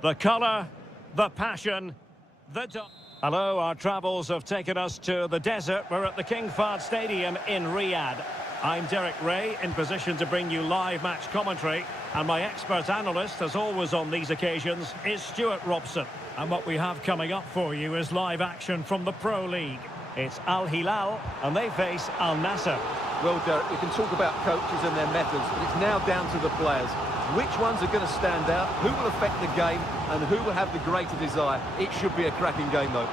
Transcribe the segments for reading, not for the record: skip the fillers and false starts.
The colour, the passion, Hello, our travels have taken us to the desert. We're at the King Fahd Stadium in Riyadh. I'm Derek Ray, in position to bring you live match commentary. And my expert analyst, as always on these occasions, is Stuart Robson. And what we have coming up for you is live action from the Pro League. It's Al Hilal, and they face Al Nassr. Well, Derek, we can talk about coaches and their methods, but it's now down to the players. Which ones are going to stand out, who will affect the game, and who will have the greater desire? It should be a cracking game, though.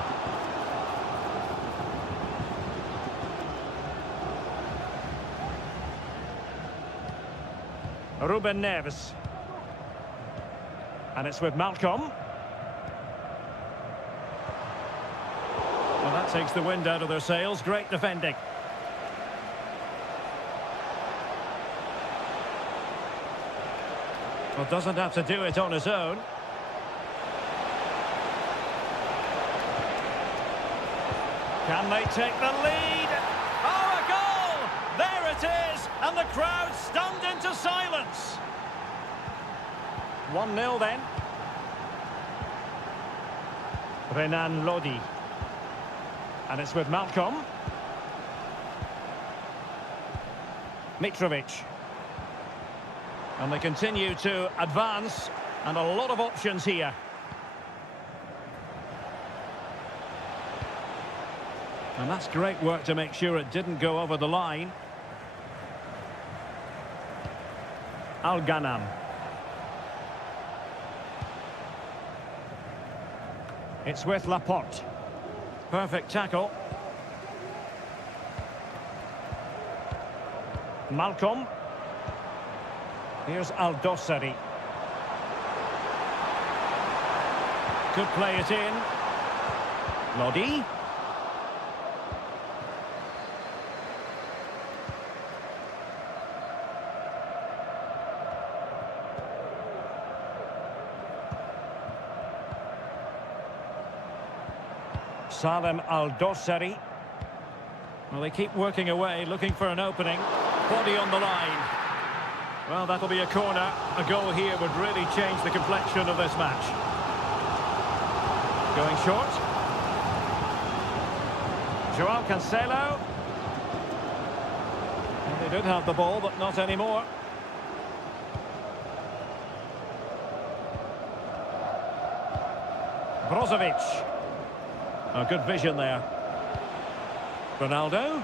Ruben Neves. And it's with Malcolm. Well, that takes the wind out of their sails. Great defending. Well, doesn't have to do it on his own. Can they take the lead? Oh, a goal! There it is! And the crowd stunned into silence. 1-0 then. Renan Lodi. And it's with Malcolm. Mitrovic. And they continue to advance, and a lot of options here. And that's great work to make sure it didn't go over the line. Al-Ghanam. It's with Laporte. Perfect tackle. Malcolm. Here's Al-Dossari. Could play it in. Lodi. Salem Al-Dossari. Well, they keep working away, looking for an opening. Body on the line. Well, that'll be a corner. A goal here would really change the complexion of this match. Going short. Joao Cancelo. Well, they did have the ball, but not anymore. Brozovic. A good vision there. Ronaldo.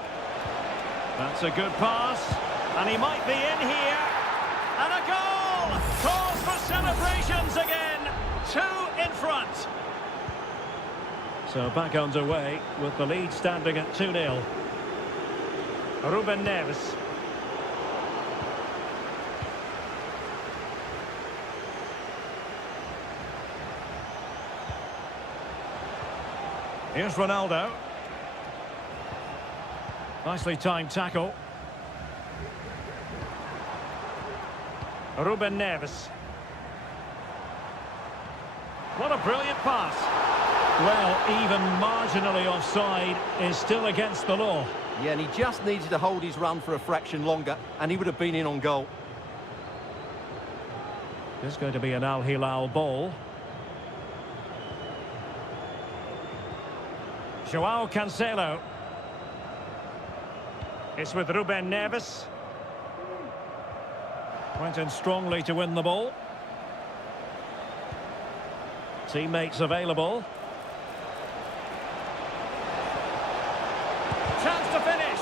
That's a good pass. And he might be in here. And a goal! Cause for celebrations again. 2 in front. So back underway with the lead standing at 2-0. Ruben Neves. Here's Ronaldo. Nicely timed tackle. Ruben Neves. What a brilliant pass. Well, even marginally offside is still against the law. Yeah, and he just needed to hold his run for a fraction longer, and he would have been in on goal. There's going to be an Al Hilal ball. Joao Cancelo. It's with Ruben Neves. Went in strongly to win the ball. Teammates available. Chance to finish.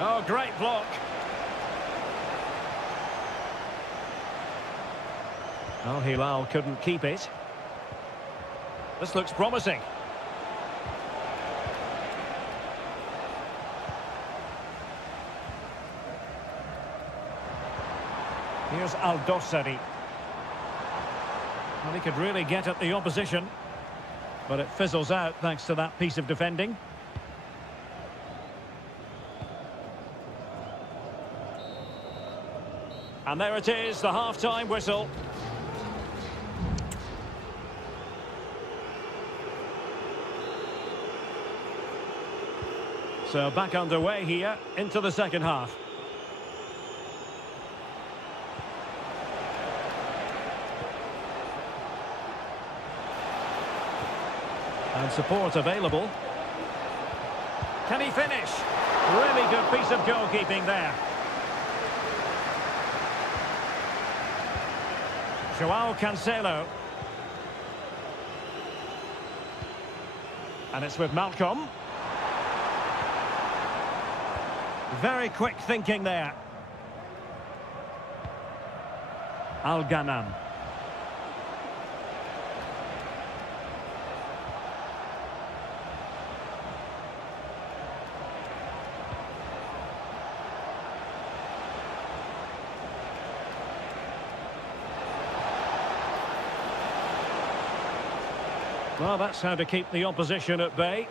Oh, great block. Al Hilal couldn't keep it. This looks promising. Here's Al-Dossari. Well, he could really get at the opposition, but it fizzles out thanks to that piece of defending. And there it is, the half-time whistle. So back underway here into the second half. And support available. Can he finish? Really good piece of goalkeeping there. Joao Cancelo. And it's with Malcolm. Very quick thinking there. Al-Ghanam. Well, that's how to keep the opposition at bay.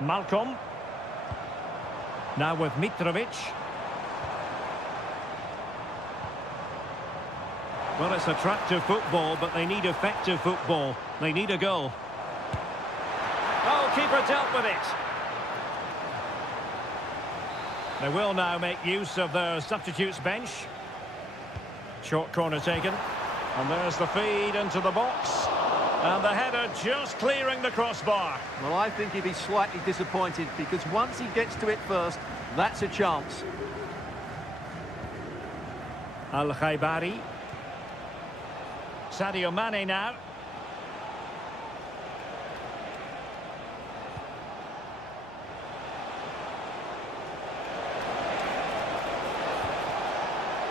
Malcolm. Now with Mitrovic. Well, it's attractive football, but they need effective football. They need a goal. Oh, keeper dealt with it. They will now make use of their substitutes bench. Short corner taken. And there's the feed into the box. And the header just clearing the crossbar. Well, I think he'd be slightly disappointed because once he gets to it first, that's a chance. Al-Khaibari. Sadio Mane now.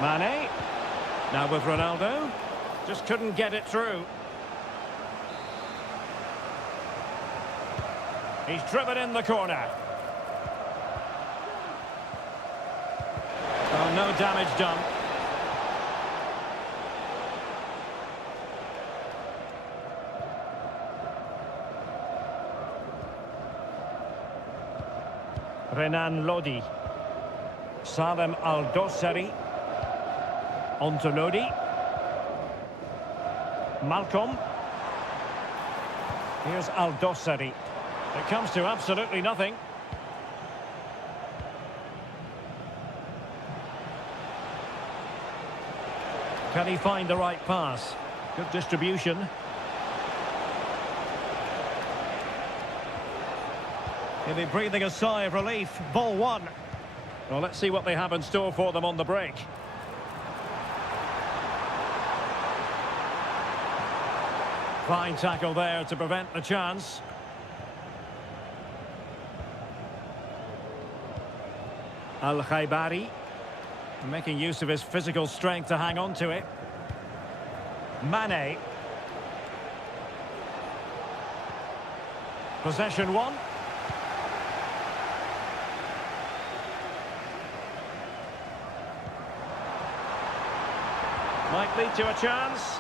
Mane. Now with Ronaldo. Just couldn't get it through. He's driven in the corner. Oh, no damage done. Renan Lodi. Salem Al-Dossari. Ontolodi. Malcolm. Here's Al-Dossari. It comes to absolutely nothing. Can he find the right pass? Good distribution. He'll be breathing a sigh of relief. Ball one. Well, let's see what they have in store for them on the break. Fine tackle there to prevent the chance. Al-Khaibari making use of his physical strength to hang on to it. Mane. Possession one. Might lead to a chance.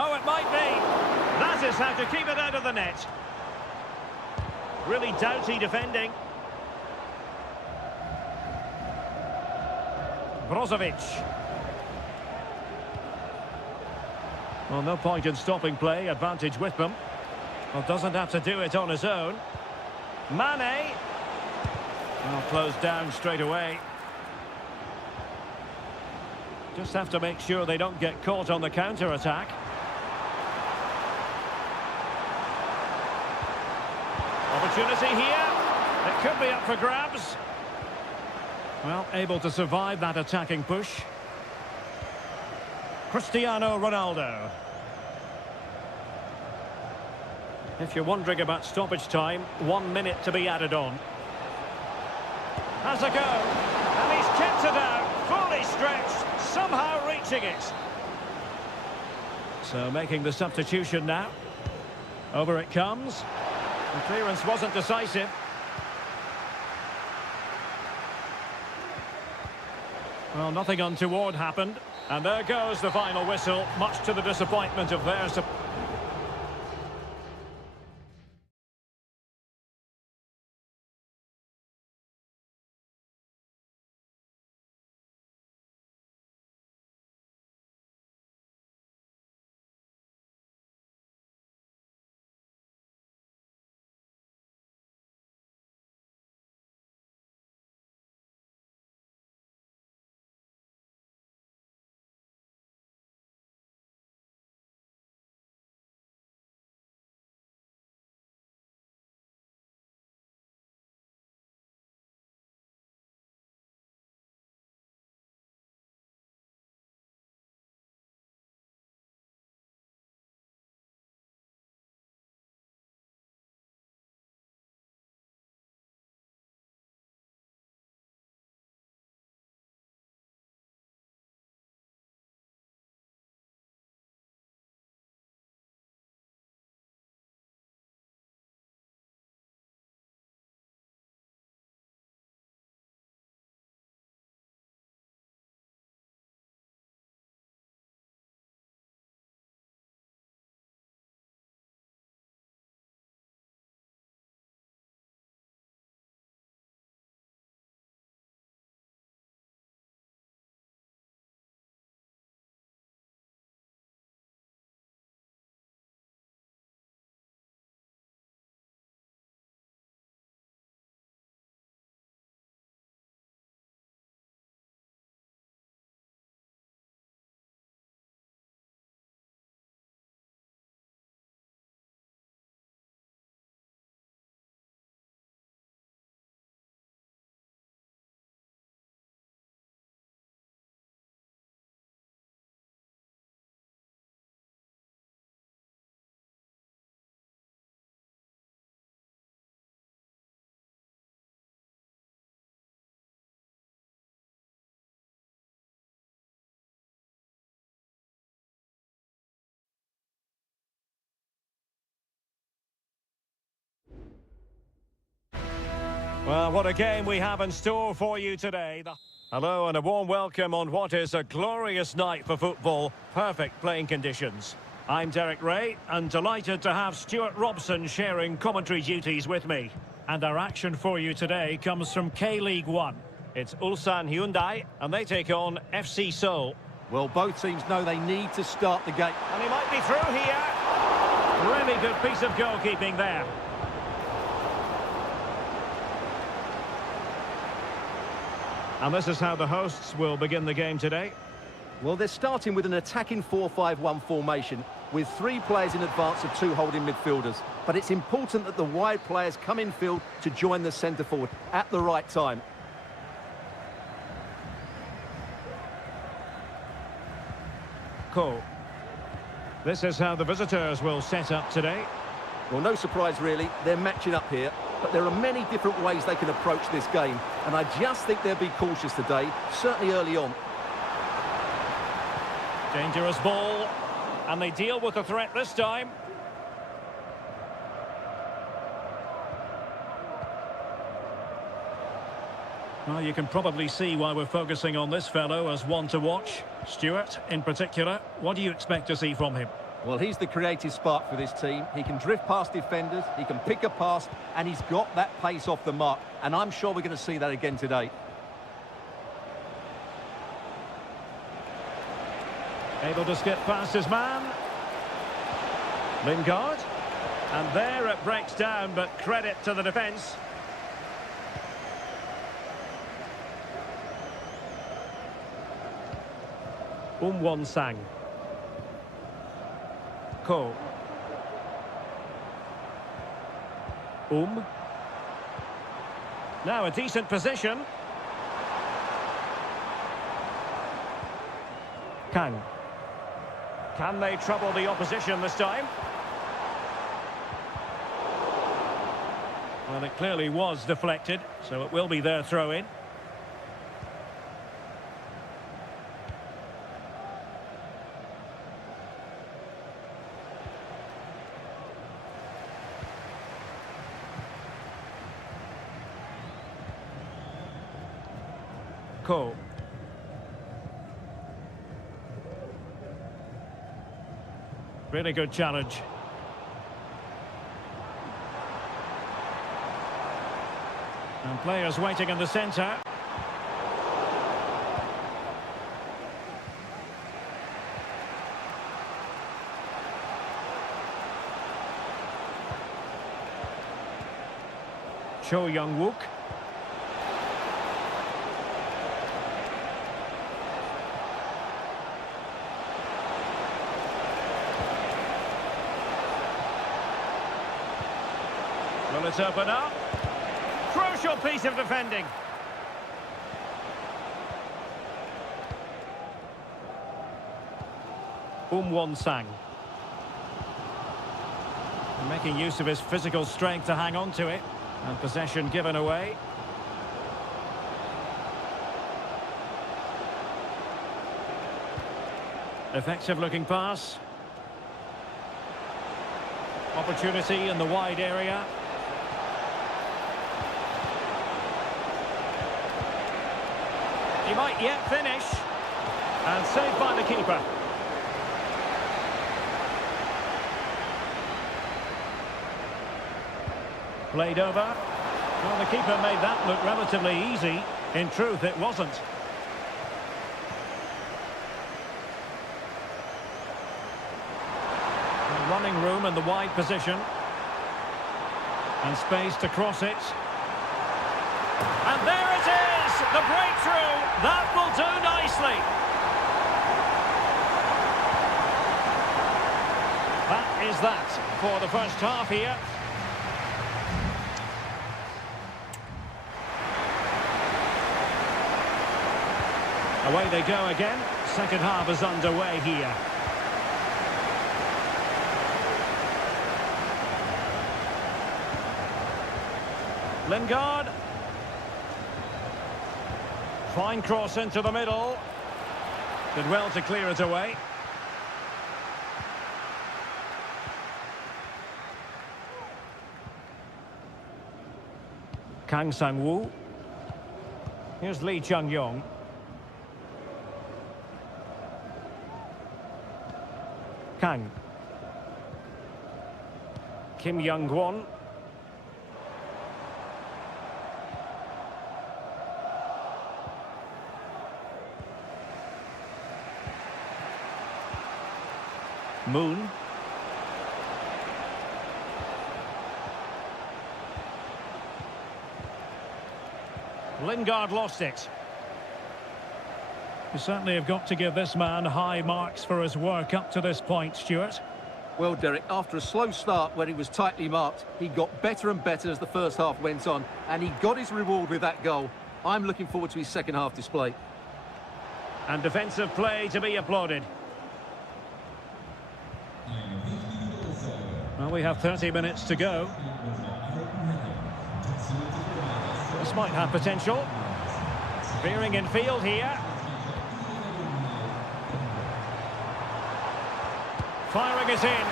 Oh, it might be. That is how to keep it out of the net. Really doughty defending. Brozovic. Well, no point in stopping play. Advantage with them. Well, doesn't have to do it on his own. Mane. Well, closed down straight away. Just have to make sure they don't get caught on the counter-attack. Opportunity here. It could be up for grabs. Well, able to survive that attacking push. Cristiano Ronaldo. If you're wondering about stoppage time, 1 minute to be added on. Has a go. And he's kept it out. Fully stretched. Somehow reaching it. So making the substitution now. Over it comes. The clearance wasn't decisive. Well, nothing untoward happened. And there goes the final whistle, much to the disappointment of their support. Well, what a game we have in store for you today. Hello and a warm welcome on what is a glorious night for football. Perfect playing conditions. I'm Derek Ray and delighted to have Stuart Robson sharing commentary duties with me. And our action for you today comes from K-League 1. It's Ulsan Hyundai and they take on FC Seoul. Well, both teams know they need to start the game. And he might be through here. Really good piece of goalkeeping there. And this is how the hosts will begin the game today. Well, they're starting with an attacking 4-5-1 formation with 3 players in advance of 2 holding midfielders. But it's important that the wide players come in field to join the centre forward at the right time. Cool. This is how the visitors will set up today. Well, no surprise really, they're matching up here, but there are many different ways they can approach this game, and I just think they'll be cautious today, certainly early on. Dangerous ball, and they deal with the threat this time. Well, you can probably see why we're focusing on this fellow as one to watch. Stuart, in particular, what do you expect to see from him? Well, he's the creative spark for this team. He can drift past defenders, he can pick a pass, and he's got that pace off the mark. And I'm sure we're going to see that again today. Able to skip past his man. Lingard. And there it breaks down, but credit to the defence. Won Sang. Ko. Now a decent position. Kang. Can they trouble the opposition this time? Well, it clearly was deflected, so it will be their throw-in. Ko. Really good challenge. And players waiting in the centre. Cho Young-wook. Will it open up? Crucial piece of defending. Won Sang. Making use of his physical strength to hang on to it. And possession given away. Effective looking pass. Opportunity in the wide area. He might yet finish. And saved by the keeper. Played over. Well, the keeper made that look relatively easy. In truth, it wasn't. Running room in the wide position. And space to cross it. And there it is! The breakthrough! That will do nicely. That is that for the first half here. Away they go again. Second half is underway here. Lingard. Fine cross into the middle. Did well to clear it away. Kang Sang-woo. Here's Lee Chung-yong. Kang. Kim Young-gwon. Moon. Lingard lost it. You certainly have got to give this man high marks for his work up to this point, Stuart. Well, Derek, after a slow start where he was tightly marked, he got better and better as the first half went on, and he got his reward with that goal. I'm looking forward to his second half display. And defensive play to be applauded. Well, we have 30 minutes to go. This might have potential. Veering in field here. Firing it in.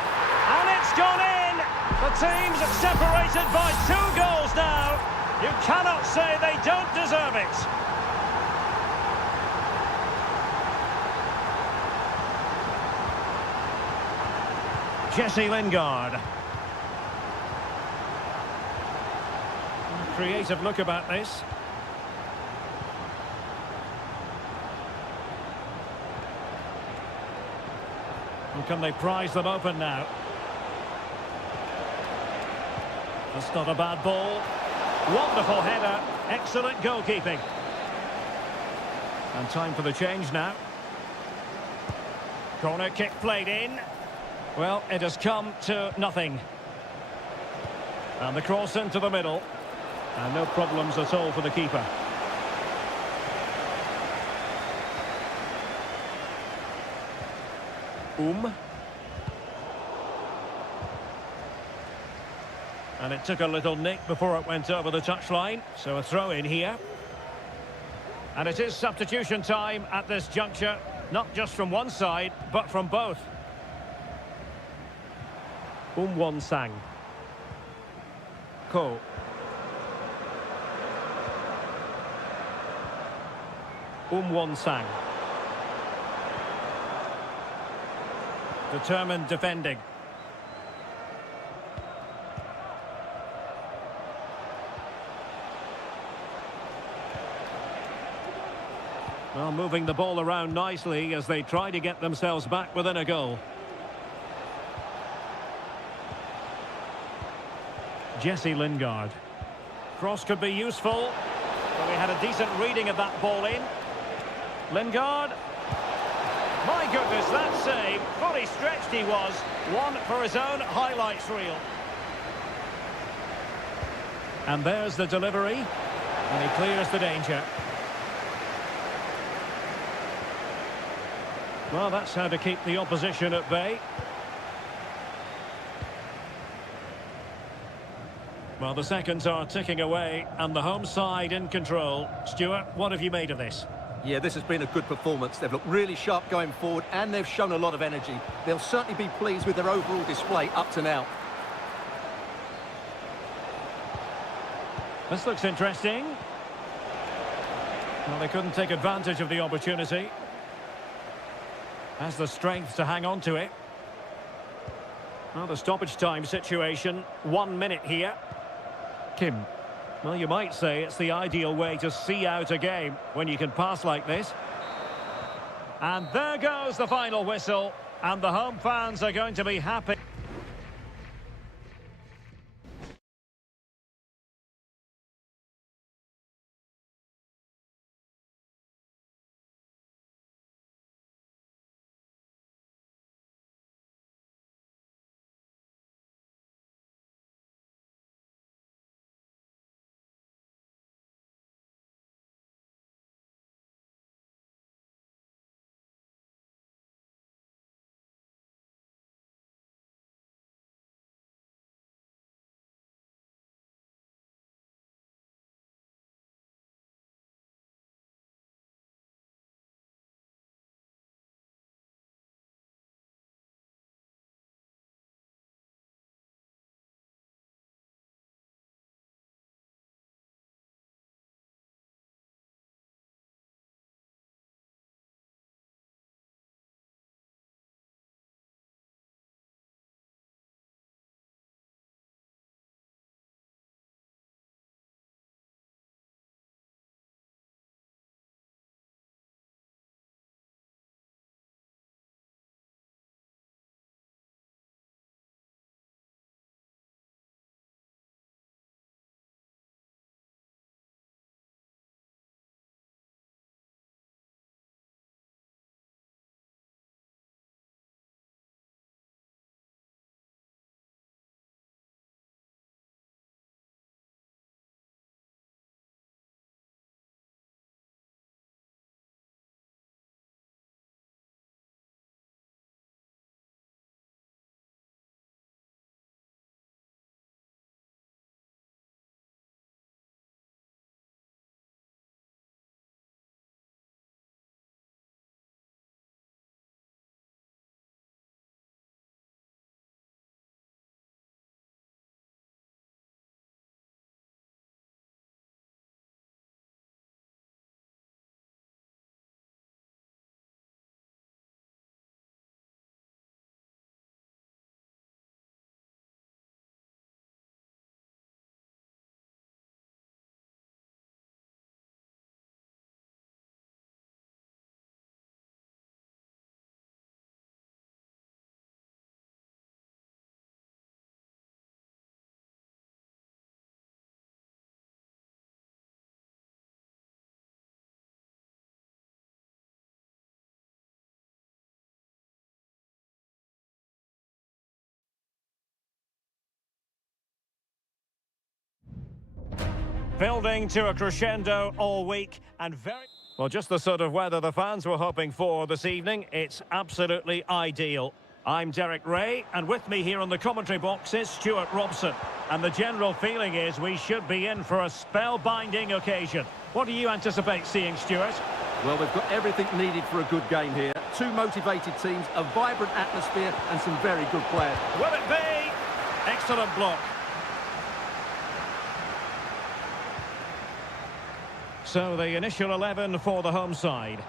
And it's gone in! The teams are separated by 2 goals now. You cannot say they don't deserve it. Jesse Lingard. Creative look about this. And can they prize them open now? That's not a bad ball. Wonderful header. Excellent goalkeeping. And time for the change now. Corner kick played in. Well, it has come to nothing. And the cross into the middle. And no problems at all for the keeper. And it took a little nick before it went over the touchline. So a throw in here. And it is substitution time at this juncture. Not just from one side, but from both. Won-sang. Ko. Won-sang. Determined defending. Well, moving the ball around nicely as they try to get themselves back within a goal. Jesse Lingard. Cross could be useful. Well, we had a decent reading of that ball in. Lingard. My goodness, that save. Fully stretched he was. One for his own highlights reel. And there's the delivery. And he clears the danger. Well, that's how to keep the opposition at bay. Well, the seconds are ticking away, and the home side in control. Stuart, what have you made of this? Yeah, this has been a good performance. They've looked really sharp going forward, and they've shown a lot of energy. They'll certainly be pleased with their overall display up to now. This looks interesting. Well, they couldn't take advantage of the opportunity. Has the strength to hang on to it. Well, the stoppage time situation, 1 minute here. Kim. Well, you might say it's the ideal way to see out a game when you can pass like this. And there goes the final whistle, and the home fans are going to be happy. Building to a crescendo all week and very... Well, just the sort of weather the fans were hoping for this evening. It's absolutely ideal. I'm Derek Ray, and with me here on the commentary box is Stuart Robson. And the general feeling is we should be in for a spellbinding occasion. What do you anticipate seeing, Stuart? Well, we've got everything needed for a good game here. Two motivated teams, a vibrant atmosphere, and some very good players. Will it be? Excellent block. So the initial 11 for the home side.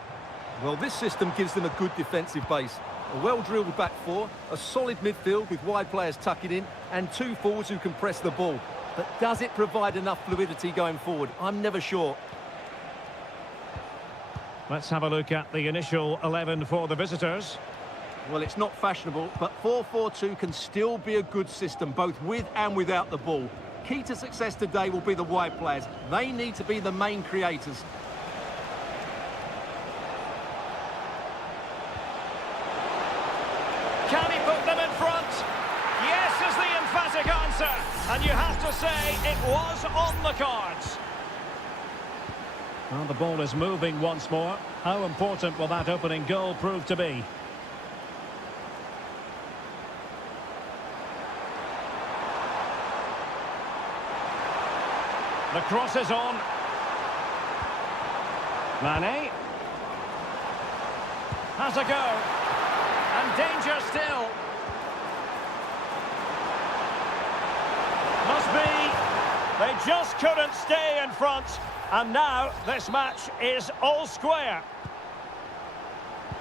Well, this system gives them a good defensive base. A well-drilled back four, a solid midfield with wide players tucking in, and two forwards who can press the ball. But does it provide enough fluidity going forward? I'm never sure. Let's have a look at the initial 11 for the visitors. Well, it's not fashionable, but 4-4-2 can still be a good system, both with and without the ball. Key to success today will be the wide players. They need to be the main creators. Can he put them in front? Yes is the emphatic answer. And you have to say it was on the cards. Well, the ball is moving once more. How important will that opening goal prove to be? The cross is on. Mane. Has a go. And danger still. Must be. They just couldn't stay in front. And now this match is all square.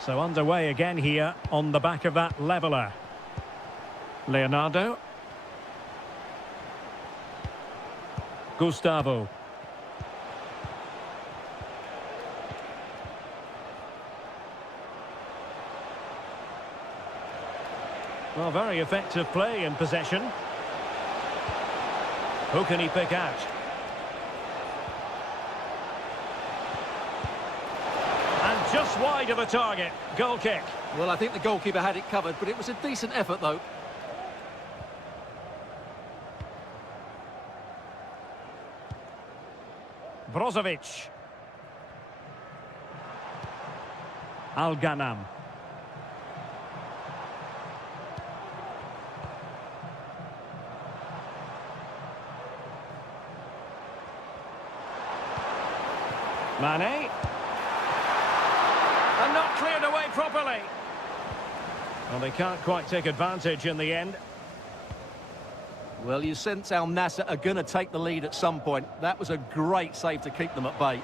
So underway again here on the back of that leveller. Leonardo. Gustavo. Well, very effective play in possession. Who can he pick out? And just wide of the target. Goal kick. Well, I think the goalkeeper had it covered, but it was a decent effort, though. Brozovic. Al-Ghanam. Mane. And not cleared away properly. Well, they can't quite take advantage in the end. Well, you sense Al Nassr are going to take the lead at some point. That was a great save to keep them at bay.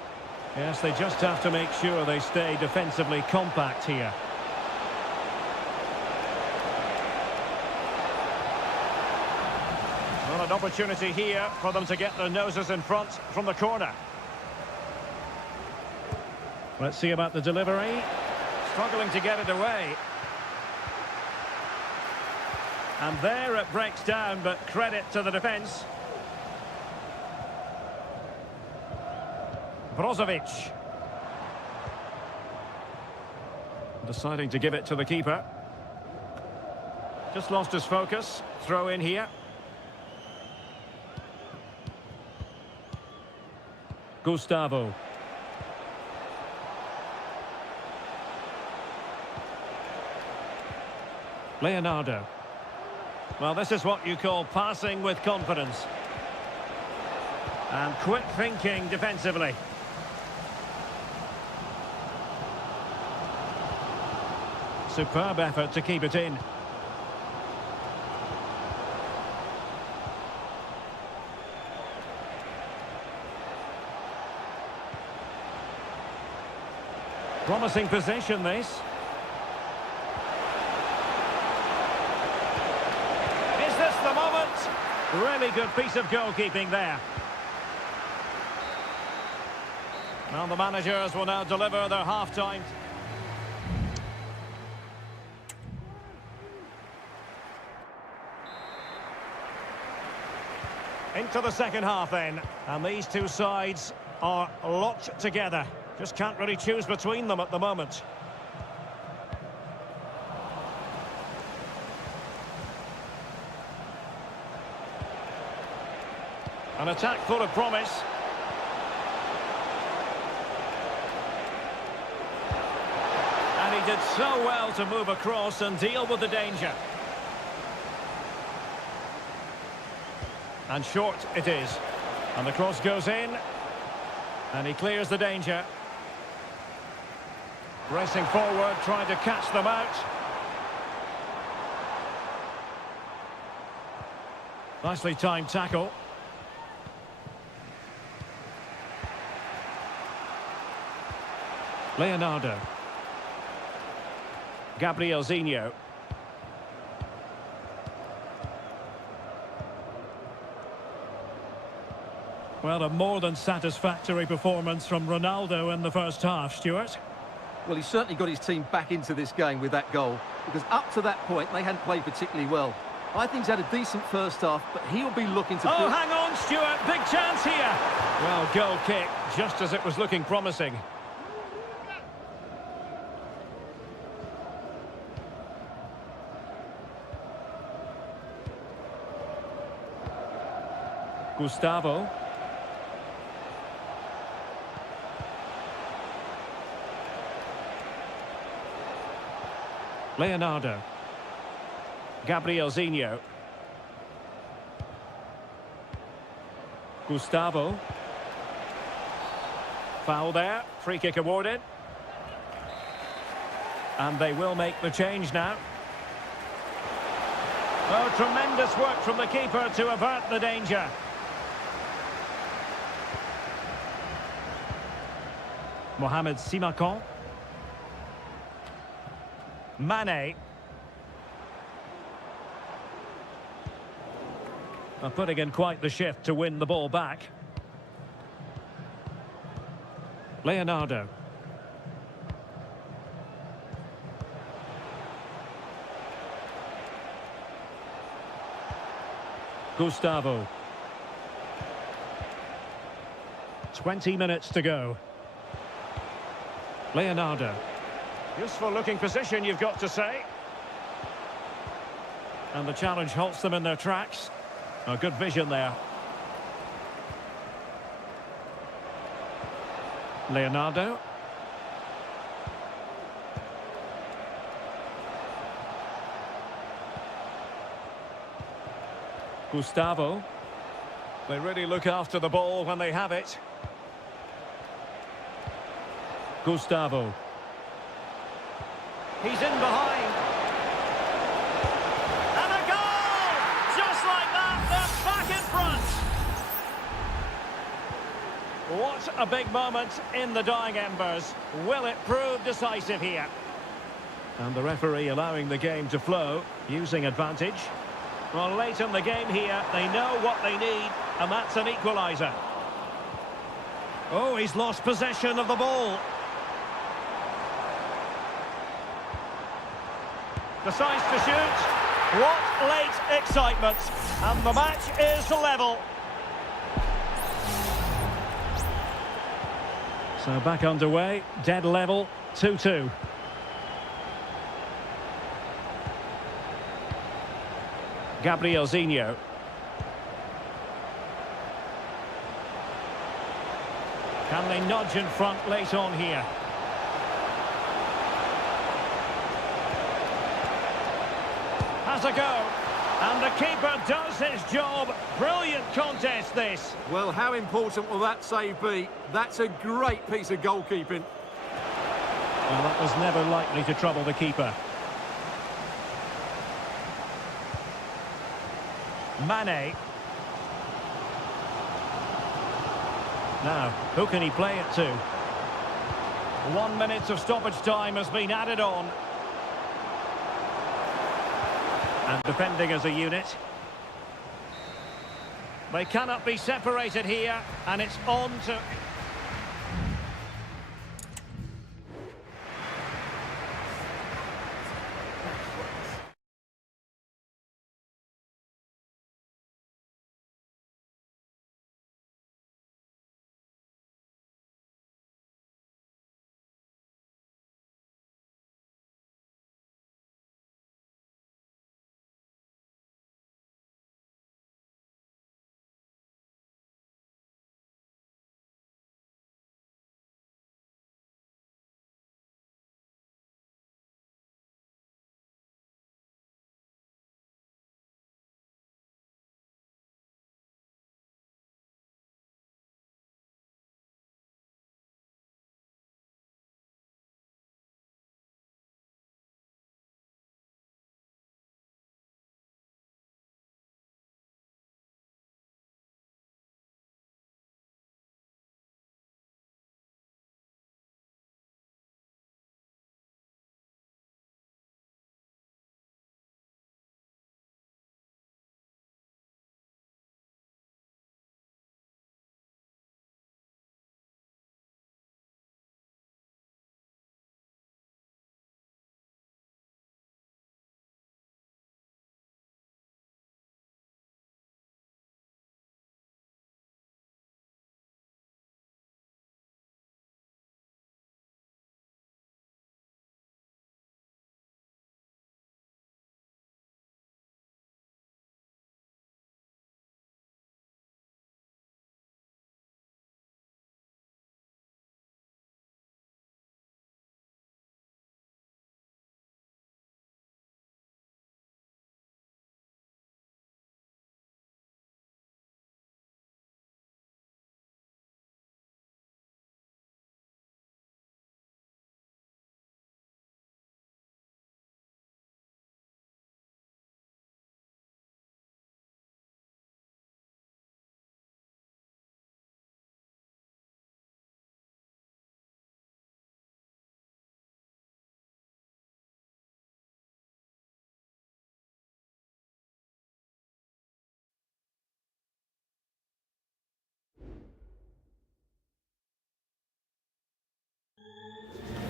Yes, they just have to make sure they stay defensively compact here. Well, an opportunity here for them to get their noses in front from the corner. Let's see about the delivery. Struggling to get it away. And there it breaks down, but credit to the defence. Brozovic. Deciding to give it to the keeper. Just lost his focus. Throw in here. Gustavo. Leonardo. Well, this is what you call passing with confidence. And quick thinking defensively. Superb effort to keep it in. Promising position, this. Is this the moment? Really good piece of goalkeeping there. Well, the managers will now deliver their half-time. Into the second half then, and these two sides are locked together. Just can't really choose between them at the moment. An attack full of promise. did so well to move across and deal with the danger. And short it is. And the cross goes in. And he clears the danger. Racing forward, trying to catch them out. Nicely timed tackle. Leonardo. Gabrielzinho. Well, a more than satisfactory performance from Ronaldo in the first half, Stuart. Well, he certainly got his team back into this game with that goal, because up to that point, they hadn't played particularly well. I think he's had a decent first half, but he'll be looking to... Oh, hang on, Stuart. Big chance here. Well, goal kick, just as it was looking promising. Gustavo. Leonardo. Gabrielzinho. Gustavo. Foul there. Free kick awarded. And they will make the change now. Oh, tremendous work from the keeper to avert the danger. Mohamed Simakon. Mane. Are putting in quite the shift to win the ball back. Leonardo. Gustavo. 20 minutes to go. Leonardo. Useful looking position, you've got to say. And the challenge halts them in their tracks. Oh, good vision there. Leonardo. Gustavo. They really look after the ball when they have it. Gustavo. He's in behind. And a goal! Just like that, they're back in front. What a big moment in the dying embers. Will it prove decisive here? And the referee allowing the game to flow, using advantage. Well, late in the game here, they know what they need, and that's an equaliser. Oh, he's lost possession of the ball. Decides to shoot. What late excitement. And the match is level. So back underway, dead level, 2-2. Gabrielzinho. Can they nudge in front late on here? Has a go. And the keeper does his job. Brilliant contest, this. Well, how important will that save be? That's a great piece of goalkeeping. Well, that was never likely to trouble the keeper. Mane. Now, who can he play it to? 1 minute of stoppage time has been added on. And defending as a unit. They cannot be separated here, and it's on to...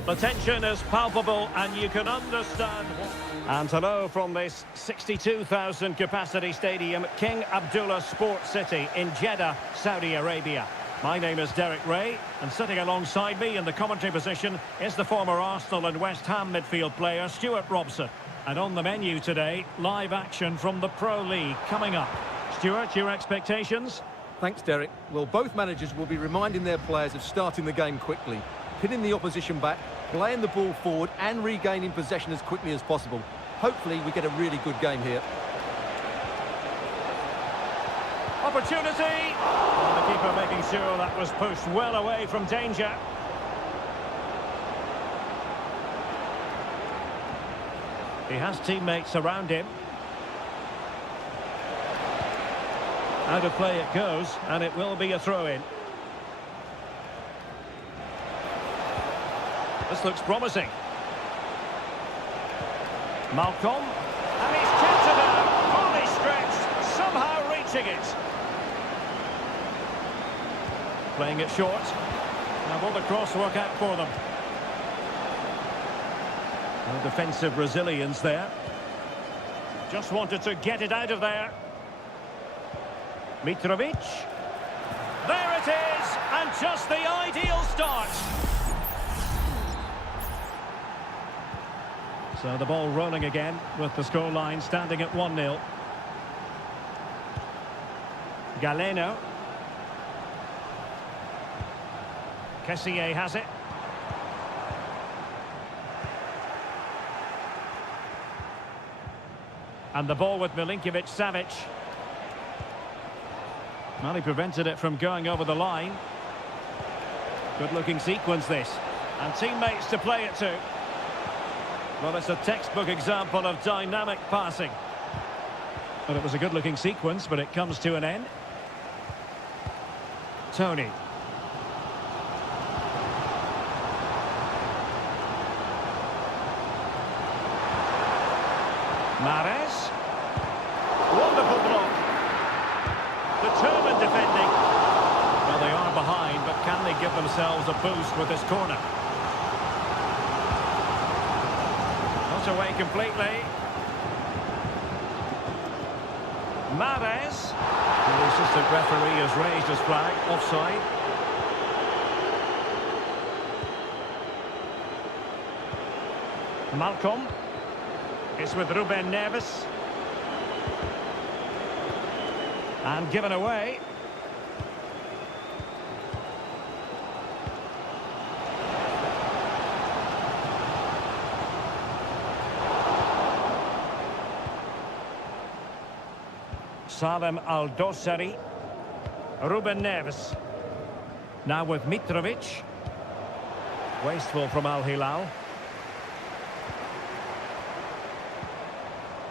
The tension is palpable and you can understand. And hello from this 62,000 capacity stadium, King Abdullah Sports City in Jeddah, Saudi Arabia. My name is Derek Ray, and sitting alongside me in the commentary position is the former Arsenal and West Ham midfield player Stuart Robson. And on the menu today, live action from the Pro League coming up. Stuart, your expectations? Thanks, Derek. Well, both managers will be reminding their players of starting the game quickly, pinning the opposition back, playing the ball forward and regaining possession as quickly as possible. Hopefully we get a really good game here. Opportunity! And the keeper making sure that was pushed well away from danger. He has teammates around him. Out of play it goes, and it will be a throw-in. This looks promising. Malcolm. And he's kept it out, fully stretched, somehow reaching it. Playing it short. Now will the cross work out for them? No defensive resilience there. Just wanted to get it out of there. Mitrovic. There it is, and just the ideal start. So the ball rolling again with the scoreline standing at 1-0. Galeno. Kessié has it. And the ball with Milinkovic-Savic. Well, he prevented it from going over the line. Good-looking sequence, this. And teammates to play it to. Well, it's a textbook example of dynamic passing. Well, it was a good-looking sequence, but it comes to an end. Tony. Mahrez. Wonderful block. Determined defending. Well, they are behind, but can they give themselves a boost with this corner? Not away completely. Mahrez. The assistant referee has raised his flag. Offside. Malcolm. It's with Ruben Neves. And given away. Salem Al-Dossari. Ruben Neves. Now with Mitrovic. Wasteful from Al Hilal.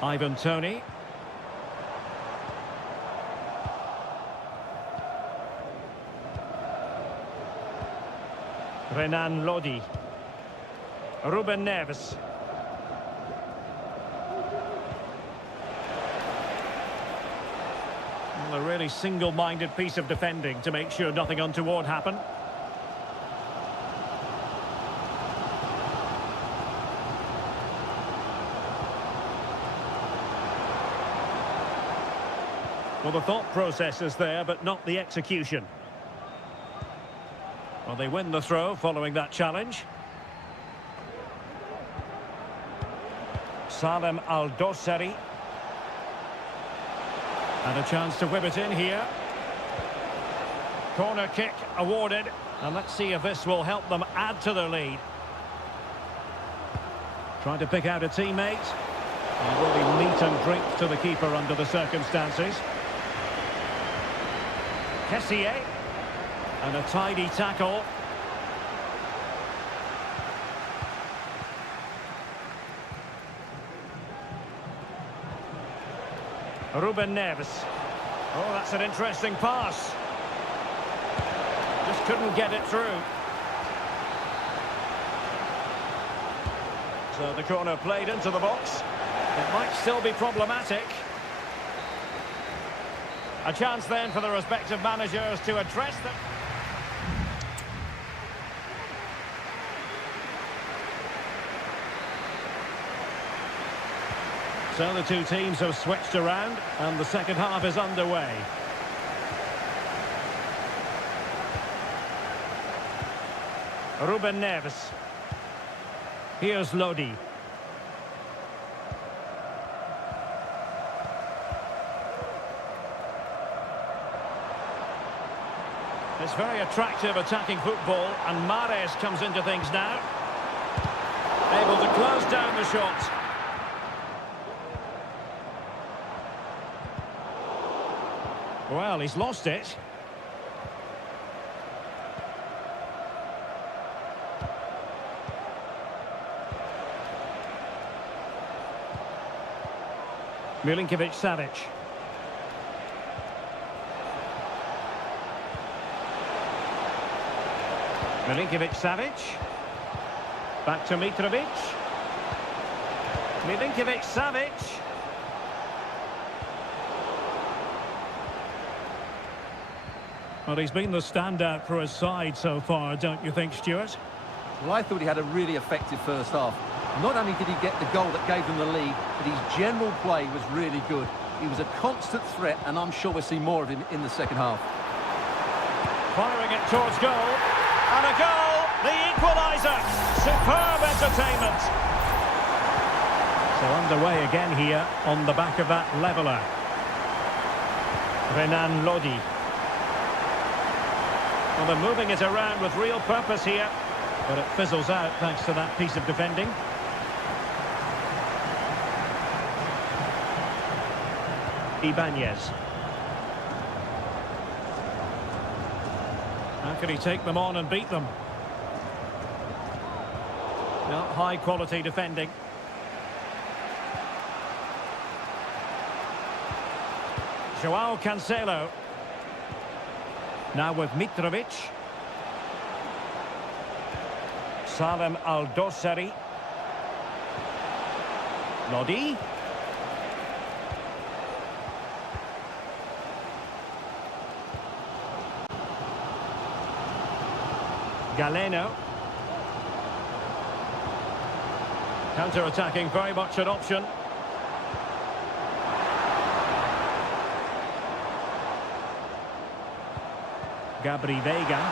Ivan Toney. Renan Lodi. Ruben Neves. Well, a really single-minded piece of defending to make sure nothing untoward happened. Well, the thought process is there, but not the execution. Well, they win the throw following that challenge. Salem Al-Dossari. And a chance to whip it in here. Corner kick awarded. And let's see if this will help them add to their lead. Trying to pick out a teammate. And really meat and drink to the keeper under the circumstances. Kessié. And a tidy tackle. Ruben Neves. Oh, that's an interesting pass. Just couldn't get it through. So the corner played into the box. It might still be problematic. A chance then for the respective managers to address them. So the two teams have switched around and the second half is underway. Ruben Neves. Here's Lodi. It's very attractive attacking football, and Mahrez comes into things now. Able to close down the shot. Well, he's lost it. Milinkovic-Savic. Milinkovic-Savic. Back to Mitrovic. Milinkovic-Savic. Well, he's been the standout for his side so far, don't you think, Stuart? Well, I thought he had a really effective first half. Not only did he get the goal that gave them the lead, but his general play was really good. He was a constant threat, and I'm sure we'll see more of him in the second half. Firing it towards goal. And a goal! The equaliser! Superb entertainment! So underway again here on the back of that leveller. Renan Lodi. Well, they're moving it around with real purpose here, but it fizzles out thanks to that piece of defending. Ibanez. How can he take them on and beat them? Well, high quality defending. Joao Cancelo. Now with Mitrovic. Salem Al-Dossari. Lodi. Galeno. Counter-attacking, very much an option. Gabri Veiga.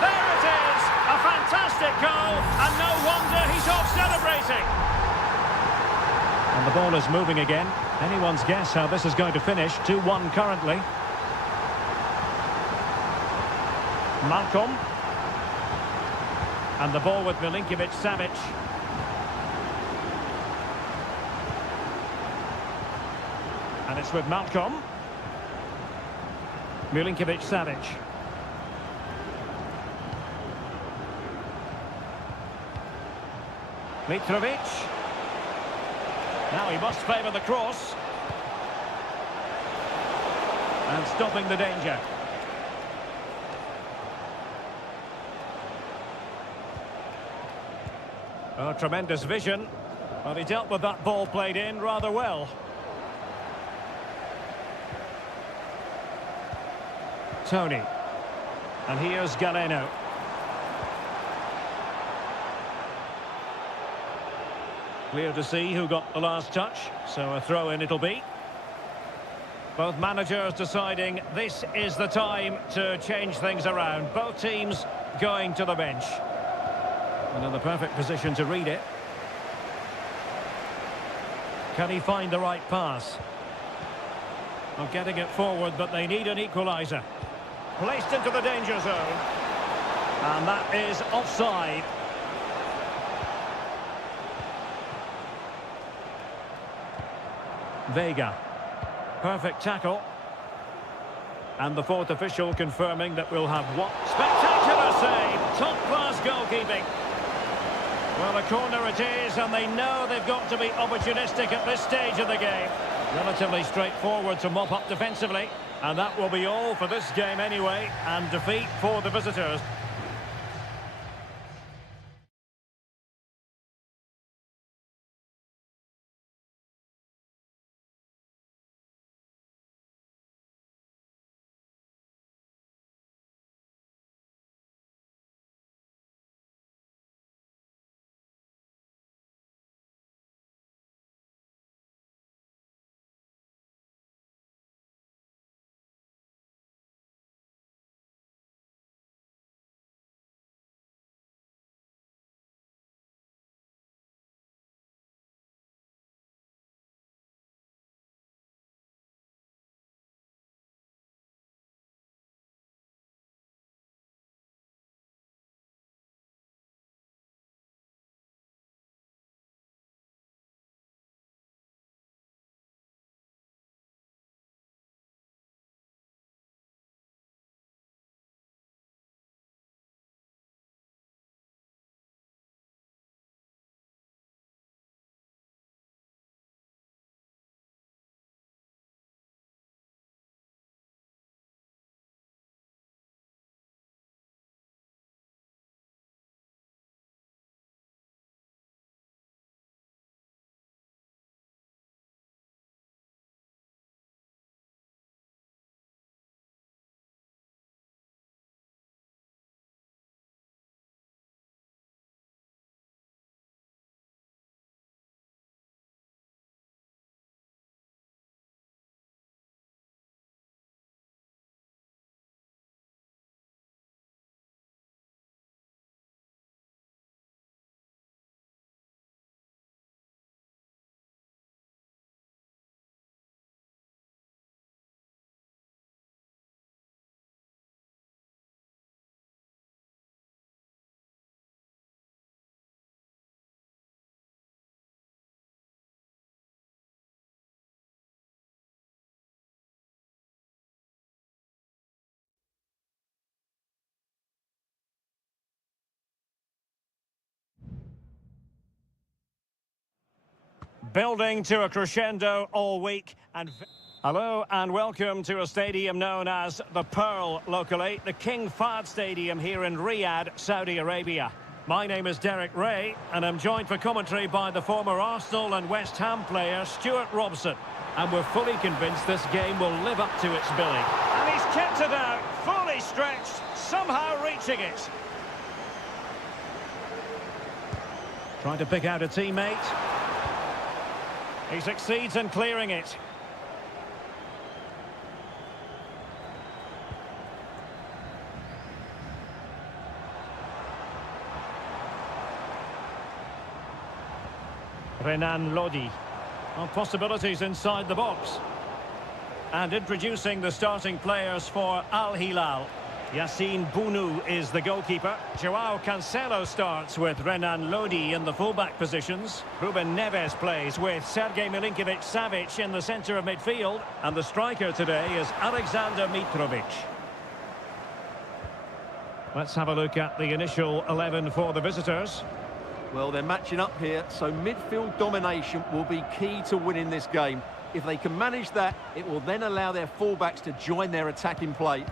There it is! A fantastic goal, and no wonder he's off celebrating. And the ball is moving again. Anyone's guess how this is going to finish. 2-1 currently. Malcolm. And the ball with Milinkovic-Savic. And it's with Malcolm. Milinkovic-Savic. Mitrovic. Now he must favour the cross. And stopping the danger. Oh, tremendous vision. Well, he dealt with that ball played in rather well. Tony. And here's Galeno. Clear to see who got the last touch, so a throw-in it'll be. Both managers deciding this is the time to change things around. Both teams going to the bench. And in the perfect position to read it. Can he find the right pass? Well, getting it forward, but they need an equaliser. Placed into the danger zone. And that is offside. Veiga. Perfect tackle. And the fourth official confirming that we'll have what? Spectacular save! Top-class goalkeeping. Well, a corner it is, and they know they've got to be opportunistic at this stage of the game. Relatively straightforward to mop up defensively. And that will be all for this game anyway, and defeat for the visitors. Building to a crescendo all week. And hello and welcome to a stadium known as the Pearl locally, the King Fahd Stadium here in Riyadh, Saudi Arabia. My name is Derek Ray and I'm joined for commentary by the former Arsenal and West Ham player Stuart Robson. And we're fully convinced this game will live up to its billing. And he's kept it out, fully stretched, somehow reaching it. Trying to pick out a teammate. He succeeds in clearing it. Renan Lodi. Well, possibilities inside the box. And introducing the starting players for Al Hilal. Yassine Bounou is the goalkeeper. Joao Cancelo starts with Renan Lodi in the fullback positions. Ruben Neves plays with Sergej Milinkovic-Savic in the centre of midfield. And the striker today is Alexander Mitrovic. Let's have a look at the initial 11 for the visitors. Well, they're matching up here, so midfield domination will be key to winning this game. If they can manage that, it will then allow their fullbacks to join their attacking play.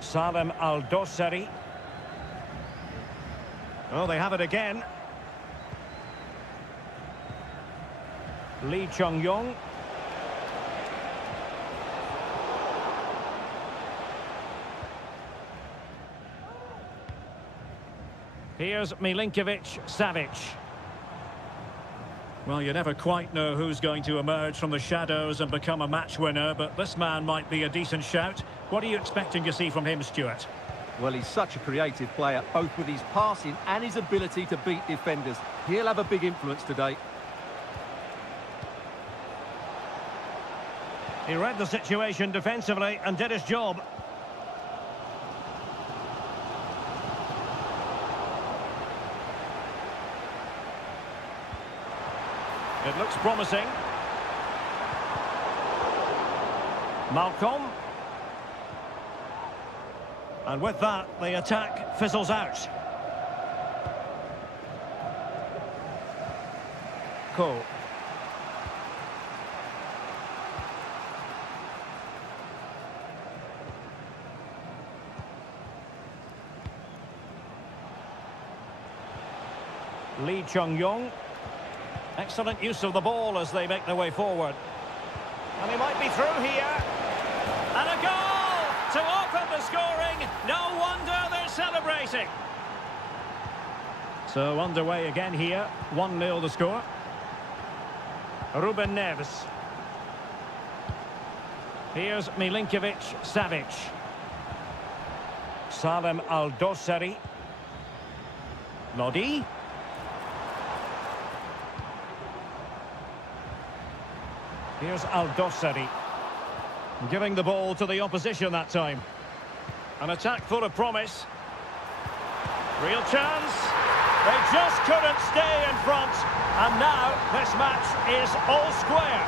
Salem Al-Dossari. Oh, they have it again. Lee Chung-yong. Here's Milinkovic-Savic. Well, you never quite know who's going to emerge from the shadows and become a match winner, but this man might be a decent shout. What are you expecting to see from him, Stuart? Well, he's such a creative player, both with his passing and his ability to beat defenders. He'll have a big influence today. He read the situation defensively and did his job. It looks promising. Malcolm. And with that, the attack fizzles out. Cole. Lee Chung-yong. Excellent use of the ball as they make their way forward. And he might be through here. And a goal to open the scoring. No wonder they're celebrating. So underway again here. 1-0 the score. Ruben Neves. Here's Milinkovic-Savic. Salem Al-Dossari. Lodi. Here's Al-Dossari. Giving the ball to the opposition that time. An attack full of promise. Real chance. They just couldn't stay in front. And now this match is all square.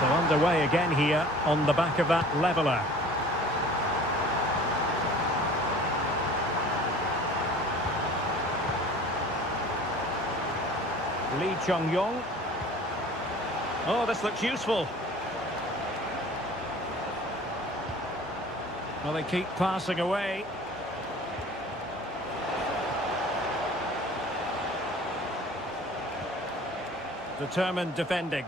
So underway again here on the back of that leveller. Lee Chung-yong. Oh, this looks useful. Well, they keep passing away. Determined defending.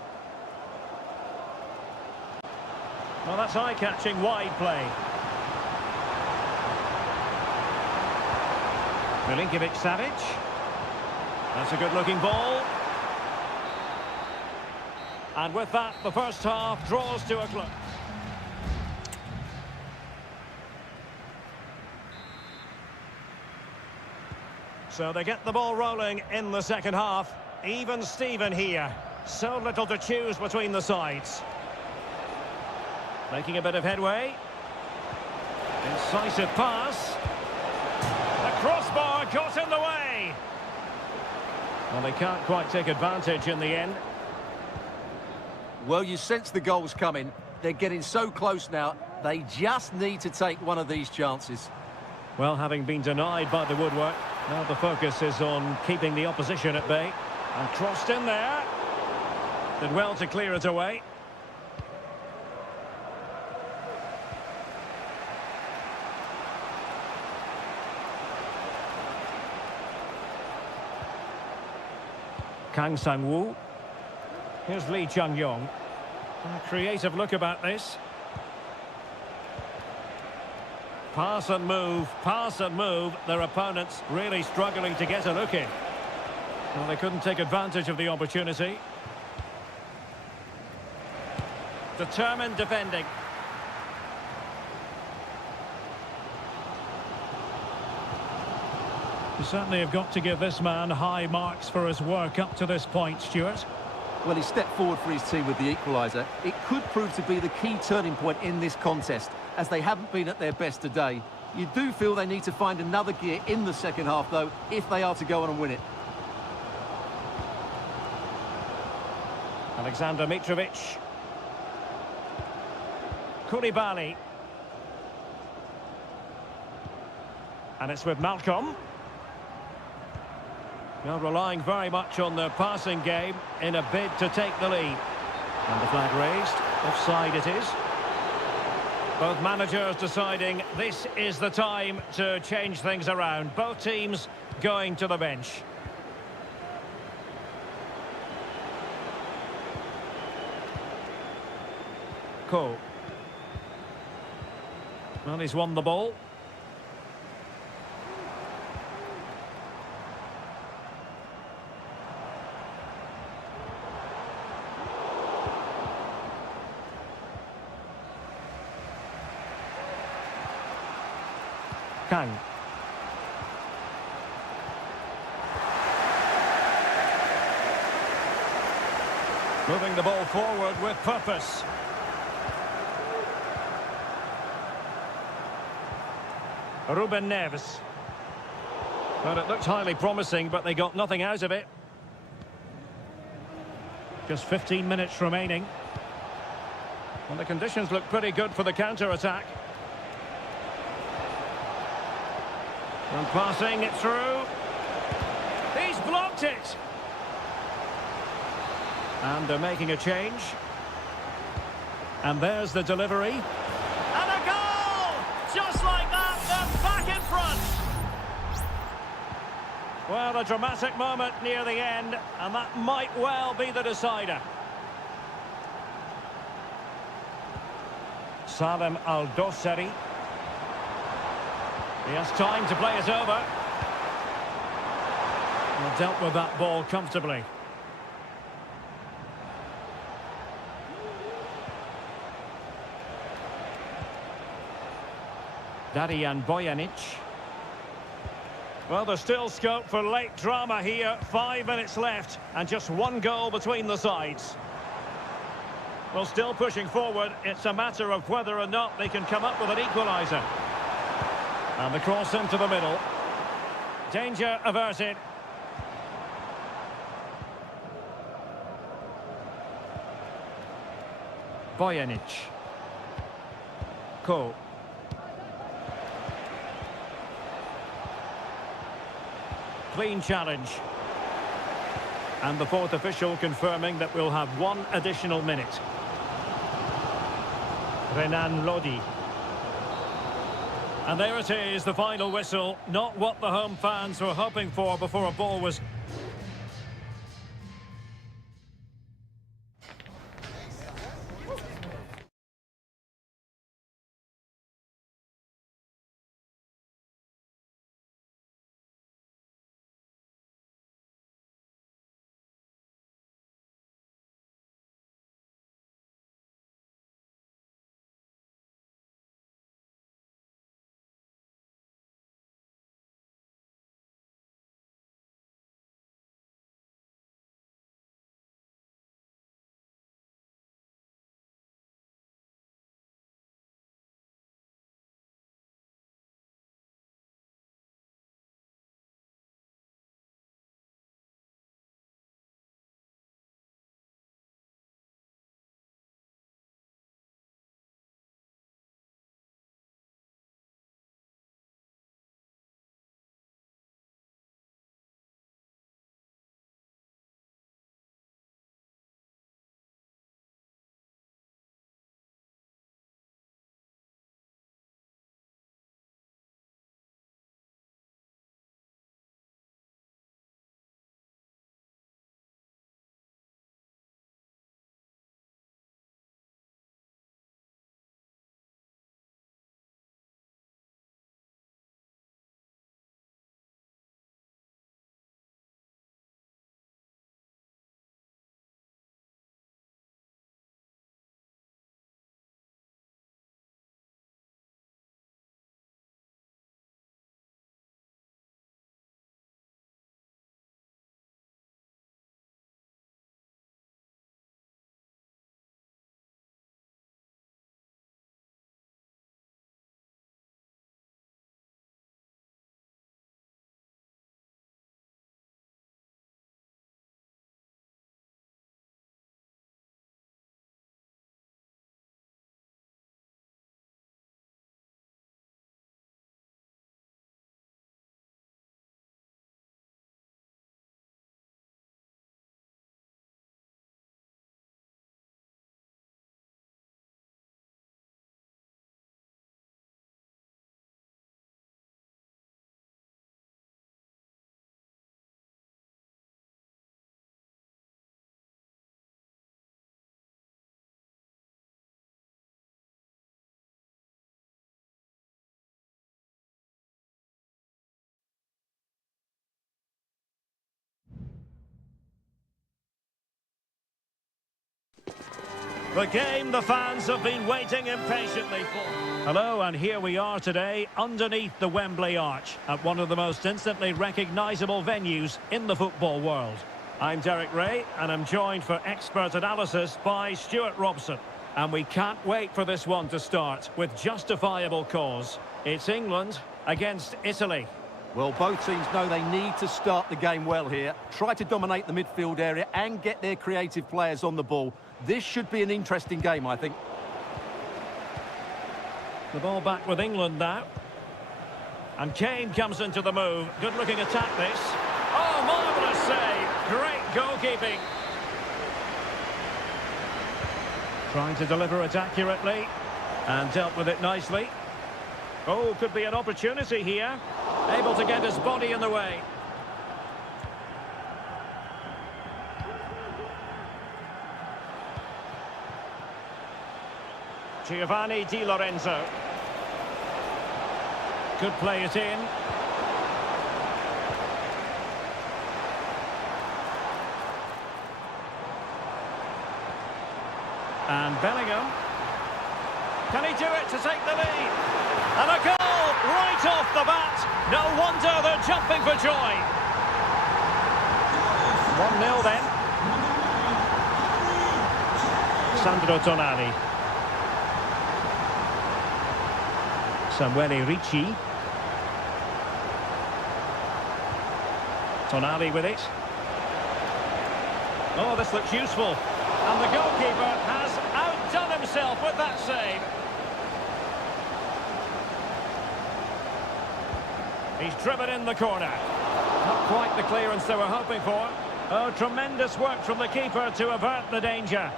Well, that's eye-catching wide play. Milinkovic-Savic. That's a good-looking ball. And with that, the first half draws to a close. So they get the ball rolling in the second half. Even Steven here. So little to choose between the sides. Making a bit of headway. Incisive pass. The crossbar got in the way. Well, they can't quite take advantage in the end. Well, you sense the goals coming. They're getting so close now. They just need to take one of these chances. Well, having been denied by the woodwork, now the focus is on keeping the opposition at bay. And crossed in there. Did well to clear it away. Kang Sang-woo. Here's Lee Chung-yong. A creative look about this. Pass and move, pass and move. Their opponents really struggling to get a look in. Well, they couldn't take advantage of the opportunity. Determined defending. You certainly have got to give this man high marks for his work up to this point, Stuart. Well, he stepped forward for his team with the equaliser. It could prove to be the key turning point in this contest, as they haven't been at their best today. You do feel they need to find another gear in the second half, though, if they are to go on and win it. Alexander Mitrovic. Koulibaly. And it's with Malcolm. Now relying very much on their passing game in a bid to take the lead. And the flag raised. Offside it is. Both managers deciding this is the time to change things around. Both teams going to the bench. Cole. Well, he's won the ball. Kang. Moving the ball forward with purpose. Ruben Neves. Well, it looked highly promising, but they got nothing out of it. Just 15 minutes remaining. And the conditions look pretty good for the counter-attack. And passing it through. He's blocked it. And they're making a change. And there's the delivery. And a goal! Just like that, they're back in front. Well, a dramatic moment near the end, and that might well be the decider. Salem Al-Dosari. He has time to play it over. Well, dealt with that ball comfortably. Darijan Bojanic. Well, there's still scope for late drama here. 5 minutes left and just one goal between the sides. Well, still pushing forward. It's a matter of whether or not they can come up with an equaliser. And the cross into the middle. Danger averted. Bojanic. Cole. Clean challenge. And the fourth official confirming that we'll have one additional minute. Renan Lodi. And there it is, the final whistle. Not what the home fans were hoping for before a ball was The game the fans have been waiting impatiently for. Hello, and here we are today underneath the Wembley Arch at one of the most instantly recognisable venues in the football world. I'm Derek Ray, and I'm joined for expert analysis by Stuart Robson. And we can't wait for this one to start with justifiable cause. It's England against Italy. Well, both teams know they need to start the game well here. Try to dominate the midfield area and get their creative players on the ball. This should be an interesting game, I think. The ball back with England now. And Kane comes into the move. Good-looking attack, this. Oh, marvellous save. Great goalkeeping. Trying to deliver it accurately. And dealt with it nicely. Oh, could be an opportunity here. Able to get his body in the way. Giovanni Di Lorenzo. Could play it in. And Bellingham. Can he do it to take the lead? And a goal right off the bat. No wonder they're jumping for joy. 1-0 then. Sandro Tonali. Samuele Ricci. Tonali with it. Oh, this looks useful. And the goalkeeper has outdone himself with that save. He's driven in the corner. Not quite the clearance they were hoping for. Oh, tremendous work from the keeper to avert the danger.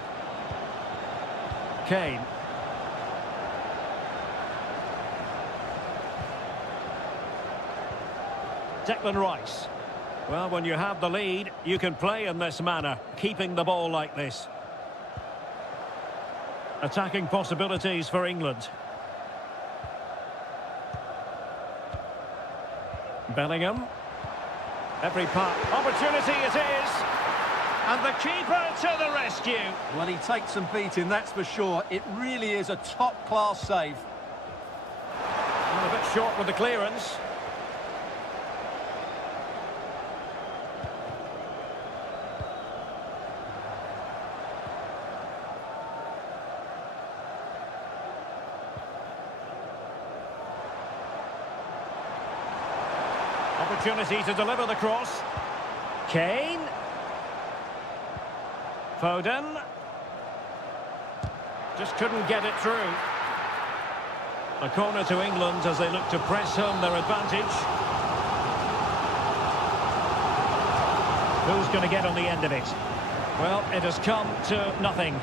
Kane. Declan Rice. Well, when you have the lead, you can play in this manner, keeping the ball like this. Attacking possibilities for England. Bellingham. Every part. Opportunity it is. And the keeper to the rescue. Well, he takes some beating, that's for sure. It really is a top-class save. And a bit short with the clearance. Opportunity to deliver the cross. Kane. Foden. Just couldn't get it through. A corner to England as they look to press home their advantage. Who's going to get on the end of it? Well, it has come to nothing.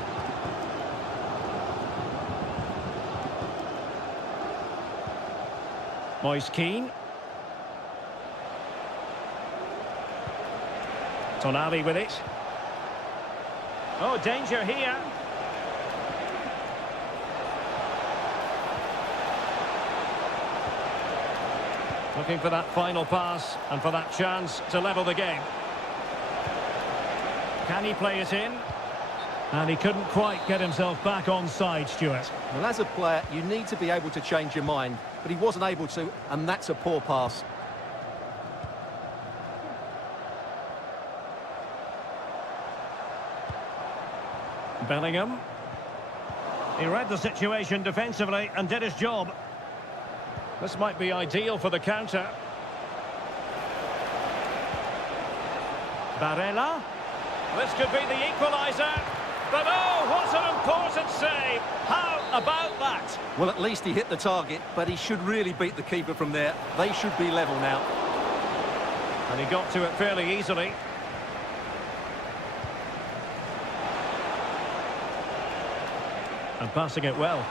Moise Keane. Tonali with it. Oh, danger here. Looking for that final pass and for that chance to level the game. Can he play it in? And he couldn't quite get himself back on side, Stuart. Well, as a player, you need to be able to change your mind, but he wasn't able to, and that's a poor pass. Bellingham. He read the situation defensively and did his job. This might be ideal for the counter. Barella. This could be the equaliser. But oh, what an important save. How about that? Well, at least he hit the target, but he should really beat the keeper from there. They should be level now. And he got to it fairly easily. And passing it well.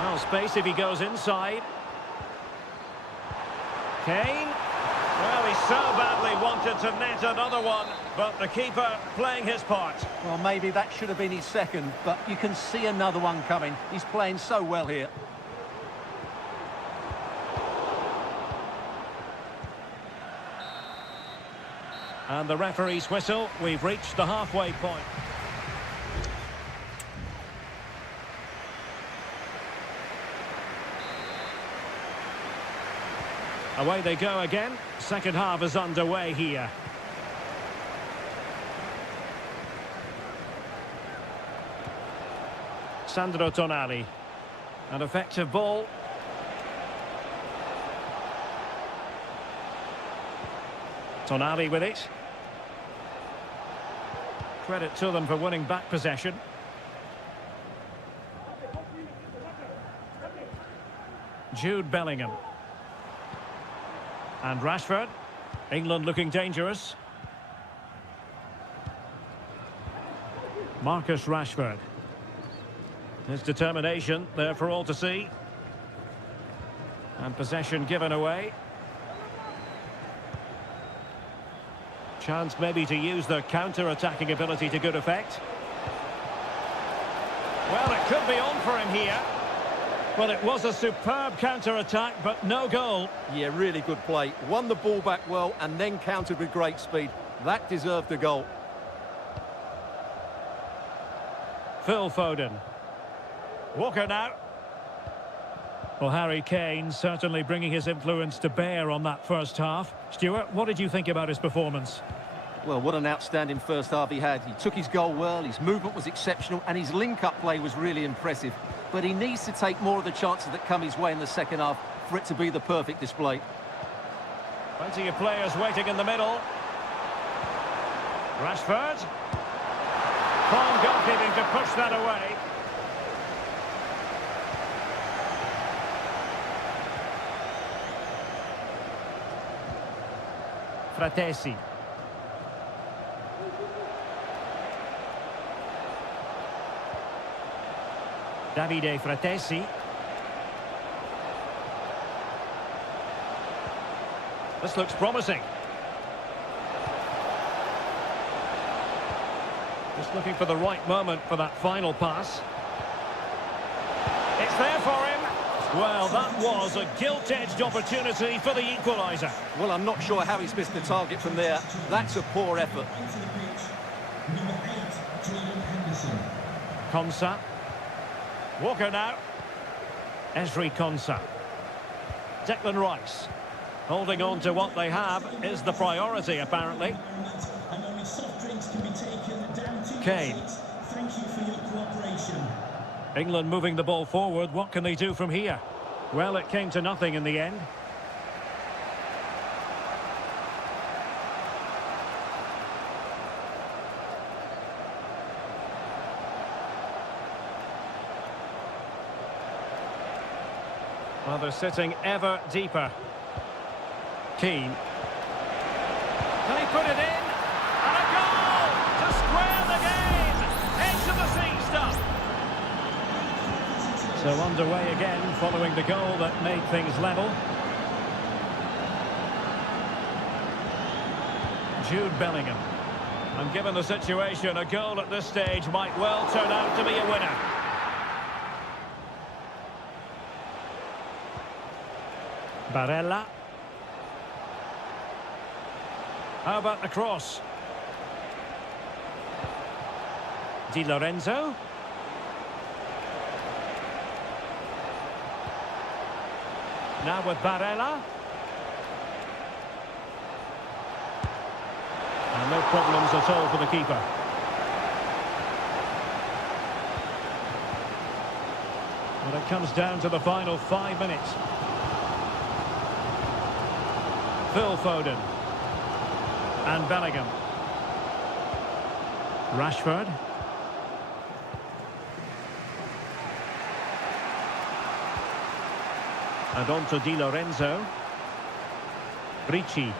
Well, space if he goes inside. Kane. Well, he so badly wanted to net another one, but the keeper playing his part. Well, maybe that should have been his second, but you can see another one coming. He's playing so well here. And the referee's whistle. We've reached the halfway point. Away they go again. Second half is underway here. Sandro Tonali. An effective ball. Tonali with it. Credit to them for winning back possession. Jude Bellingham. And Rashford. England looking dangerous. Marcus Rashford. His determination there for all to see. And possession given away. Chance maybe to use their counter-attacking ability to good effect. Well, it could be on for him here. Well, it was a superb counter-attack, but no goal. Yeah, really good play. Won the ball back well and then countered with great speed. That deserved a goal. Phil Foden. Walker now. Well, Harry Kane certainly bringing his influence to bear on that first half. Stuart, what did you think about his performance? Well, what an outstanding first half he had. He took his goal well, his movement was exceptional, and his link-up play was really impressive. But he needs to take more of the chances that come his way in the second half for it to be the perfect display. Plenty of players waiting in the middle. Rashford. Calm goalkeeping to push that away. Fratesi. Davide Fratesi. This looks promising. Just looking for the right moment for that final pass. It's there for him. Well, that was a gilt-edged opportunity for the equaliser. Well, I'm not sure how he's missed the target from there. That's a poor effort. Konsa. Walker now. Esri Konsa. Declan Rice. Holding on to what they have is the priority, apparently. Kane. Thank you for your cooperation. England moving the ball forward. What can they do from here? Well, it came to nothing in the end. Well, they're sitting ever deeper. Keane. Can he put it in? And a goal to square the game. Edge of the seat stuff. So underway again following the goal that made things level. Jude Bellingham. And given the situation, a goal at this stage might well turn out to be a winner. Barella. How about the cross? Di Lorenzo. Now with Barella. And no problems at all for the keeper. But it comes down to the final 5 minutes. Phil Foden. And Bellingham. Rashford. And on to Di Lorenzo. Ricci.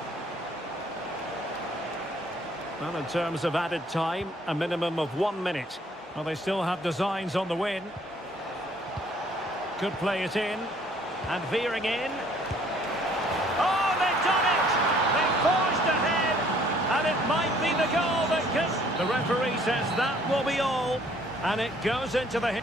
Well, in terms of added time, a minimum of 1 minute. Well, they still have designs on the win. Could play it in. And veering in. Oh, they've done it! They've forged ahead. And it might be the goal that can... The referee says that will be all. And it goes into the...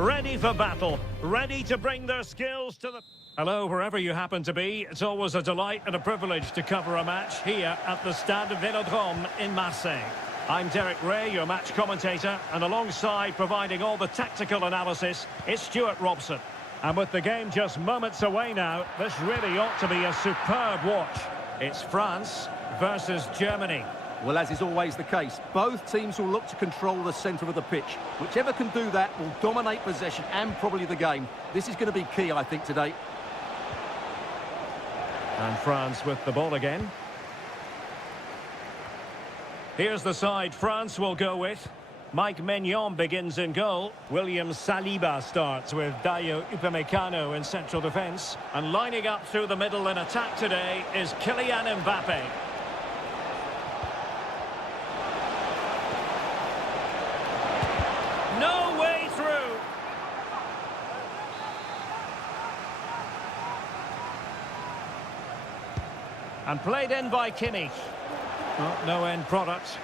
ready for battle, ready to bring their skills to the... Hello, wherever you happen to be. It's always a delight and a privilege to cover a match here at the Stade Vélodrome in Marseille. I'm Derek Ray, your match commentator, and alongside providing all the tactical analysis, it's Stuart Robson. And with the game just moments away now, this really ought to be a superb watch. It's France versus Germany. Well, as is always the case, both teams will look to control the centre of the pitch. Whichever can do that will dominate possession and probably the game. This is going to be key, I think, today. And France with the ball again. Here's the side France will go with. Mike Maignan begins in goal. William Saliba starts with Dayo Upamecano in central defence. And lining up through the middle in attack today is Kylian Mbappe. No way through. And played in by Kimmich. Oh, no end product.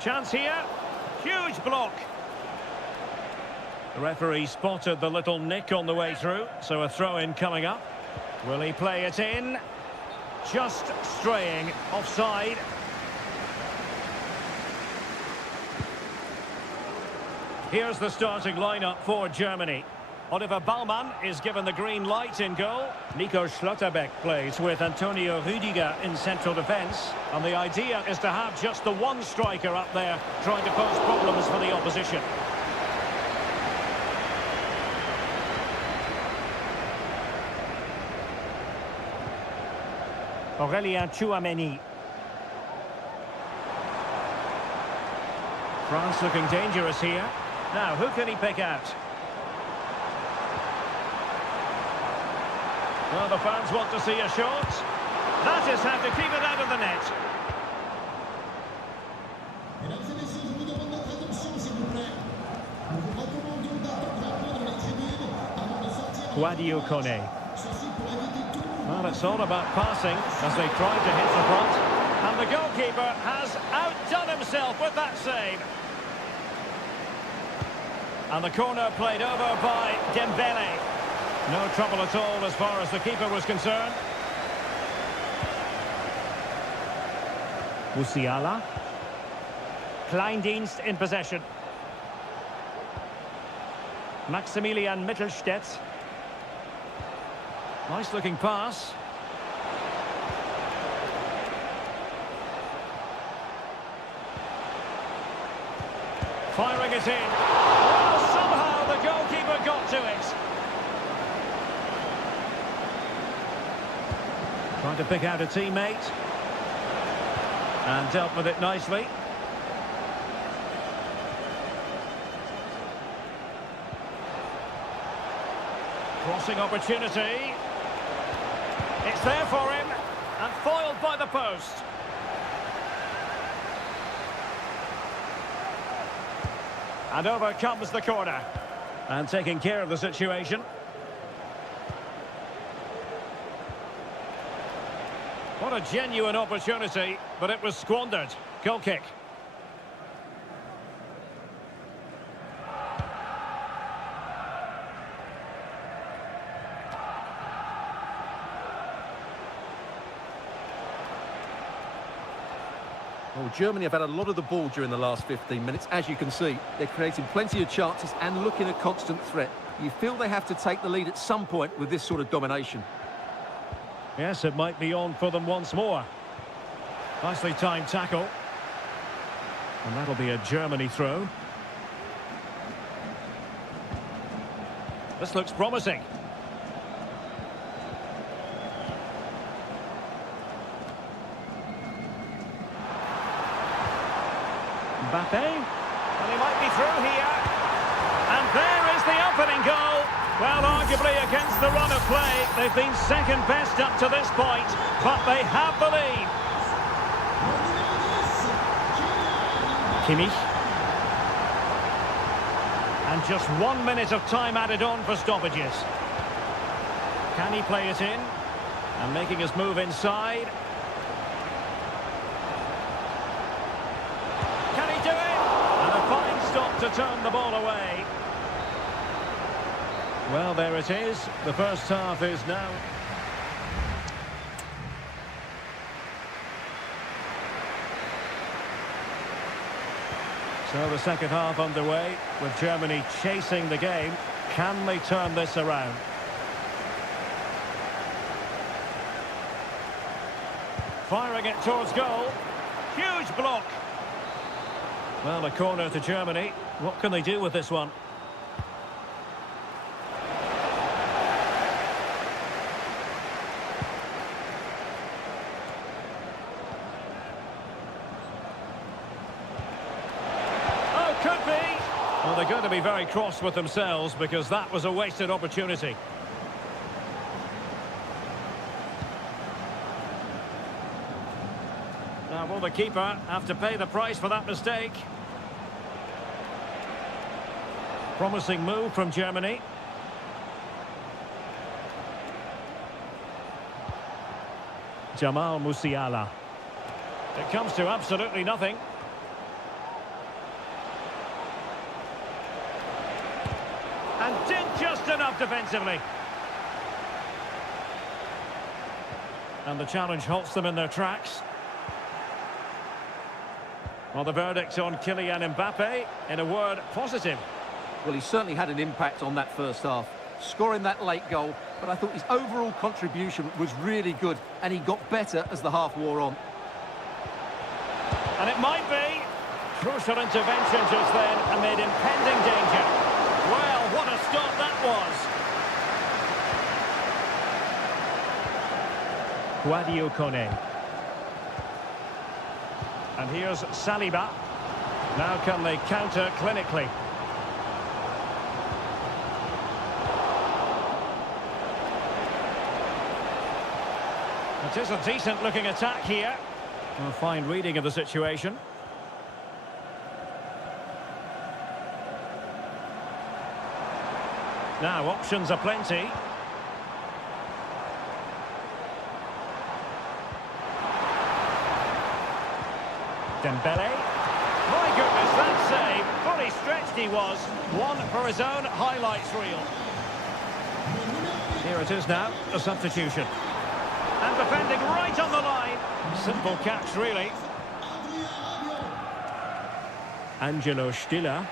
Chance here. Huge block. The referee spotted the little nick on the way through, so a throw-in coming up. Will he play it in? Just straying offside. Here's the starting lineup for Germany. Oliver Baumann is given the green light in goal. Nico Schlotterbeck plays with Antonio Rüdiger in central defence. And the idea is to have just the one striker up there trying to pose problems for the opposition. Aurélien Tchouameni. France looking dangerous here. Now, who can he pick out? Well, the fans want to see a shot. That is how to keep it out of the net. Guadio Kone. Well, it's all about passing as they try to hit the front. And the goalkeeper has outdone himself with that save. And the corner played over by Dembele. No trouble at all as far as the keeper was concerned. Musiala. Kleindienst in possession. Maximilian Mittelstädt. Nice looking pass. Firing it in. Well, somehow the goalkeeper got to it. Trying to pick out a teammate. And dealt with it nicely. Crossing opportunity. It's there for him. And foiled by the post. And over comes the corner. And taking care of the situation. What a genuine opportunity, but it was squandered. Goal kick. Well, Germany have had a lot of the ball during the last 15 minutes. As you can see, they're creating plenty of chances and looking a constant threat. You feel they have to take the lead at some point with this sort of domination. Yes, it might be on for them once more. Nicely timed tackle. And that'll be a Germany throw. This looks promising. Mbappe. And he might be through here. And there is the opening goal. Well, arguably against the run of play, they've been second best up to this point, but they have the lead. Kimmich. And just 1 minute of time added on for stoppages. Can he play it in? And making his move inside. to turn the ball away. Well, there it is. The first half is now. So the second half underway, with Germany chasing the game. Can they turn this around? Firing it towards goal. Huge block. Well, a corner to Germany. What can they do with this one? Oh, could be. Well, they're going to be very cross with themselves because that was a wasted opportunity. Now, will the keeper have to pay the price for that mistake? Promising move from Germany. Jamal Musiala. It comes to absolutely nothing. And did just enough defensively. And the challenge halts them in their tracks. Well, the verdict on Kylian Mbappe, in a word, positive. Well, he certainly had an impact on that first half, scoring that late goal, but I thought his overall contribution was really good, and he got better as the half wore on. And it might be. Crucial intervention just then amid impending danger. Well, what a stop that was. Guadio Kone. And here's Saliba. Now can they counter clinically? It is a decent-looking attack here. A fine reading of the situation. Now, options are plenty. Dembele. My goodness, that save. Fully stretched he was. One for his own highlights reel. Here it is now, a substitution. And defending right on the line. Simple catch, really. Angelo Stiller.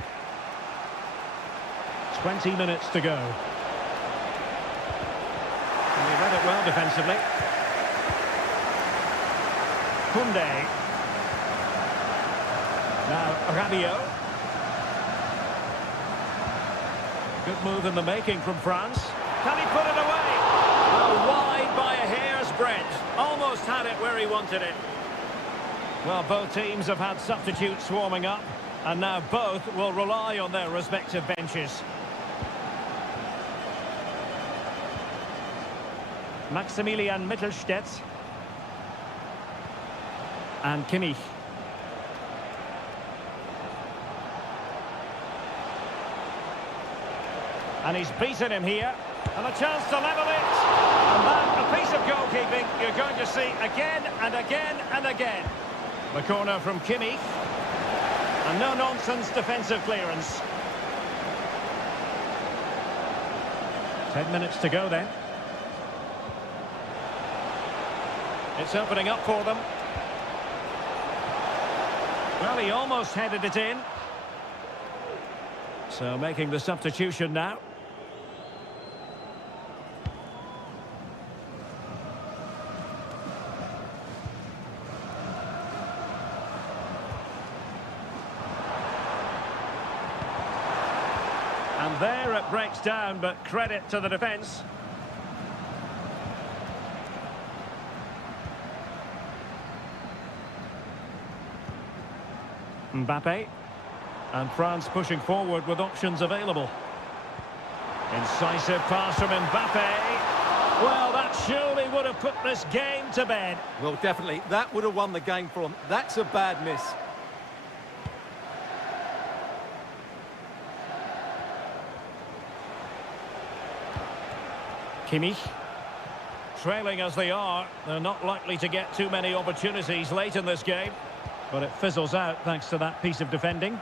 20 minutes to go. And he read it well defensively. Koundé. Now, Rabiot. Good move in the making from France. Can he put it away? Oh, wide by a hair's breadth. Almost had it where he wanted it. Well, both teams have had substitutes warming up, and now both will rely on their respective benches. Maximilian Mittelstädt. And Kimmich. And he's beaten him here. And a chance to level it. And that, a piece of goalkeeping you're going to see again and again and again. The corner from Kimmich. And no-nonsense defensive clearance. 10 minutes to go then. It's opening up for them. Well, he almost headed it in. So making the substitution now. And there it breaks down, but credit to the defence. Mbappe. And France pushing forward with options available. Incisive pass from Mbappe. Well, that surely would have put this game to bed. Well, definitely. That would have won the game for them. That's a bad miss. Kimmich. Trailing as they are, they're not likely to get too many opportunities late in this game. But it fizzles out thanks to that piece of defending.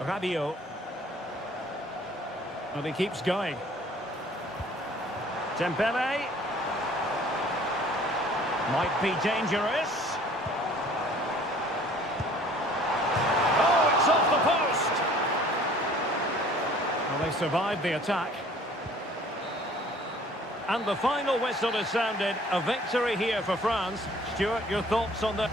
Rabiot. And he keeps going. Dembele. Might be dangerous. Oh, it's off the post. Well, they survived the attack. And the final whistle is sounded. A victory here for France. Stuart, your thoughts on the...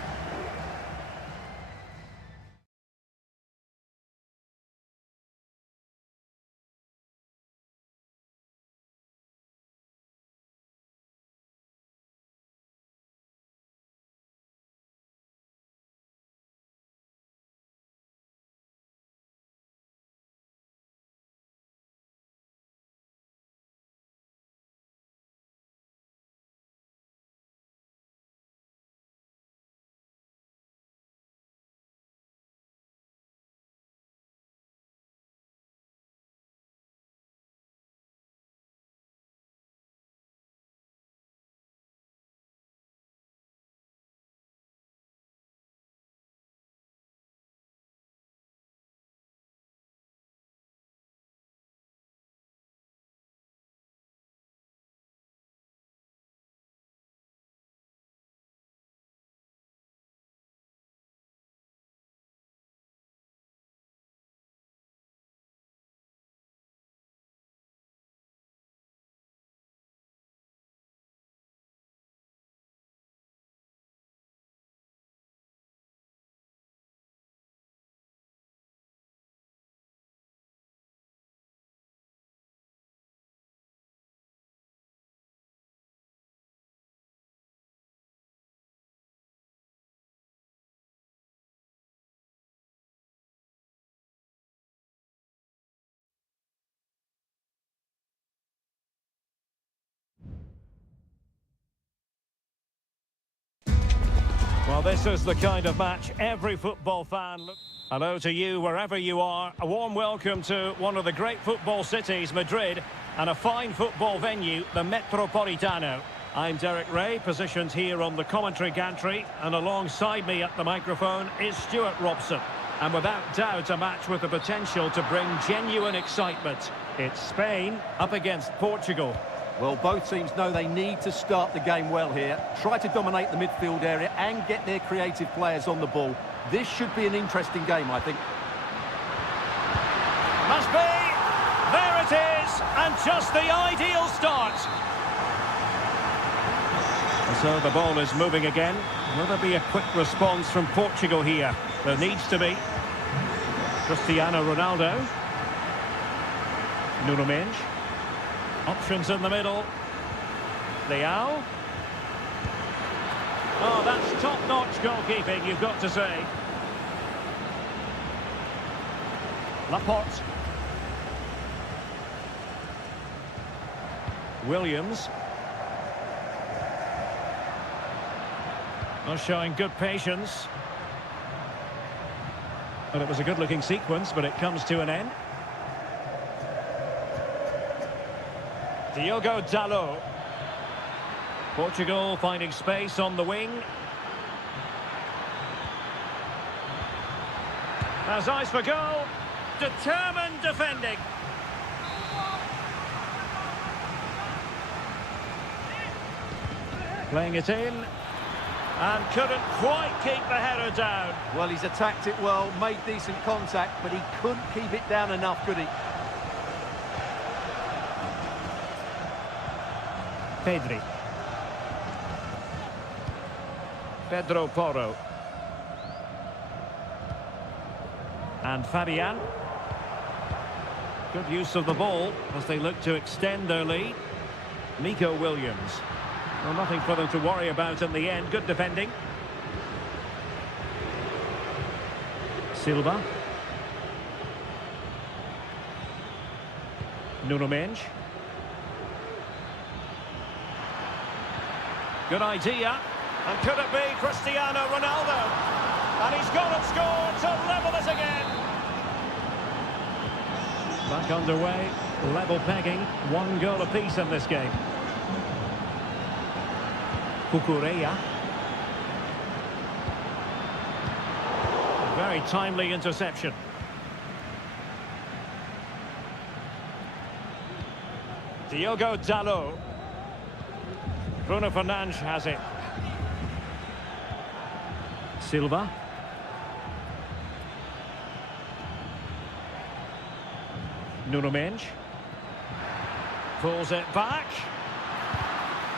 Well, this is the kind of match every football fan looks... Hello to you, wherever you are. A warm welcome to one of the great football cities, Madrid, and a fine football venue, the Metropolitano. I'm Derek Ray, positioned here on the commentary gantry, and alongside me at the microphone is Stuart Robson. And without doubt, a match with the potential to bring genuine excitement. It's Spain up against Portugal. Well, both teams know they need to start the game well here. Try to dominate the midfield area and get their creative players on the ball. This should be an interesting game, I think. Must be! There it is! And just the ideal start! And so the ball is moving again. Will there be a quick response from Portugal here? There needs to be. Cristiano Ronaldo. Nuno Mendes. Options in the middle. Leao. Oh, that's top-notch goalkeeping, you've got to say. Laporte. Williams. Oh, showing good patience. Well, it was a good-looking sequence, but it comes to an end. Diogo Dalot. Portugal finding space on the wing. Has eyes for goal. Determined defending. Playing it in. And couldn't quite keep the header down. Well, he's attacked it well, made decent contact, but he couldn't keep it down enough, could he? Pedri. Pedro Porro. And Fabian. Good use of the ball as they look to extend their lead. Nico Williams. Well, nothing for them to worry about in the end. Good defending. Silva. Nuno Mendes. Good idea. And could it be Cristiano Ronaldo? And he's gone and scored to level it again. Back underway, level pegging, 1 goal apiece in this game. Cucurella. Very timely interception. Diogo Dalot. Bruno Fernandes has it. Silva. Nuno Mendes. Pulls it back.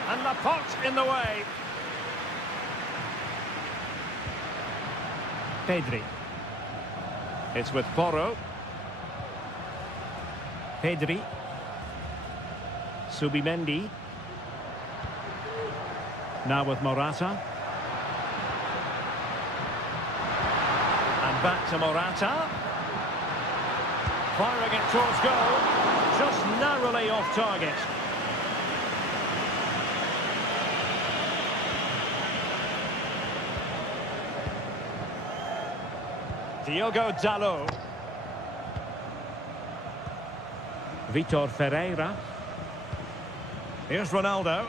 And Laporte in the way. Pedri. It's with Porro. Pedri. Subimendi. Now with Morata. And back to Morata. Firing it towards goal. Just narrowly off target. Diogo Dalot. Vitor Ferreira. Here's Ronaldo.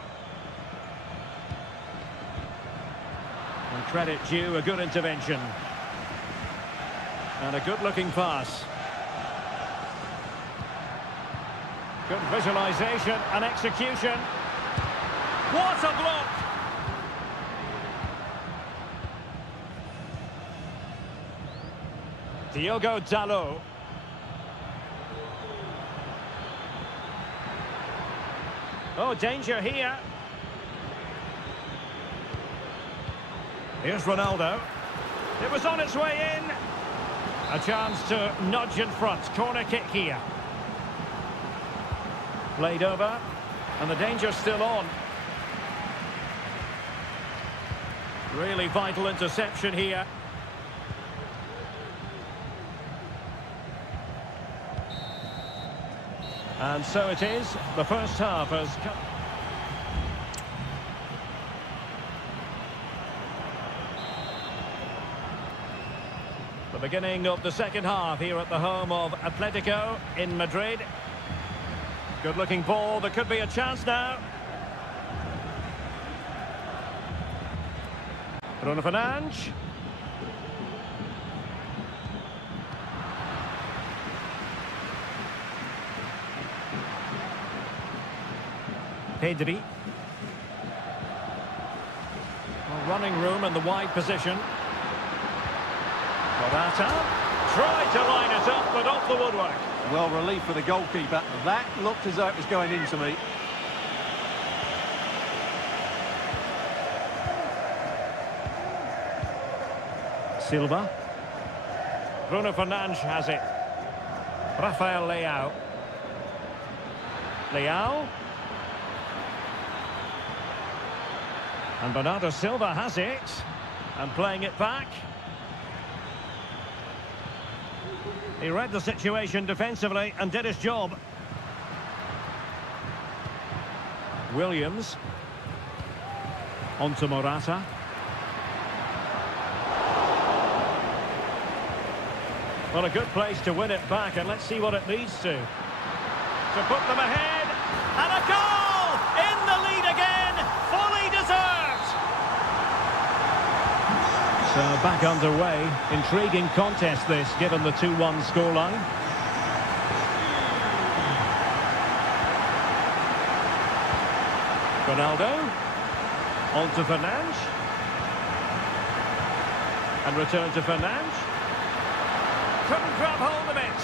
And credit due, a good intervention. And a good-looking pass. Good visualisation and execution. What a block! Diogo Dalot. Oh, danger here. Here's Ronaldo. It was on its way in. A chance to nudge in front. Corner kick here. Played over. And the danger's still on. Really vital interception here. And so it is. The first half has come. The beginning of the second half here at the home of Atletico in Madrid. Good-looking ball. There could be a chance now. Bruno Fernandes. Pedri. Well, running room in the wide position. Morata. Tried to line it up, but off the woodwork. Well, relief for the goalkeeper. That looked as though it was going into me. Silva. Bruno Fernandes has it. Rafael Leao. Leao. And Bernardo Silva has it. And playing it back. He read the situation defensively and did his job. Williams. On to Morata. Well, a good place to win it back, and let's see what it leads to. To put them ahead. And a goal! In the lead again! Fully deserved! So back underway. Intriguing contest this, given the 2-1 scoreline. Ronaldo. On to Fernandes. And return to Fernandes. Couldn't grab hold of it.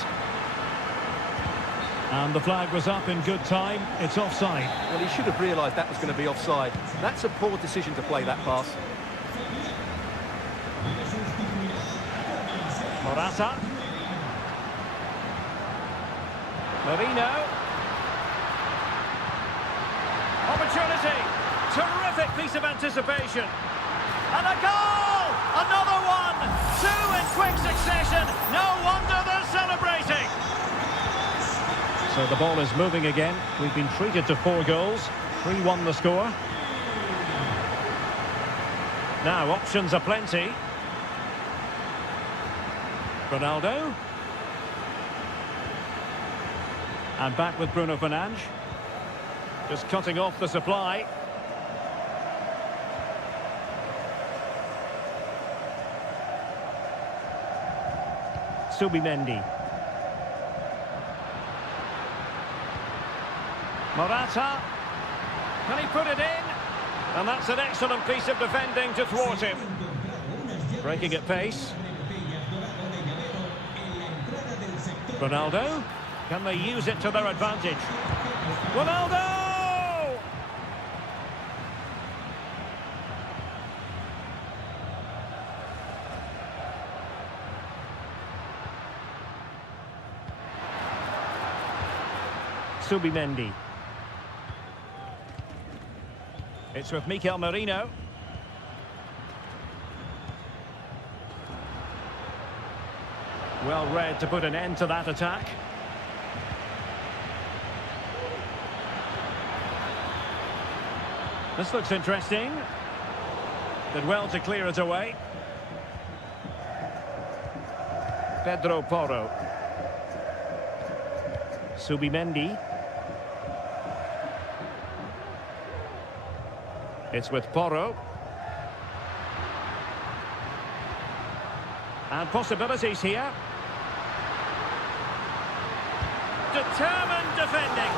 And the flag was up in good time. It's offside. Well, he should have realised that was going to be offside. That's a poor decision to play that pass. Morata. Marino. Opportunity. Terrific piece of anticipation. And a goal! Another one! Two in quick succession. No wonder they're celebrating. So the ball is moving again. We've been treated to 4 goals. 3-1 the score. Now options are plenty. Ronaldo. And back with Bruno Fernandes. Just cutting off the supply. Subimendi. Morata. Can he put it in? And that's an excellent piece of defending to thwart him. Breaking at pace. Ronaldo. Can they use it to their advantage? Ronaldo! Subimendi. It's with Mikel Merino. Well read to put an end to that attack. This looks interesting. Did well to clear it away. Pedro Porro. Subimendi. It's with Porro. And possibilities here. Determined defending.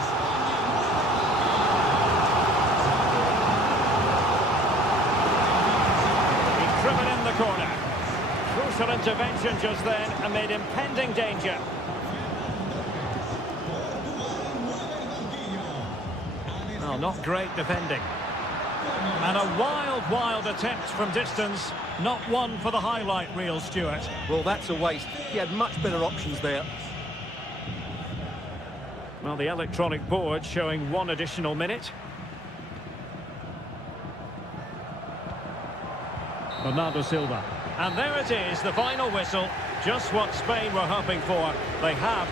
He's driven in the corner. Crucial intervention just then amid impending danger. Well, not great defending. And a wild attempt from distance. Not one for the highlight reel, Stuart. Well, that's a waste. He had much better options there. Well, the electronic board showing one additional minute. Bernardo Silva. And there it is, the final whistle. Just what Spain were hoping for. They have.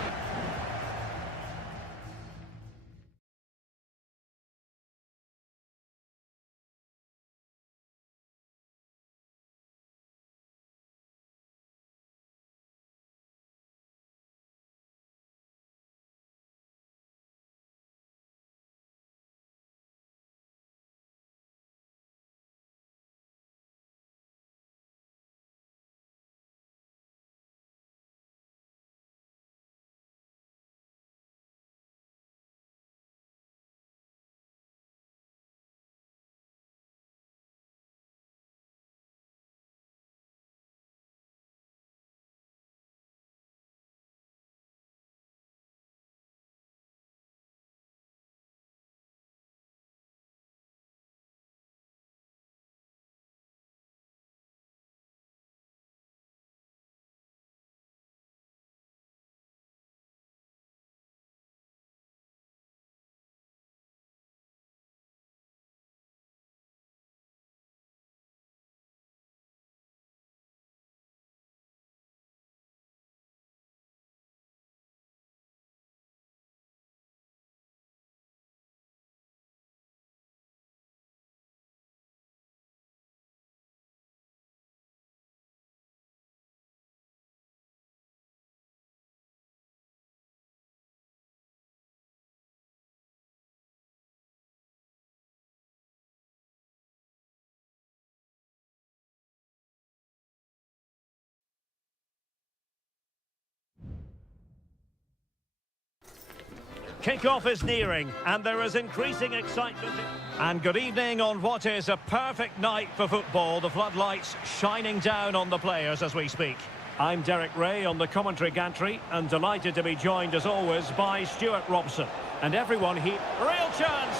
Kick-off is nearing, and there is increasing excitement. And good evening on what is a perfect night for football. The floodlights shining down on the players as we speak. I'm Derek Ray on the commentary gantry, and delighted to be joined as always by Stuart Robson. And everyone here. Real chance!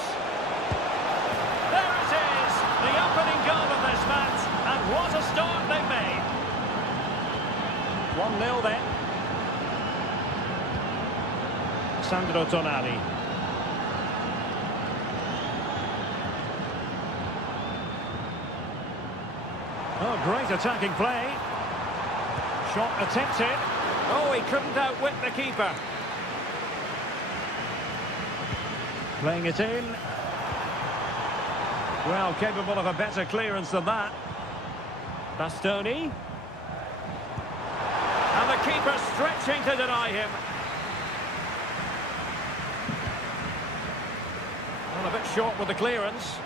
There it is! The opening goal of this match, and what a start they've made. 1-0 then. Sandro Tonali. Oh, great attacking play. Shot attempted. Oh, he couldn't outwit the keeper. Playing it in. Well, capable of a better clearance than that. Bastoni. And the keeper stretching to deny him. Well, a bit short with the clearance.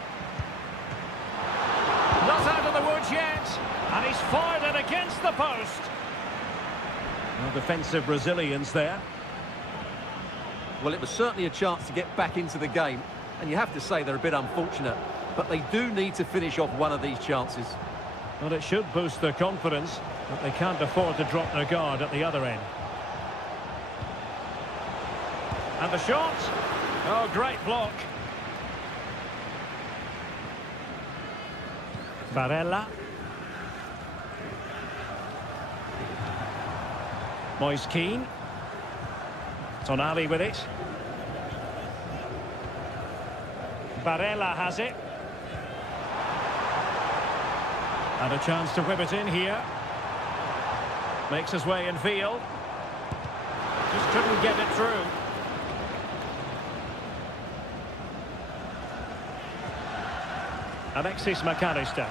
Not out of the woods yet. And he's fired it against the post. Well, defensive Brazilians there. Well, it was certainly a chance to get back into the game, and you have to say they're a bit unfortunate, but they do need to finish off one of these chances. Well, it should boost their confidence, but they can't afford to drop their guard at the other end. And the shot. Oh, great block. Barella. Moise Keane. Tonali with it. Barella has it. And a chance to whip it in here. Makes his way in field. Just couldn't get it through. Alexis McAllister.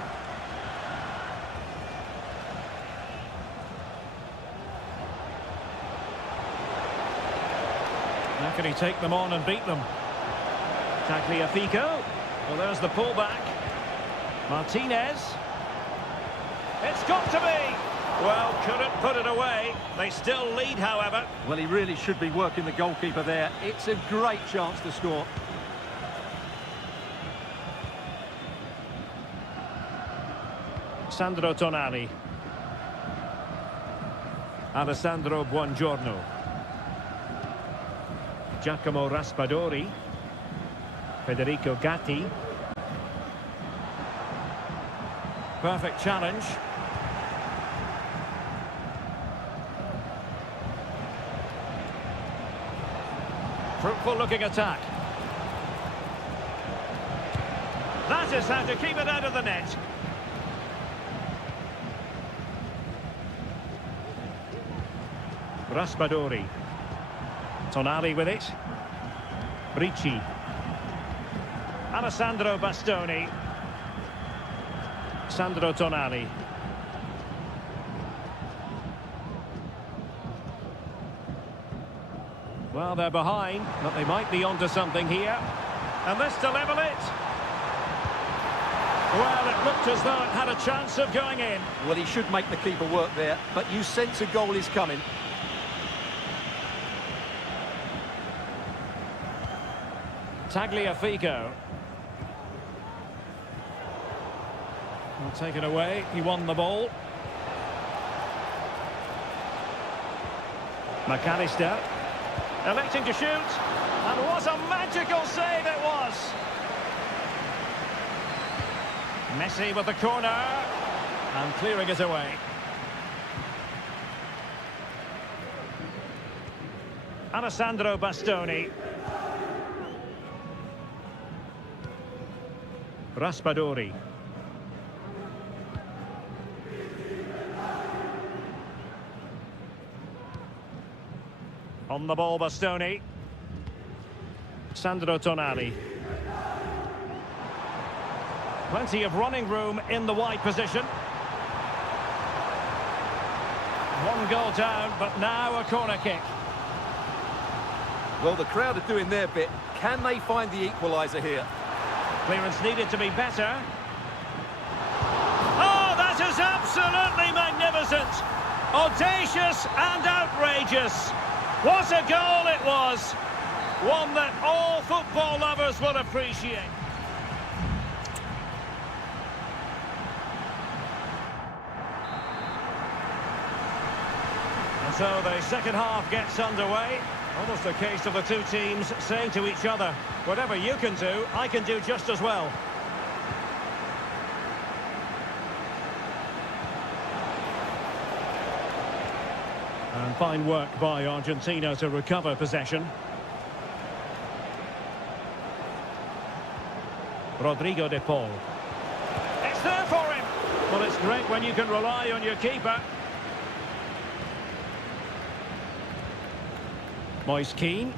How can he take them on and beat them? Tagliafico. Well, there's the pullback. Martinez. It's got to be! Well, couldn't put it away. They still lead, however. Well, he really should be working the goalkeeper there. It's a great chance to score. Sandro Tonali. Alessandro Buongiorno. Giacomo Raspadori. Federico Gatti. Perfect challenge. Fruitful looking attack. That is how to keep it out of the net. Raspadori. Tonali with it. Ricci. Alessandro Bastoni. Sandro Tonali. Well, they're behind, but they might be onto something here. And this to level it. Well, it looked as though it had a chance of going in. Well, he should make the keeper work there, but you sense a goal is coming. Tagliafico. Will take it away. He won the ball. McAllister. Electing to shoot. And what a magical save it was. Messi with the corner. And clearing it away. Alessandro Bastoni. Raspadori. On the ball, Bastoni. Sandro Tonali. Plenty of running room in the wide position. One goal down, but now a corner kick. Well, the crowd are doing their bit. Can they find the equaliser here? Clearance needed to be better. Oh, that is absolutely magnificent. Audacious and outrageous. What a goal it was. One that all football lovers will appreciate. And so the second half gets underway. Almost a case of the two teams saying to each other, whatever you can do, I can do just as well. And fine work by Argentina to recover possession. Rodrigo de Paul. It's there for him. Well, it's great when you can rely on your keeper. Moise Keane.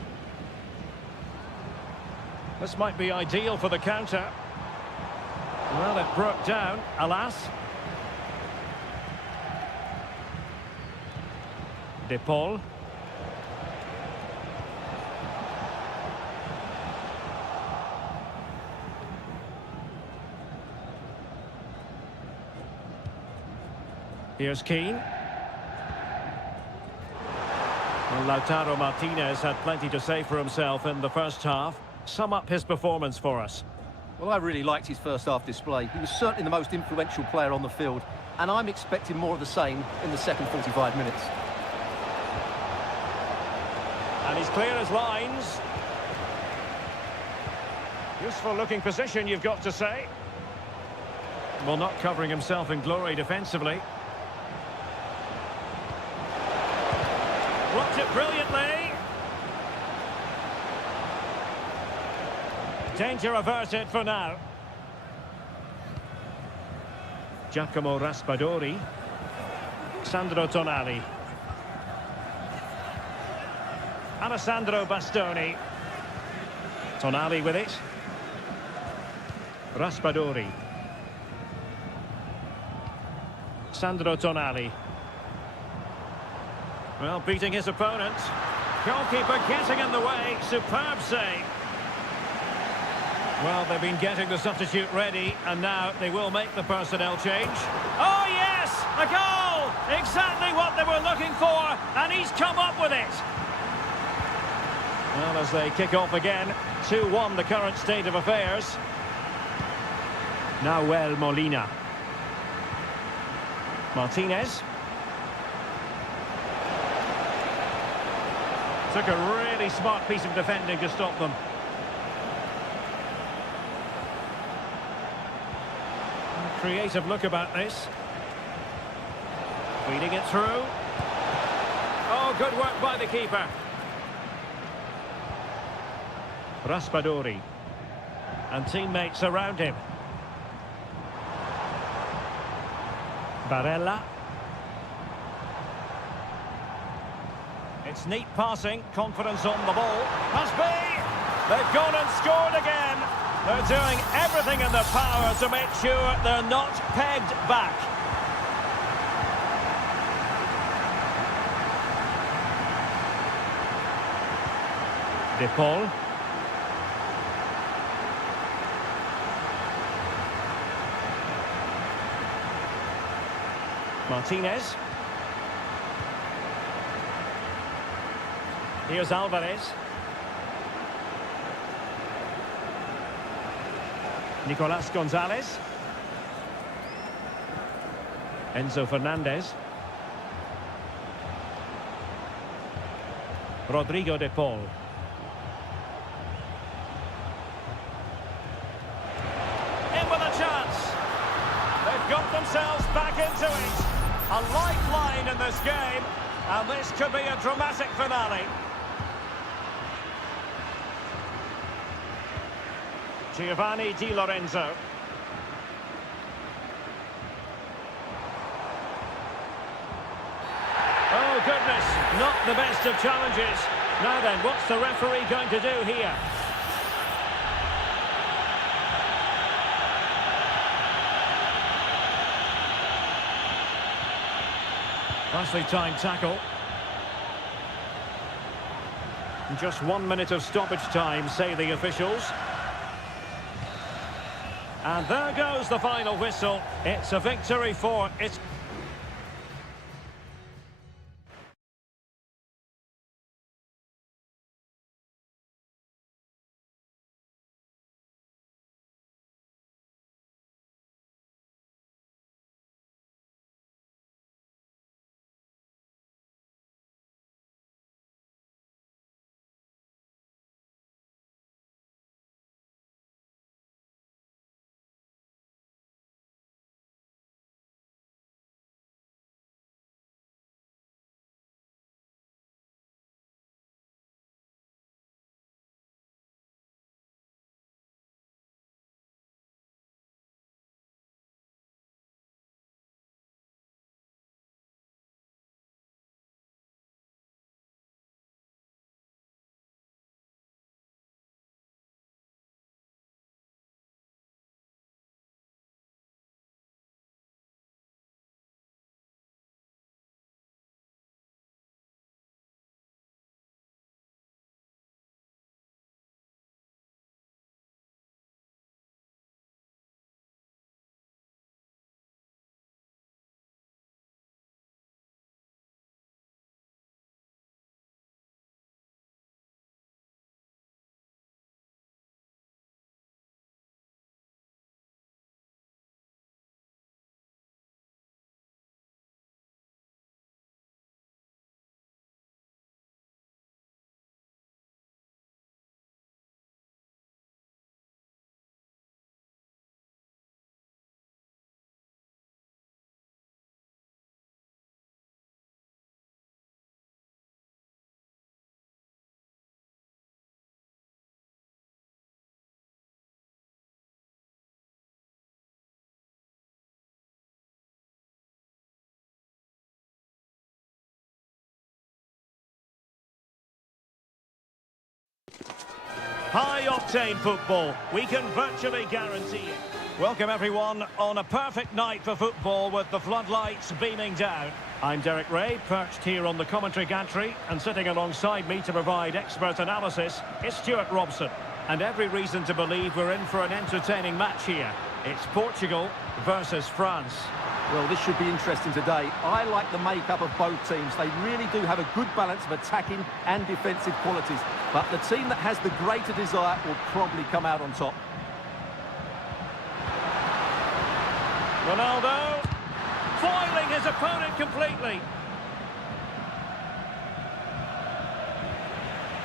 This might be ideal for the counter. Well, it broke down, alas. De Paul. Here's Keane. Well, Well, Lautaro Martinez had plenty to say for himself in the first half. Sum up his performance for us. Well, I really liked his first half display. He was certainly the most influential player on the field, and I'm expecting more of the same in the second 45 minutes. And he's clear as lines. Useful looking position, you've got to say. Well, not covering himself in glory defensively. Blocked it brilliantly. Danger averted for now. Giacomo Raspadori. Sandro Tonali. Alessandro Bastoni. Tonali with it. Raspadori. Sandro Tonali. Well, beating his opponent. Goalkeeper getting in the way. Superb save. Well, they've been getting the substitute ready, and now they will make the personnel change. Oh, yes! A goal! Exactly what they were looking for, and he's come up with it. Well, as they kick off again, 2-1 the current state of affairs. Nahuel Molina. Martinez. Took a really smart piece of defending to stop them. Creative look about this. Feeding it through. Oh, good work by the keeper. Raspadori. And teammates around him. Barella. It's neat passing, confidence on the ball. Must be! They've gone and scored again. They're doing everything in their power to make sure they're not pegged back. De Paul. Martinez. Here's Alvarez. Nicolas Gonzalez. Enzo Fernandez. Rodrigo de Paul. In with a chance. They've got themselves back into it. A lifeline in this game, and this could be a dramatic finale. Giovanni Di Lorenzo. Oh, goodness, not the best of challenges. Now then, what's the referee going to do here? Nicely timed tackle. Just 1 minute of stoppage time, say the officials. And there goes the final whistle. It's a victory for its... High-octane football, we can virtually guarantee it. Welcome everyone on a perfect night for football with the floodlights beaming down. I'm Derek Ray, perched here on the commentary gantry, and sitting alongside me to provide expert analysis is Stuart Robson. And every reason to believe we're in for an entertaining match here. It's Portugal versus France. Well, this should be interesting today. I like the makeup of both teams. They really do have a good balance of attacking and defensive qualities. But the team that has the greater desire will probably come out on top. Ronaldo, foiling his opponent completely.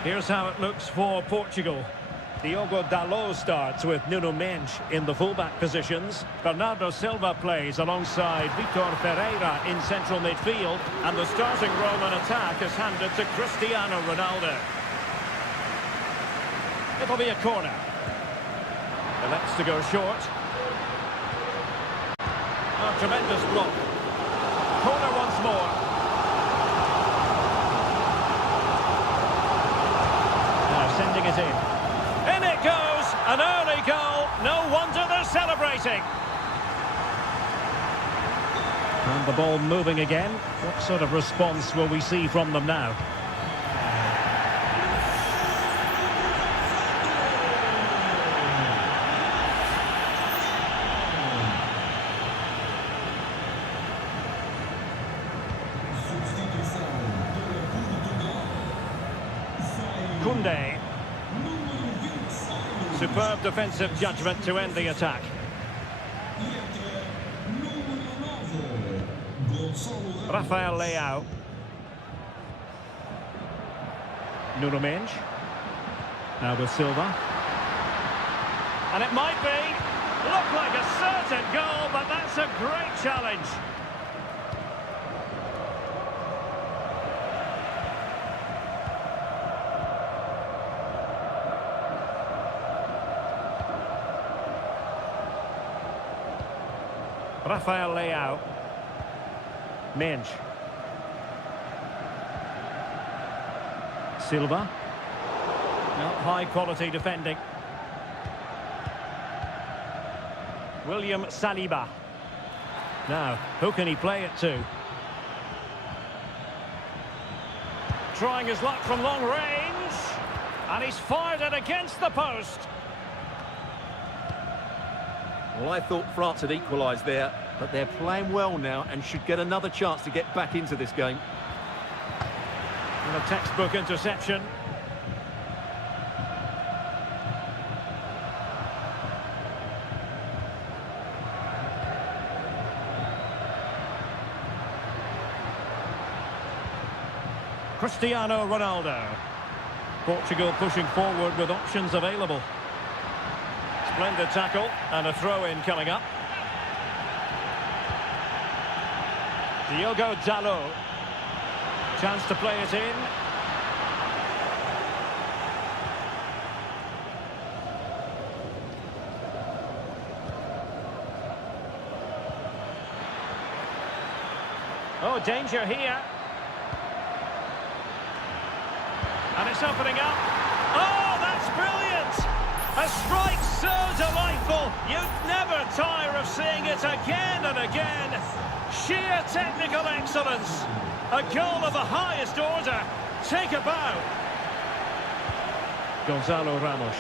Here's how it looks for Portugal. Diogo Dalot starts with Nuno Mendes in the fullback positions. Bernardo Silva plays alongside Vitor Ferreira in central midfield. And the starting role in attack is handed to Cristiano Ronaldo. It'll be a corner. Elects to go short. Oh, tremendous block. Corner once more. Now sending it in. In it goes! An early goal. No wonder they're celebrating. And the ball moving again. What sort of response will we see from them now? Koundé. Superb defensive judgment to end the attack. Rafael Leao. Nuno Mendes. Now with Silva. And it might be. Look like a certain goal, but that's a great challenge. Rafael Leao. Mendes. Silva. Not high quality defending. William Saliba. Now, who can he play it to? Trying his luck from long range. And he's fired it against the post. Well, I thought France had equalised there, but they're playing well now and should get another chance to get back into this game. And a textbook interception. Cristiano Ronaldo. Portugal pushing forward with options available. Splendid tackle and a throw-in coming up. Diogo Dalot. Chance to play it in. Oh, danger here. And it's opening up. Oh, that's brilliant! A strike so delightful, you'd never tire of seeing it again and again. Sheer technical excellence. A goal of the highest order. Take a bow. Gonzalo Ramos.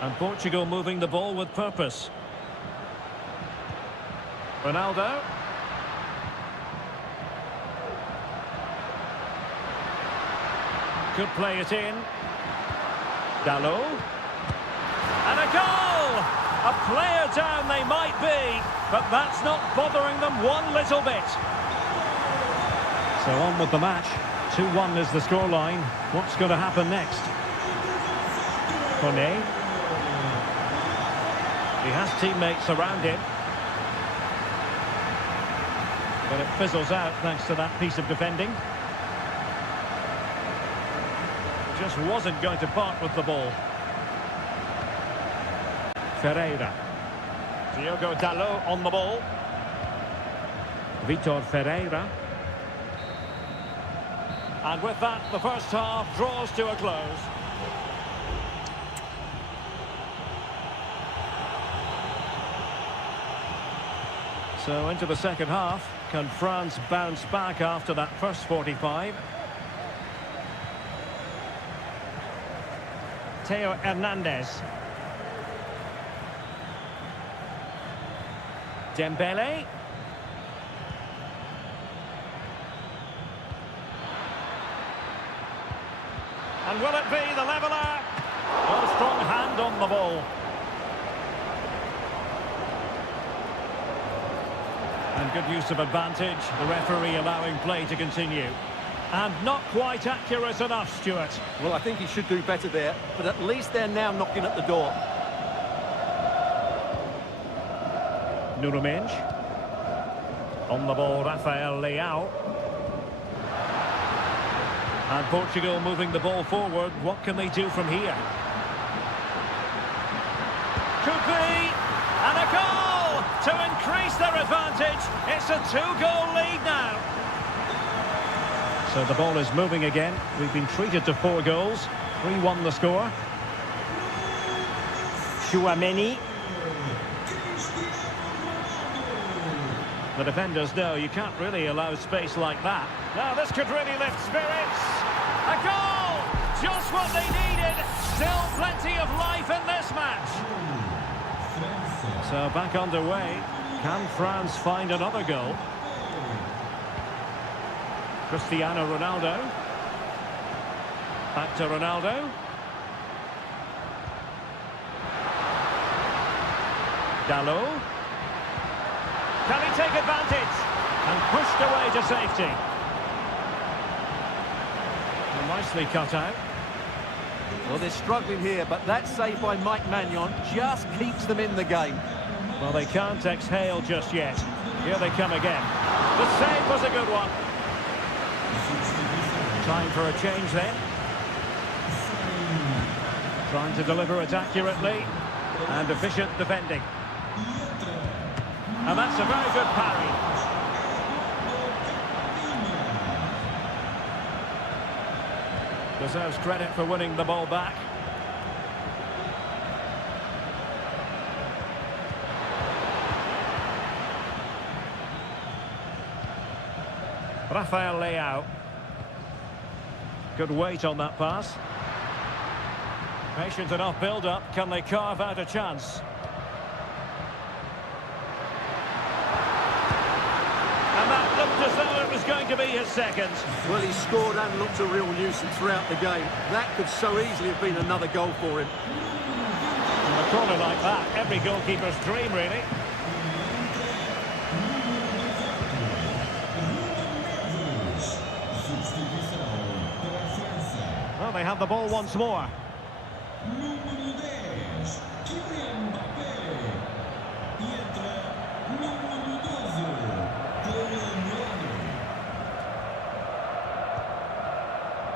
And Portugal moving the ball with purpose. Ronaldo. Could play it in. Dalot. And a goal! A player down they might be, but that's not bothering them one little bit. So on with the match. 2-1 is the scoreline. What's going to happen next? Koné. He has teammates around him. But it fizzles out thanks to that piece of defending. Just wasn't going to part with the ball. Ferreira. Diogo Dalot on the ball. Vitor Ferreira. And with that, the first half draws to a close. So into the second half. Can France bounce back after that first 45? Theo Hernandez. Dembele. And will it be the leveller? Oh, strong hand on the ball. And good use of advantage. The referee allowing play to continue. And not quite accurate enough, Stuart. Well, I think he should do better there, but at least they're now knocking at the door. Nuno Mendes. On the ball, Rafael Leao. And Portugal moving the ball forward. What can they do from here? Could be! And a goal to increase their advantage. It's a two-goal lead now. So the ball is moving again. We've been treated to 4 goals. 3-1 the score. Chouameni. The defenders know you can't really allow space like that. Now this could really lift spirits. A goal! Just what they needed. Still plenty of life in this match. So back underway. Can France find another goal? Cristiano Ronaldo. Back to Ronaldo. Dalot. Can he take advantage? And pushed away to safety. Well, nicely cut out. Well, they're struggling here, but that save by Mike Maignan just keeps them in the game. Well, they can't exhale just yet. Here they come again. The save was a good one. Time for a change then. Trying to deliver it accurately. And efficient defending. And that's a very good parry. Deserves credit for winning the ball back. Rafael Leao. Good weight on that pass. Patient enough build-up. Can they carve out a chance? And that looked as though it was going to be his second. Well, he scored and looked a real nuisance throughout the game. That could so easily have been another goal for him. From a corner like that, every goalkeeper's dream, really. Well, they have the ball once more.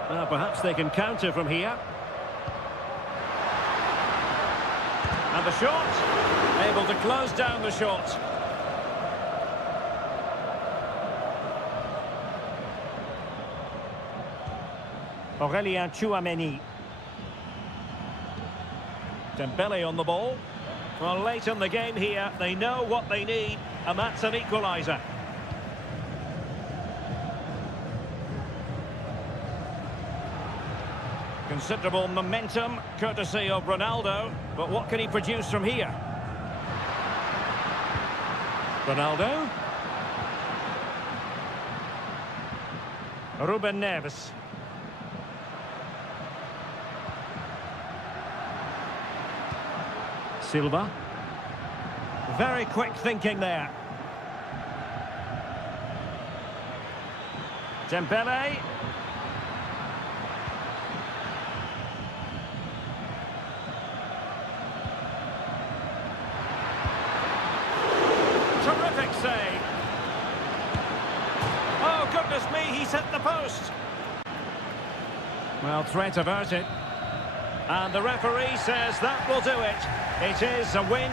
Well, perhaps they can counter from here. And the shot. Able to close down the shot. Aurélien Chouameni. Dembele on the ball. Well, late in the game here, they know what they need, and that's an equaliser. Considerable momentum, courtesy of Ronaldo, but what can he produce from here? Ronaldo. Ruben Neves. Silva. Very quick thinking there. Dembele. Terrific save. Oh, goodness me, he's hit the post. Well, threat averted. And the referee says that will do it. It is a win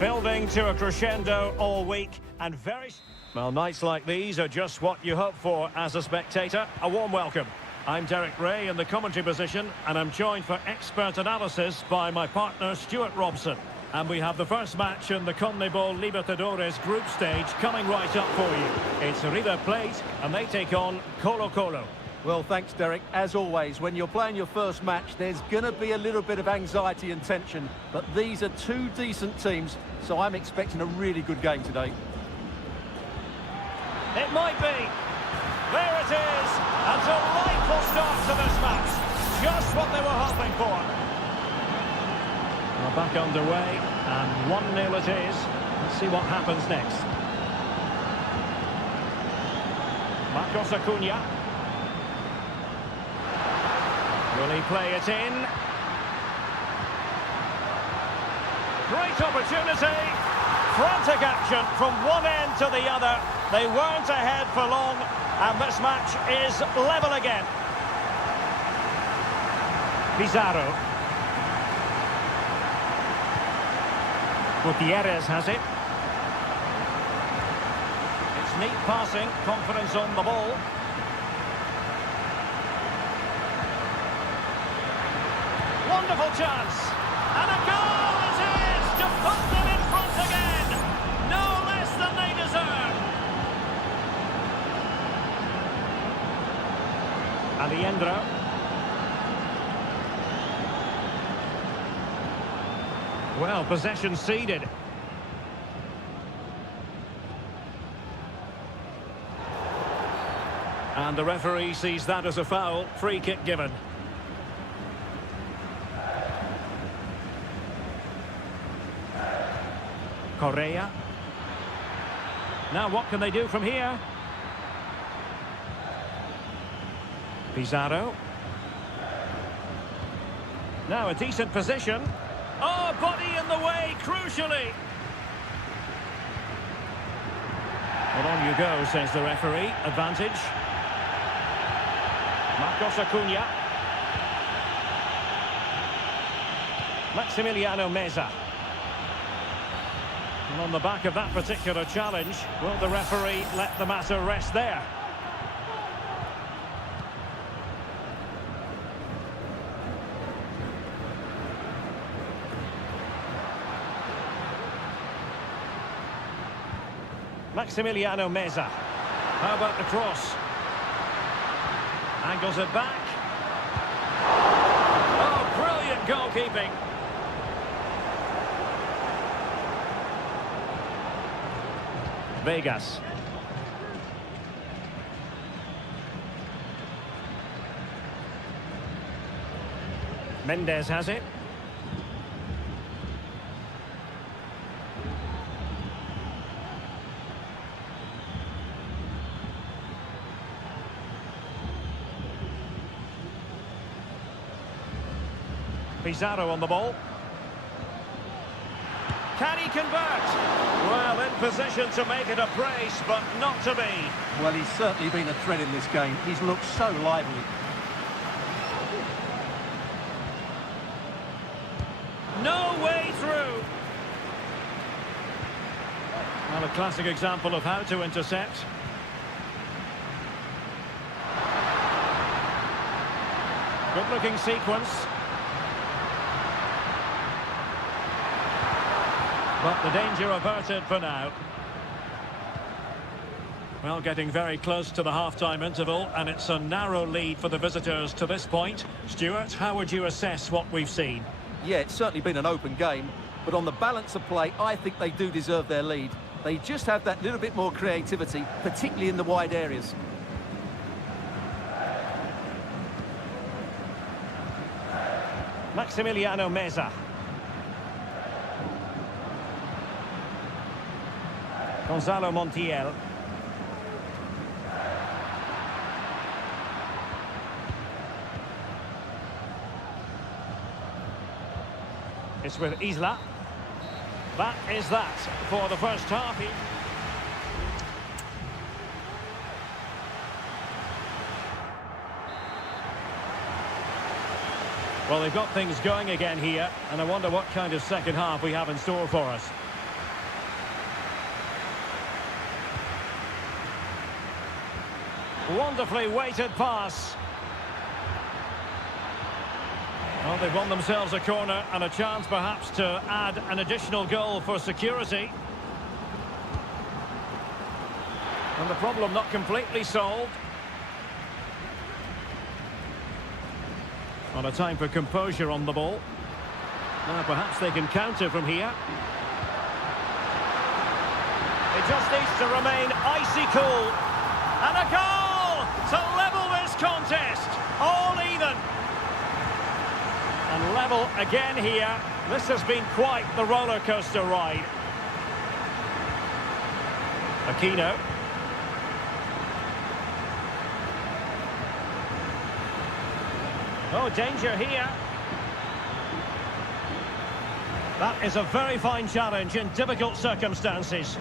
Building to a crescendo all week and very... Well, nights like these are just what you hope for as a spectator. A warm welcome. I'm Derek Ray in the commentary position, and I'm joined for expert analysis by my partner Stuart Robson. And we have the first match in the CONMEBOL Libertadores group stage coming right up for you. It's River Plate, and they take on Colo-Colo. Well, thanks, Derek. As always, when you're playing your first match, there's going to be a little bit of anxiety and tension. But these are two decent teams, so I'm expecting a really good game today. It might be. There it is. A delightful start to this match. Just what they were hoping for. We're back underway, and 1-0 it is. Let's see what happens next. Marcos Acuna. Will he play it in? Great opportunity. Frantic action from one end to the other. They weren't ahead for long, and this match is level again. Pizarro. Gutierrez has it. It's neat passing, confidence on the ball. Wonderful chance. And a goal it is to put them in front again. No less than they deserve. Aliendro. Well, possession ceded. And the referee sees that as a foul. Free kick given. Correa. Now what can they do from here? Pizarro. Now a decent position. Oh, body in the way, crucially. Well, on you go, says the referee. Advantage. Marcos Acuna. Maximiliano Meza. And on the back of that particular challenge, will the referee let the matter rest there? Maximiliano Meza. How about the cross? Angles it back. Oh, brilliant goalkeeping. Vegas. Mendes has it. Pizarro on the ball. Can he convert? Well, in position to make it a brace, but not to be. Well, he's certainly been a threat in this game. He's looked so lively. No way through. Well, a classic example of how to intercept. Good-looking sequence. But the danger averted for now. Well, getting very close to the half-time interval, and it's a narrow lead for the visitors to this point. Stuart, how would you assess what we've seen? Yeah, it's certainly been an open game, but on the balance of play, I think they do deserve their lead. They just have that little bit more creativity, particularly in the wide areas. Maximiliano Meza. Gonzalo Montiel. It's with Isla. That is that for the first half. Well, they've got things going again here, and I wonder what kind of second half we have in store for us. Wonderfully weighted pass. Well, they've won themselves a corner and a chance perhaps to add an additional goal for security. And the problem not completely solved. Not a time for composure on the ball. Now perhaps they can counter from here. It just needs to remain icy cool. And a goal to level this contest. All even. And level again here. This has been quite the roller coaster ride. Aquino. Oh, danger here. That is a very fine challenge in difficult circumstances.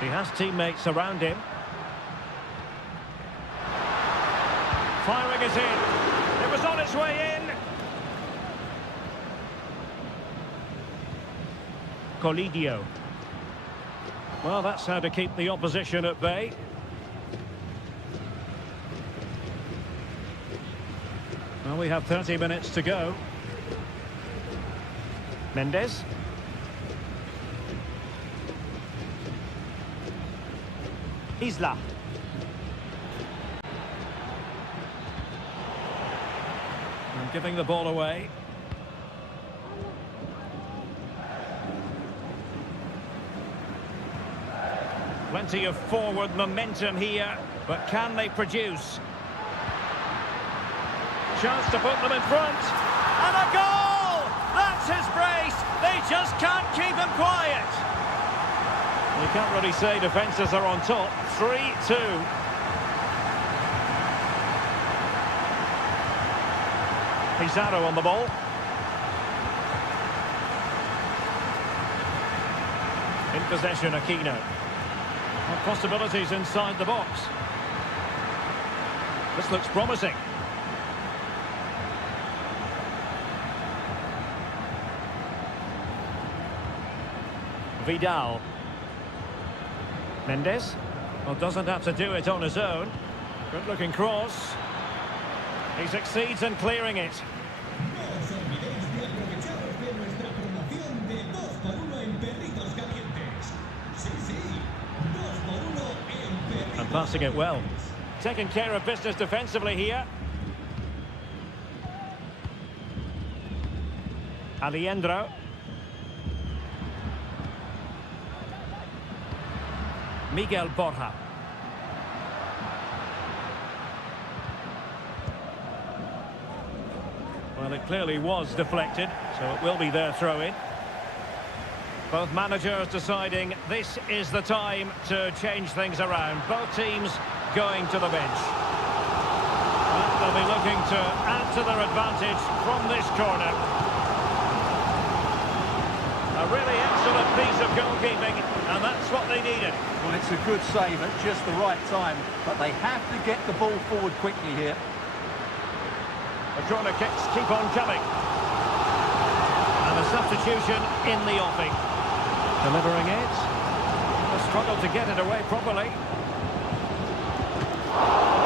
He has teammates around him. Firing it in. It was on its way in. Colidio. Well, that's how to keep the opposition at bay. Well, we have 30 minutes to go. Mendes. Isla. And giving the ball away. Plenty of forward momentum here, but can they produce? Chance to put them in front. And a goal! That's his brace! They just can't keep him quiet. You can't really say defences are on top. 3-2. Pizarro on the ball. In possession, Aquino. Possibilities inside the box. This looks promising. Vidal. Mendes. Well, doesn't have to do it on his own. Good looking cross. He succeeds in clearing it. No os olvidéis de aprovecharos de nuestra promoción de 2x1 en perritos calientes. Sí, sí, 2x1 en perritos. And passing it well. Taking care of business defensively here. Alejandro. Miguel Borja. Well, it clearly was deflected, so it will be their throw-in. Both managers deciding this is the time to change things around. Both teams going to the bench. Well, they'll be looking to add to their advantage from this corner. A really excellent piece of goalkeeping, and that's what they needed. Well, it's a good save at just the right time, but they have to get the ball forward quickly here. The corner kicks keep on coming. And a substitution in the offing. Delivering it. A struggle to get it away properly.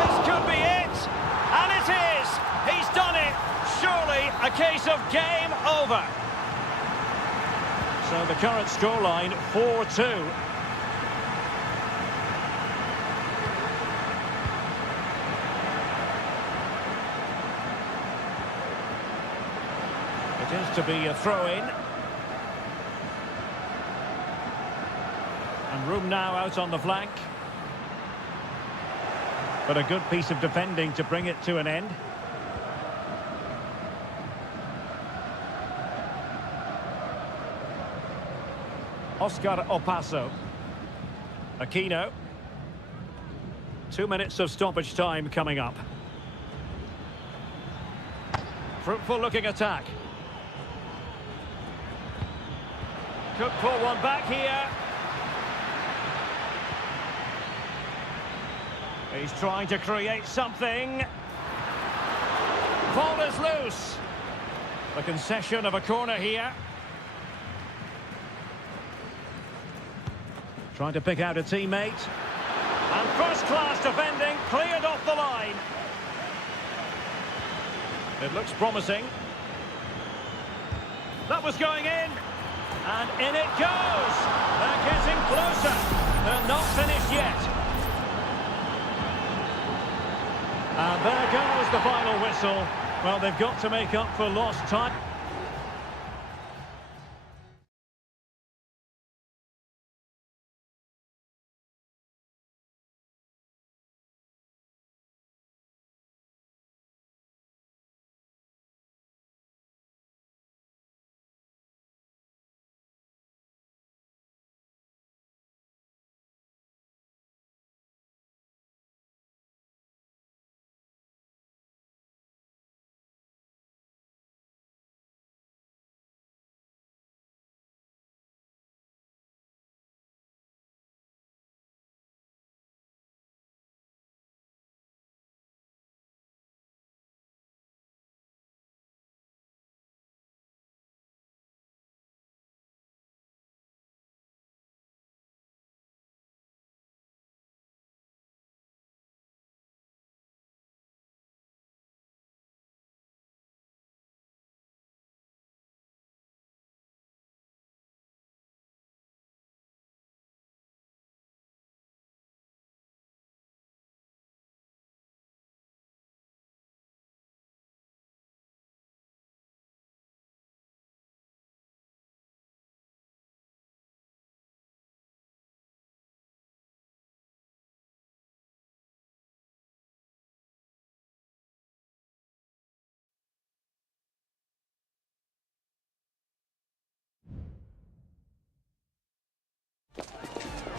This could be it! And it is! He's done it! Surely a case of game over. So the current scoreline, 4-2. It is to be a throw-in. And room now out on the flank. But a good piece of defending to bring it to an end. Oscar Opaso. Aquino. 2 minutes of stoppage time coming up. Fruitful looking attack. Could pull one back here. He's trying to create something. Ball is loose. The concession of a corner here. Trying to pick out a teammate. And first-class defending, cleared off the line. It looks promising. That was going in. And in it goes. They're getting closer. They're not finished yet. And there goes the final whistle. Well, they've got to make up for lost time.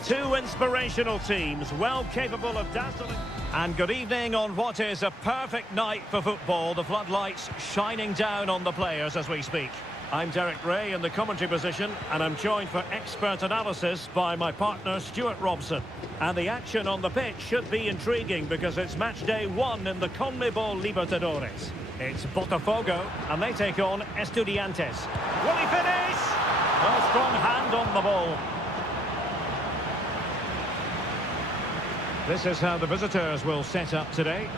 Two inspirational teams, well capable of dazzling. And good evening on what is a perfect night for football. The floodlights shining down on the players as we speak. I'm Derek Ray in the commentary position, and I'm joined for expert analysis by my partner Stuart Robson. And the action on the pitch should be intriguing because it's match day 1 in the CONMEBOL Libertadores. It's Botafogo, and they take on Estudiantes. Will he finish? A strong hand on the ball. This is how the visitors will set up today.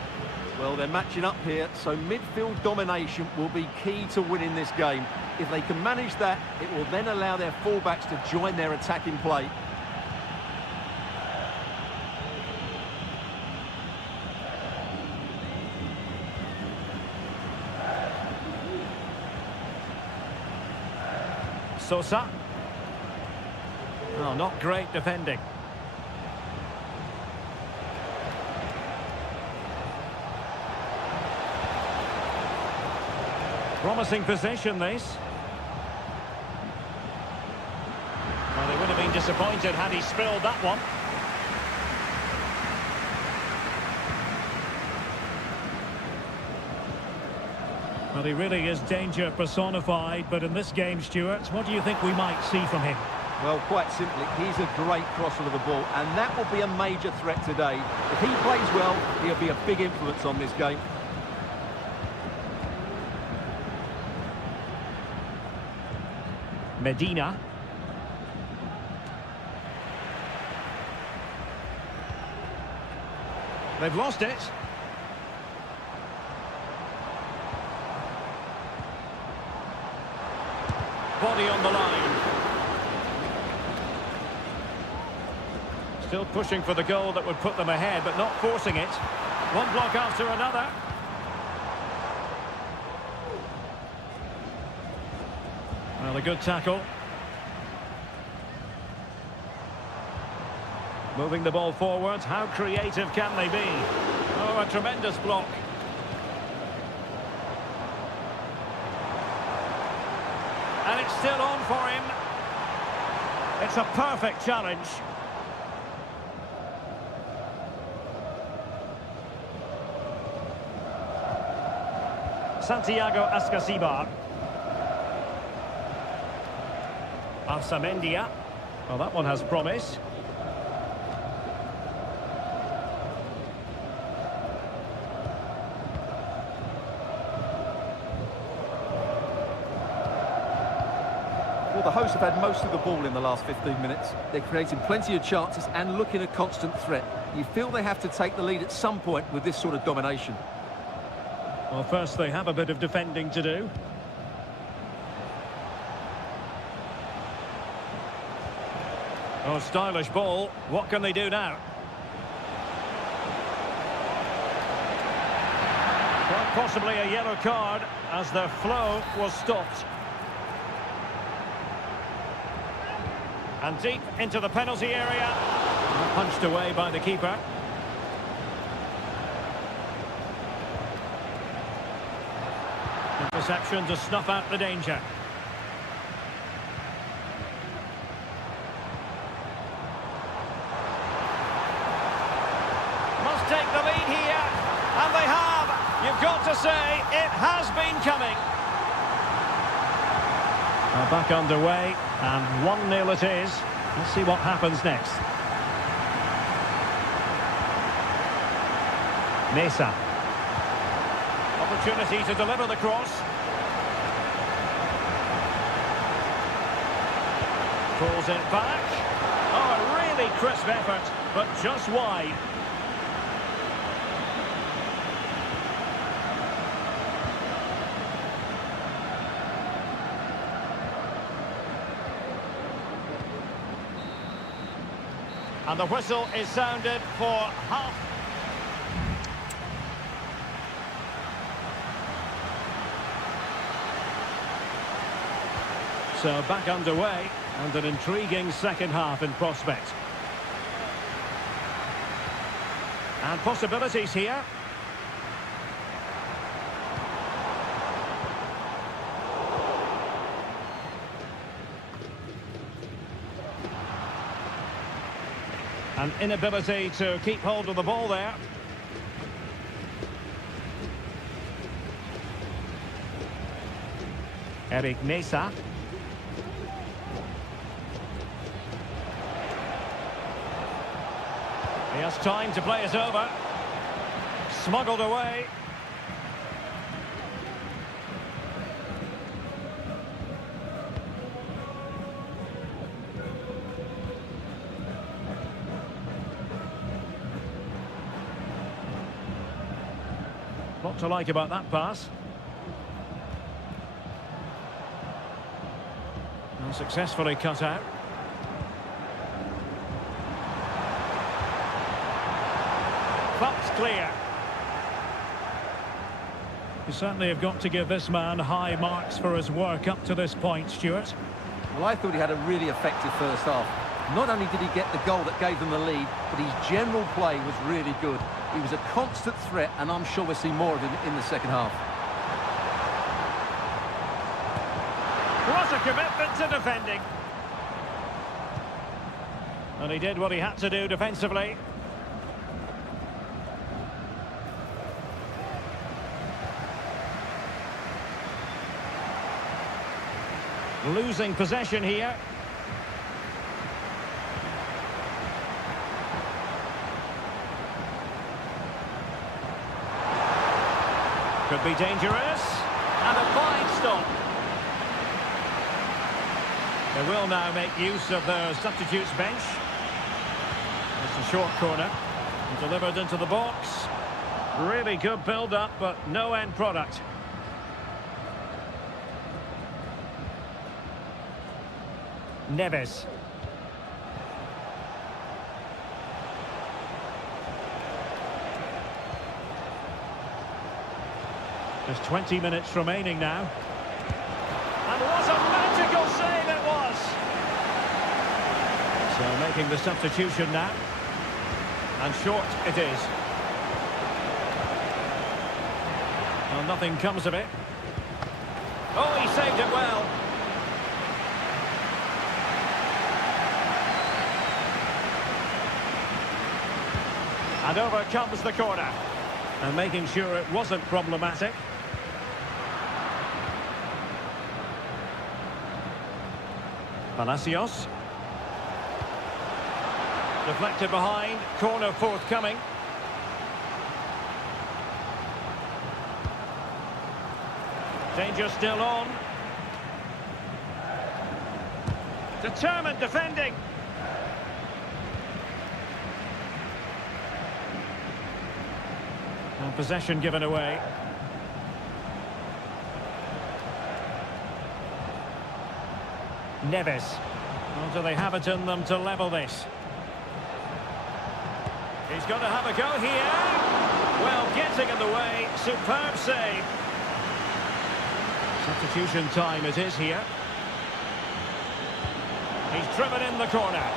Well, they're matching up here, so midfield domination will be key to winning this game. If they can manage that, it will then allow their fullbacks to join their attacking play. Sosa. Oh, not great defending. Promising possession, this. Well, they would have been disappointed had he spilled that one. Well, he really is danger personified, but in this game, Stuart, what do you think we might see from him? Well, quite simply, he's a great crosser of the ball, and that will be a major threat today. If he plays well, he'll be a big influence on this game. Medina. They've lost it. Body on the line. Still pushing for the goal that would put them ahead, but not forcing it. One block after another. Well, a good tackle. Moving the ball forward. How creative can they be? Oh, a tremendous block. And it's still on for him. It's a perfect challenge. Santiago Ascasibar. Arsamendia. Well, that one has promise. Well, the hosts have had most of the ball in the last 15 minutes. They're creating plenty of chances and looking a constant threat. You feel they have to take the lead at some point with this sort of domination. Well, first they have a bit of defending to do. Oh, stylish ball. What can they do now? Well, possibly a yellow card as their flow was stopped. And deep into the penalty area. Punched away by the keeper. Interception to snuff out the danger. Must take the lead here. And they have. You've got to say, it has been coming. Back underway, and 1-0 it is. Let's see what happens next. Mesa. Opportunity to deliver the cross. Pulls it back. Oh, a really crisp effort, but just wide. And the whistle is sounded for half. So back underway, and an intriguing second half in prospect. And possibilities here. An inability to keep hold of the ball there. Eric Mesa. He has time to play it over. Smuggled away. What to like about that pass? And successfully cut out. That's clear. You certainly have got to give this man high marks for his work up to this point, Stuart. Well, I thought he had a really effective first half. Not only did he get the goal that gave them the lead, but his general play was really good. He was a constant threat, and I'm sure we'll see more of him in the second half. What a commitment to defending. And he did what he had to do defensively. Losing possession here. Could be dangerous. And a fine stop. They will now make use of their substitutes bench. It's a short corner. And delivered into the box. Really good build-up, but no end product. Neves. There's 20 minutes remaining now. And what a magical save it was! So making the substitution now. And short it is. Well, nothing comes of it. Oh, he saved it well. And over comes the corner. And making sure it wasn't problematic. Palacios. Deflected behind. Corner forthcoming. Danger still on. Determined defending. And possession given away. Neves. Well, do they have it in them to level this? He's going to have a go here. Well, getting in the way. Superb save. Substitution time it is here. He's driven in the corner.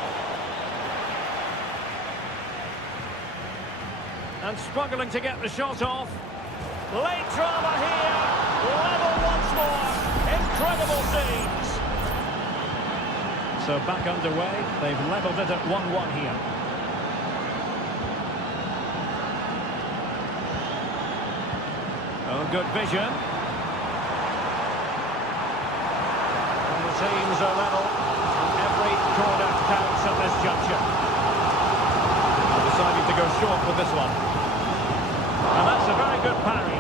And struggling to get the shot off. Late drama here. Level once more. Incredible scenes. So back underway. They've levelled it at 1-1 here. Oh, good vision. And the teams are level. Every corner counts at this juncture. Deciding to go short with this one. And that's a very good parry.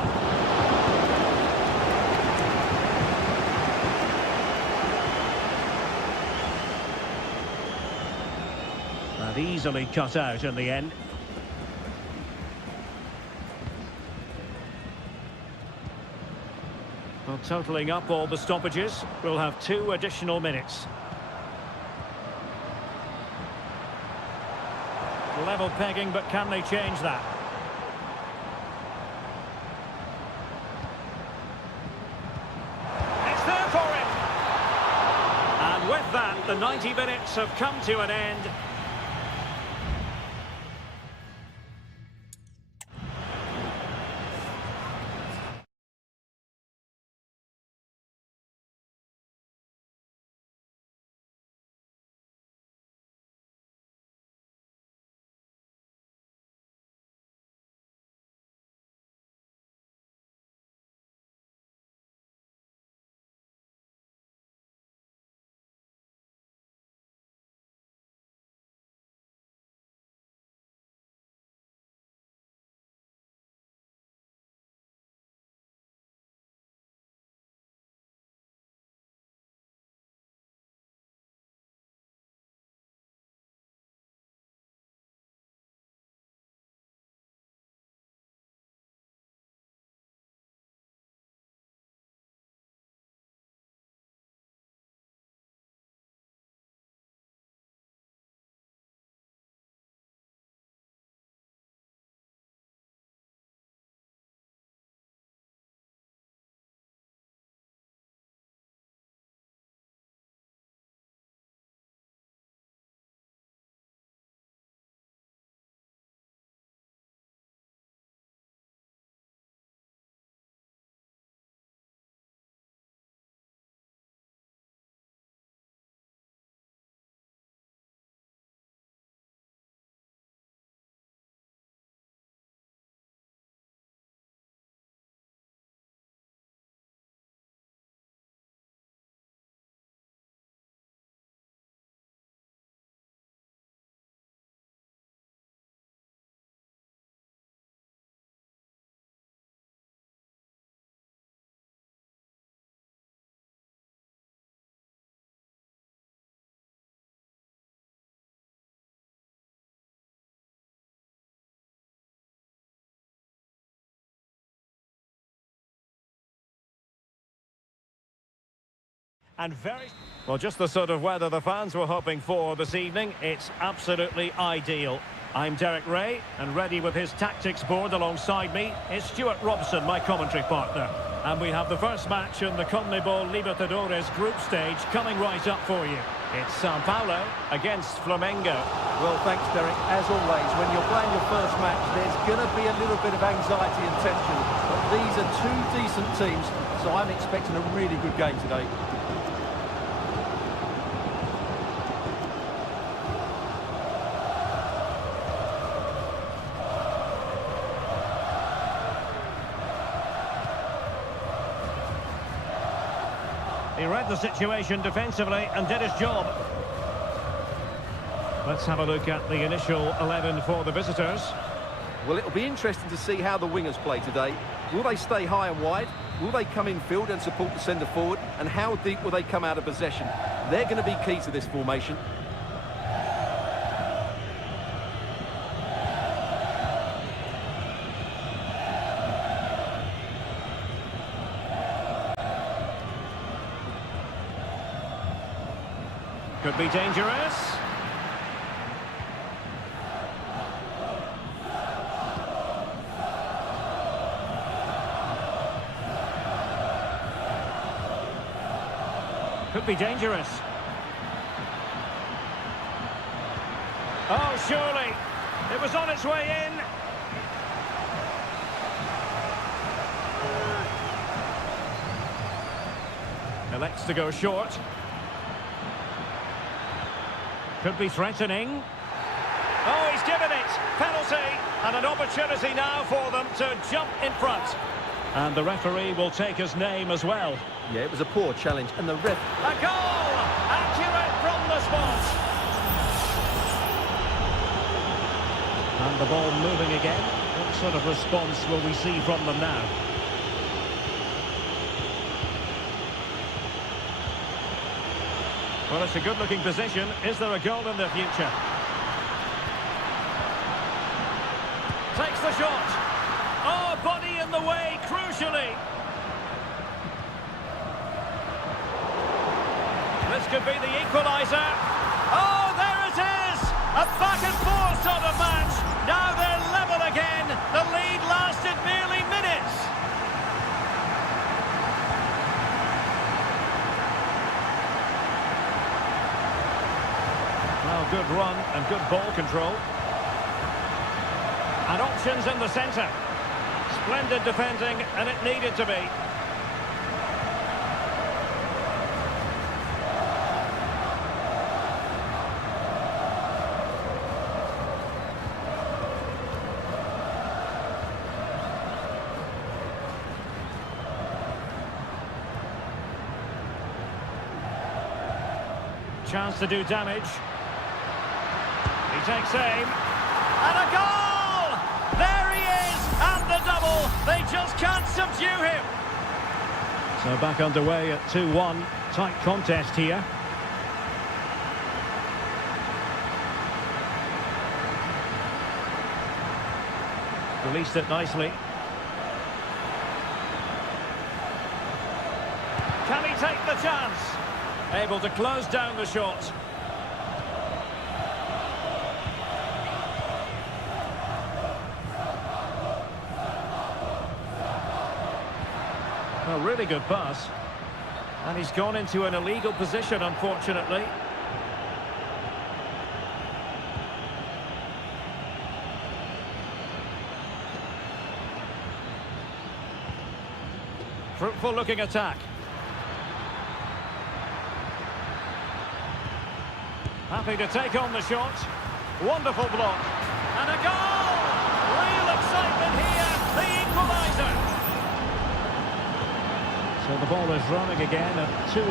And easily cut out in the end. Well, totalling up all the stoppages, we'll have 2 additional minutes. Level pegging, but can they change that? It's there for him! And with that, the 90 minutes have come to an end. And well, just the sort of weather the fans were hoping for this evening. It's absolutely ideal. I'm Derek Ray, and ready with his tactics board alongside me is Stuart Robson, my commentary partner. And we have the first match in the CONMEBOL Libertadores group stage coming right up for you. It's Sao Paulo against Flamengo. Well, thanks, Derek. As always, when you're playing your first match, there's going to be a little bit of anxiety and tension. But these are 2 decent teams, so I'm expecting a really good game today. He read the situation defensively and did his job. Let's have a look at the initial 11 for the visitors. Well, it'll be interesting to see how the wingers play today. Will they stay high and wide? Will they come in field and support the centre forward? And how deep will they come out of possession? They're going to be key to this formation. Could be dangerous. Could be dangerous. Oh, surely. It was on its way in. Elects to go short. Could be threatening. Oh, he's given it. Penalty. And an opportunity now for them to jump in front. And the referee will take his name as well. Yeah, it was a poor challenge. And the ref... A goal! Accurate from the spot. And the ball moving again. What sort of response will we see from them now? Well, it's a good-looking position. Is there a goal in the future? Takes the shot. Oh, body in the way, crucially. This could be the equaliser. Oh, there it is! A back-and-forth sort of match. Now they're level again. The lead lasted merely minutes. Well, good run and good ball control. And options in the centre. Splendid defending, and it needed to be. Chance to do damage. He takes aim. And a goal! There he is! And the double! They just can't subdue him! So back underway at 2-1. Tight contest here. Released it nicely. Can he take the chance? Able to close down the shot. A really good pass. And he's gone into an illegal position, unfortunately. Fruitful looking attack. Happy to take on the shot. Wonderful block. And a goal! Real excitement here. The equaliser. So the ball is running again at 2-2.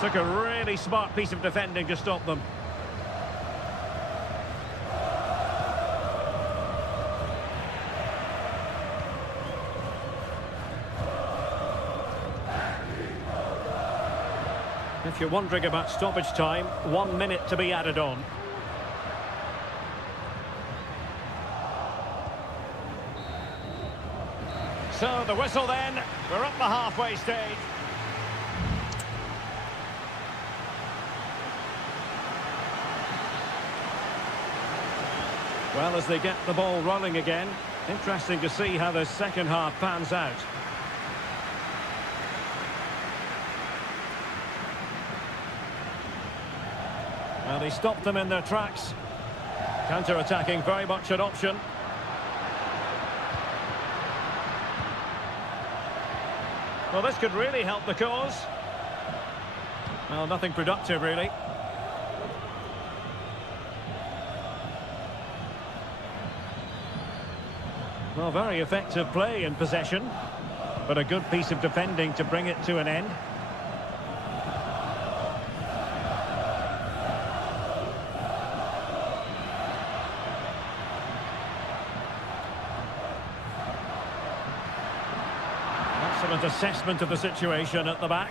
Took a really smart piece of defending to stop them. If you're wondering about stoppage time, 1 minute to be added on. So the whistle then, we're up the halfway stage. Well, as they get the ball rolling again, interesting to see how the second half pans out. Well, he stopped them in their tracks. Counter-attacking, very much an option. Well, this could really help the cause. Well, nothing productive, really. Well, very effective play in possession, but a good piece of defending to bring it to an end. Excellent assessment of the situation at the back.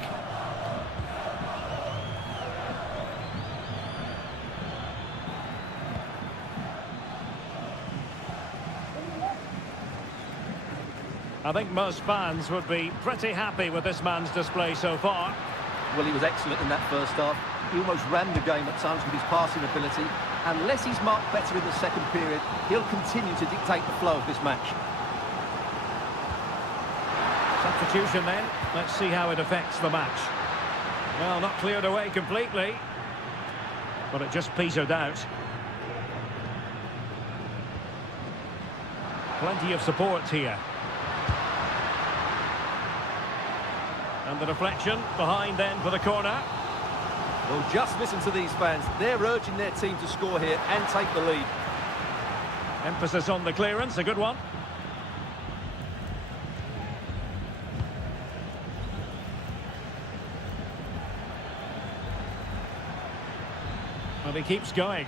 I think most fans would be pretty happy with this man's display so far. Well, he was excellent in that first half. He almost ran the game at times with his passing ability. Unless he's marked better in the second period, he'll continue to dictate the flow of this match. Substitution then. Let's see how it affects the match. Well, not cleared away completely, but it just petered out. Plenty of support here. And the deflection behind then for the corner. Well, just listen to these fans. They're urging their team to score here and take the lead. Emphasis on the clearance, a good one. Well, he keeps going.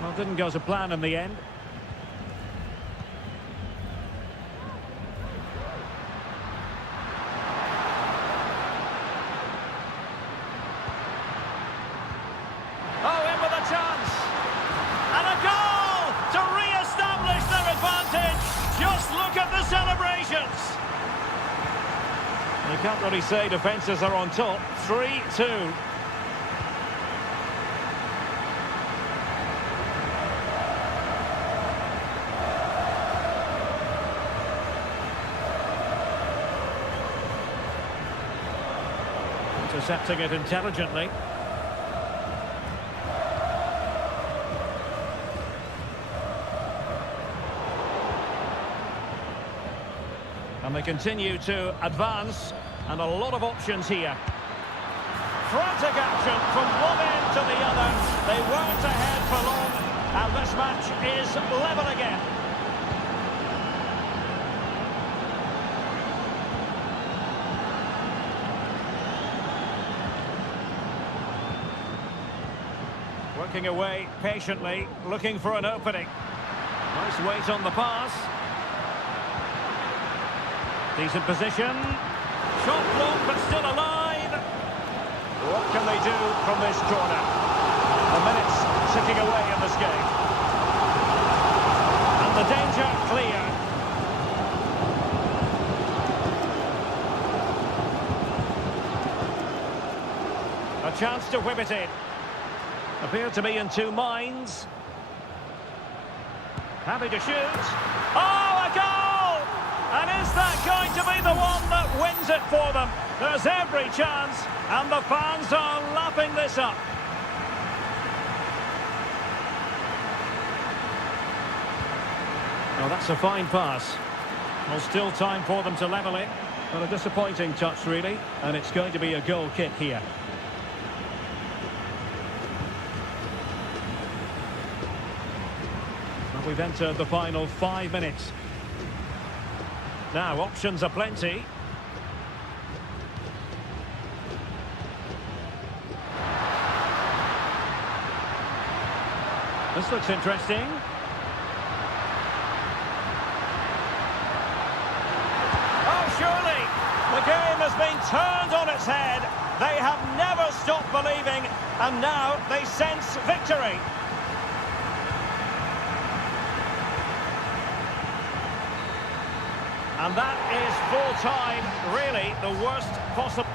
Well, didn't go to plan in the end. You can't really say defences are on top. 3-2. Intercepting it intelligently. And they continue to advance, and a lot of options here. Frantic action from one end to the other. They weren't ahead for long, and this match is level again. Working away patiently, looking for an opening. Nice weight on the pass. Decent position. Shot blocked but still alive. What can they do from this corner? The minutes ticking away in this game. And the danger clear. A chance to whip it in. Appeared to be in two minds. Happy to shoot. Oh, a goal! And is that going to be the one that wins it for them? There's every chance, and the fans are lapping this up. Well, that's a fine pass. Well, still time for them to level it. But a disappointing touch, really, and it's going to be a goal kick here. Well, we've entered the final 5 minutes. Now, options are plenty. This looks interesting. Oh, surely! The game has been turned on its head. They have never stopped believing, and now they sense victory. And that is full time, really the worst possible.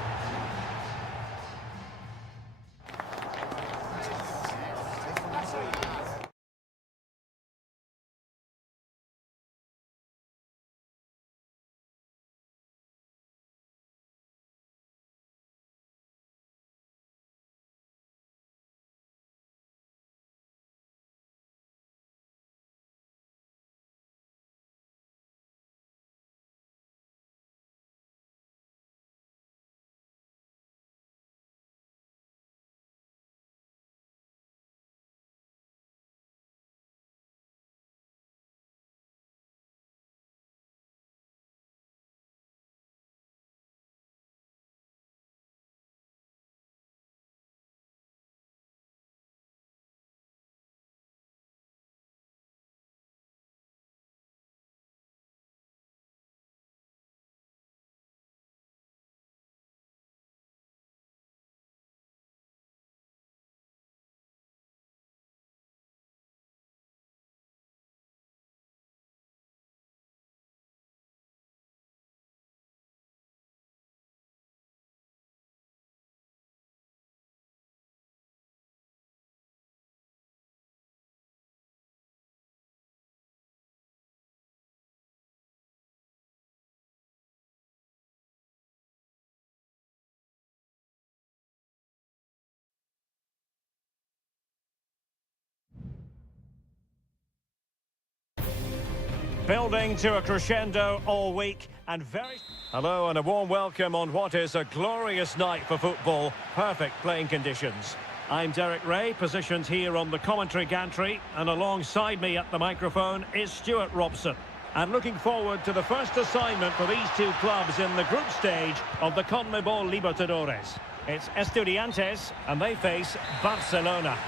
Building to a crescendo all week and very... Hello and a warm welcome on what is a glorious night for football. Perfect playing conditions. I'm Derek Ray, positioned here on the commentary gantry, and alongside me at the microphone is Stuart Robson. And looking forward to the first assignment for these two clubs in the group stage of the CONMEBOL Libertadores. It's Estudiantes, and they face Barcelona.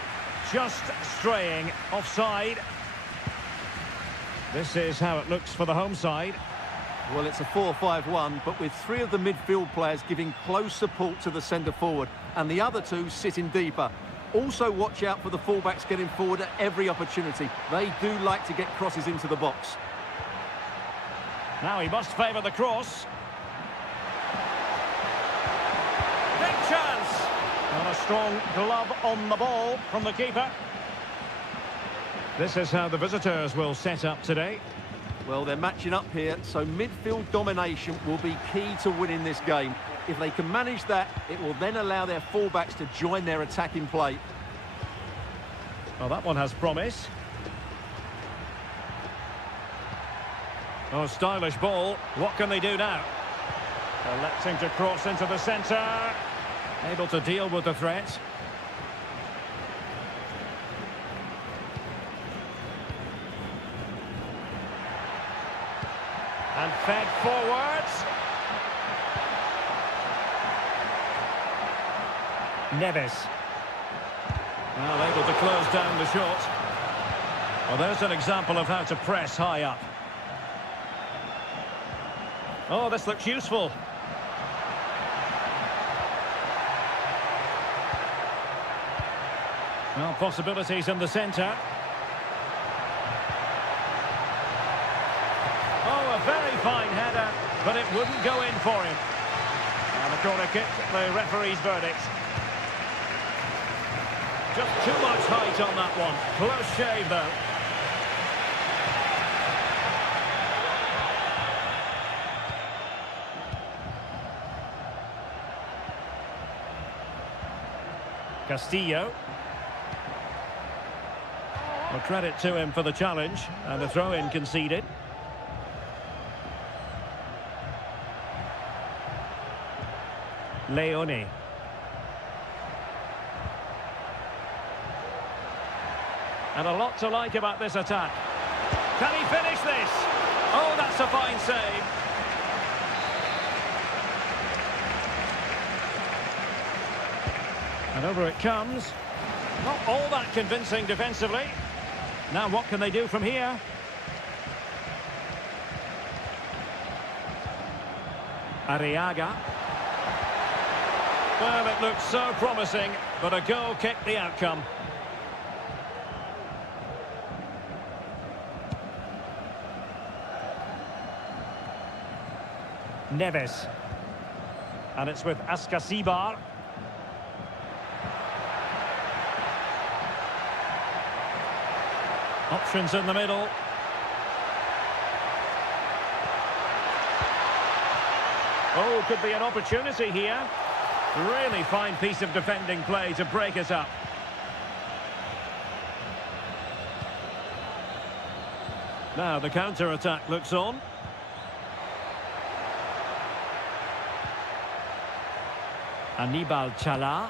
Just straying offside. This is how it looks for the home side. Well, it's a 4-5-1, but with three of the midfield players giving close support to the centre-forward, and the other two sitting deeper. Also watch out for the fullbacks getting forward at every opportunity. They do like to get crosses into the box. Now he must favour the cross. Big chance! And a strong glove on the ball from the keeper. This is how the visitors will set up today. Well, they're matching up here, so midfield domination will be key to winning this game. If they can manage that, it will then allow their fullbacks to join their attacking play. Well, that one has promise. Oh, stylish ball. What can they do now? Electing to cross into the centre. Able to deal with the threat. And fed forwards. Neves. Well, able to close down the shot. Well, there's an example of how to press high up. Oh, this looks useful. Well, possibilities in the centre. Oh, a very fine header, but it wouldn't go in for him. And the corner kick, the referee's verdict. Just too much height on that one. Close shave, though. Castillo. Well, credit to him for the challenge, and a throw-in conceded. Leone. And a lot to like about this attack. Can he finish this? Oh, that's a fine save. And over it comes. Not all that convincing defensively. Now what can they do from here? Arriaga. Well, it looked so promising, but a goal kicked the outcome. Neves. And it's with Ascasibar. Options in the middle. Oh, could be an opportunity here. Really fine piece of defending play to break us up. Now the counter-attack looks on. Aníbal Chala.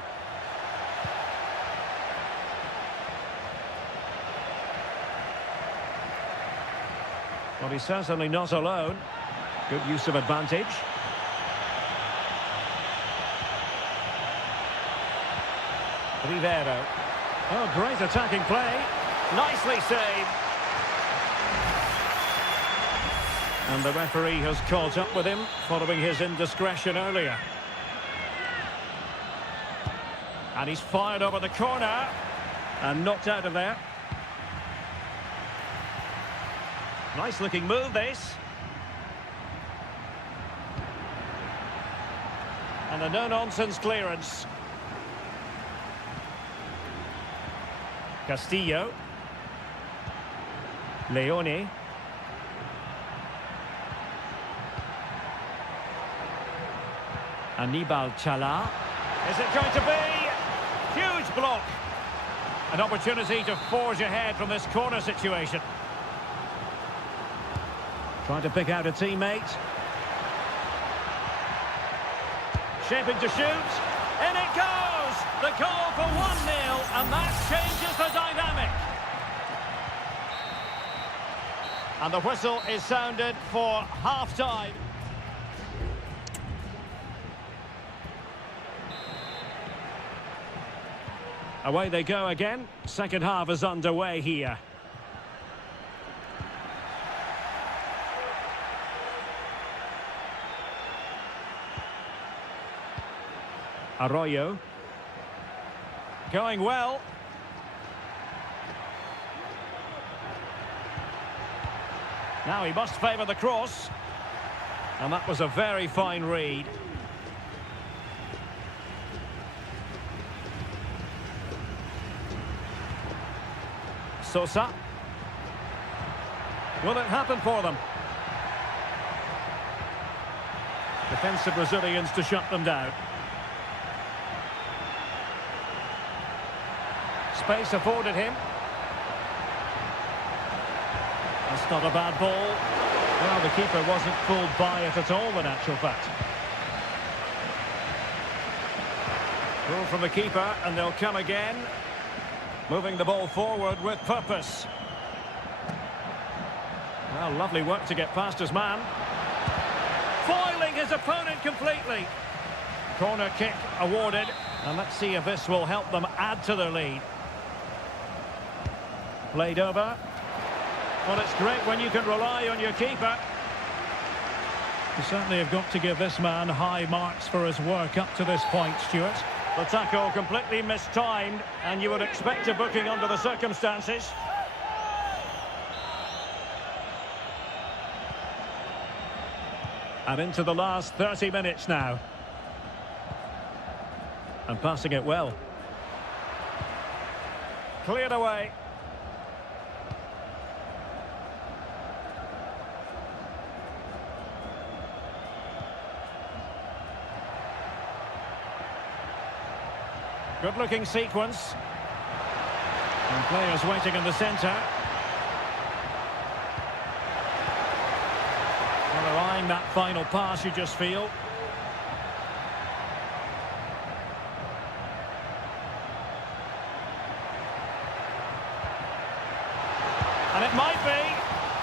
Well, he's certainly not alone. Good use of advantage. Rivero. Oh, great attacking play. Nicely saved. And the referee has caught up with him following his indiscretion earlier. And he's fired over the corner and knocked out of there. Nice looking move, this. And a no-nonsense clearance. Castillo. Leone. Aníbal Chala. Is it going to be? Huge block. An opportunity to forge ahead from this corner situation. Trying to pick out a teammate. Shaping to shoot. In it goes! The goal for 1-0, and that changes the dynamic. And the whistle is sounded for half-time. Away they go again. Second half is underway here. Arroyo. Going well. Now he must favour the cross. And that was a very fine read. Sosa. Will it happen for them? Defensive Brazilians to shut them down. Space afforded him. That's not a bad ball. Well, the keeper wasn't fooled by it at all, in actual fact. Goal from the keeper, and they'll come again. Moving the ball forward with purpose. Well, lovely work to get past his man. Foiling his opponent completely. Corner kick awarded. And let's see if this will help them add to their lead. Played over. Well, it's great when you can rely on your keeper. You certainly have got to give this man high marks for his work up to this point, Stuart. The tackle completely mistimed, and you would expect a booking under the circumstances. And into the last 30 minutes now. And passing it well. Cleared away. Good-looking sequence. And players waiting in the centre. Well, they're eyeing that final pass, you just feel. And it might be.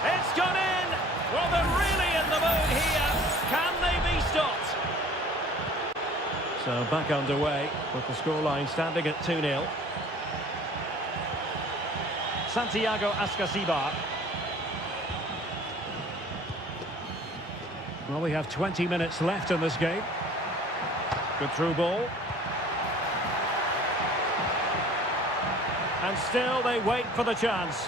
It's gone in. Well, they're really in the mood here. Can they be stopped? So back underway with the scoreline standing at 2-0. Santiago Ascasibar. Well, we have 20 minutes left in this game. Good through ball. And still they wait for the chance.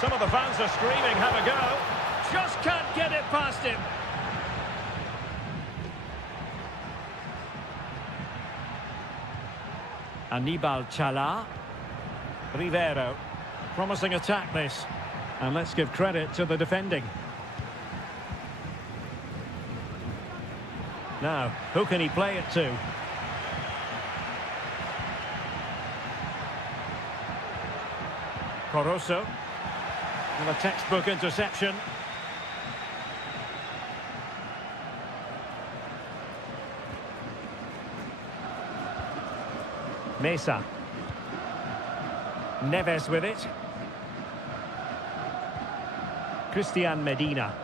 Some of the fans are screaming, have a go. Just can't get it past him. Anibal Chala. Rivero. Promising attack this. And let's give credit to the defending. Now, who can he play it to? Coroso. And a textbook interception. Mesa. Neves with it. Christian Medina.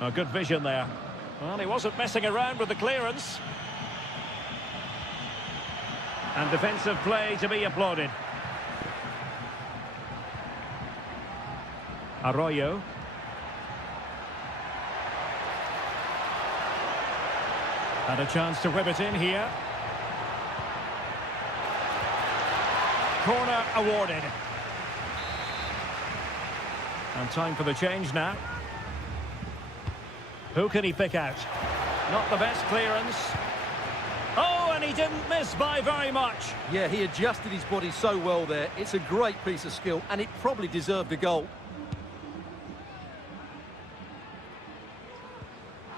Oh, good vision there. Well, he wasn't messing around with the clearance. And defensive play to be applauded. Arroyo. Had a chance to whip it in here. Corner awarded. And time for the change now. Who can he pick out? Not the best clearance. Oh, and he didn't miss by very much. Yeah, he adjusted his body so well there. It's a great piece of skill, and it probably deserved a goal.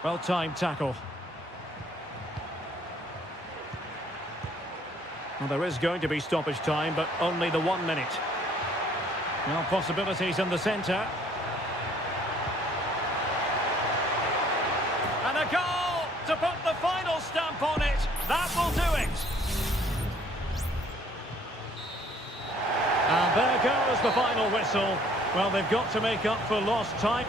Well-timed tackle. Well, there is going to be stoppage time, but only the 1 minute. Now, possibilities in the centre. And a goal to put the final stamp on it. That will do it. And there goes the final whistle. Well, they've got to make up for lost time.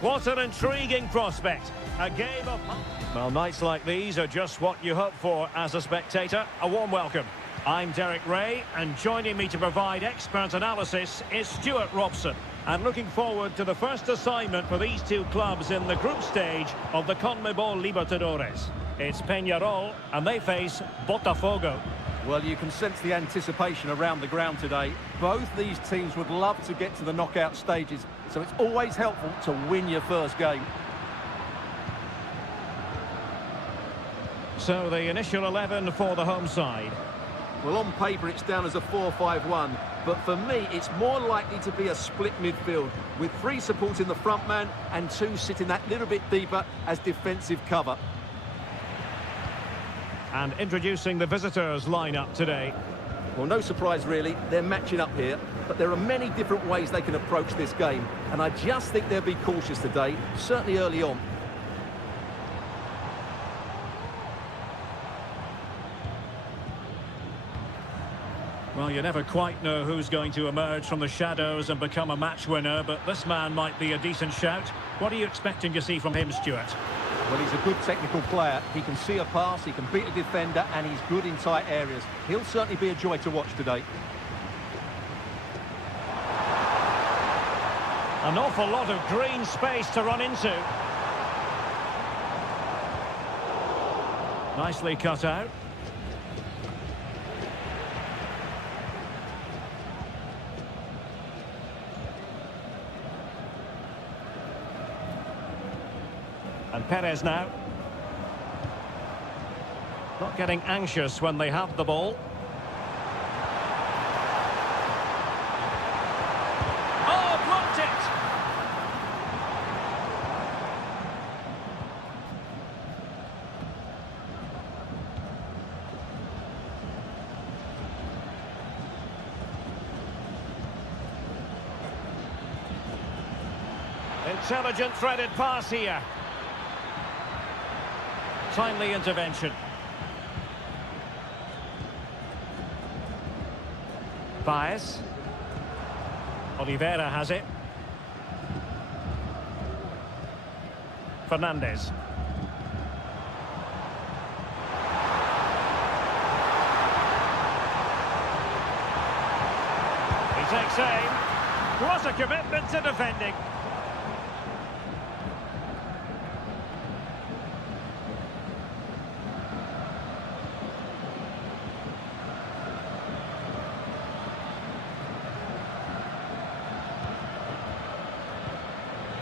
What an intriguing prospect. A game of... Well, nights like these are just what you hope for as a spectator. A warm welcome. I'm Derek Ray, and joining me to provide expert analysis is Stuart Robson. And looking forward to the first assignment for these two clubs in the group stage of the CONMEBOL Libertadores. It's Peñarol, and they face Botafogo. Well, you can sense the anticipation around the ground today. Both these teams would love to get to the knockout stages, so it's always helpful to win your first game. So the initial 11 for the home side. Well, on paper it's down as a 4-5-1, but for me it's more likely to be a split midfield, with 3 supporting the front man and 2 sitting that little bit deeper as defensive cover. And introducing the visitors' lineup today. Well, no surprise really, they're matching up here, but there are many different ways they can approach this game, and I just think they'll be cautious today, certainly early on. Well, you never quite know who's going to emerge from the shadows and become a match winner, but this man might be a decent shout. What are you expecting to see from him, Stuart? Well, he's a good technical player. He can see a pass, he can beat a defender, and he's good in tight areas. He'll certainly be a joy to watch today. An awful lot of green space to run into. Nicely cut out. And Perez now. Not getting anxious when they have the ball. Oh, blocked it! Intelligent threaded pass here. Timely intervention. Baez. Oliveira has it. Fernandez. He takes aim. What a commitment to defending.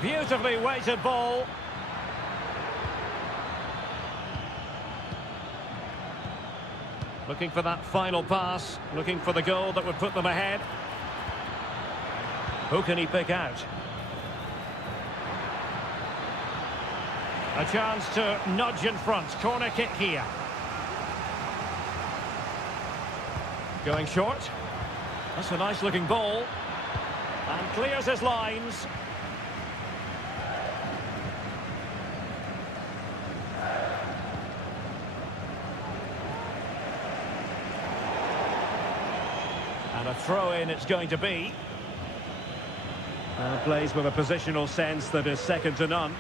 Beautifully weighted ball. Looking for that final pass, looking for the goal that would put them ahead. Who can he pick out? A chance to nudge in front. Corner kick here. Going short. That's a nice looking ball. And clears his lines. And a throw-in it's going to be. Plays with a positional sense that is second to none.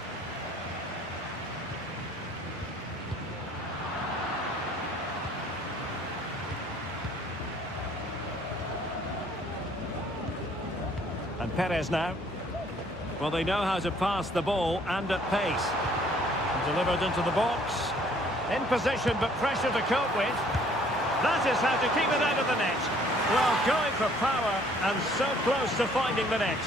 And Perez now. Well, they know how to pass the ball and at pace. Delivered into the box. In position, but pressure to cope with. That is how to keep it out of the net. Well, going for power and so close to finding the net.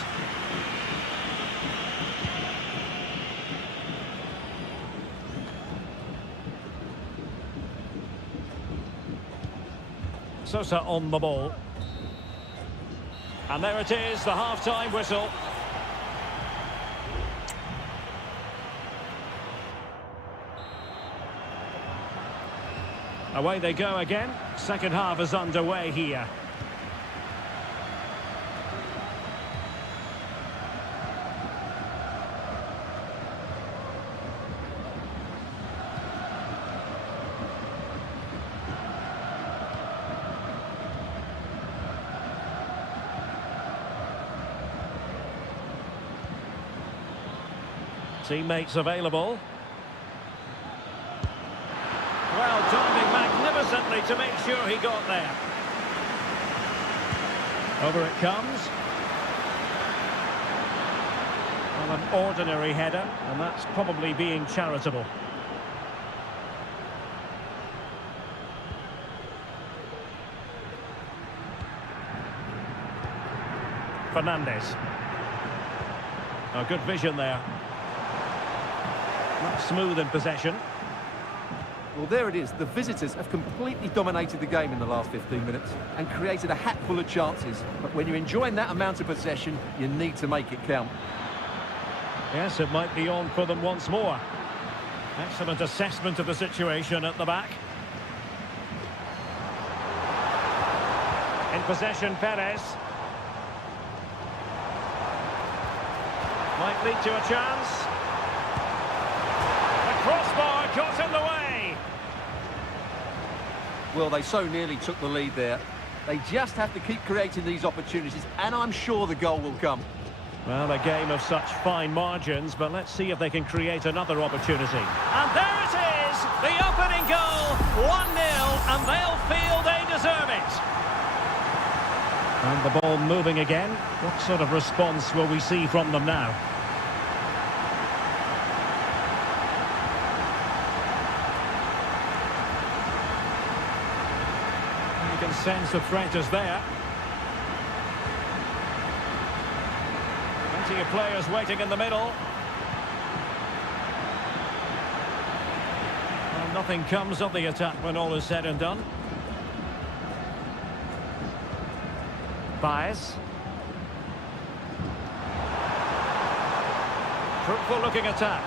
Sosa on the ball. And there it is, the half-time whistle. Away they go again. Second half is underway here. Teammates available. Well, diving magnificently to make sure he got there. Over it comes. Well, an ordinary header, and that's probably being charitable. Fernandez. Oh, good vision there. Not smooth in possession. Well, there it is. The visitors have completely dominated the game in the last 15 minutes and created a hatful of chances. But when you're enjoying that amount of possession, you need to make it count. Yes, it might be on for them once more. Excellent assessment of the situation at the back. In possession, Perez. Might lead to a chance. Crossbar got in the way. Well, they so nearly took the lead there. They just have to keep creating these opportunities, and I'm sure the goal will come. Well, a game of such fine margins, but let's see if they can create another opportunity. And there it is, the opening goal, 1-0, and they'll feel they deserve it. And the ball moving again. What sort of response will we see from them now? You can sense the threat is there. Plenty of players waiting in the middle. Well, nothing comes of the attack when all is said and done. Baez. Fruitful looking attack.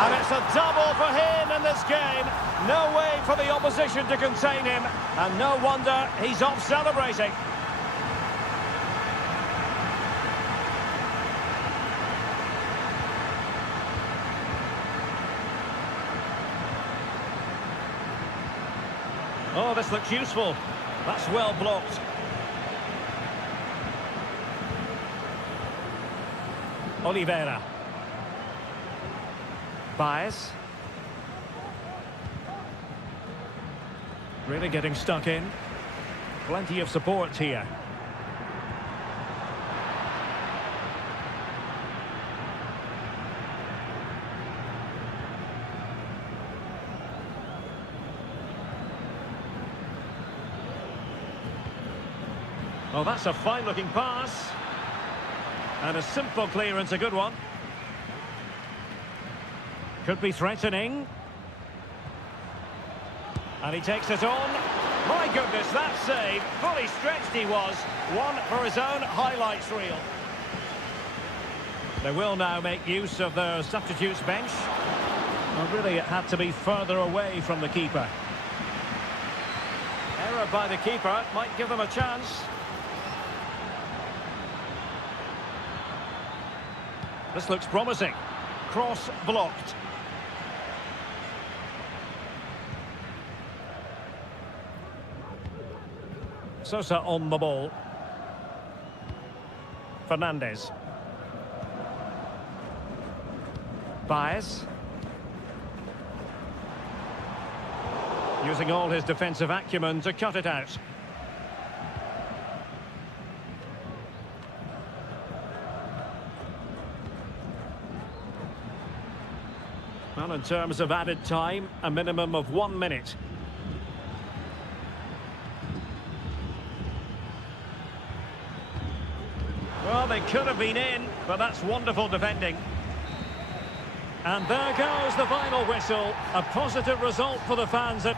And it's a double for him in this game. No way for the opposition to contain him. And no wonder he's off celebrating. Oh, this looks useful. That's well blocked. Oliveira. Baez. Really getting stuck in. Plenty of support here. Oh, that's a fine-looking pass. And a simple clearance, a good one. Could be threatening. And he takes it on. My goodness, that save. Fully stretched he was. One for his own highlights reel. They will now make use of their substitutes bench. Well, really, it had to be further away from the keeper. Error by the keeper might give them a chance. This looks promising. Cross blocked. Sosa on the ball. Fernandez. Baez. Using all his defensive acumen to cut it out. Well, in terms of added time, a minimum of 1 minute. Well, they could have been in, but that's wonderful defending. And there goes the final whistle. A positive result for the fans at...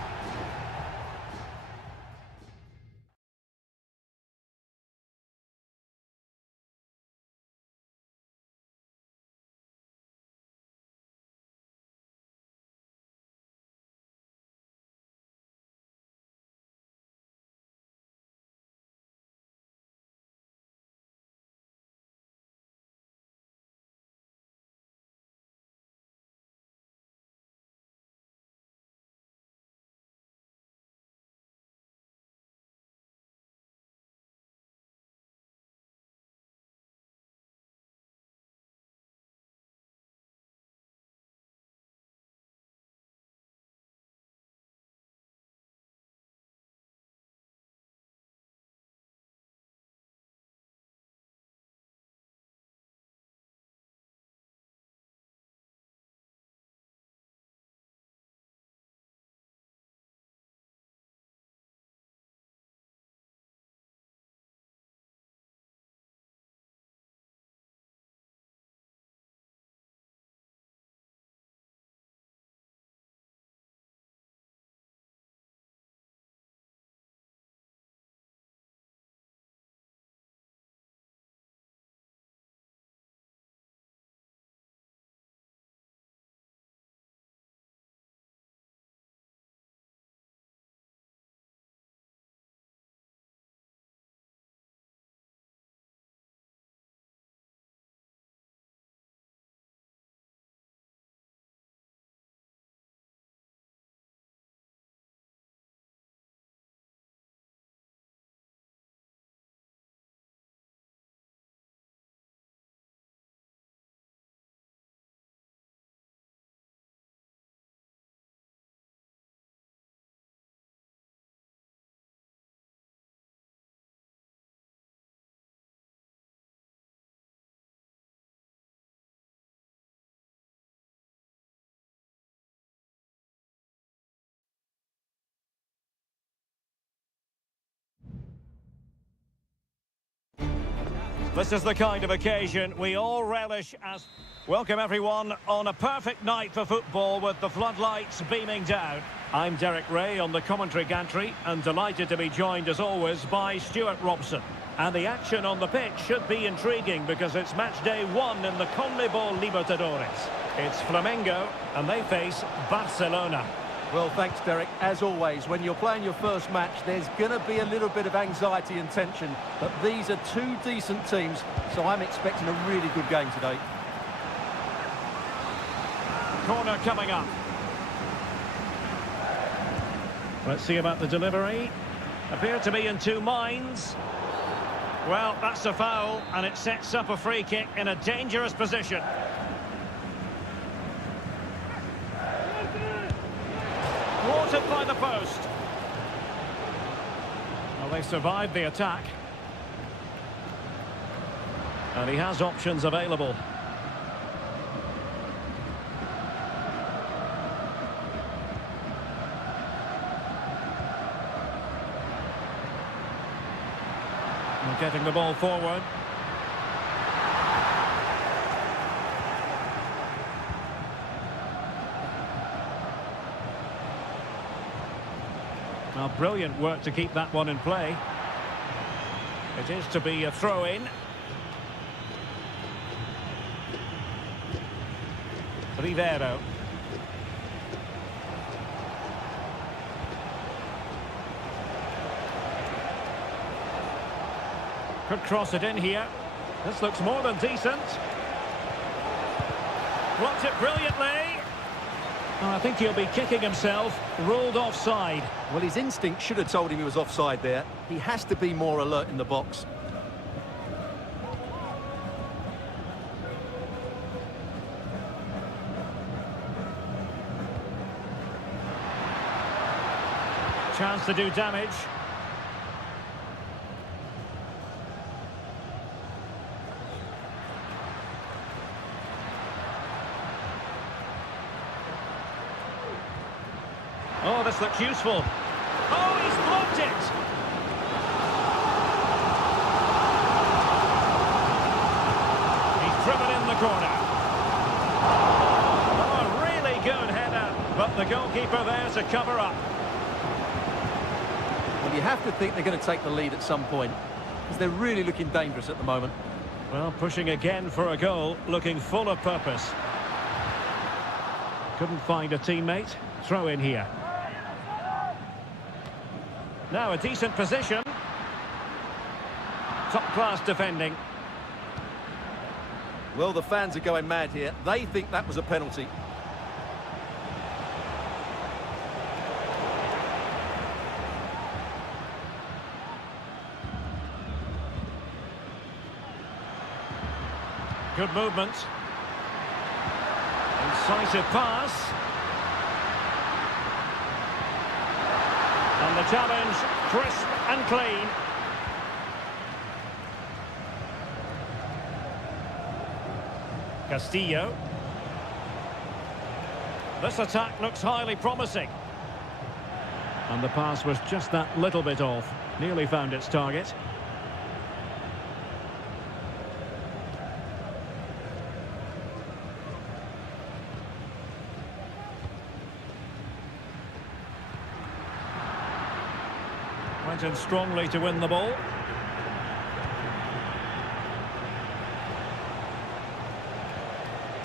This is the kind of occasion we all relish as... Welcome everyone on a perfect night for football with the floodlights beaming down. I'm Derek Ray on the commentary gantry and delighted to be joined as always by Stuart Robson. And the action on the pitch should be intriguing because it's match day 1 in the CONMEBOL Libertadores. It's Flamengo and they face Barcelona. Well, thanks, Derek. As always, when you're playing your first match, there's going to be a little bit of anxiety and tension. But these are two decent teams, so I'm expecting a really good game today. Corner coming up. Let's see about the delivery. Appear to be in two minds. Well, that's a foul, and it sets up a free kick in a dangerous position. Thwarted by the post. Well, they survived the attack. And he has options available. And getting the ball forward. Well, brilliant work to keep that one in play. It is to be a throw-in. Rivero. Could cross it in here. This looks more than decent. Blocked it brilliantly. Oh, I think he'll be kicking himself. Ruled offside. Well, his instinct should have told him he was offside there. He has to be more alert in the box. Chance to do damage. Oh, this looks useful. Oh, he's blocked it! He's driven in the corner. Oh, a really good header, but the goalkeeper there to cover up. Well, you have to think they're going to take the lead at some point, because they're really looking dangerous at the moment. Well, pushing again for a goal, looking full of purpose. Couldn't find a teammate. Throw in here. Now a decent position. Top-class defending. Well, the fans are going mad here. They think that was a penalty. Good movement. Incisive pass. And the challenge, crisp and clean. Castillo. This attack looks highly promising. And the pass was just that little bit off. Nearly found its target. Went in strongly to win the ball.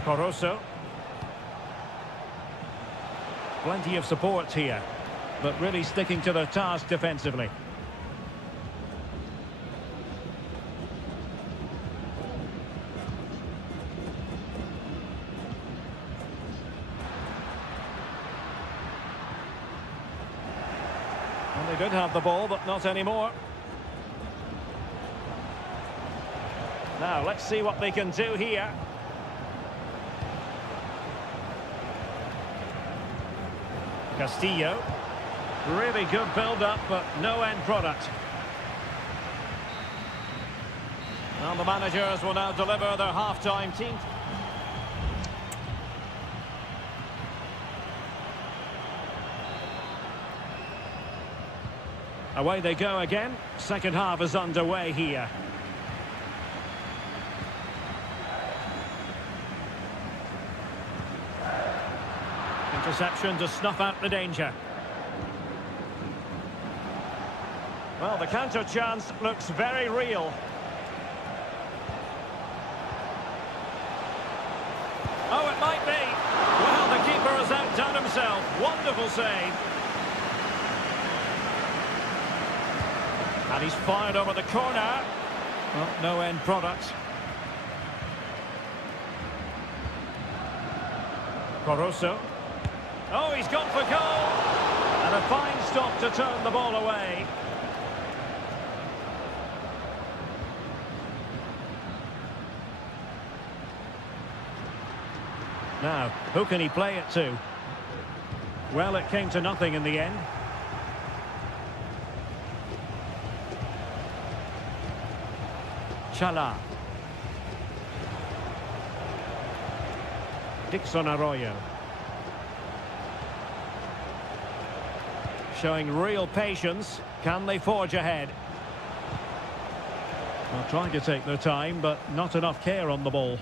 Coroso. Plenty of support here, but really sticking to the task defensively. Well, they did have the ball, but not anymore. Now, let's see what they can do here. Castillo. Really good build-up, but no end product. Well, the managers will now deliver their half-time team. Away they go again. Second half is underway here. Interception to snuff out the danger. Well, the counter chance looks very real. Oh, it might be. Well, the keeper has outdone himself. Wonderful save. And he's fired over the corner. Well, no end product. Coroso. Oh, he's gone for goal. And a fine stop to turn the ball away. Now, who can he play it to? Well, it came to nothing in the end. Chala. Dixon Arroyo. Showing real patience. Can they forge ahead? Well, trying to take their time, but not enough care on the ball.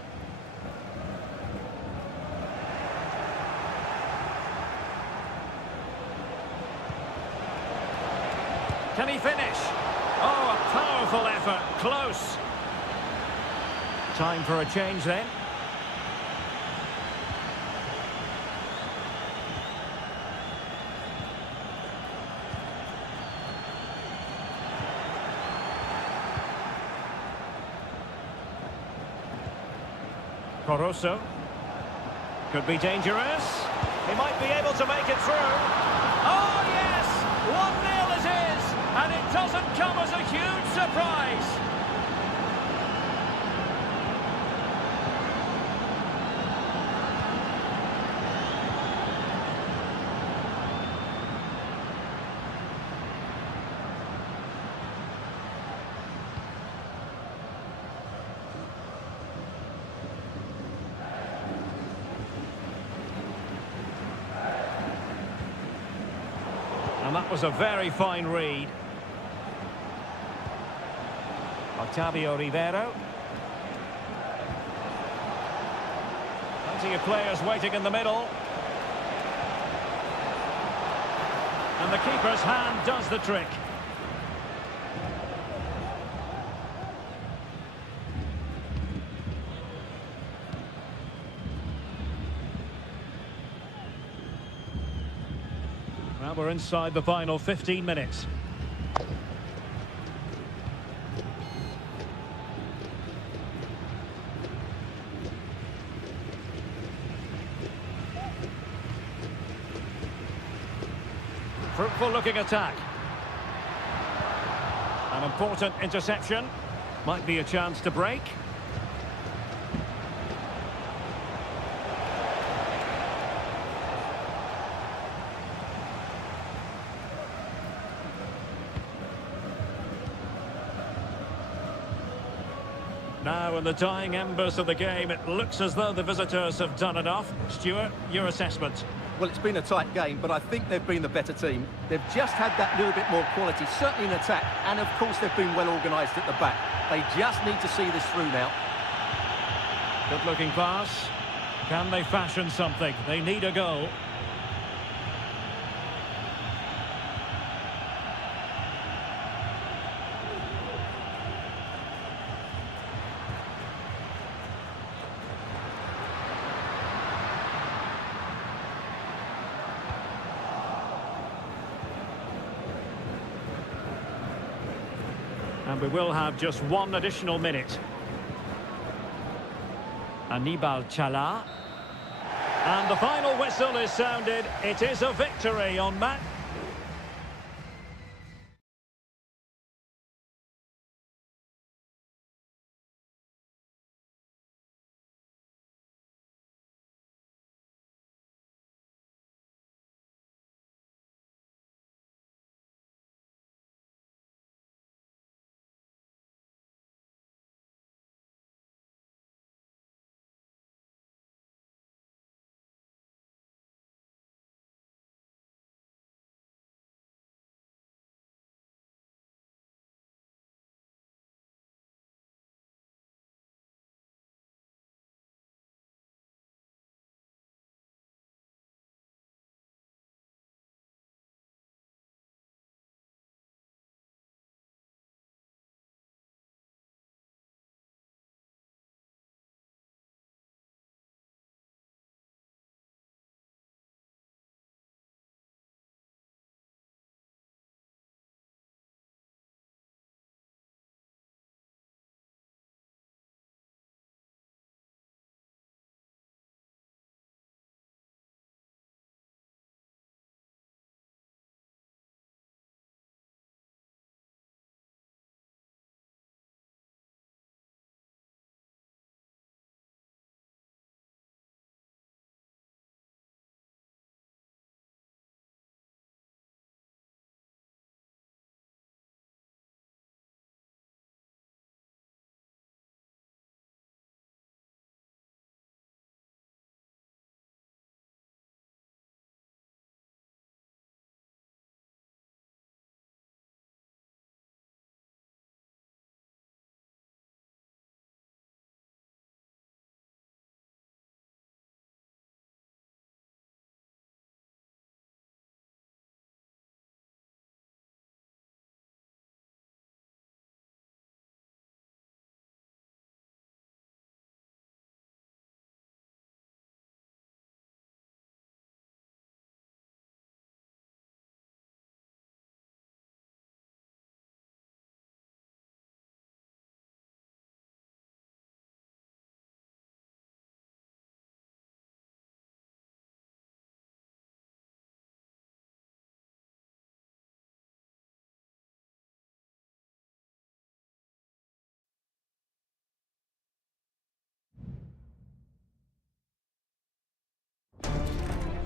Can he finish? Oh, a powerful effort. Close. Time for a change then. Caruso. Could be dangerous. He might be able to make it through. Oh, yes! 1-0 it is! And it doesn't come as a huge surprise. And that was a very fine read. Octavio Rivero. Plenty of players waiting in the middle. And the keeper's hand does the trick. Well, we're inside the final 15 minutes. Fruitful looking attack. An important interception. Might be a chance to break. Now, in the dying embers of the game, it looks as though the visitors have done enough. Stuart, your assessment? Well, it's been a tight game, but I think they've been the better team. They've just had that little bit more quality, certainly in attack, and of course they've been well organised at the back. They just need to see this through now. Good-looking pass. Can they fashion something? They need a goal. And we will have just one additional minute. Anibal Chala. And the final whistle is sounded. It is a victory on match.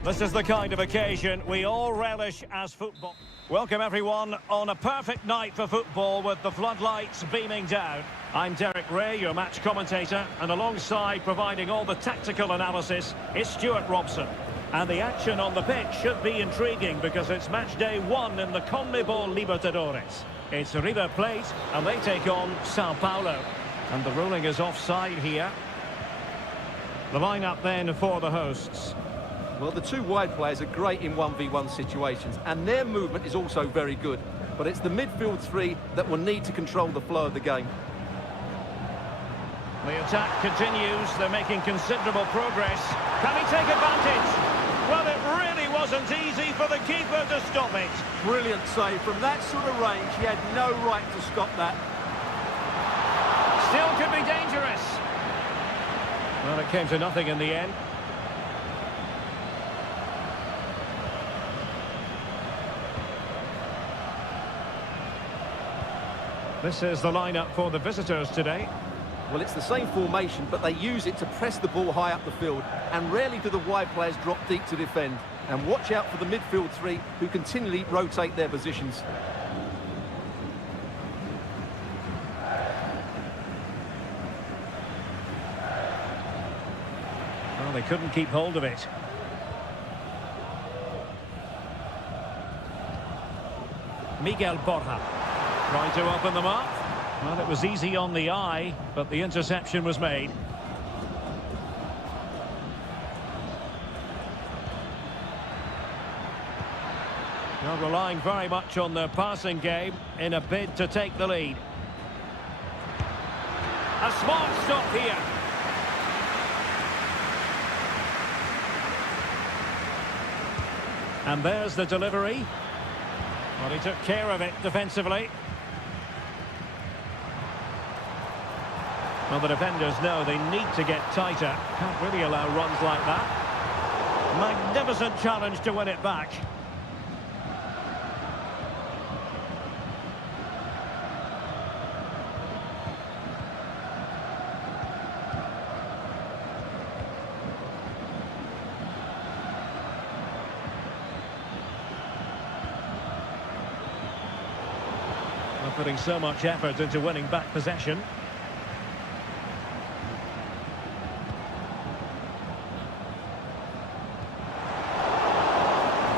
This is the kind of occasion we all relish as football. Welcome everyone on a perfect night for football with the floodlights beaming down. I'm Derek Ray, your match commentator, and alongside providing all the tactical analysis is Stuart Robson. And the action on the pitch should be intriguing because it's match day 1 in the CONMEBOL Libertadores. It's River Plate and they take on Sao Paulo. And the ruling is offside here. The lineup then for the hosts. Well, the two wide players are great in 1v1 situations, and their movement is also very good. But it's the midfield three that will need to control the flow of the game. The attack continues. They're making considerable progress. Can he take advantage? Well, it really wasn't easy for the keeper to stop it. Brilliant save. From that sort of range, he had no right to stop that. Still could be dangerous. Well, it came to nothing in the end. This is the lineup for the visitors today. Well, it's the same formation, but they use it to press the ball high up the field, and rarely do the wide players drop deep to defend. And watch out for the midfield three, who continually rotate their positions. Well, they couldn't keep hold of it. Miguel Borja trying to open them up. Well, it was easy on the eye, but the interception was made. Not relying very much on their passing game in a bid to take the lead. A smart stop here. And there's the delivery. Well, he took care of it defensively. Well, the defenders know they need to get tighter. Can't really allow runs like that. Magnificent challenge to win it back. Well, putting so much effort into winning back possession.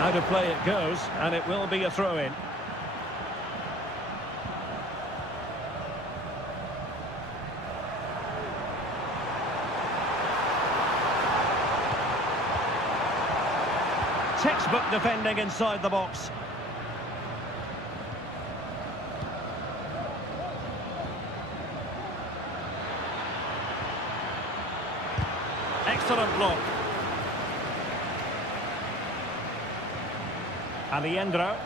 Out of play it goes, and it will be a throw-in. Textbook defending inside the box. Excellent block. Alejandro.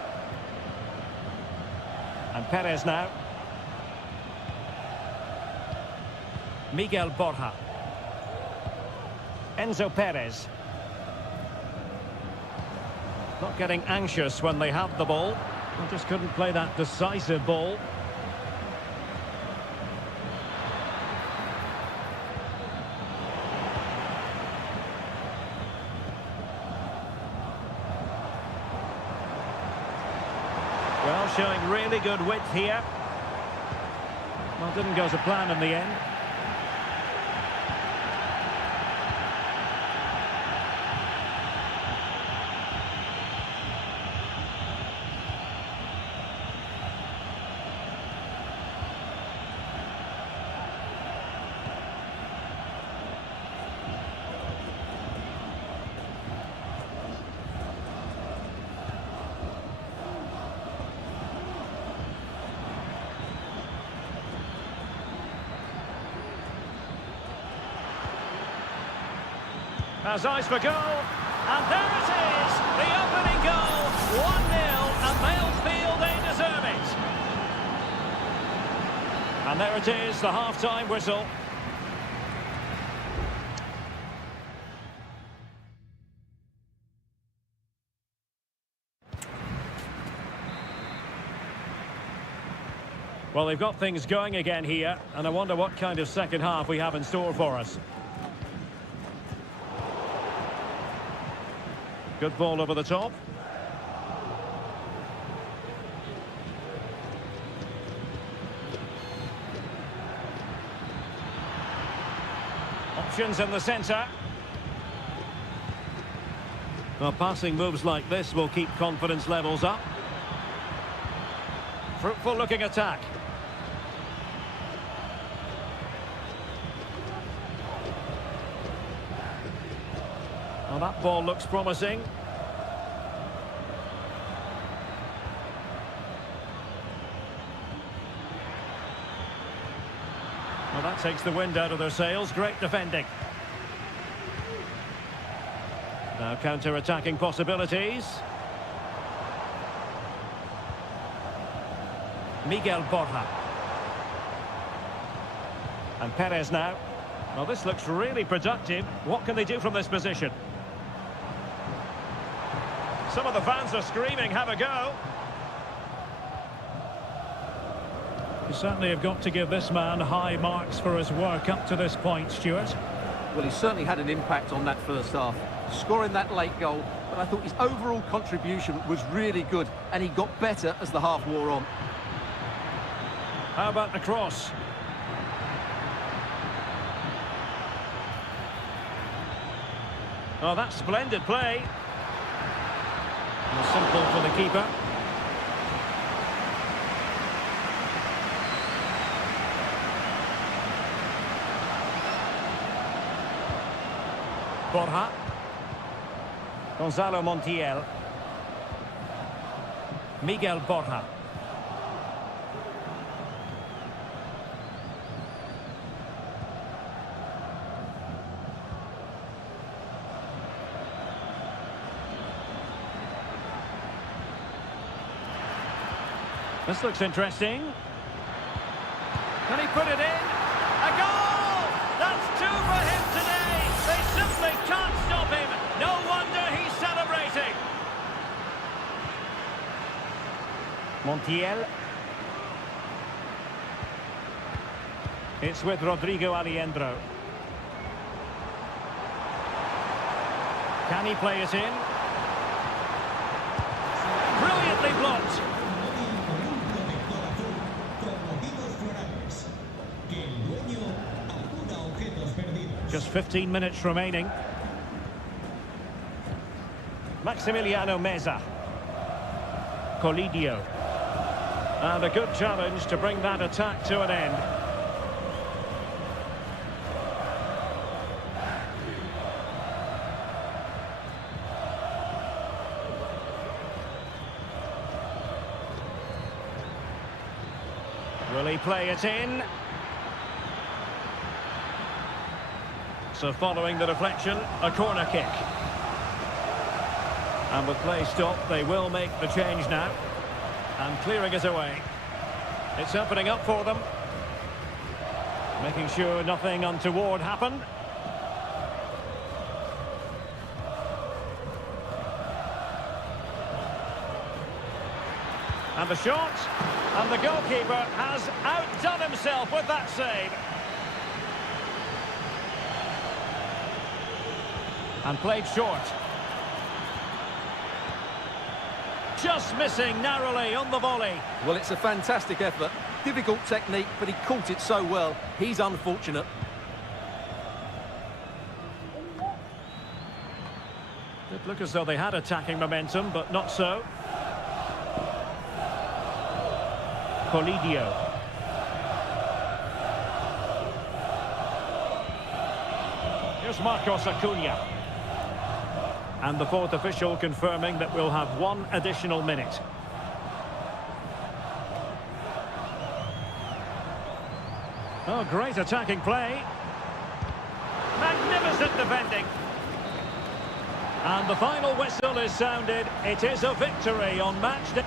And Perez now. Miguel Borja. Enzo Perez. Not getting anxious when they have the ball. They just couldn't play that decisive ball. Well, showing really good width here. Well, didn't go to plan in the end. Has eyes for goal, and there it is, the opening goal, 1-0, and they'll feel they deserve it. And there it is, the half-time whistle. Well, they've got things going again here, and I wonder what kind of second half we have in store for us. Good ball over the top. Options in the centre. Well, passing moves like this will keep confidence levels up. Fruitful looking attack. Well, that ball looks promising. Well, that takes the wind out of their sails. Great defending. Now counter-attacking possibilities. Miguel Borja. And Perez now. Well, this looks really productive. What can they do from this position? Some of the fans are screaming, have a go. You certainly have got to give this man high marks for his work up to this point, Stuart. Well, he certainly had an impact on that first half, scoring that late goal, but I thought his overall contribution was really good, and he got better as the half wore on. How about the cross? Oh, that's splendid play. And simple for the keeper. Borja. Gonzalo Montiel. Miguel Borja. This looks interesting. Can he put it in? A goal! That's two for him today. They simply can't stop him. No wonder he's celebrating. Montiel. It's with Rodrigo Aliendro. Can he play it in? Brilliantly blocked. Just 15 minutes remaining. Maximiliano Meza. Colidio. And a good challenge to bring that attack to an end. Will he play it in? So following the deflection, a corner kick. And with play stopped, they will make the change now. And clearing it away. It's opening up for them. Making sure nothing untoward happened. And the shot. And the goalkeeper has outdone himself with that save. And played short. Just missing narrowly on the volley. Well, it's a fantastic effort. Difficult technique, but he caught it so well. He's unfortunate. It looked as though they had attacking momentum, but not so. Colidio. Here's Marcos Acuna. And the fourth official confirming that we'll have one additional minute. Oh, great attacking play. Magnificent defending. And the final whistle is sounded. It is a victory on match day.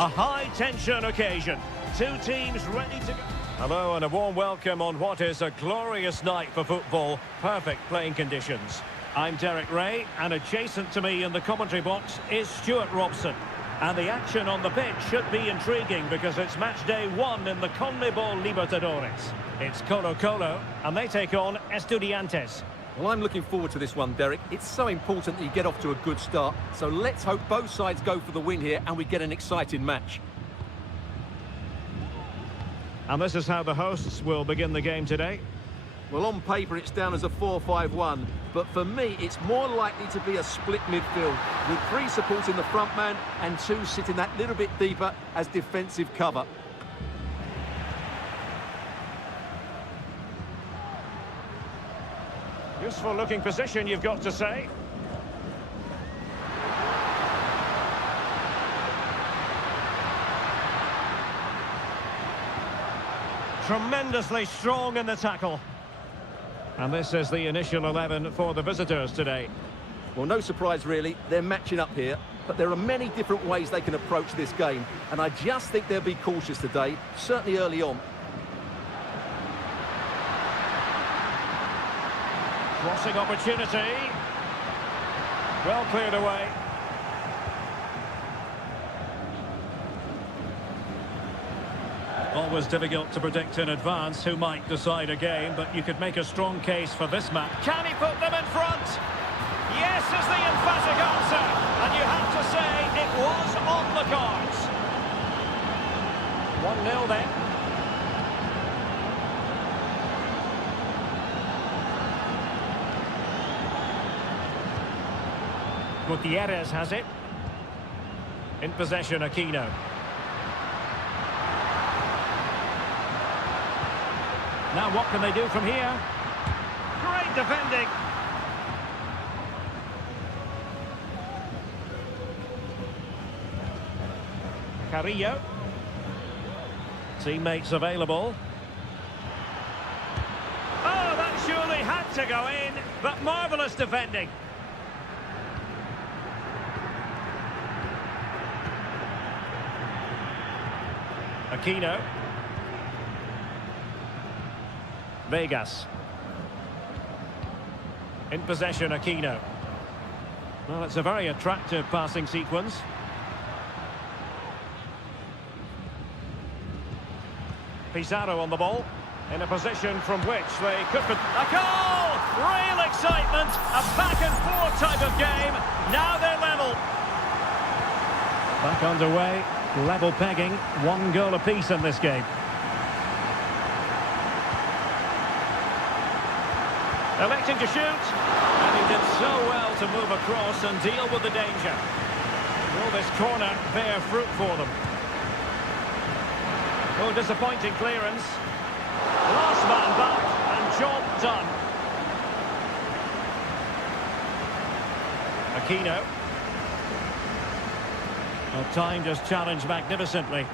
A high-tension occasion. Two teams ready to go. Hello and a warm welcome on what is a glorious night for football. Perfect playing conditions. I'm Derek Ray, and adjacent to me in the commentary box is Stuart Robson. And the action on the pitch should be intriguing because it's match day 1 in the CONMEBOL Libertadores. It's Colo-Colo, and they take on Estudiantes. Well, I'm looking forward to this one, Derek. It's so important that you get off to a good start. So let's hope both sides go for the win here and we get an exciting match. And this is how the hosts will begin the game today. Well, on paper it's down as a 4-5-1, but for me it's more likely to be a split midfield, with 3 supporting the front man and 2 sitting that little bit deeper as defensive cover. Useful looking position, you've got to say. Tremendously strong in the tackle. And this is the initial 11 for the visitors today. Well, no surprise really, they're matching up here, but there are many different ways they can approach this game, and I just think they'll be cautious today, certainly early on. Crossing opportunity. Well cleared away. Always difficult to predict in advance who might decide a game, but you could make a strong case for this match. Can he put them in front? Yes is the emphatic answer, and you have to say it was on the cards. 1-0 then. Gutierrez has it. In possession, Aquino. Now what can they do from here? Great defending. Carrillo. Teammates available. Oh, that surely had to go in, but marvellous defending. Aquino. Vegas. In possession, Aquino. Well, it's a very attractive passing sequence. Pizarro on the ball, in a position from which they could... A goal! Real excitement! A back-and-forth type of game. Now they're level. Back underway. Level pegging, 1 goal apiece in this game. Electing to shoot, and he did so well to move across and deal with the danger. Will this corner bear fruit for them? Oh, disappointing clearance. Last man back, and job done. Aquino. Well, time just challenged magnificently.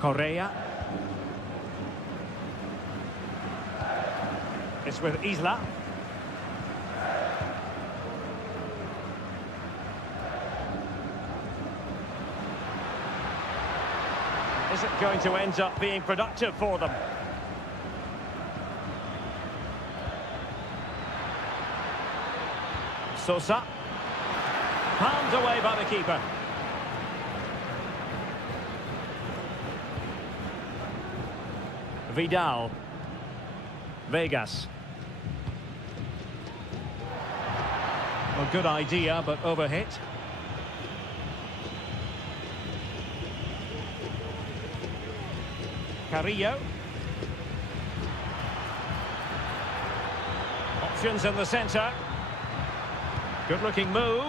Correa. It's with Isla. Is it going to end up being productive for them? Sosa. Palmed away by the keeper. Vidal. Vegas. A good idea, but overhit. Carrillo. Options in the centre. Good-looking move.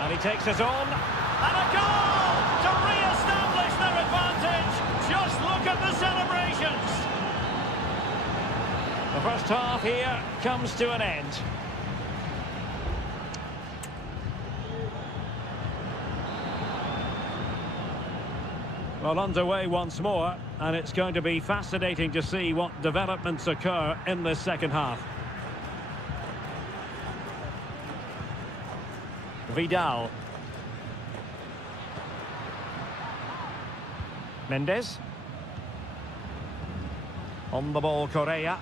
And he takes it on. And a goal to re-establish their advantage. Just look at the celebrations. The first half here comes to an end. Well, underway once more, and it's going to be fascinating to see what developments occur in this second half. Vidal. Mendes. On the ball, Correa.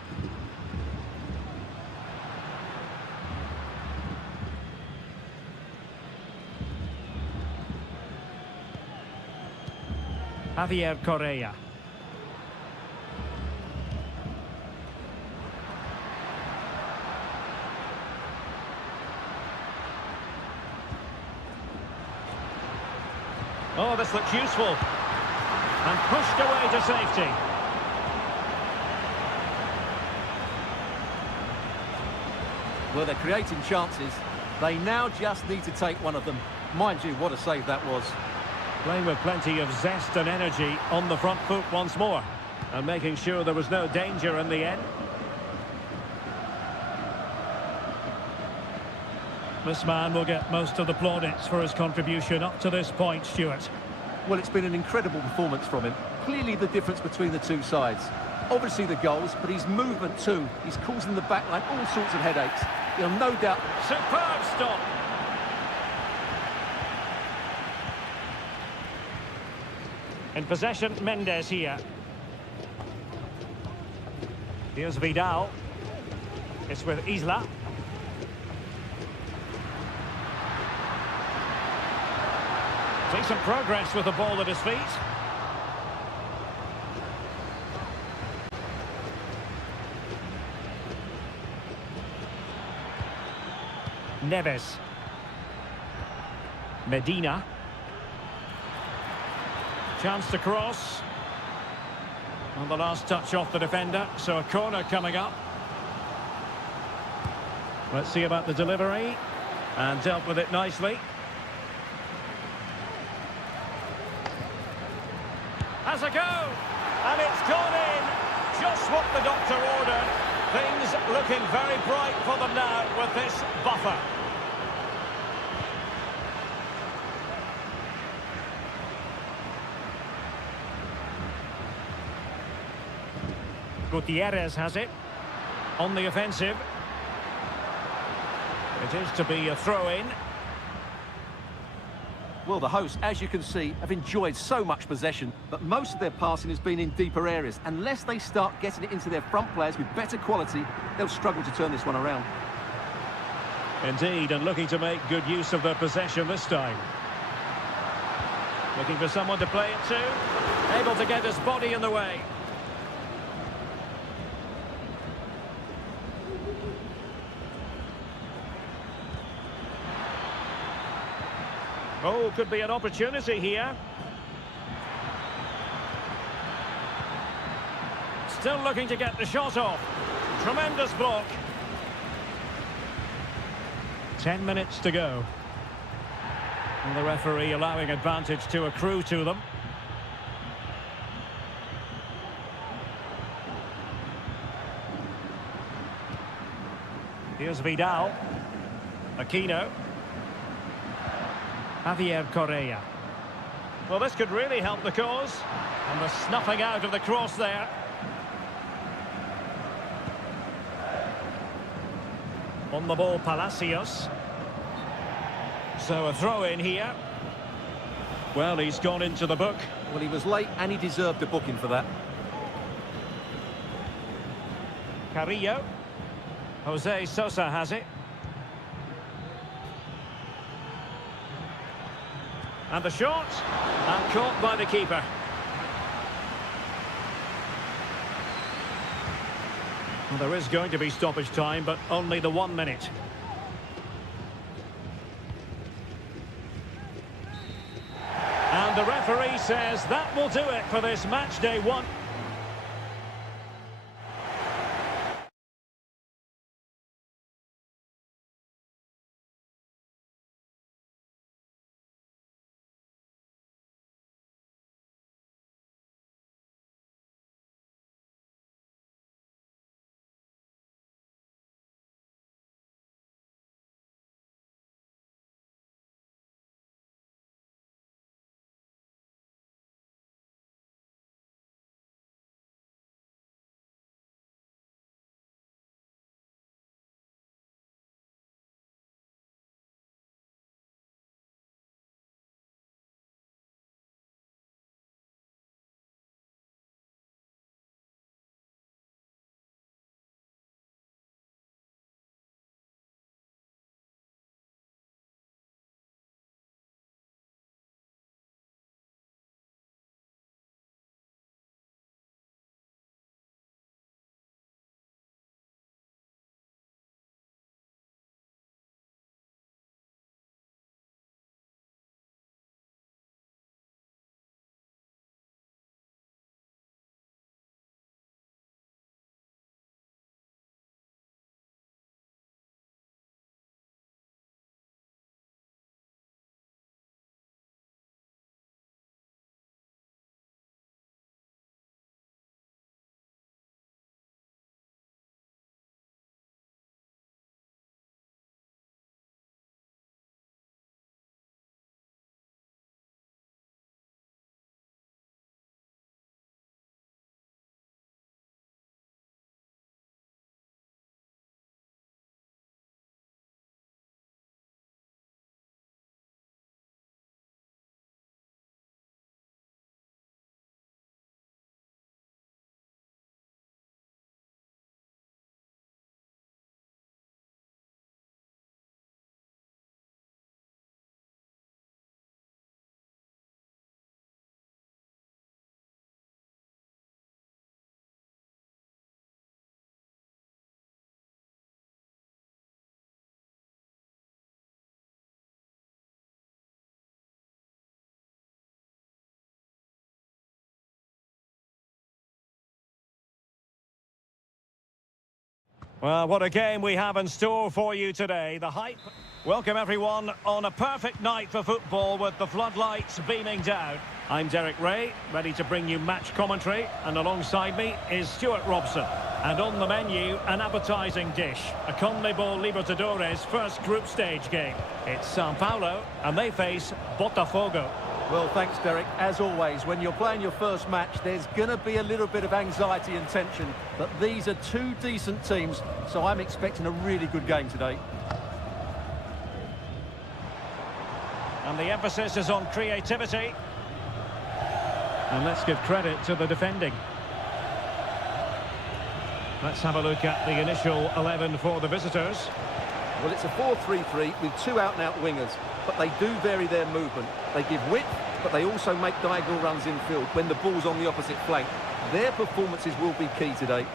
Javier Correa. Oh, this looks useful. And pushed away to safety. Well, they're creating chances. They now just need to take one of them. Mind you, what a save that was. Playing with plenty of zest and energy on the front foot once more. And making sure there was no danger in the end. This man will get most of the plaudits for his contribution up to this point, Stuart. Well, it's been an incredible performance from him. Clearly the difference between the two sides. Obviously the goals, but his movement too. He's causing the backline all sorts of headaches. He'll no doubt... Superb stop. In possession, Mendes here. Here's Vidal. It's with Isla. Decent progress with the ball at his feet. Neves. Medina. Chance to cross. On the last touch off the defender, so a corner coming up. Let's see about the delivery. And dealt with it nicely. Has a go, and it's gone in. Just what the doctor ordered. Things looking very bright for them now with this buffer. Gutierrez has it. On the offensive. It is to be a throw-in. Well, the hosts, as you can see, have enjoyed so much possession, but most of their passing has been in deeper areas. Unless they start getting it into their front players with better quality, they'll struggle to turn this one around. Indeed, and looking to make good use of their possession this time. Looking for someone to play it to. Able to get his body in the way. Oh, could be an opportunity here. Still looking to get the shot off. Tremendous block. 10 minutes to go. And the referee allowing advantage to accrue to them. Here's Vidal. Aquino. Javier Correa. Well, this could really help the cause. And the snuffing out of the cross there. On the ball, Palacios. So a throw in here. Well, he's gone into the book. Well, he was late and he deserved a booking for that. Carrillo. Jose Sosa has it. And the shot, and caught by the keeper. Well, there is going to be stoppage time, but only the 1 minute. And the referee says that will do it for this match day 1. Well, what a game we have in store for you today. The hype. Welcome everyone on a perfect night for football with the floodlights beaming down. I'm Derek Ray, ready to bring you match commentary, and alongside me is Stuart Robson. And on the menu, an appetising dish, a CONMEBOL Libertadores first group stage game. It's Sao Paulo, and they face Botafogo. Well, thanks, Derek. As always, when you're playing your first match, there's going to be a little bit of anxiety and tension. But these are two decent teams, so I'm expecting a really good game today. And the emphasis is on creativity. And let's give credit to the defending. Let's have a look at the initial 11 for the visitors. Well, it's a 4-3-3 with two out-and-out wingers, but they do vary their movement. They give width, but they also make diagonal runs infield when the ball's on the opposite flank. Their performances will be key today.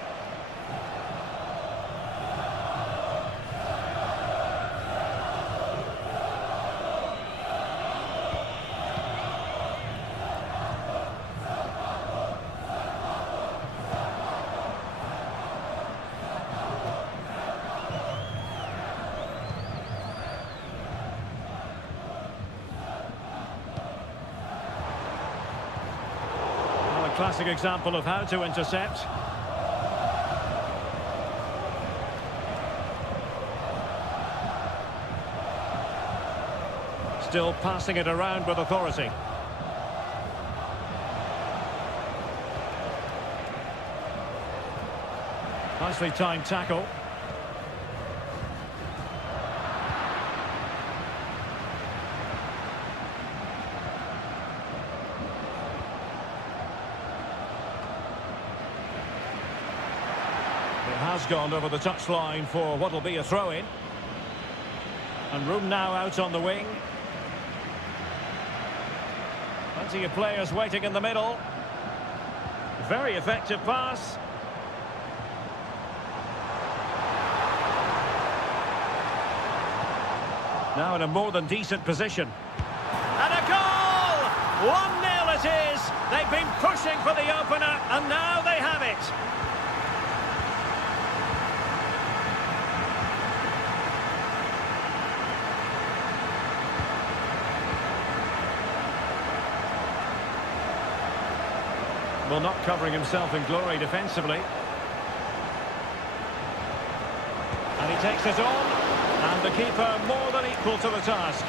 Classic example of how to intercept. Still passing it around with authority. Nicely timed tackle. Has gone over the touchline for what will be a throw-in. And room now out on the wing. Plenty of players waiting in the middle. Very effective pass. Now in a more than decent position. And a goal! 1-0 it is! They've been pushing for the opener, and now they have it. Well, not covering himself in glory defensively. And he takes it on, and the keeper more than equal to the task.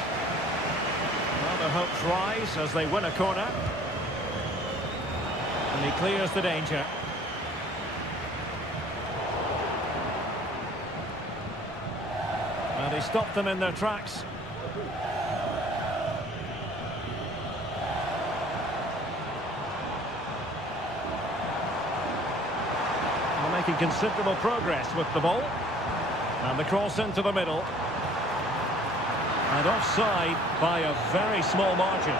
Well, their hopes rise as they win a corner. And he clears the danger. And he stopped them in their tracks. Making considerable progress with the ball. And the cross into the middle. And offside by a very small margin.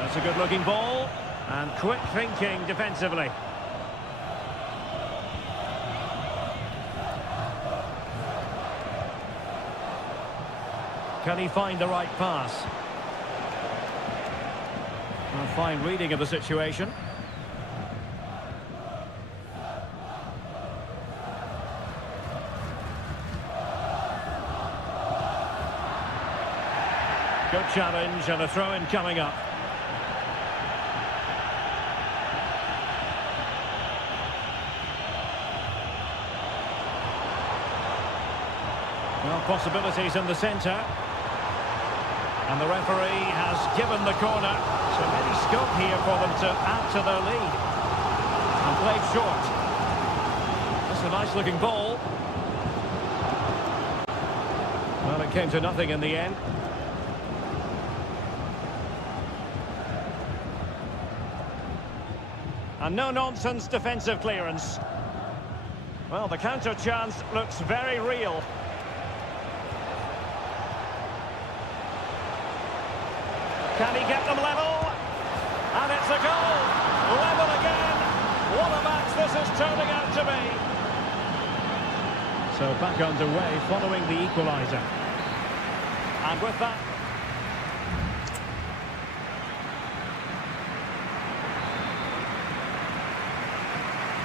That's a good-looking ball. And quick thinking defensively. Can he find the right pass? A fine reading of the situation. Good challenge and a throw-in coming up. Well, possibilities in the centre. And the referee has given the corner. So many scope here for them to add to their lead. And played short. That's a nice looking ball. Well, it came to nothing in the end. And no-nonsense defensive clearance. Well, the counter chance looks very real. Can he get them level? And it's a goal! Level again! What a match this is turning out to be! So back underway following the equaliser. And with that...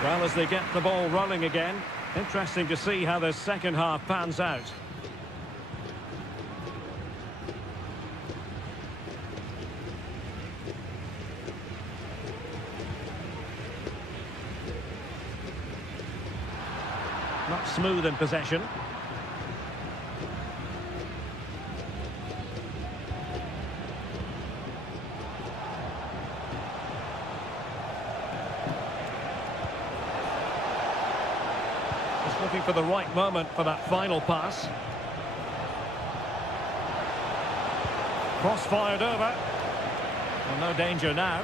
Well, as they get the ball rolling again, interesting to see how the second half pans out. Not smooth in possession. Just looking for the right moment for that final pass. Cross fired over. Well, no danger now.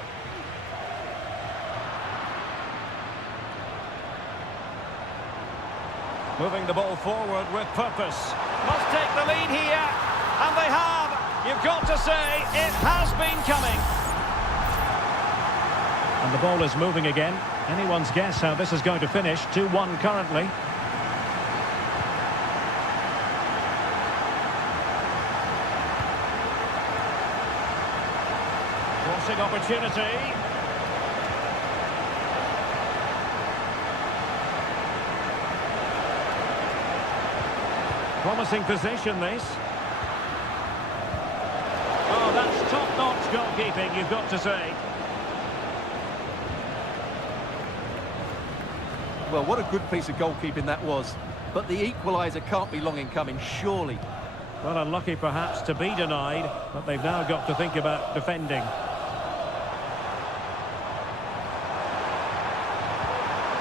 Moving the ball forward with purpose. Must take the lead here. And they have. You've got to say, it has been coming. And the ball is moving again. Anyone's guess how this is going to finish. 2-1 currently. Crossing opportunity. Promising position, this. Oh, that's top-notch goalkeeping, you've got to say. Well, what a good piece of goalkeeping that was. But the equaliser can't be long in coming, surely. Well, unlucky perhaps to be denied, but they've now got to think about defending.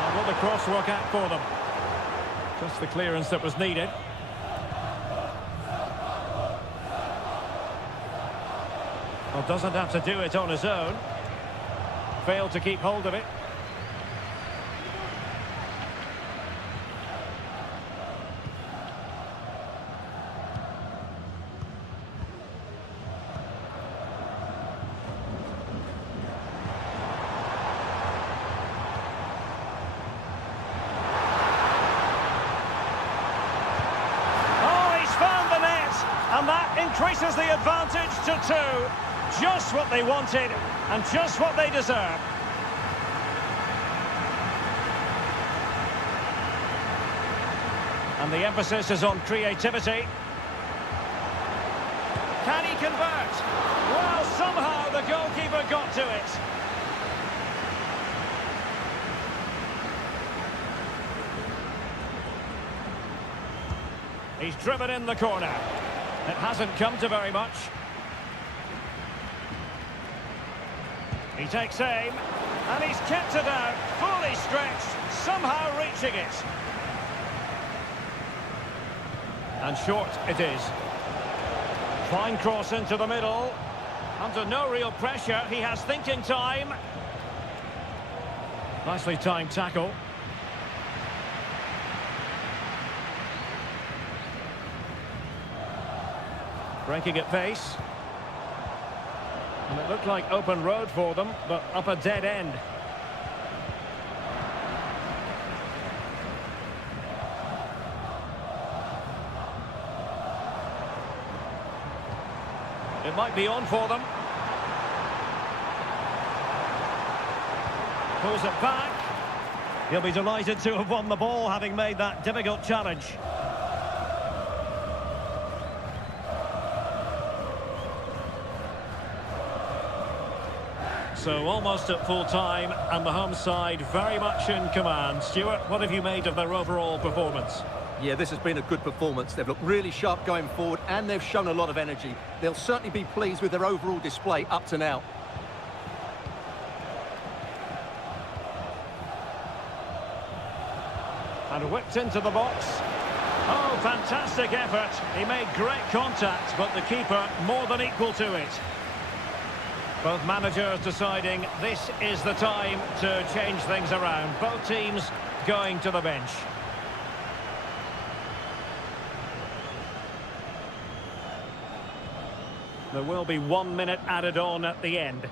And will the cross work out for them? Just the clearance that was needed. Well, doesn't have to do it on his own. Failed to keep hold of it. Oh, he's found the net, and that increases the advantage to 2. Just what they wanted, and just what they deserve. And the emphasis is on creativity. Can he convert? Well, somehow the goalkeeper got to it. He's driven in the corner. It hasn't come to very much. He takes aim, and he's kept it out, fully stretched, somehow reaching it. And short it is. Fine cross into the middle. Under no real pressure, he has thinking time. Nicely timed tackle. Breaking at pace. And it looked like open road for them, but up a dead end. It might be on for them. Pulls it back. He'll be delighted to have won the ball, having made that difficult challenge. So almost at full time, and the home side very much in command. Stuart, what have you made of their overall performance? Yeah, this has been a good performance. They've looked really sharp going forward, and they've shown a lot of energy. They'll certainly be pleased with their overall display up to now. And whipped into the box. Oh, fantastic effort. He made great contact, but the keeper more than equal to it. Both managers deciding this is the time to change things around. Both teams going to the bench. There will be 1 minute added on at the end.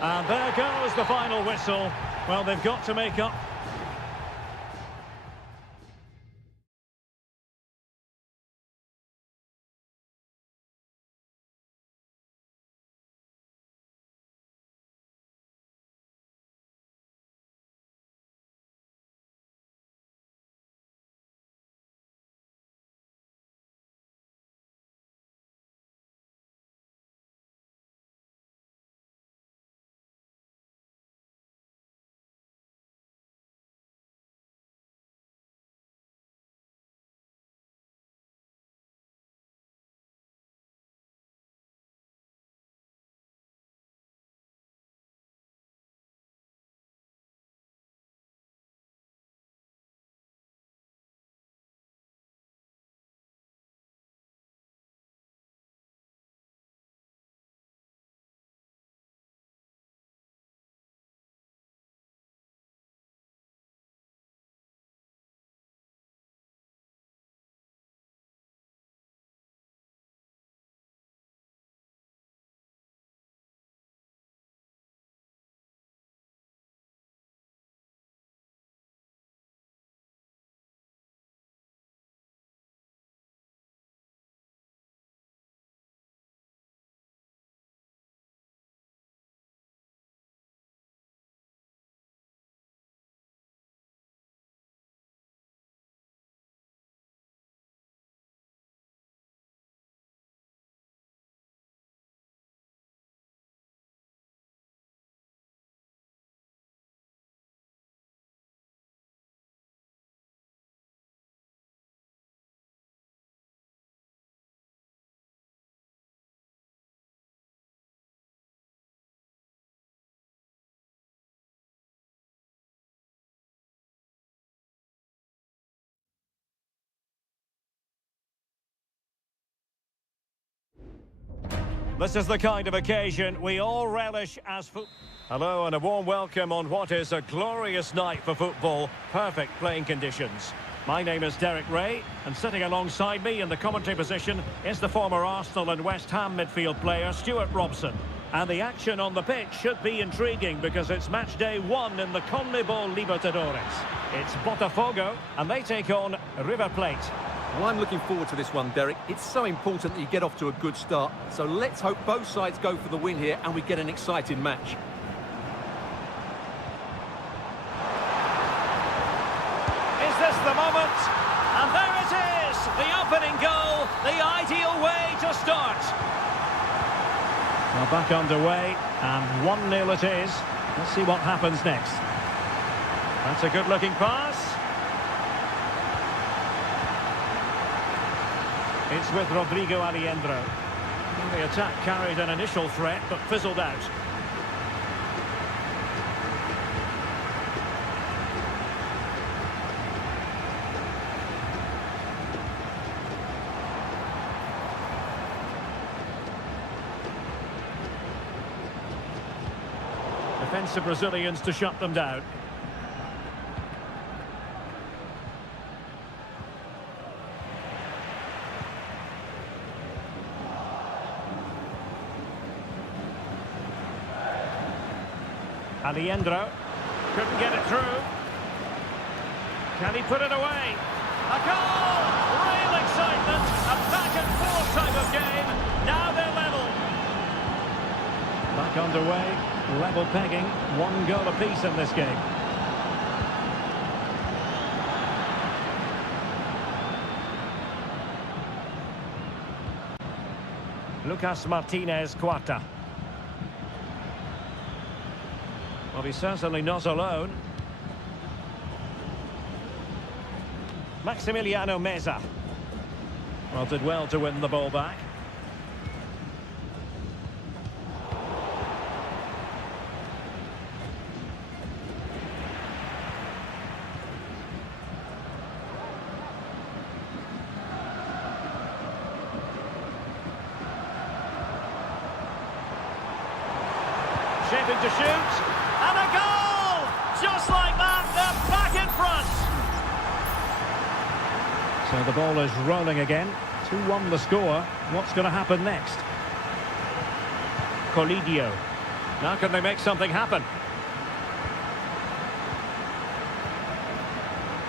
And there goes the final whistle. Well, they've got to make up This is the kind of occasion we all relish as football. Hello and a warm welcome on what is a glorious night for football. Perfect playing conditions. My name is Derek Ray, and sitting alongside me in the commentary position is the former Arsenal and West Ham midfield player Stuart Robson. And the action on the pitch should be intriguing because it's match day 1 in the CONMEBOL Libertadores. It's Botafogo, and they take on River Plate. Well, I'm looking forward to this one, Derek. It's so important that you get off to a good start. So let's hope both sides go for the win here and we get an exciting match. Is this the moment? And there it is! The opening goal, the ideal way to start. Well, back underway, and 1-0 it is. Let's see what happens next. That's a good-looking pass. It's with Rodrigo Aliendro. The attack carried an initial threat, but fizzled out. Defensive Brazilians to shut them down. Aliendro couldn't get it through. Can he put it away? A goal! Real excitement! A back-and-forth type of game. Now they're level. Back underway. Level pegging. 1 goal apiece in this game. Lucas Martinez Quarta. Well, he's certainly not alone. Maximiliano Meza. Well, did well to win the ball back. Shaping to shoot. And a goal! Just like that, they're back in front. So the ball is rolling again. 2-1 the score. What's going to happen next? Colidio. Now can they make something happen?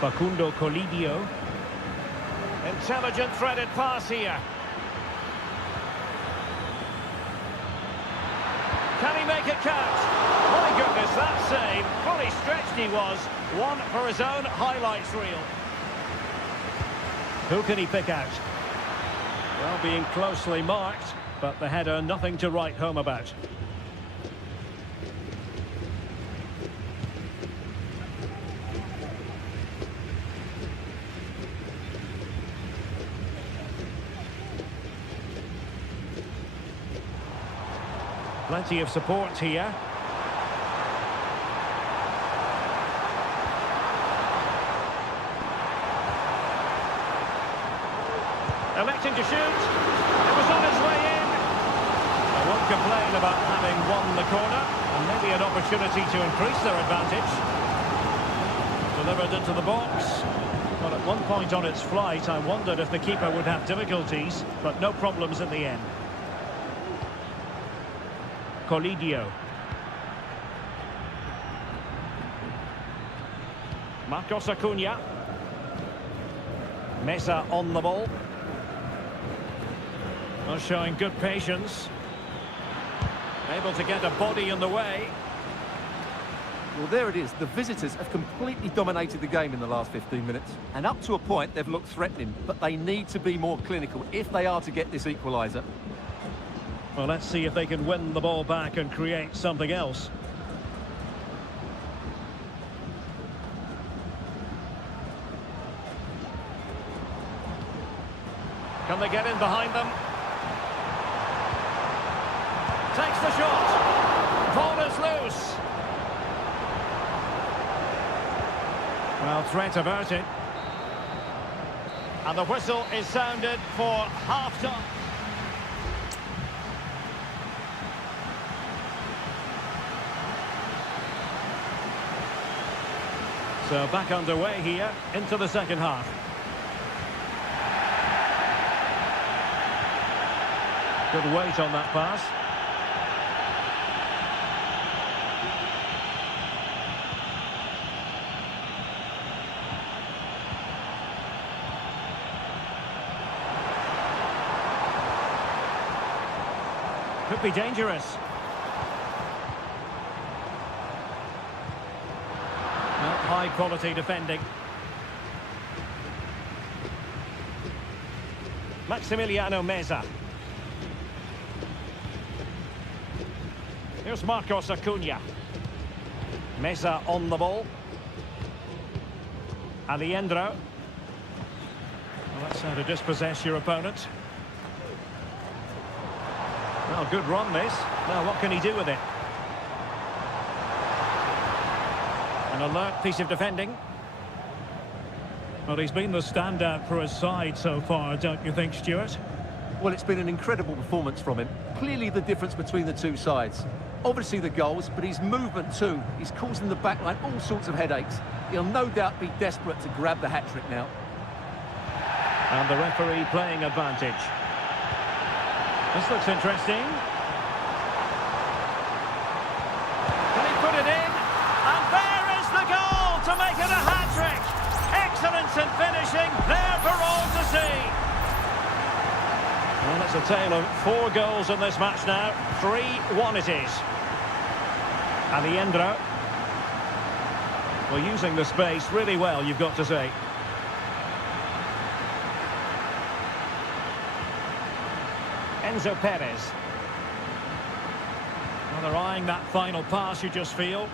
Facundo Colidio. Intelligent threaded pass here. Can he make it count? My goodness, that save. Fully stretched he was. One for his own highlights reel. Who can he pick out? Well, being closely marked, but the header nothing to write home about. Plenty of support here. Electing to shoot. It was on its way in. I won't complain about having won the corner, and maybe an opportunity to increase their advantage. Delivered into the box. But at one point on its flight, I wondered if the keeper would have difficulties, but no problems in the end. Colidio. Marcos Acuna. Meza on the ball. Well, showing good patience. Able to get a body in the way. Well, there it is. The visitors have completely dominated the game in the last 15 minutes. And up to a point, they've looked threatening. But they need to be more clinical if they are to get this equaliser. Well, let's see if they can win the ball back and create something else. Can they get in behind them? Takes the shot. Ball is loose. Well, threat averted. And the whistle is sounded for half-time. So back underway here into the second half. Good weight on that pass. Could be dangerous. High quality defending. Maximiliano Meza. Here's Marcos Acuna. Meza on the ball. Alejandro. Well, that's how to dispossess your opponent. Well, good run this. Now what can he do with it? An alert piece of defending. Well, he's been the standout for his side so far, don't you think, Stuart? Well, it's been an incredible performance from him. Clearly the difference between the two sides. Obviously the goals, but his movement too. He's causing the backline all sorts of headaches. He'll no doubt be desperate to grab the hat-trick now. And the referee playing advantage. This looks interesting. Can he put it in? And there is the goal to make it a hat-trick. Excellence in finishing, there for all to see. Well, it's a tale of 4 goals in this match now. 3-1 it is. Alejandro. Well, using the space really well, you've got to say. Enzo Perez. Well, they're eyeing that final pass, you just feel.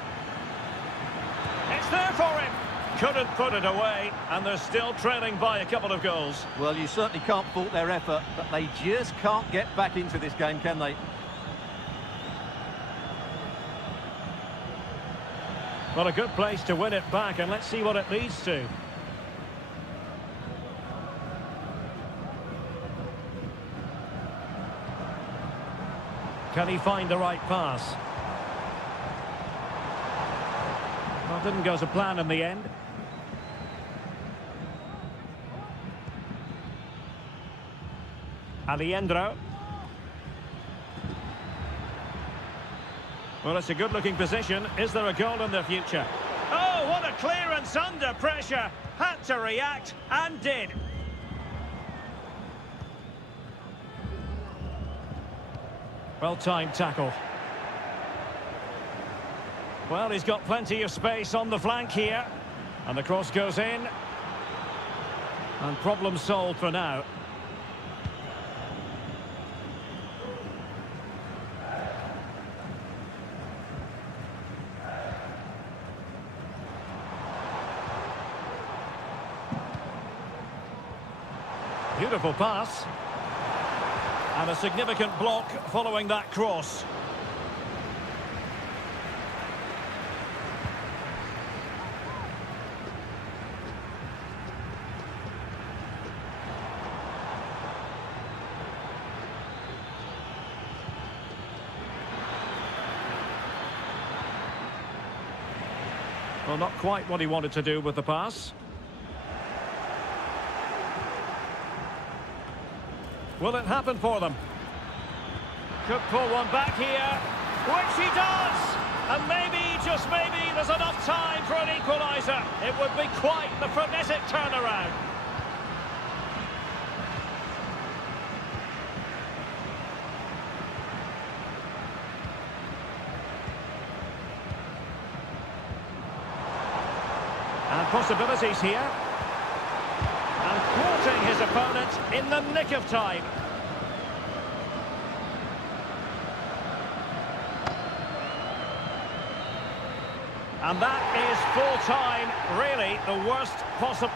It's there for him. Couldn't put it away, and they're still trailing by a couple of goals. Well, you certainly can't fault their effort, but they just can't get back into this game, can they? Well, a good place to win it back, and let's see what it leads to. Can he find the right pass? Well, didn't go to plan in the end. Alejandro. Well, it's a good-looking position. Is there a goal in the future? Oh, what a clearance under pressure. Had to react, and did. Well-timed tackle. Well, he's got plenty of space on the flank here. And the cross goes in. And problem solved for now. Beautiful pass. And a significant block following that cross. Well, not quite what he wanted to do with the pass. Will it happen for them? Could pull one back here, which he does! And maybe, just maybe, there's enough time for an equaliser. It would be quite the frenetic turnaround. And possibilities here. And thwarting his opponent in the nick of time. And that is full time, really the worst possible.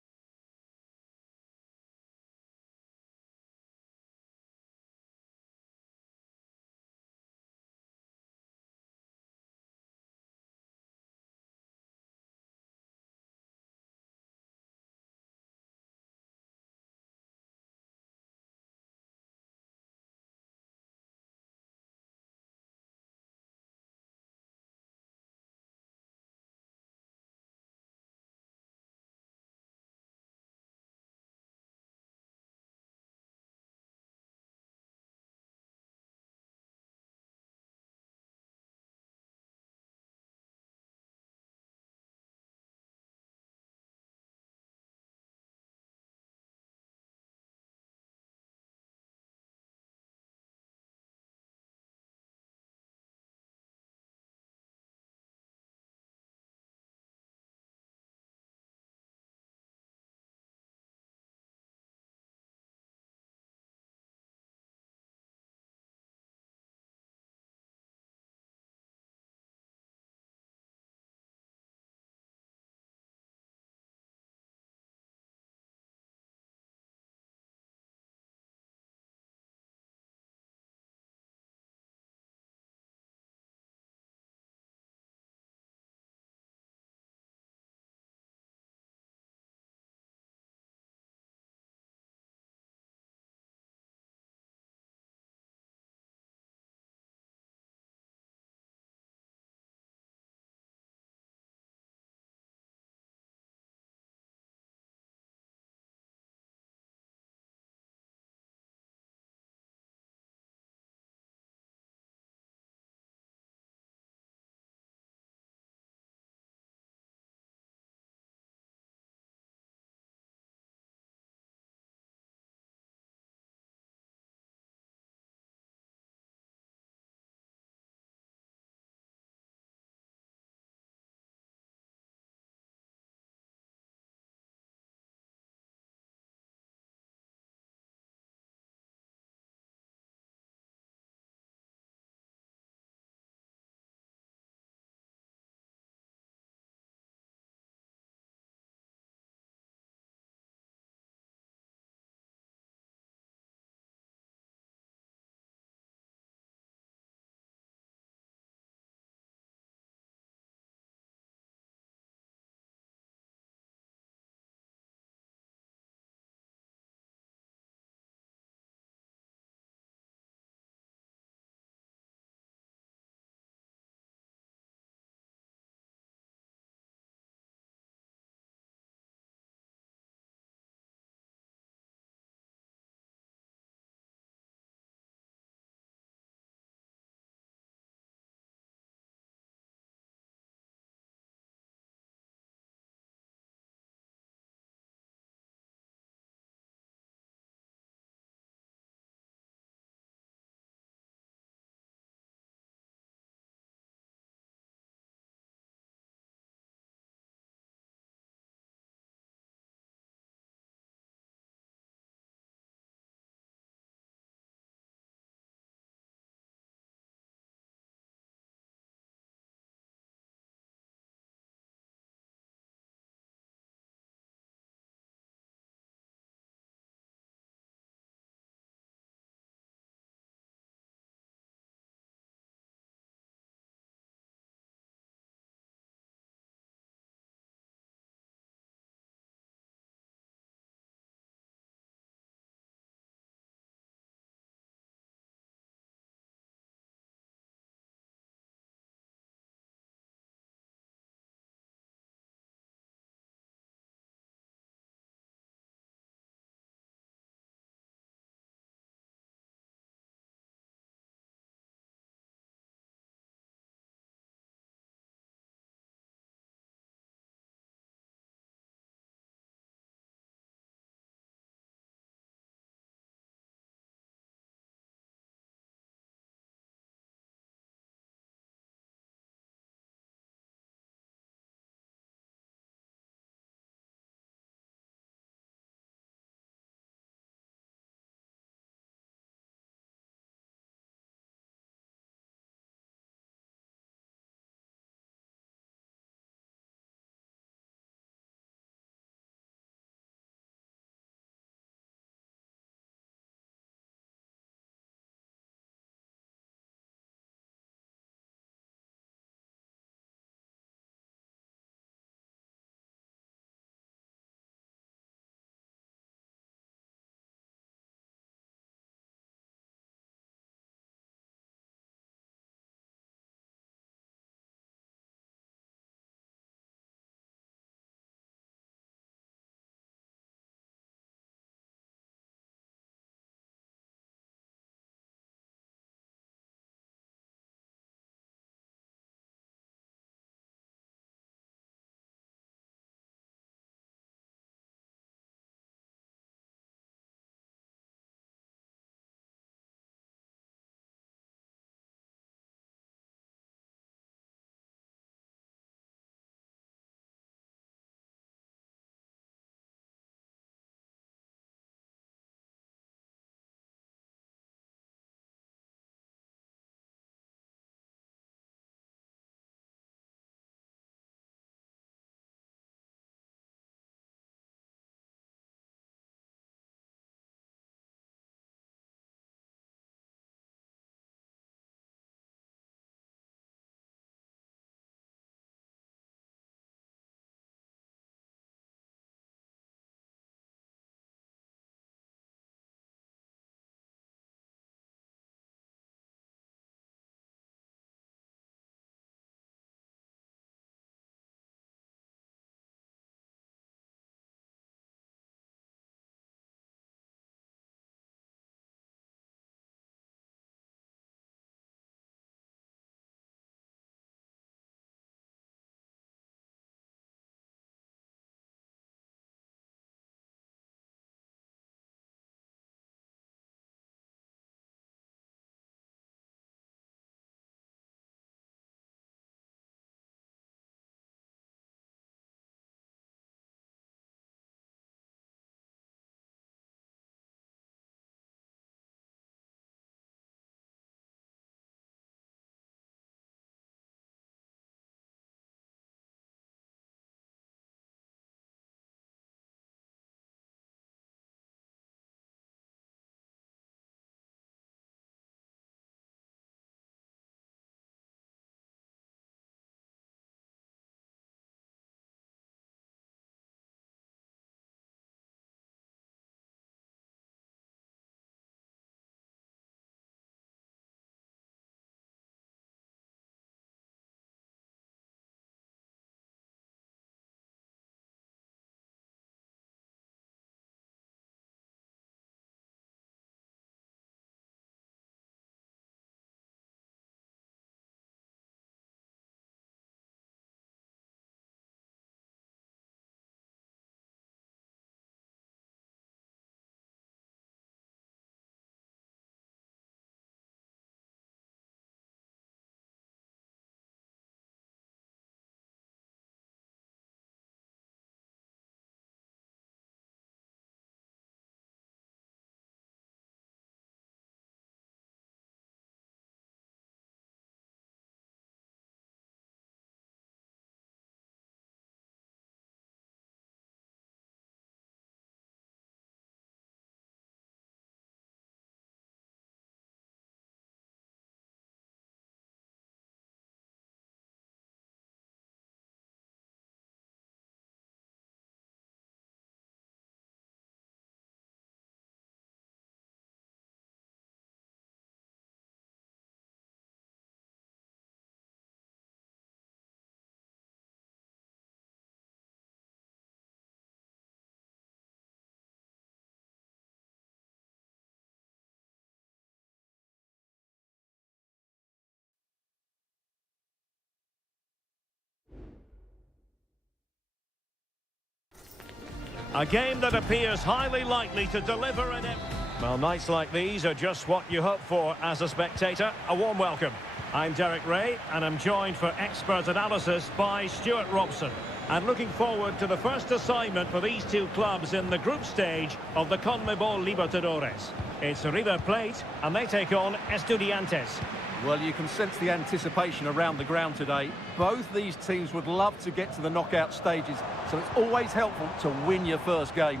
A game that appears highly likely to deliver in it. Well, nights like these are just what you hope for as a spectator. A warm welcome. I'm Derek Ray, and I'm joined for expert analysis by Stuart Robson. And looking forward to the first assignment for these two clubs in the group stage of the CONMEBOL Libertadores. It's River Plate, and they take on Estudiantes. Well, you can sense the anticipation around the ground today. Both these teams would love to get to the knockout stages, so it's always helpful to win your first game.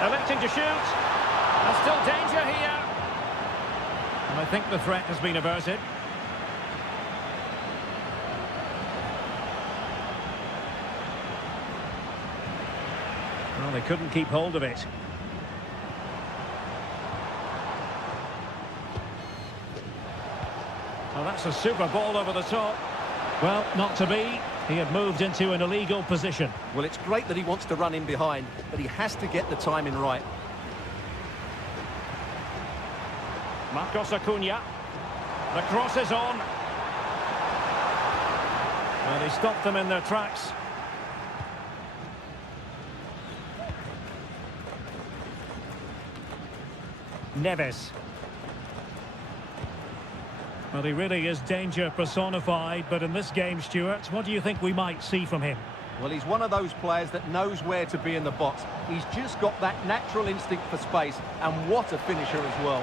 Electing to shoot. There's still danger here. And I think the threat has been averted. Well, they couldn't keep hold of it. Well, that's a super ball over the top. Well, not to be. He had moved into an illegal position. Well, it's great that he wants to run in behind, but he has to get the timing right. Marcos Acuna. The cross is on. Well, he stopped them in their tracks. Neves. Well, he really is danger personified, but in this game, Stuart, what do you think we might see from him? Well, he's one of those players that knows where to be in the box. He's just got that natural instinct for space, and what a finisher as well.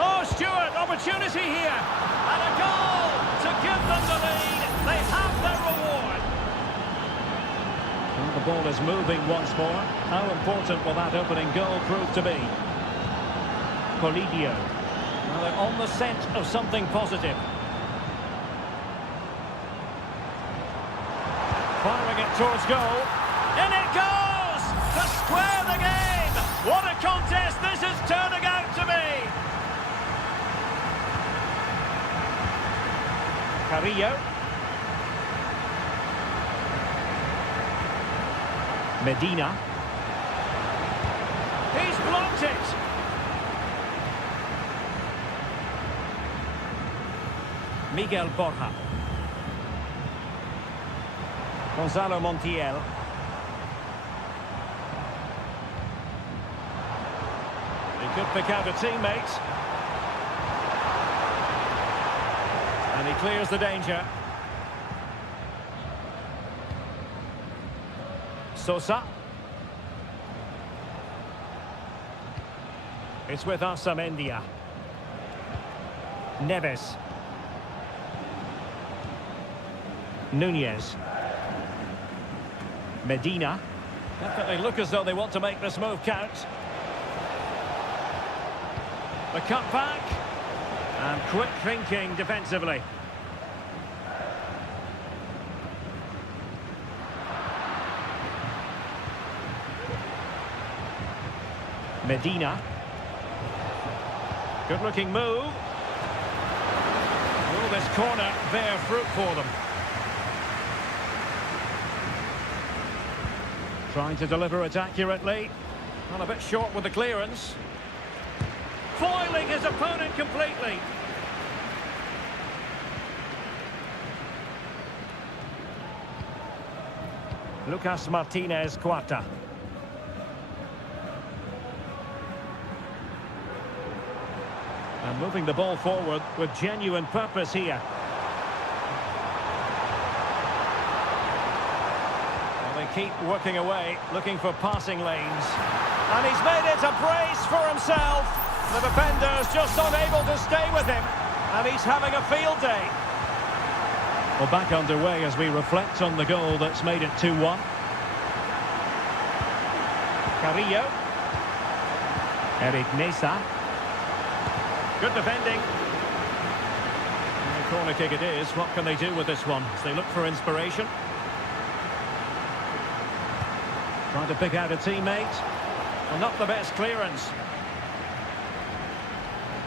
Oh, Stuart, opportunity here. And a goal to give them the lead. They have their reward. Well, the ball is moving once more. How important will that opening goal prove to be? Polidio. Well, they're on the scent of something positive. Firing it towards goal. In it goes! To square the game! What a contest this is turning out to be! Carrillo. Medina. He's blocked it! Miguel Borja. Gonzalo Montiel. He could pick out a teammate. And he clears the danger. Sosa. It's with Amendia. Neves. Nunez. Medina. Definitely look as though they want to make this move count. The cut back. And quick thinking defensively. Medina. Good looking move. Will this corner bear fruit for them? Trying to deliver it accurately. Well, a bit short with the clearance. Foiling his opponent completely. Lucas Martinez Cuarta. And moving the ball forward with genuine purpose here. Keep working away, looking for passing lanes. And he's made it a brace for himself. The defender's just unable to stay with him. And he's having a field day. Well, back underway as we reflect on the goal that's made it 2-1. Carrillo. Eric Nesa. Good defending. And the corner kick it is. What can they do with this one as they look for inspiration? Trying to pick out a teammate. Well, not the best clearance.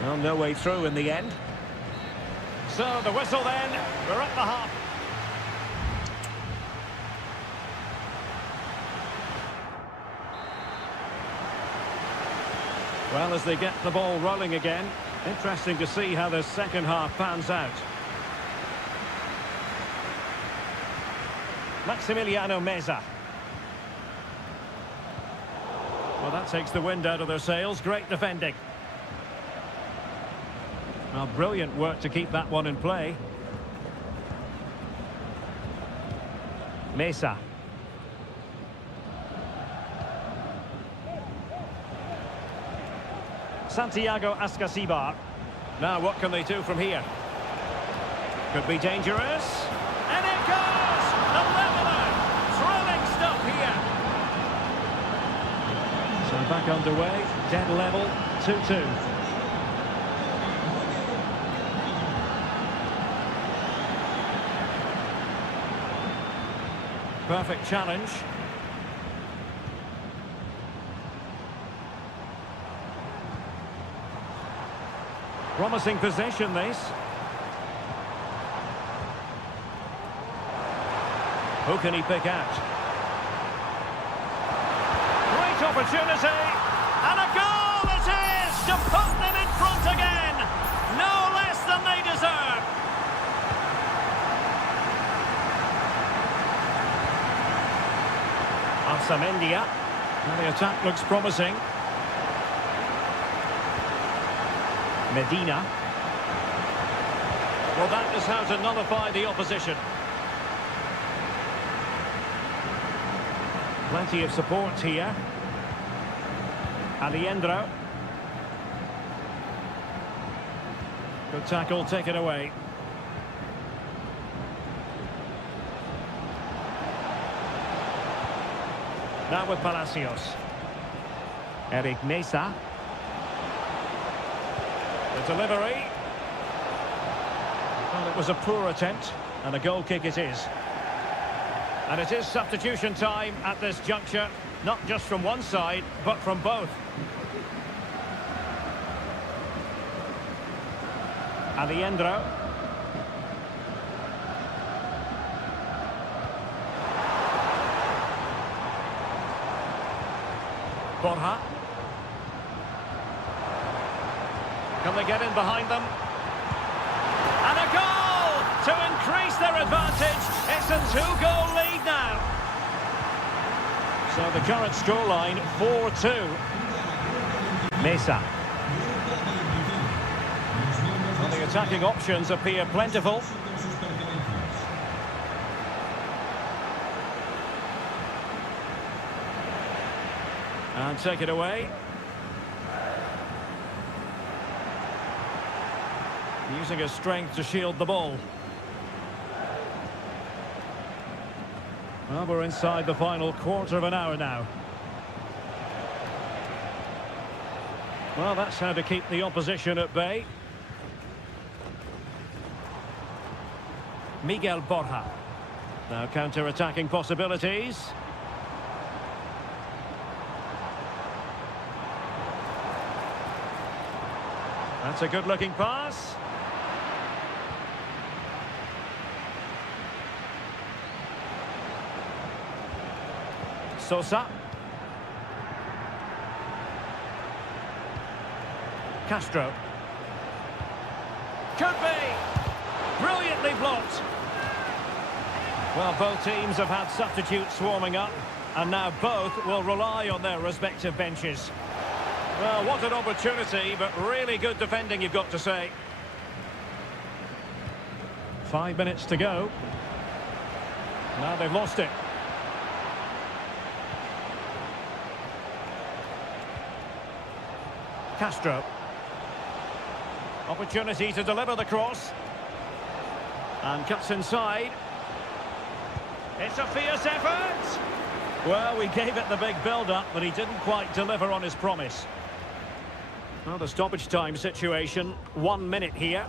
Well, no way through in the end. So the whistle then. We're at the half. Well, as they get the ball rolling again, interesting to see how the second half pans out. Maximiliano Meza. Well, that takes the wind out of their sails. Great defending. Well, brilliant work to keep that one in play. Mesa. Santiago Ascasibar. Now what can they do from here? Could be dangerous. And it goes! A leveller! Thrilling stuff here. So back underway. Dead level. 2-2. Perfect challenge. Promising possession, this. Who can he pick out? Great opportunity! And a goal it is! To put them in front again! No less than they deserve! Arsamendia. The attack looks promising. Medina. Well, that is how to nullify the opposition. Plenty of support here. Aliendro. Good tackle, take it away. Now with Palacios. Eric Mesa. The delivery. Well, it was a poor attempt, and a goal kick it is. And it is substitution time at this juncture, not just from one side, but from both. Aliendro. Borja. Can they get in behind them? And a goal to increase their advantage. It's a two-goal lead now. So the current scoreline, 4-2. Mesa. Well, the attacking options appear plentiful. And take it away. Using his strength to shield the ball. Well, we're inside the final quarter of an hour now. Well, that's how to keep the opposition at bay. Miguel Borja. Now counter-attacking possibilities. That's a good-looking pass. Sosa. Castro. Could be! Brilliantly blocked. Well, both teams have had substitutes warming up, and now both will rely on their respective benches. Well, what an opportunity, but really good defending, you've got to say. 5 minutes to go. Now they've lost it. Castro. Opportunity to deliver the cross. And cuts inside. It's a fierce effort. Well, we gave it the big build-up, but he didn't quite deliver on his promise. Well, the stoppage time situation, 1 minute here.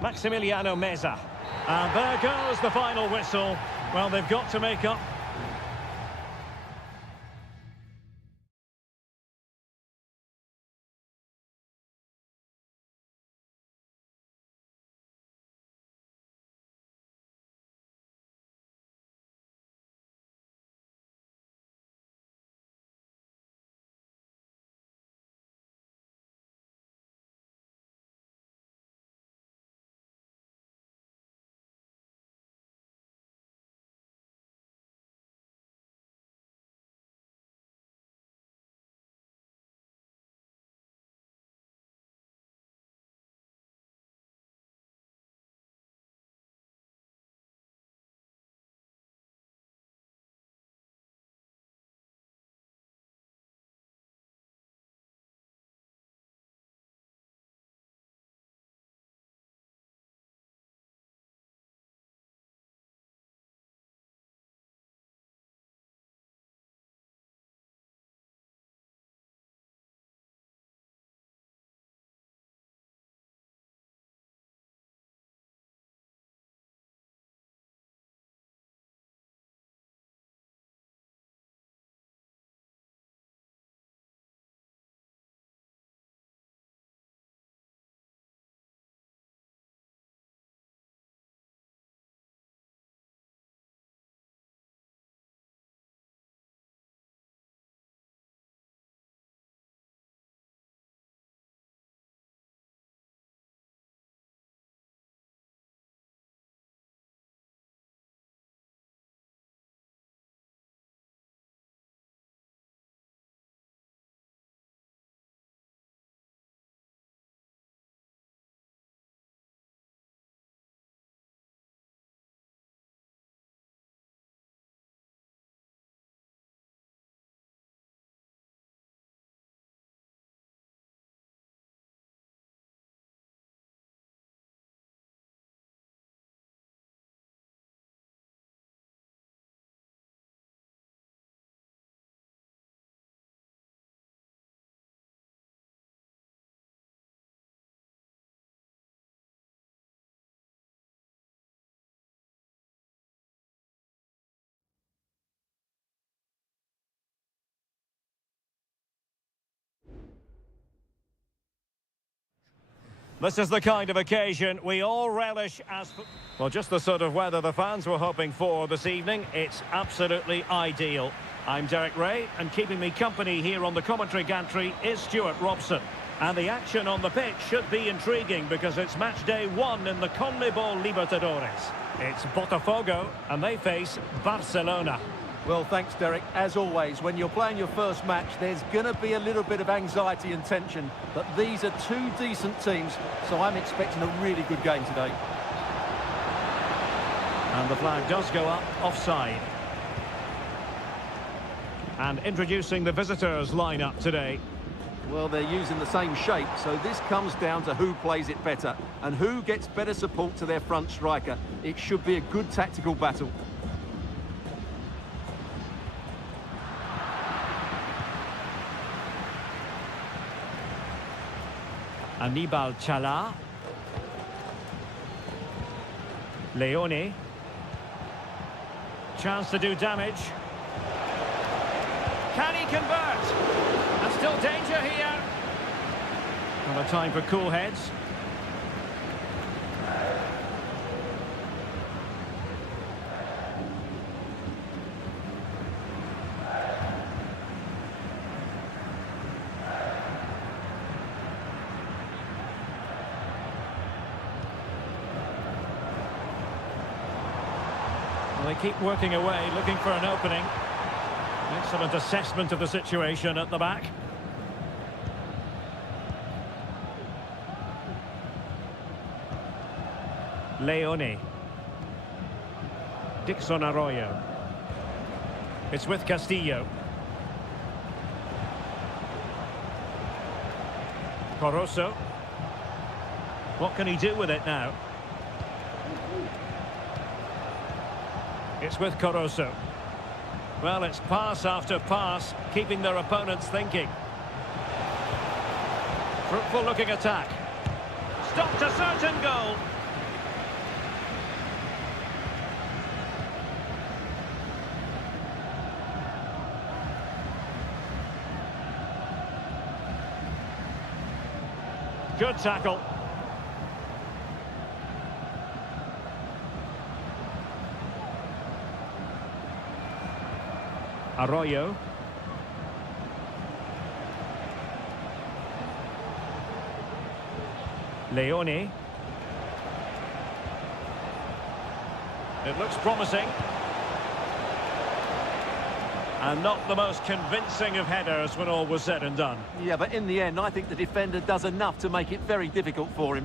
Maximiliano Meza. And there goes the final whistle. Well, they've got to make up This is the kind of occasion we all relish as... Well, just the sort of weather the fans were hoping for this evening. It's absolutely ideal. I'm Derek Ray, and keeping me company here on the commentary gantry is Stuart Robson. And the action on the pitch should be intriguing because it's match day 1 in the CONMEBOL Libertadores. It's Botafogo, and they face Barcelona. Well, thanks, Derek. As always, when you're playing your first match, there's going to be a little bit of anxiety and tension. But these are two decent teams, so I'm expecting a really good game today. And the flag does go up, offside. And introducing the visitors' lineup today. Well, they're using the same shape, so this comes down to who plays it better and who gets better support to their front striker. It should be a good tactical battle. Aníbal Chala. Leone. Chance to do damage. Can he convert? And still danger here. Not a time for cool heads. Well, they keep working away, looking for an opening. Excellent assessment of the situation at the back. Leone. Dixon Arroyo. It's with Castillo. Corozo. What can he do with it now? It's with Corozo. Well, it's pass after pass, keeping their opponents thinking. Fruitful looking attack. Stopped a certain goal. Good tackle. Arroyo. Leone. It looks promising. And not the most convincing of headers when all was said and done. Yeah, but in the end, I think the defender does enough to make it very difficult for him.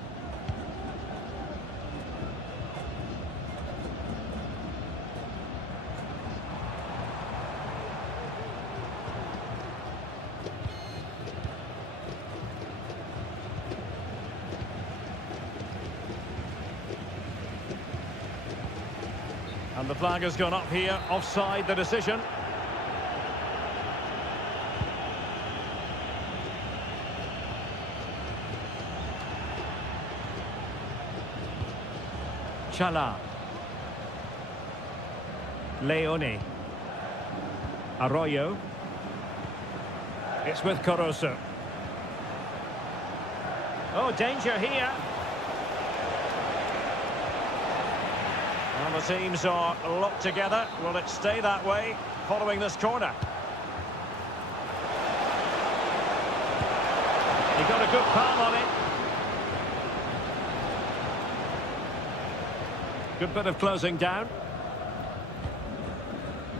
And the flag has gone up here, offside the decision. Chala. Leone. Arroyo. It's with Corozo. Oh, danger here. Well, the teams are locked together. Will it stay that way following this corner? He got a good palm on it. Good bit of closing down.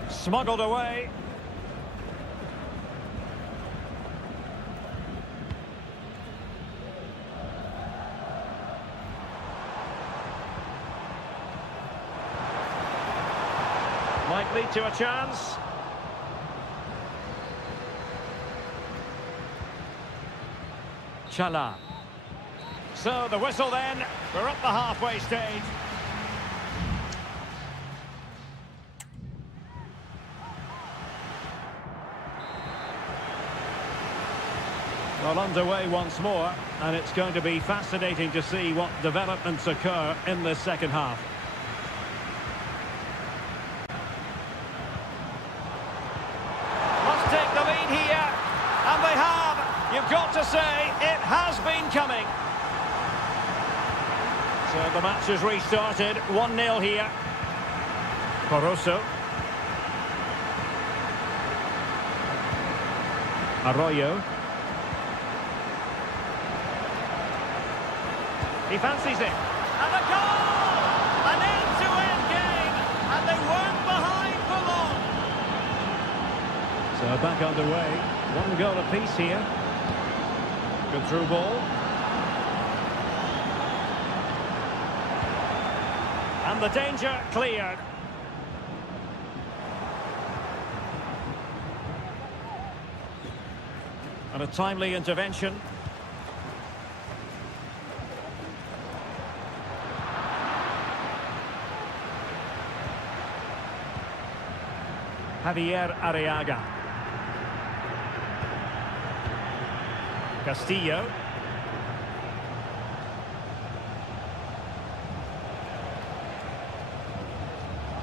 Smuggled away. Might lead to a chance. Chala. So the whistle then. We're up the halfway stage. Well, underway once more, and it's going to be fascinating to see what developments occur in the second half. Must take the lead here, and they have. You've got to say, it has been coming. So the match has restarted. 1-0 here. Barroso. Arroyo. He fancies it. And a goal! An end-to-end game, and they weren't behind for long. So back underway. 1 goal apiece here. Good through ball. And the danger cleared. And a timely intervention. Javier Arriaga. Castillo.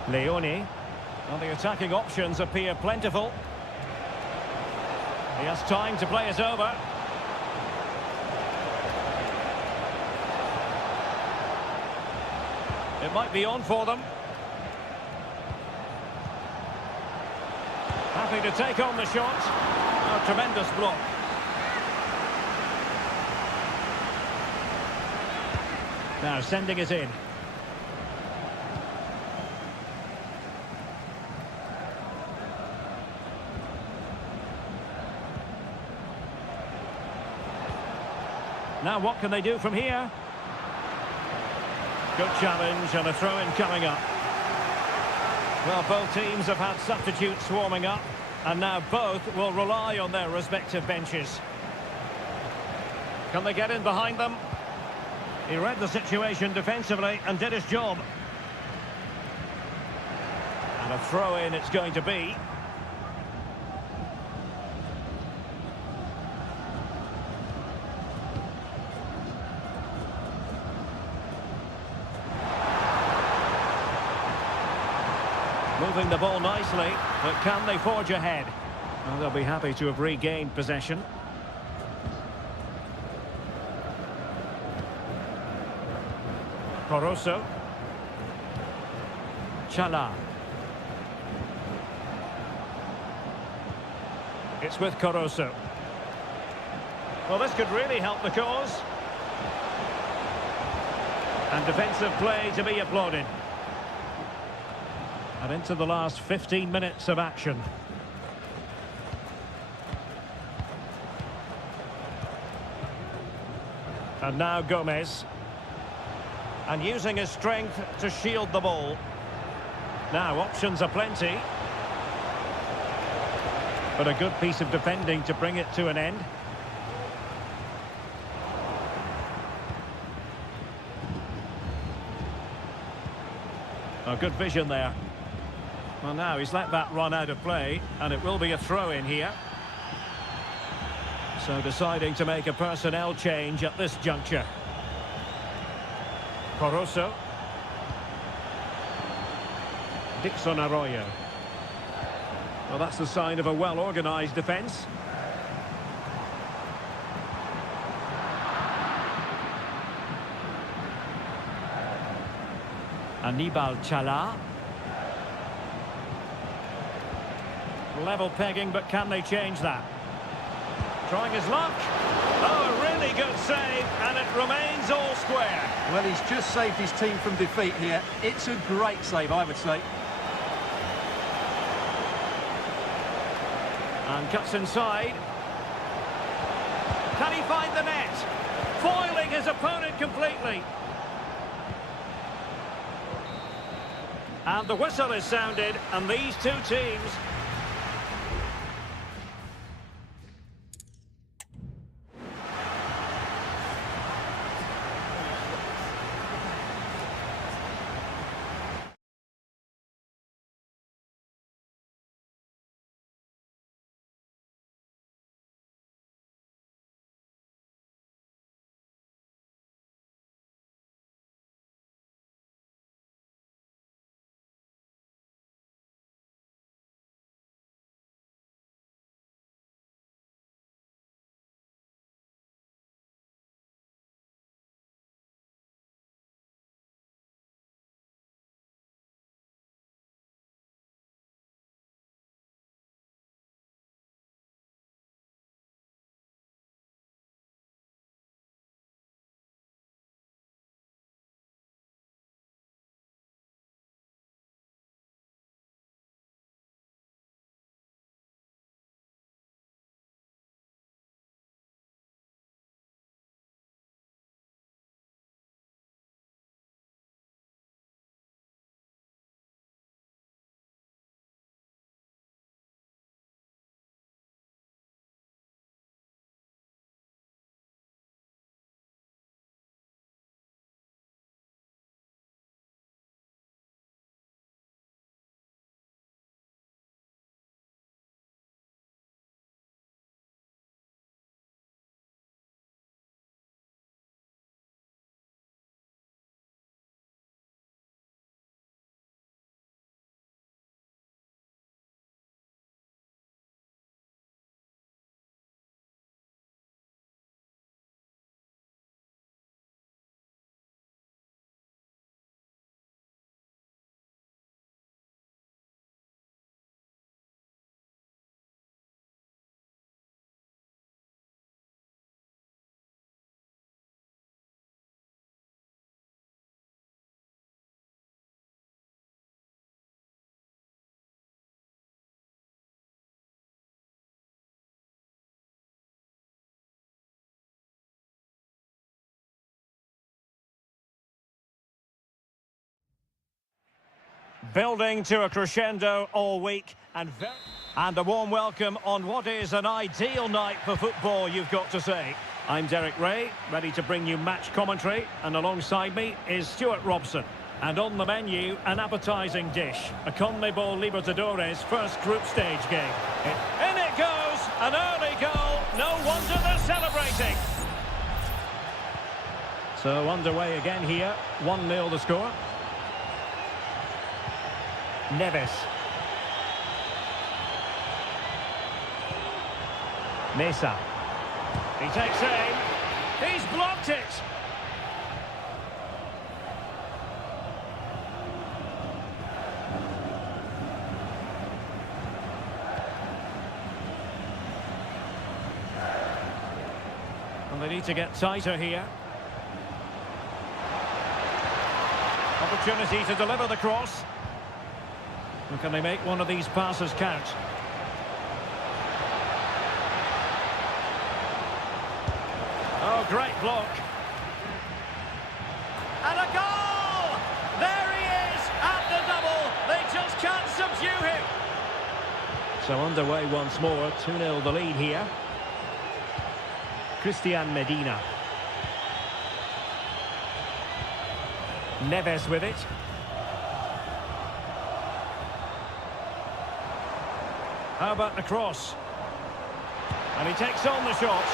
Leone. Well, the attacking options appear plentiful. He has time to play it over. It might be on for them. Happy to take on the shot. A tremendous block. Now sending it in. Now what can they do from here? Good challenge and a throw-in coming up. Well, both teams have had substitutes warming up, and now both will rely on their respective benches. Can they get in behind them? He read the situation defensively and did his job. And a throw-in it's going to be. Moving the ball nicely, but can they forge ahead? Well, they'll be happy to have regained possession. Barroso. Chala. It's with Caruso. Well, this could really help the cause. And defensive play to be applauded. And into the last 15 minutes of action. And now Gomez. And using his strength to shield the ball. Now options are plenty. But a good piece of defending to bring it to an end. A good vision there. Well, now he's let that run out of play, and it will be a throw-in here. So deciding to make a personnel change at this juncture. Caruso. Dixon Arroyo. Well, that's the sign of a well-organised defence. Anibal Chala. Level pegging, but can they change that? Trying his luck. Oh, a really good save, and it remains all square. Well, he's just saved his team from defeat here. It's a great save, I would say. And cuts inside. Can he find the net? Foiling his opponent completely. And the whistle is sounded, and these two teams Building to a crescendo all week and a warm welcome on what is an ideal night for football, you've got to say. I'm Derek Ray, ready to bring you match commentary, and alongside me is Stuart Robson. And on the menu, an appetising dish, a CONMEBOL Libertadores first group stage game. In it goes, an early goal, no wonder they're celebrating. So underway again here, 1-0 the score. Neves. Mesa. He takes aim. He's blocked it. And they need to get tighter here. Opportunity to deliver the cross. And can they make one of these passes count? Oh, great block. And a goal! There he is at the double. They just can't subdue him. So underway once more, 2-0 the lead here. Christian Medina. Neves with it. How about the cross? And he takes on the shot.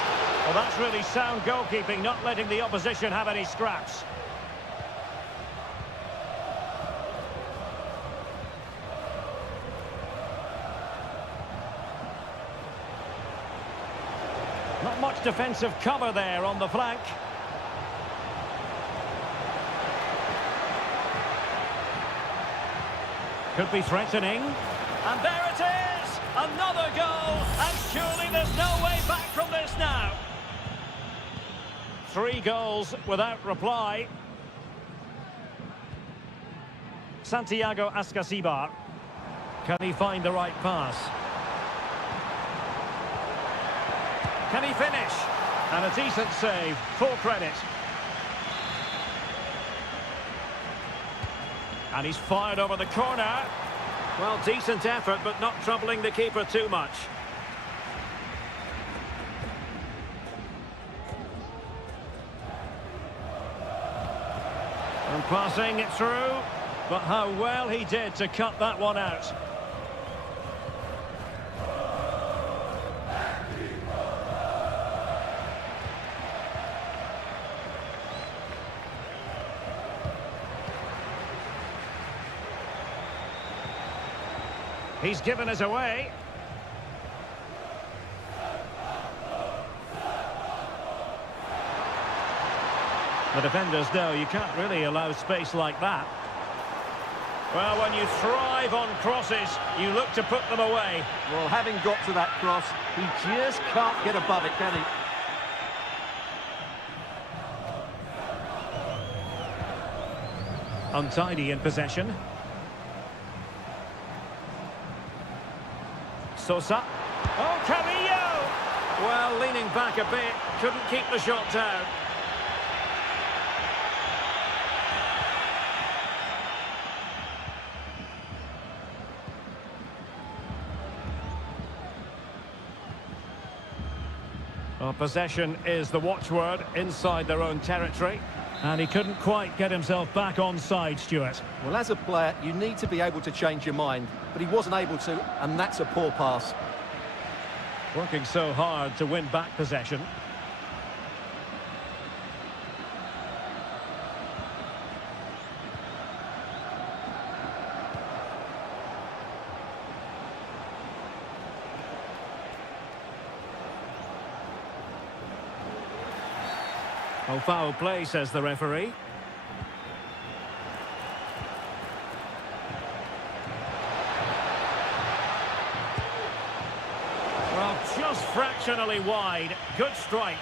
Well, that's really sound goalkeeping, not letting the opposition have any scraps. Not much defensive cover there on the flank. Could be threatening. And there it is! Another goal! And surely there's no way back from this now. 3 goals without reply. Santiago Ascasibar. Can he find the right pass? Can he finish? And a decent save. Full credit. And he's fired over the corner. Well, decent effort, but not troubling the keeper too much. And passing it through, but how well he did to cut that one out. He's given us away. The defenders know you can't really allow space like that. Well, when you thrive on crosses, you look to put them away. Well, having got to that cross, he just can't get above it, can he? Untidy in possession. Sosa. Oh, Carrillo! Well, leaning back a bit, couldn't keep the shot down. Well, possession is the watchword inside their own territory. And he couldn't quite get himself back on side, Stuart. Well, as a player, you need to be able to change your mind, but he wasn't able to, and that's a poor pass. Working so hard to win back possession. Oh, foul play, says the referee. Well, just fractionally wide. Good strike.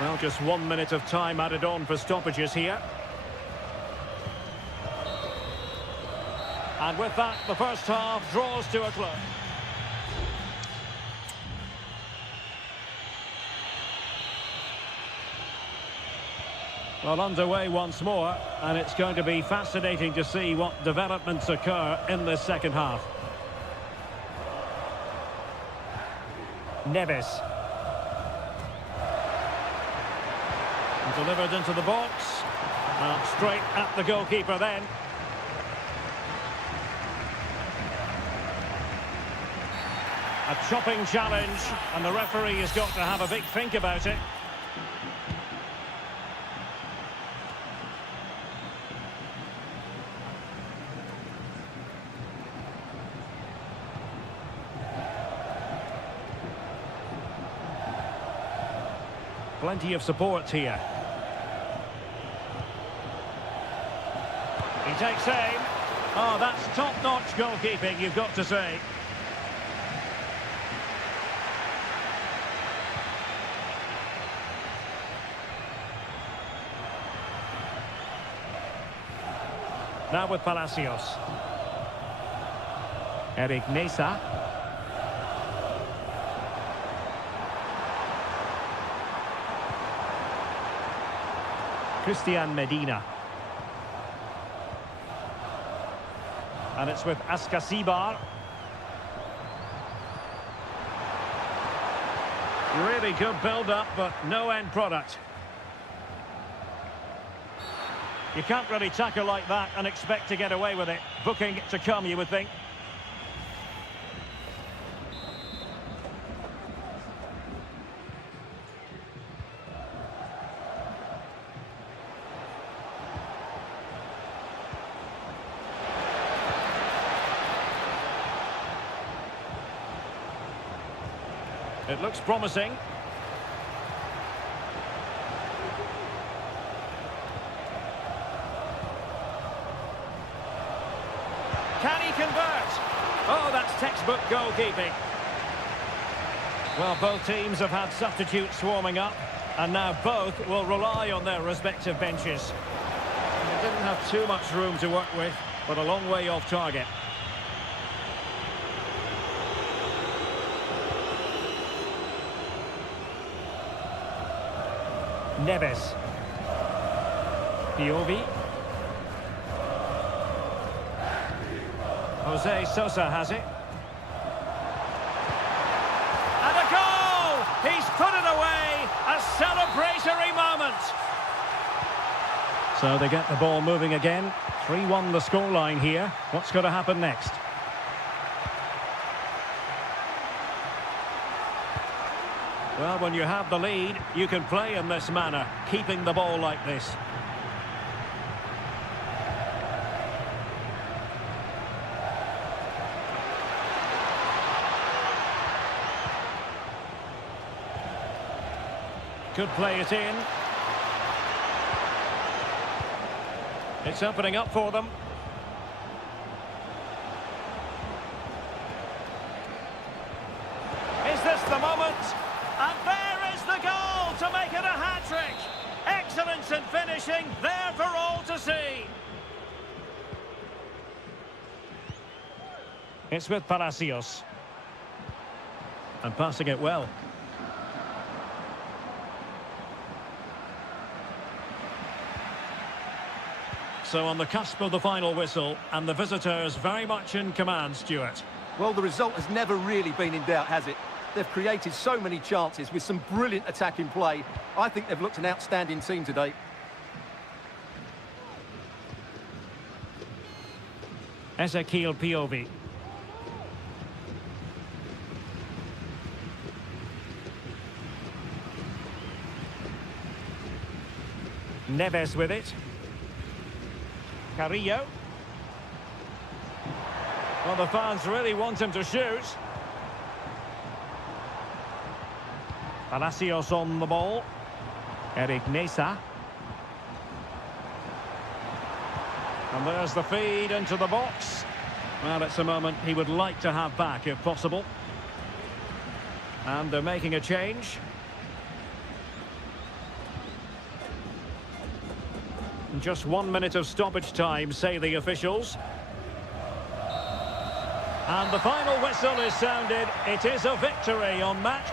Well, just 1 minute of time added on for stoppages here. And with that, the first half draws to a close. Well, underway once more, and it's going to be fascinating to see what developments occur in this second half. Neves. Delivered into the box. Straight at the goalkeeper then. A chopping challenge, and the referee has got to have a big think about it. Plenty of support here. He takes aim. Oh, that's top-notch goalkeeping, you've got to say. Now with Palacios. Eric Nesa. Christian Medina. And it's with Askasibar. Really good build-up, but no end product. You can't really tackle like that and expect to get away with it. Booking to come, you would think. It looks promising. Can he convert? Oh, that's textbook goalkeeping. Well, both teams have had substitutes warming up, and now both will rely on their respective benches. They didn't have too much room to work with, but a long way off target. Neves. Piovi. Jose Sosa has it. And a goal! He's put it away! A celebratory moment! So they get the ball moving again. 3-1 the scoreline here. What's going to happen next? Well, when you have the lead, you can play in this manner, keeping the ball like this. Could play it in. It's opening up for them. Is this the moment? And there is the goal to make it a hat-trick. Excellence in finishing, there for all to see. It's with Palacios. And passing it well. So on the cusp of the final whistle, and the visitors very much in command, Stuart. Well, the result has never really been in doubt, has it? They've created so many chances with some brilliant attacking play. I think they've looked an outstanding team today. Ezequiel Piovi. Neves with it. Carrillo. Well, the fans really want him to shoot. Palacios on the ball. Eric Nesa. And there's the feed into the box. Well, it's a moment he would like to have back, if possible. And they're making a change. Just 1 minute of stoppage time, say the officials. And the final whistle is sounded. It is a victory on match.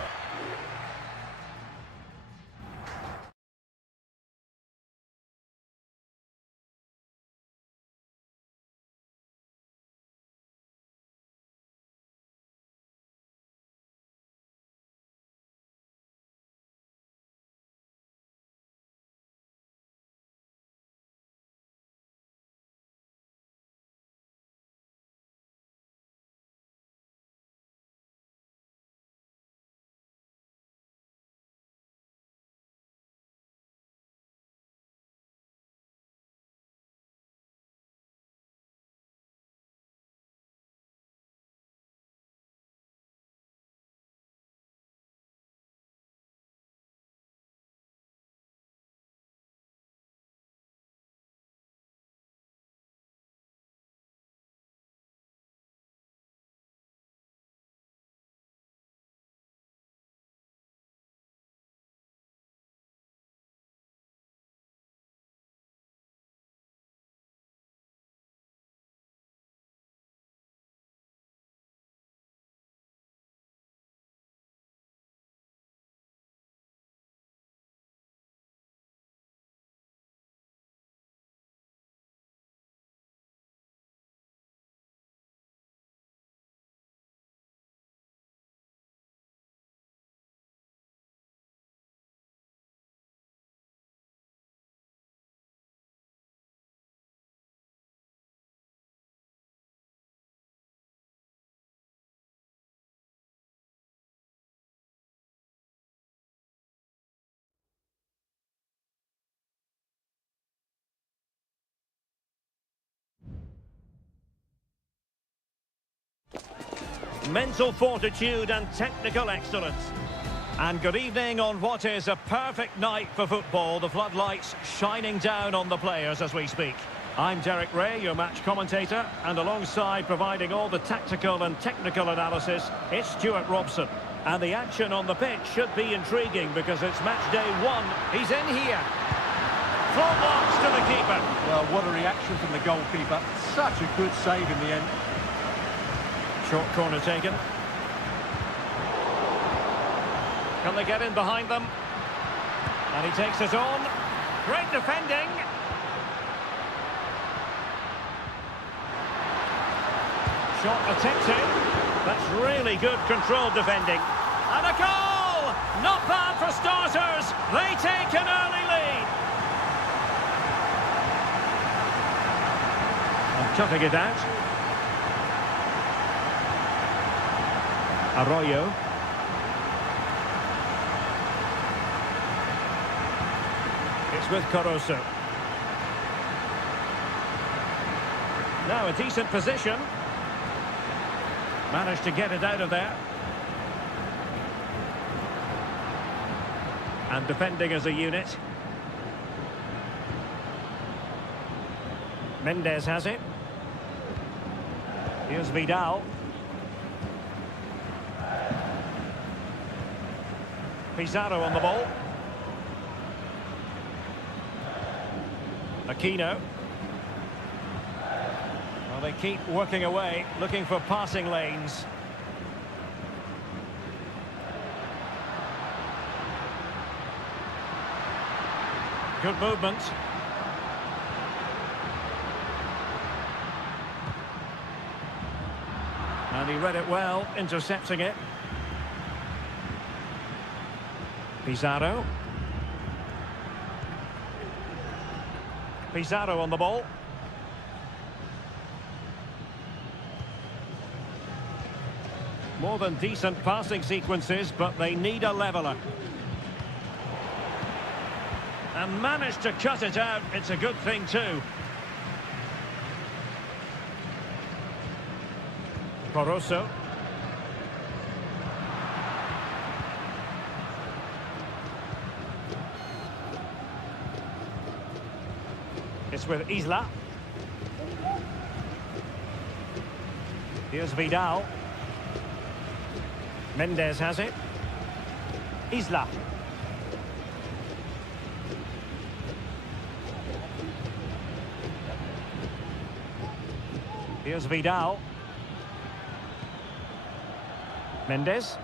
Mental fortitude and technical excellence. And good evening on what is a perfect night for football. The floodlights shining down on the players as we speak. I'm Derek Ray, your match commentator, and alongside providing all the tactical and technical analysis, it's Stuart Robson. And the action on the pitch should be intriguing because it's match day one. He's in here. Full blocks to the keeper. Well, what a reaction from the goalkeeper. Such a good save in the end. Short corner taken. Can they get in behind them? And he takes it on. Great defending. Shot attempted. That's really good controlled defending. And a goal! Not bad for starters. They take an early lead. And cutting it out. Arroyo. It's with Caruso. Now a decent position. Managed to get it out of there. And defending as a unit. Mendes has it. Here's Vidal. Pizarro on the ball. Aquino. Well, they keep working away, looking for passing lanes. Good movement. And he read it well, intercepting it. Pizarro. Pizarro on the ball. More than decent passing sequences, but they need a leveller. And managed to cut it out. It's a good thing too. Caruso. It's with Isla. Here's Vidal. Mendes has it. Isla. Here's Vidal. Mendes.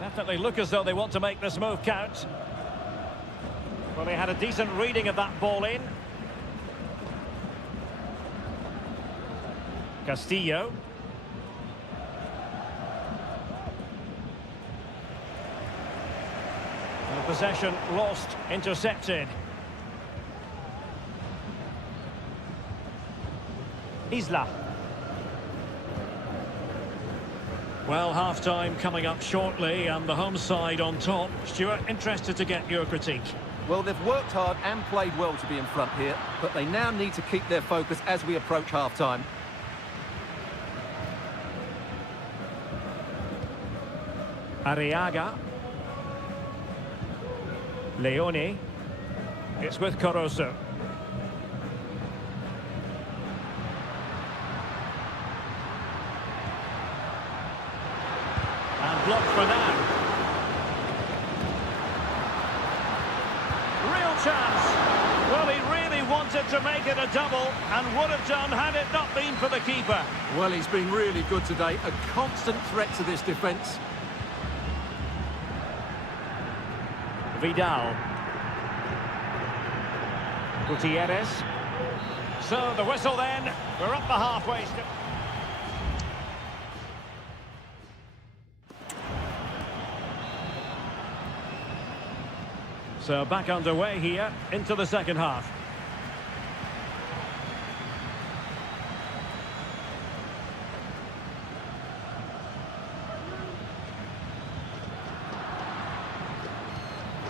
Definitely look as though they want to make this move count. Well, they had a decent reading of that ball in. Castillo. And possession lost, intercepted. Isla. Well, half-time coming up shortly and the home side on top. Stuart, interested to get your critique. Well, they've worked hard and played well to be in front here, but they now need to keep their focus as we approach half-time. Arriaga. Leone. It's with Caruso. And blocked for now. Real chance. Well, he really wanted to make it a double and would have done had it not been for the keeper. Well, he's been really good today. A constant threat to this defence. Vidal. Gutierrez. So the whistle then. We're up the halfway step. So back underway here into the second half.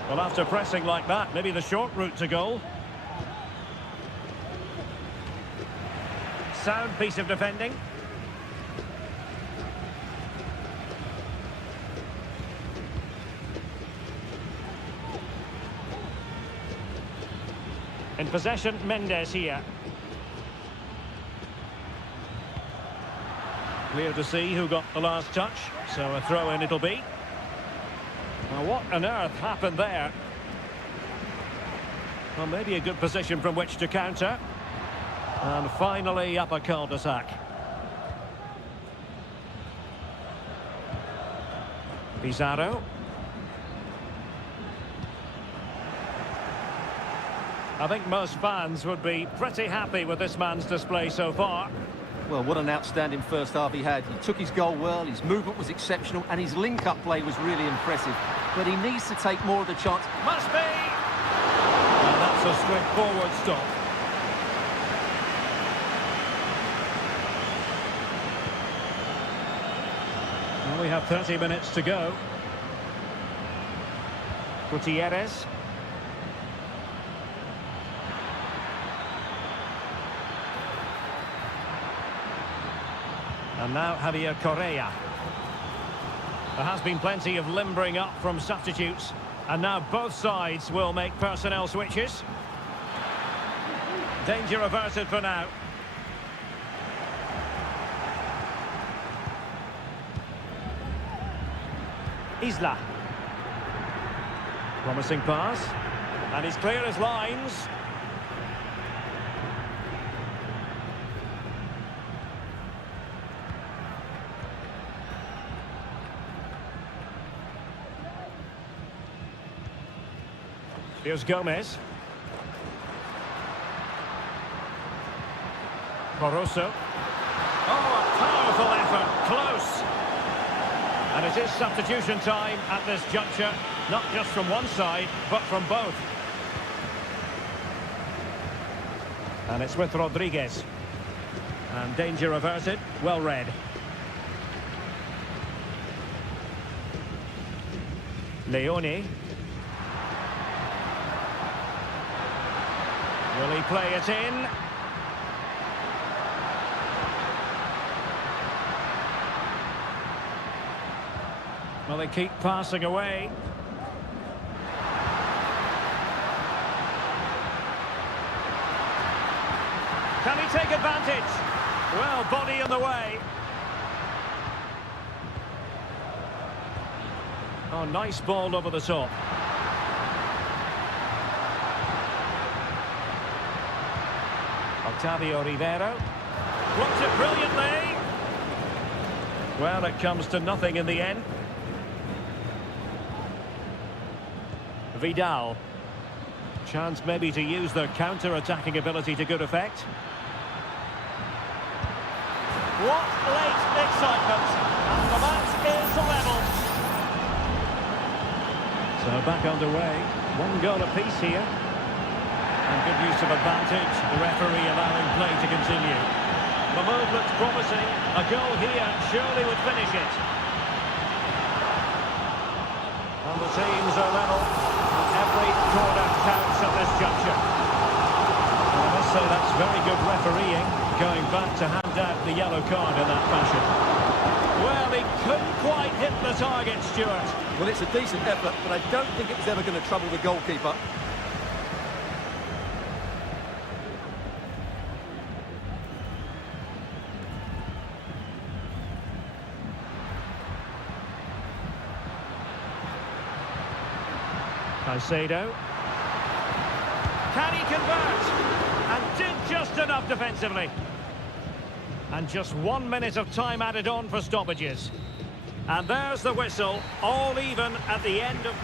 Well, after pressing like that, maybe the short route to goal. Sound piece of defending. In possession, Mendes here. Clear to see who got the last touch, so a throw-in it'll be. Now, what on earth happened there? Well, maybe a good position from which to counter. And finally up a cul-de-sac. Pizarro. I think most fans would be pretty happy with this man's display so far. Well, what an outstanding first half he had. He took his goal well, his movement was exceptional, and his link-up play was really impressive. But he needs to take more of the chance. Must be! And that's a straightforward stop. Well, we have 30 minutes to go. Gutierrez. And now Javier Correa. There has been plenty of limbering up from substitutes. And now both sides will make personnel switches. Danger averted for now. Isla. Promising pass. And he's clear as lines. Here's Gomez. Caruso. Oh, a powerful effort. Close. And it is substitution time at this juncture. Not just from one side, but from both. And it's with Rodriguez. And danger averted. Well read. Leone. Will he play it in? Well, they keep passing away. Can he take advantage? Well, body in the way. Oh, nice ball over the top. Octavio Rivero. Blocked it brilliantly. Well, it comes to nothing in the end. Vidal. Chance maybe to use their counter-attacking ability to good effect. What late excitement! And the match is level. So back underway. One goal apiece here. And good use of advantage. The referee allowing play to continue. The move looks promising. A goal here surely would finish it. And the teams are level. Every corner counts at this juncture. And I must say that's very good refereeing, going back to hand out the yellow card in that fashion. Well, he couldn't quite hit the target, Stuart. Well, it's a decent effort, but I don't think it was ever going to trouble the goalkeeper. Caicedo. Can he convert? And did just enough defensively. And just 1 minute of time added on for stoppages. And there's the whistle, all even at the end of...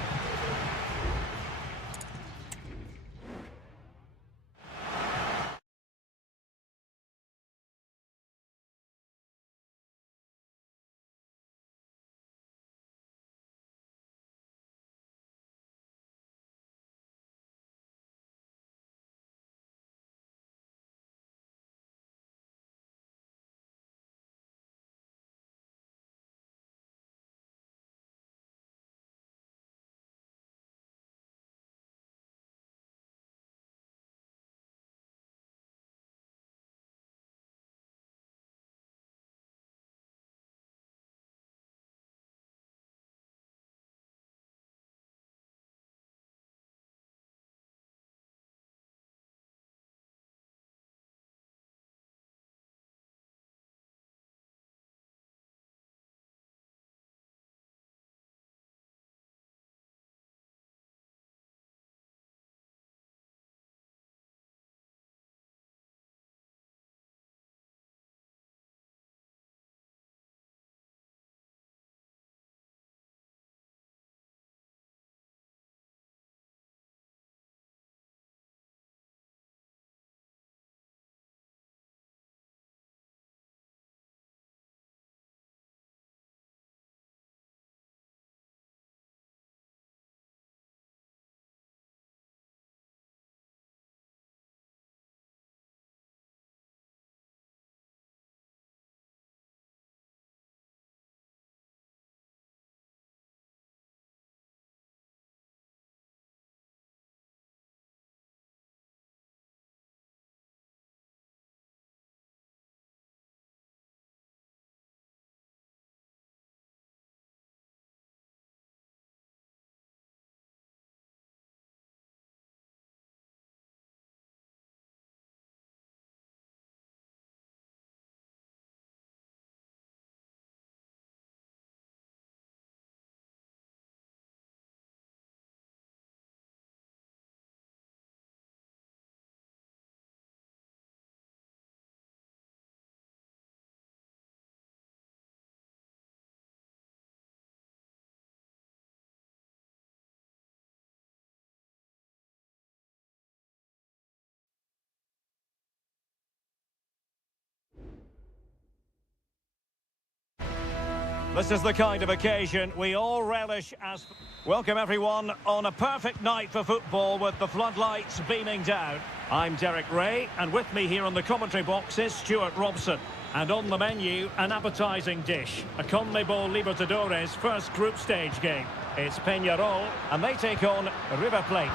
This is the kind of occasion we all relish as... Welcome everyone on a perfect night for football with the floodlights beaming down. I'm Derek Ray, and with me here on the commentary box is Stuart Robson. And on the menu, an appetising dish, a CONMEBOL Libertadores first group stage game. It's Peñarol, and they take on River Plate.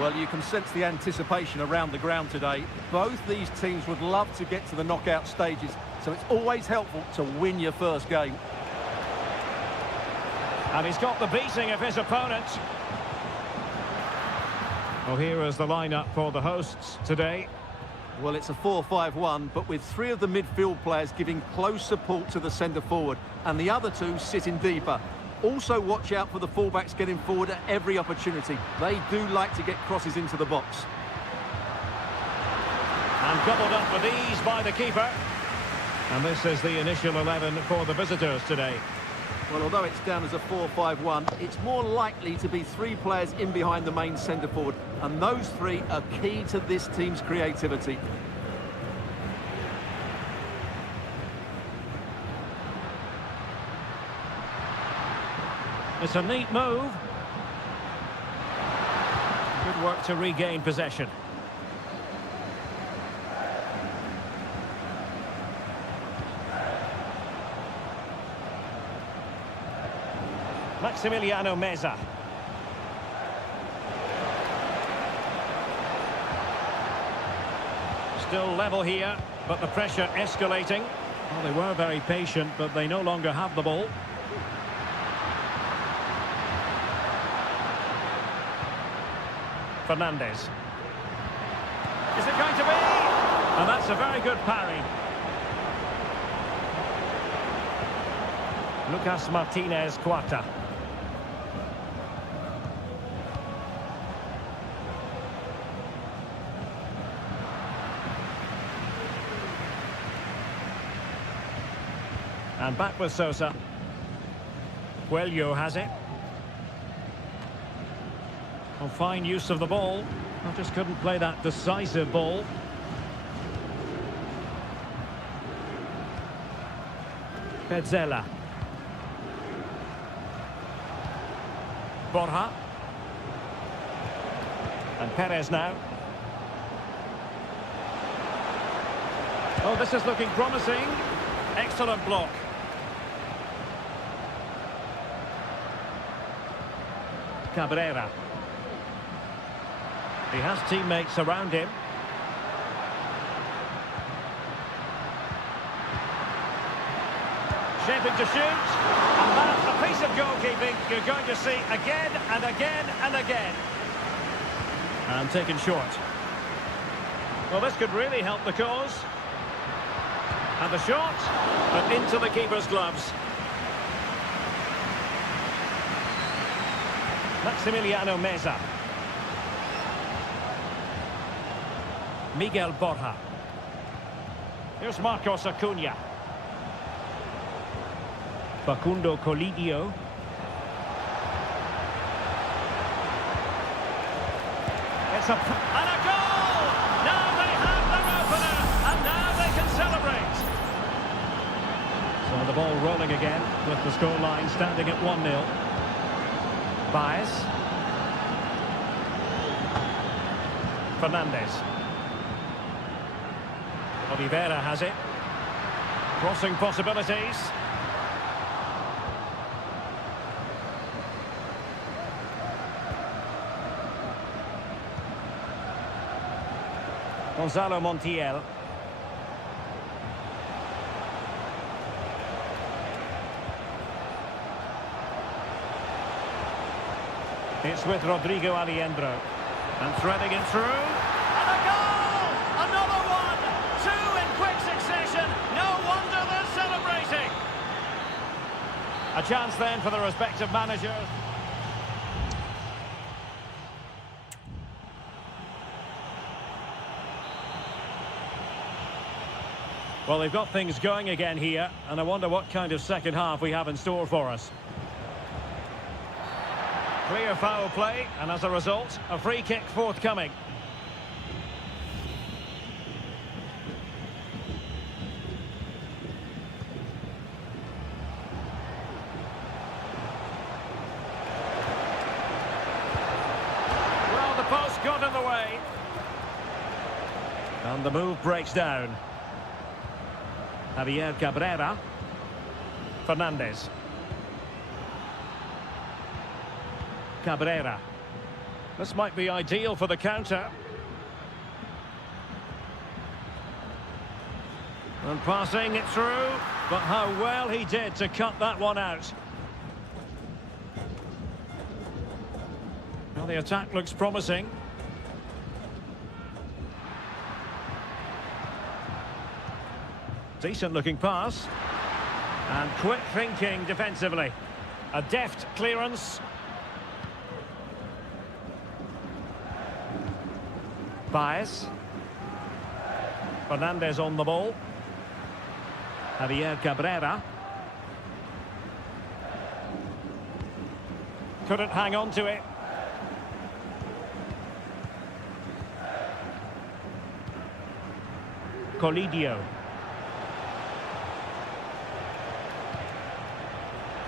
Well, you can sense the anticipation around the ground today. Both these teams would love to get to the knockout stages, so it's always helpful to win your first game. And he's got the beating of his opponent. Well, here is the lineup for the hosts today. Well, it's a 4-5-1, but with three of the midfield players giving close support to the centre forward, and the other two sitting deeper. Also watch out for the fullbacks getting forward at every opportunity. They do like to get crosses into the box. And gobbled up with ease by the keeper. And this is the initial 11 for the visitors today. Well, although it's down as a 4-5-1, it's more likely to be three players in behind the main centre forward, and those three are key to this team's creativity. It's a neat move. Good work to regain possession. Maximiliano Meza. Still level here, but the pressure escalating. Well, they were very patient, but they no longer have the ball. Fernandez. Is it going to be? And that's a very good parry. Lucas Martinez Quarta. And back with Sosa. Coelho has it. Oh, fine use of the ball. I just couldn't play that decisive ball. Petzela. Borja. And Perez now. Oh, this is looking promising. Excellent block. Cabrera. He has teammates around him. Shaping to shoot. And that's a piece of goalkeeping you're going to see again and again and again. And taken short. Well, this could really help the cause. And the shot, but into the keeper's gloves. Maximiliano Meza. Miguel Borja. Here's Marcos Acuna. Facundo Colidio. It's a... and a goal! Now they have their opener, and now they can celebrate. So the ball rolling again, with the scoreline standing at 1-0. Baez. Fernandez. Oliveira has it. Crossing possibilities. Gonzalo Montiel. It's with Rodrigo Aliendro. And threading it through. And a goal! Another one! Two in quick succession. No wonder they're celebrating. A chance then for the respective managers. Well, they've got things going again here, and I wonder what kind of second half we have in store for us. Clear foul play, and as a result, a free kick forthcoming. Well, the post got in the way. And the move breaks down. Javier Cabrera. Fernandez. Cabrera. This might be ideal for the counter. And passing it through, but how well he did to cut that one out. Well, the attack looks promising. Decent looking pass. And quick thinking defensively. A deft clearance. Baez. Fernandez on the ball. Javier Cabrera. couldn't hang on to it. Colidio.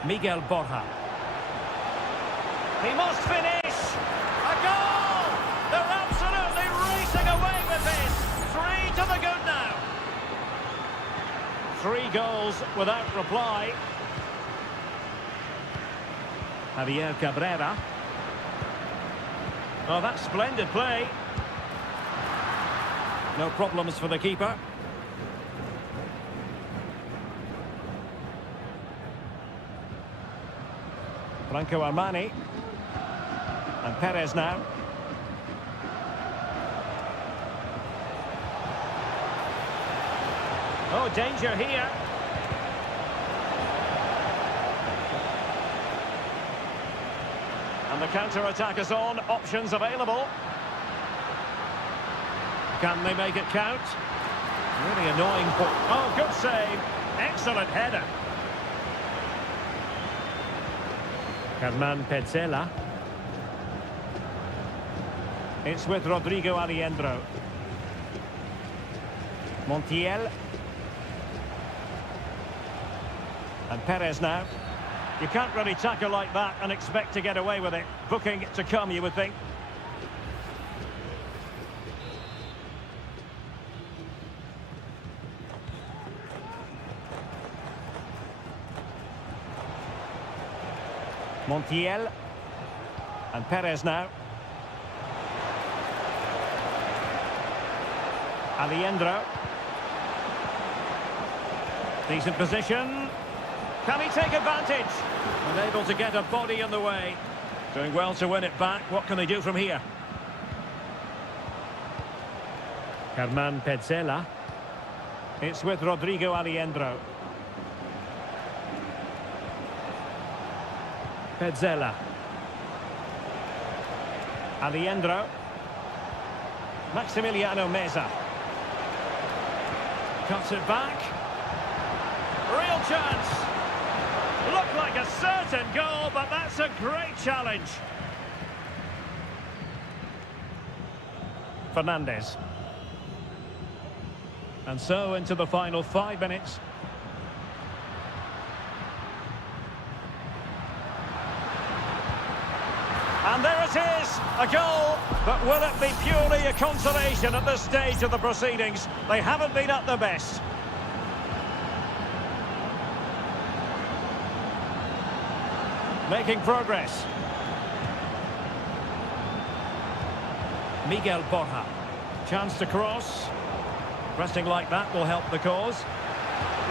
Miguel Borja. He must finish! A goal! They're absolutely racing away with this! 3 to the good now. 3 goals without reply. Javier Cabrera. Oh, that's splendid play. No problems for the keeper. Franco Armani. And Perez now. Oh, danger here. And the counter-attack is on. Options available. Can they make it count? Really annoying. Oh, good save. Excellent header. Hernan Petzela. It's with Rodrigo Aliendro. Montiel. And Perez now. You can't really tackle like that and expect to get away with it. Booking to come, you would think. Montiel. And Perez now. Aliendro. Decent position. Can he take advantage? Unable to get a body in the way. Doing well to win it back. What can they do from here? Hernan Petzela. It's with Rodrigo Aliendro. Petzela. Aliendro. Maximiliano Meza. Cuts it back. Real chance. Looked like a certain goal, but that's a great challenge. Fernandez. And so into the final 5 minutes. And there it is, a goal, but will it be purely a consolation at this stage of the proceedings? They haven't been at their best. Making progress. Miguel Borja. Chance to cross. Pressing like that will help the cause.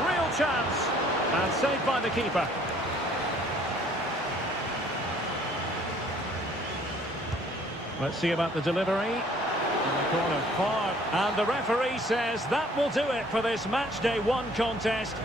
Real chance. And saved by the keeper. Let's see about the delivery. In the corner far. And the referee says that will do it for this match day 1 contest.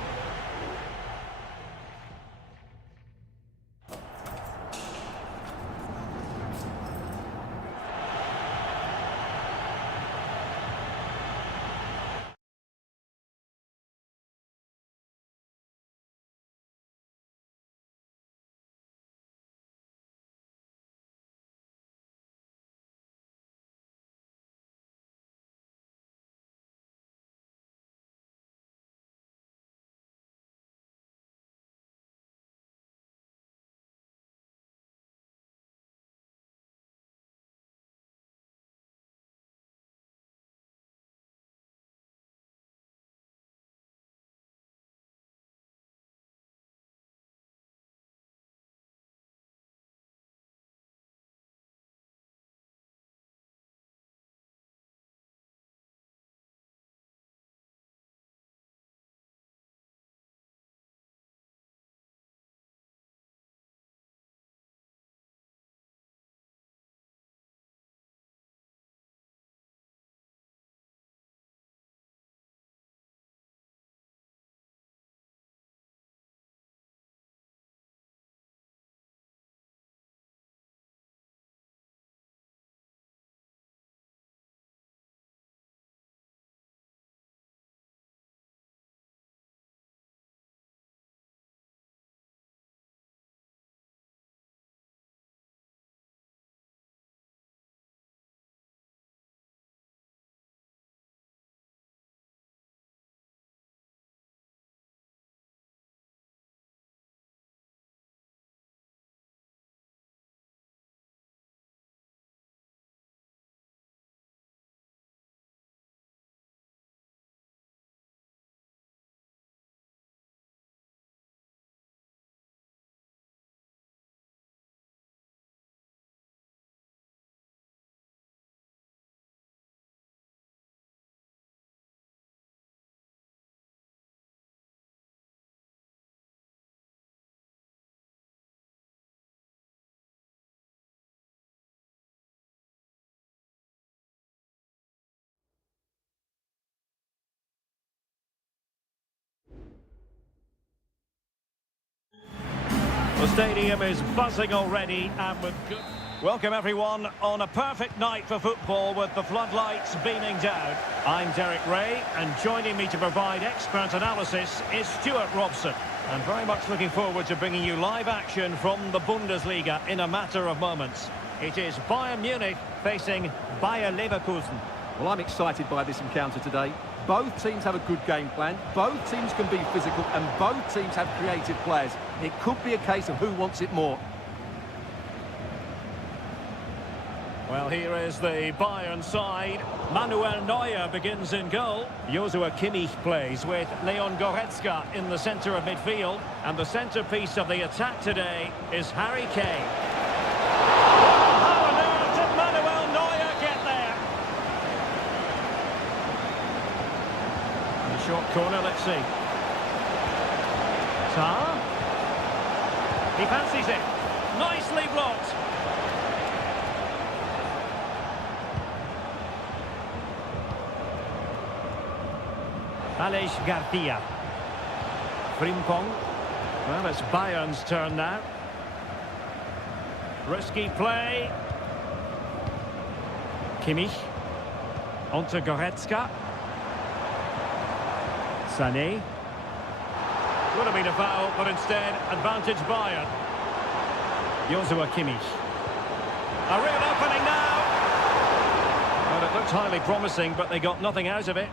The stadium is buzzing already and with good... Welcome everyone on a perfect night for football with the floodlights beaming down. I'm Derek Ray and joining me to provide expert analysis is Stuart Robson. And very much looking forward to bringing you live action from the Bundesliga in a matter of moments. It is Bayern Munich facing Bayer Leverkusen. Well, I'm excited by this encounter today. Both teams have a good game plan, both teams can be physical, and both teams have creative players. It could be a case of who wants it more. Well, here is the Bayern side. Manuel Neuer begins in goal. Joshua Kimmich plays with Leon Goretzka in the centre of midfield. And the centrepiece of the attack today is Harry Kane. How on earth did Manuel Neuer get there? In the short corner, let's see. Tar. He fancies it. Nicely blocked. Aleix Garcia. Frimpong. Well, it's Bayern's turn now. Risky play. Kimmich. Onto Goretzka. Sané. Would have been a foul, but instead, advantage Bayern. Joshua Kimmich. A real opening now. Well, it looked highly promising, but they got nothing out of it.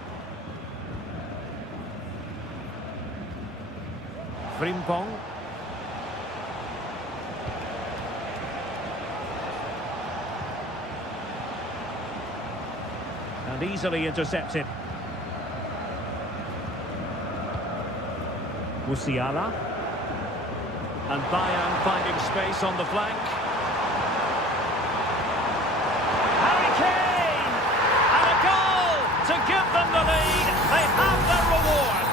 Frimpong. And easily intercepted. Musiala. And Bayern finding space on the flank. Harry Kane! And a goal to give them the lead. They have their reward.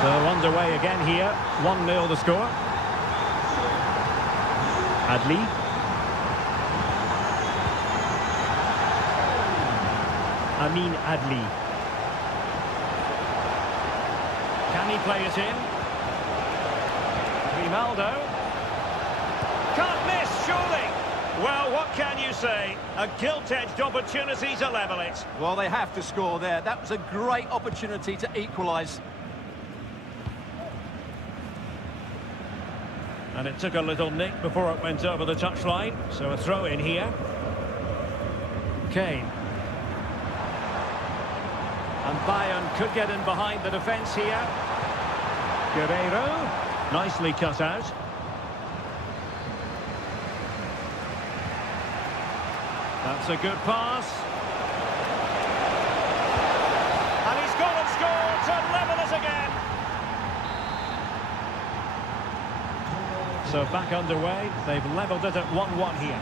So underway again here, 1-0 the score. Adli. Amin Adli. Can he play it in? Ronaldo. Can't miss, surely. Well, what can you say? A gilt-edged opportunity to level it. Well, they have to score there. That was a great opportunity to equalise. And it took a little nick before it went over the touchline. So a throw in here. Kane. And Bayern could get in behind the defence here. Guerreiro. Nicely cut out. That's a good pass. And he's gone and scored to level it again. So back underway, they've levelled it at 1-1 here.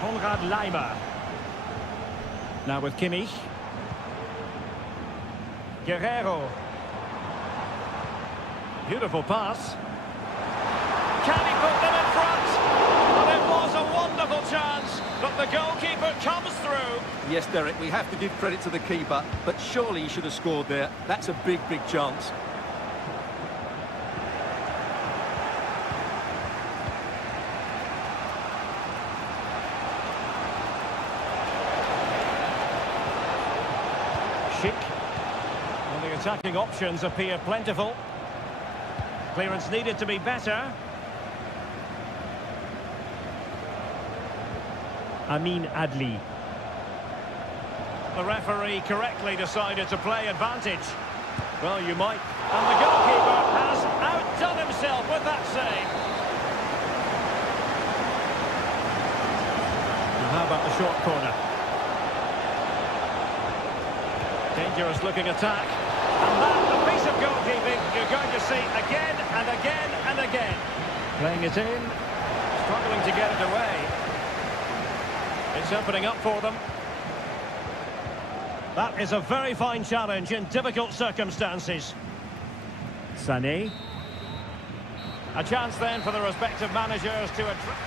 Konrad Laimer. Now with Kimmich. Guerreiro. Beautiful pass. Can he put them in front? Well, it was a wonderful chance, but the goalkeeper comes through. Yes, Derek, we have to give credit to the keeper, but surely he should have scored there. That's a big, big chance. Schick. Well, the attacking options appear plentiful. Clearance needed to be better. Amin Adli. The referee correctly decided to play advantage. Well, you might. And the goalkeeper has outdone himself with that save. And how about the short corner? Dangerous looking attack. And that, a piece of goalkeeping you're going to see again and again and again. Playing it in, struggling to get it away. It's opening up for them. That is a very fine challenge in difficult circumstances. Sané. A chance then for the respective managers to address.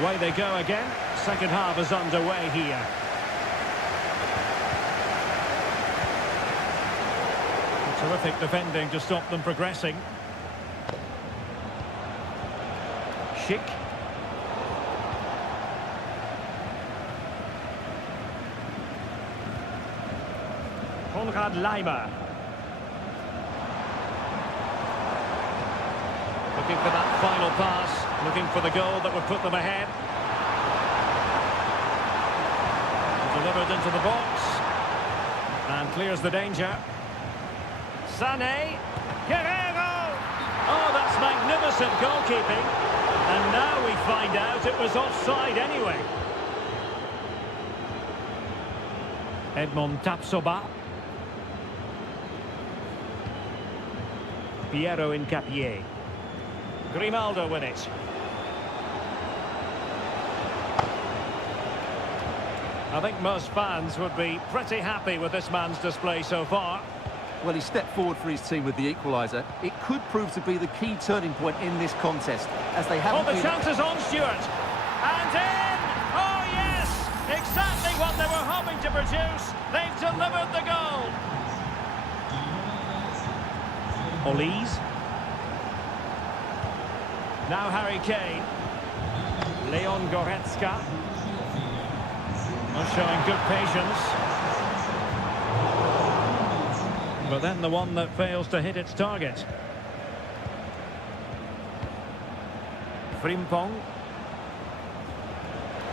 Away they go again. Second half is underway here. Terrific defending to stop them progressing. Schick. Konrad Leimer. Looking for that final pass, looking for the goal that would put them ahead. Delivered into the box. And clears the danger. Sané. Guerrero! Oh, that's magnificent goalkeeping. And now we find out it was offside anyway. Edmond Tapsoba. Piero Incapié. Grimaldo with it. I think most fans would be pretty happy with this man's display so far. Well, he stepped forward for his team with the equaliser. It could prove to be the key turning point in this contest, as they haven't the chance is on, Stuart. And in! Oh, yes! Exactly what they were hoping to produce. They've delivered the goal. Olise. Now Harry Kane. Leon Goretzka. Showing good patience. But then the one that fails to hit its target. Frimpong.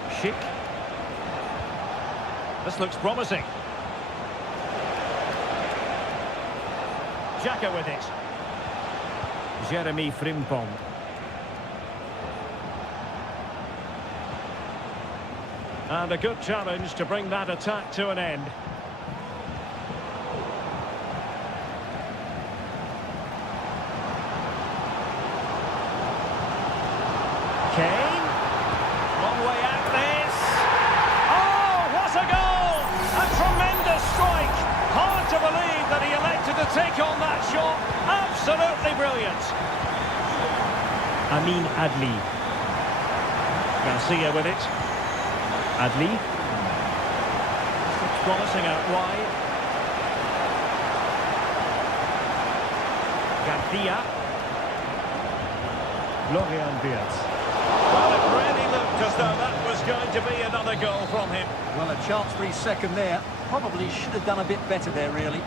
Schick. This looks promising. Xhaka with it. Jeremy Frimpong. And a good challenge to bring that attack to an end. Kane. Long way out this. Oh, what a goal! A tremendous strike. Hard to believe that he elected to take on that shot. Absolutely brilliant. Amin Adli. Garcia with it. Adli. Looks promising out wide. Garcia. Florian Wirtz. Well, it really looked as though that was going to be another goal from him. Well, a chance for his second there. Probably should have done a bit better there, really.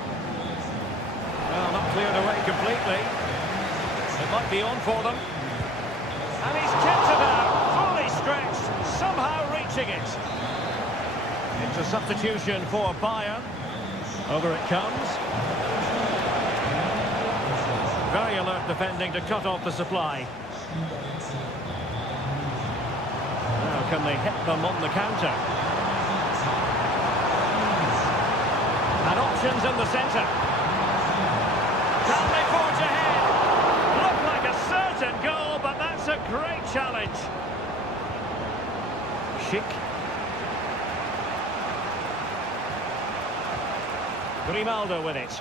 Well, not cleared away completely. It might be on for them. And he's kept it out, fully stretched, somehow reaching it. It's a substitution for Bayern. Over it comes. Very alert defending to cut off the supply. Now can they hit them on the counter? And options in the centre. Can they forge ahead? Looked like a certain goal, but that's a great challenge. Schick. Grimaldo with it.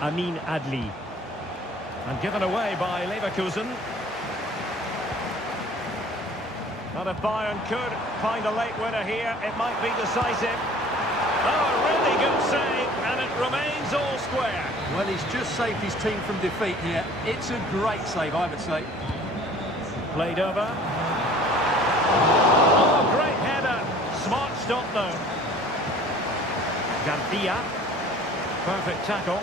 Amin Adli. And given away by Leverkusen. But if Bayern could find a late winner here, it might be decisive. Oh, a really good save, and it remains all square. Well, he's just saved his team from defeat here. It's a great save, I would say. Played over. Oh, great header. Smart stop, though. Garcia. Perfect tackle.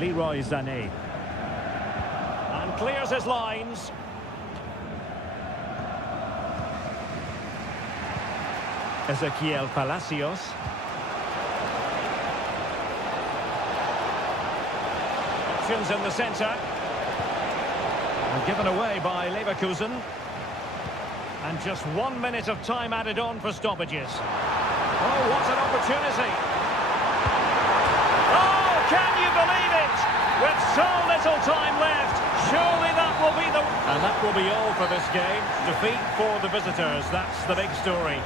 Leroy Sané. And clears his lines. Ezequiel Palacios. Options in the centre. And given away by Leverkusen. And just 1 minute of time added on for stoppages. Oh, what an opportunity. Oh, can you believe it? With so little time left, surely that will be the... And that will be all for this game. Defeat for the visitors, that's the big story.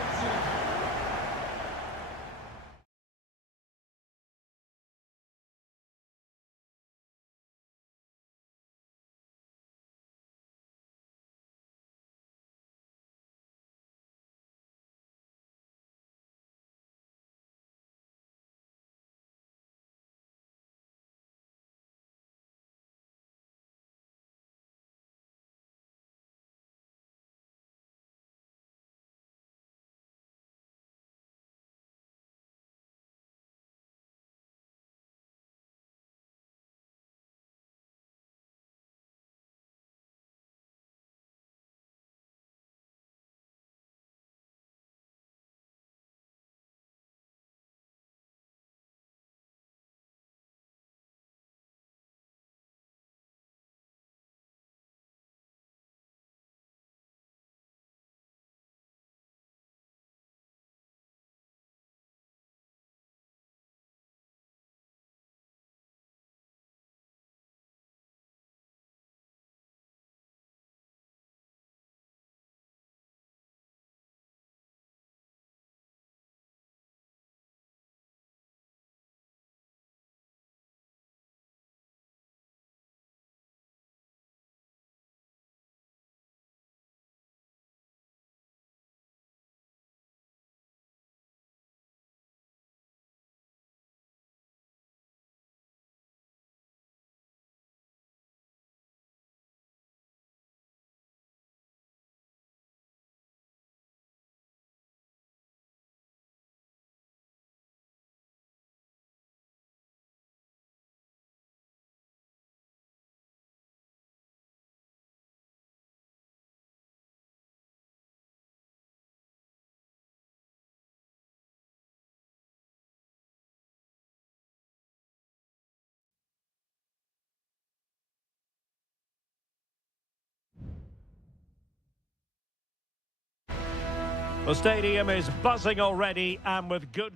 The stadium is buzzing already and with good...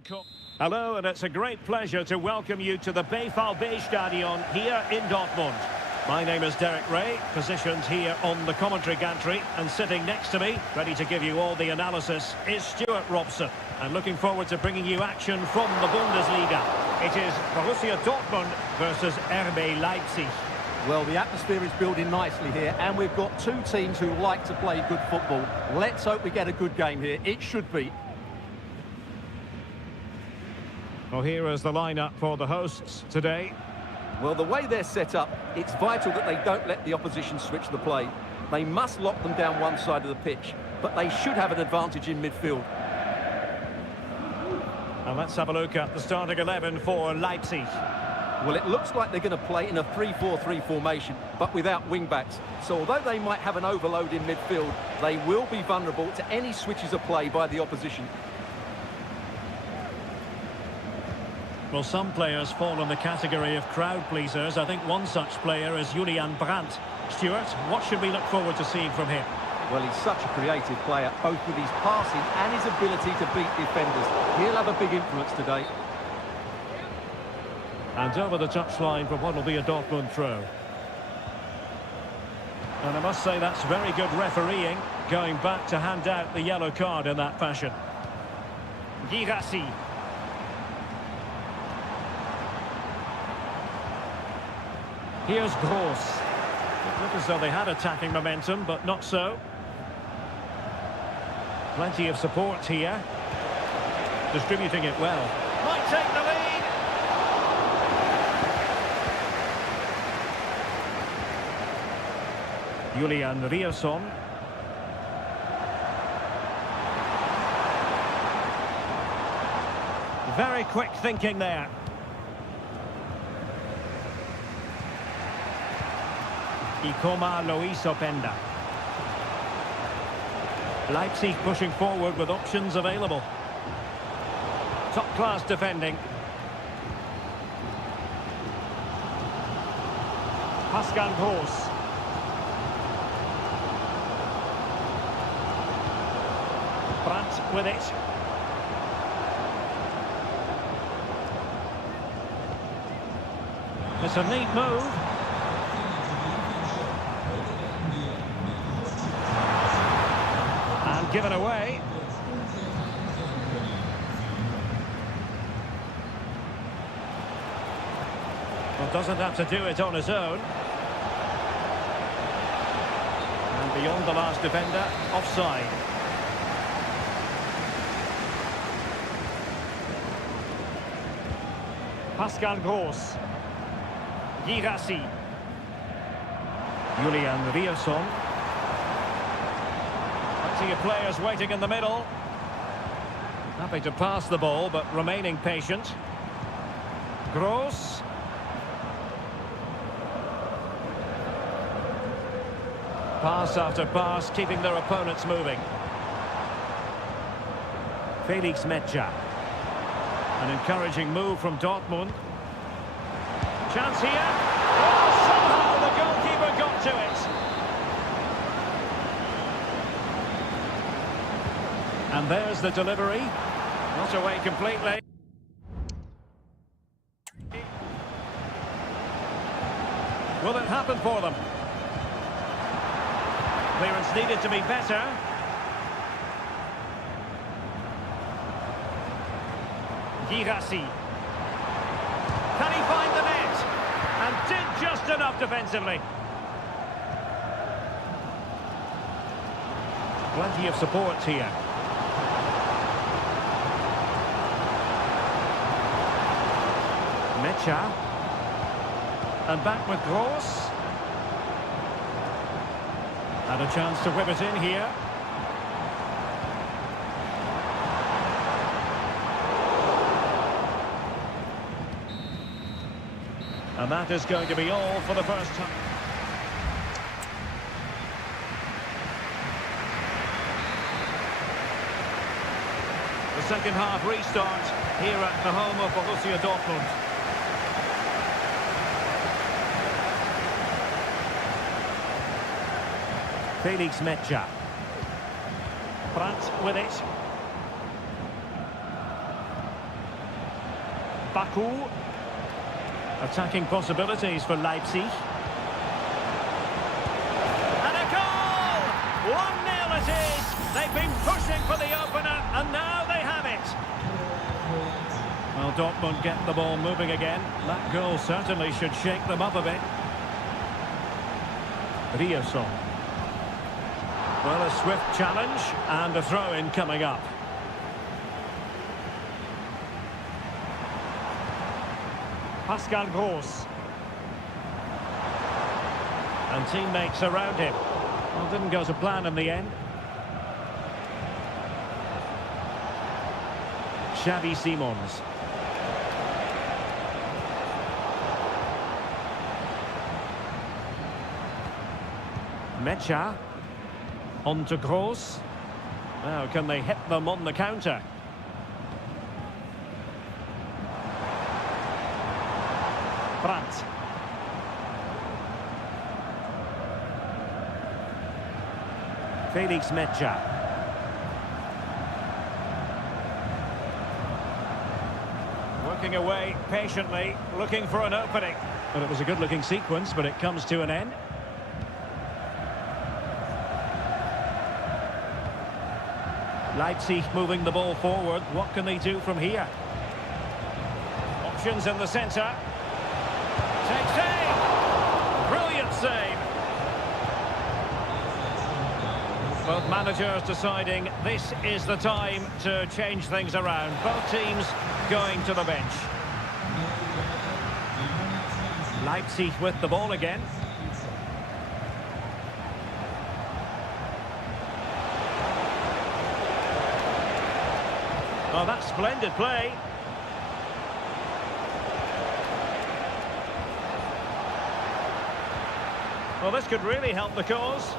Hello, and it's a great pleasure to welcome you to the BVB Stadion here in Dortmund. My name is Derek Ray, positioned here on the commentary gantry, and sitting next to me, ready to give you all the analysis, is Stuart Robson. And looking forward to bringing you action from the Bundesliga. It is Borussia Dortmund versus RB Leipzig. Well, the atmosphere is building nicely here, and we've got two teams who like to play good football. Let's hope we get a good game here. It should be. Well, here is the lineup for the hosts today. Well, the way they're set up, it's vital that they don't let the opposition switch the play. They must lock them down one side of the pitch, but they should have an advantage in midfield. And let's have a look at the starting 11 for Leipzig. Well, it looks like they're going to play in a 3-4-3 formation, but without wing-backs. So although they might have an overload in midfield, they will be vulnerable to any switches of play by the opposition. Well, some players fall in the category of crowd pleasers. I think one such player is Julian Brandt. Stuart, what should we look forward to seeing from him? Well, he's such a creative player, both with his passing and his ability to beat defenders. He'll have a big influence today. And over the touchline for what will be a Dortmund throw. And I must say that's very good refereeing, going back to hand out the yellow card in that fashion. Girassi. Here's Gross. It looked as though they had attacking momentum, but not so. Plenty of support here. Distributing it well. Might take the lead. Julian Rierson. Very quick thinking there. Ikoma Luis Openda. Leipzig pushing forward with options available. Top-class defending. Pascal Gross. Brandt with it. It's a neat move. And given away. Well, doesn't have to do it on his own. And beyond the last defender, offside. Pascal Gross. Girassi. Julian Rierson. Plenty of players waiting in the middle. Happy to pass the ball, but remaining patient. Gross. Pass after pass, keeping their opponents moving. Felix Metscher. An encouraging move from Dortmund. Chance here. Oh, somehow the goalkeeper got to it. And there's the delivery. Not away completely. Will it happen for them? Clearance needed to be better. Girassi. Can he find the net? And did just enough defensively. Plenty of support here. Metscher. And back with Gross. Had a chance to whip it in here. And that is going to be all for the first time. The second half restart here at the home of Borussia Dortmund. Felix Metscher. Brandt with it. Baku. Attacking possibilities for Leipzig. And a goal! 1-0 it is! They've been pushing for the opener, and now they have it. Well, Dortmund get the ball moving again. That goal certainly should shake them up a bit. Riersson. Well, a swift challenge and a throw-in coming up. Pascal Gross. And teammates around him. Well, didn't go to plan in the end. Xavi Simons. Mecha. On to Gross. Now, can they hit them on the counter? Brandt. Felix Mecha. Working away patiently, looking for an opening. Well, it was a good-looking sequence, but it comes to an end. Leipzig moving the ball forward. What can they do from here? Options in the centre. Take save! Brilliant save! Both managers deciding this is the time to change things around. Both teams going to the bench. Leipzig with the ball again. Oh, that's splendid play. Well, this could really help the cause.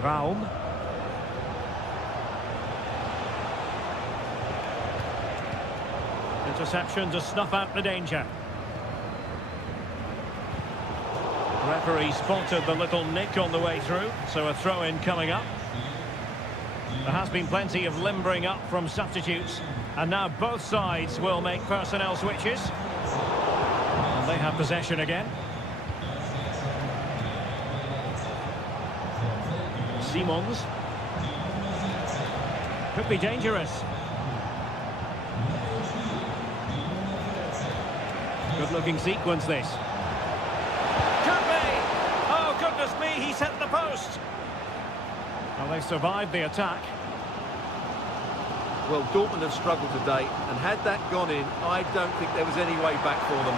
Raum. Interception to snuff out the danger. Referee spotted the little nick on the way through, so a throw-in coming up. There has been plenty of limbering up from substitutes, and now both sides will make personnel switches. And they have possession again. Simons. Could be dangerous. Good-looking sequence, this. Could be! Oh, goodness me, he's hit the post! Well, they survived the attack. Well, Dortmund have struggled today, and had that gone in, I don't think there was any way back for them.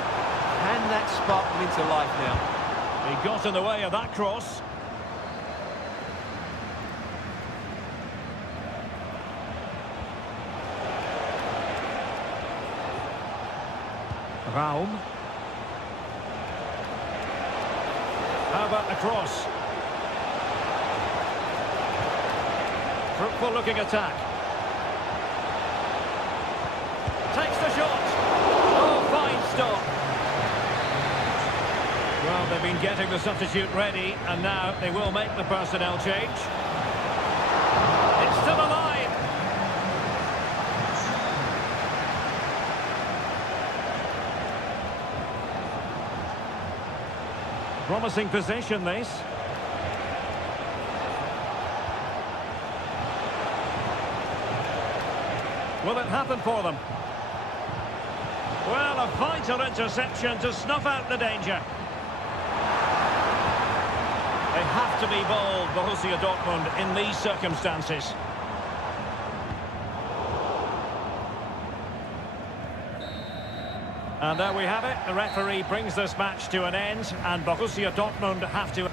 Can that spark them into life now? He got in the way of that cross. Raum. How about the cross? Fruitful looking attack. Takes the shot. Oh, fine stop. Well, they've been getting the substitute ready, and now they will make the personnel change. It's still alive. Promising position, this. Will it happen for them? Well, a vital interception to snuff out the danger. They have to be bold, Borussia Dortmund, in these circumstances. And there we have it. The referee brings this match to an end, and Borussia Dortmund have to...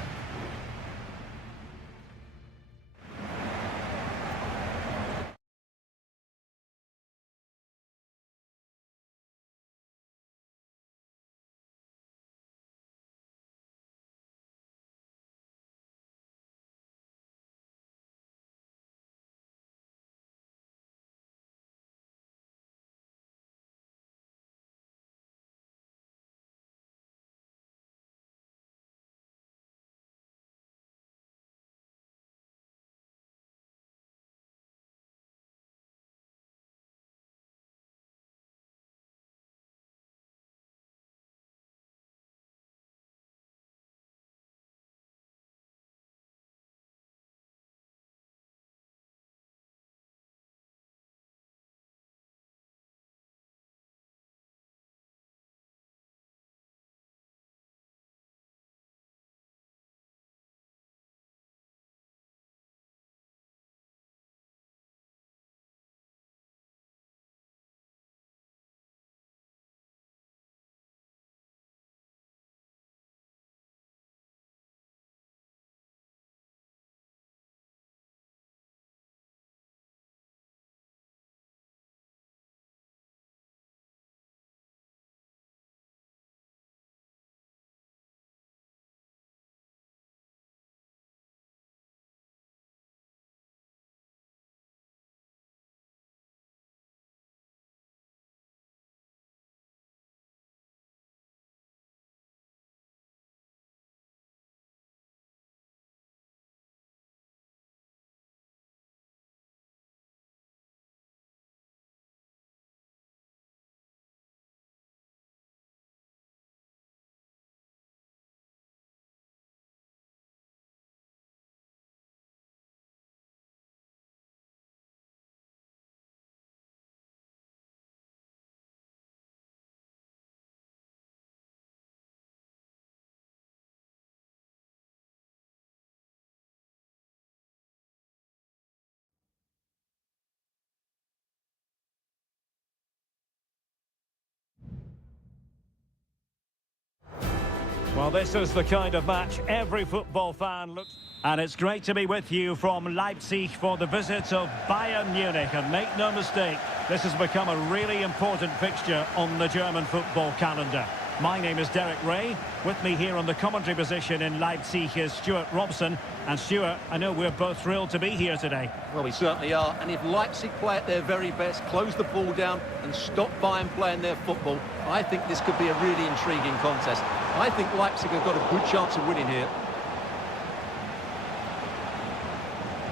Well, this is the kind of match every football fan looks... And it's great to be with you from Leipzig for the visit of Bayern Munich. And make no mistake, this has become a really important fixture on the German football calendar. My name is Derek Ray. With me here on the commentary position in Leipzig is Stuart Robson. And Stuart, I know we're both thrilled to be here today. Well, we certainly are. And if Leipzig play at their very best, close the ball down and stop Bayern playing their football, I think this could be a really intriguing contest. I think Leipzig have got a good chance of winning here.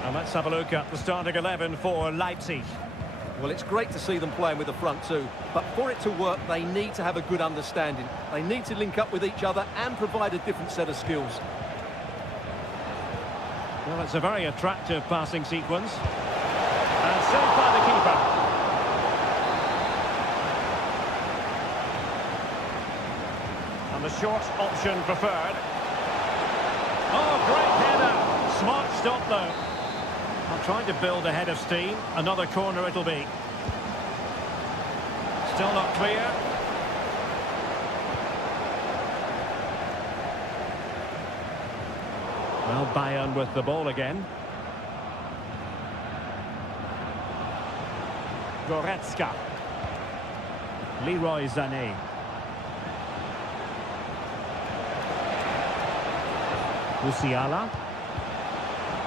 And let's have a look at the starting 11 for Leipzig. Well, it's great to see them playing with the front two, but for it to work, they need to have a good understanding. They need to link up with each other and provide a different set of skills. Well, it's a very attractive passing sequence. And saved by the keeper. And the short option preferred. Oh, great header. Smart stop, though. I'm trying to build a head of steam. Another corner it'll be. Still not clear. Well, Bayern with the ball again. Goretzka. Leroy Sané. Musiala.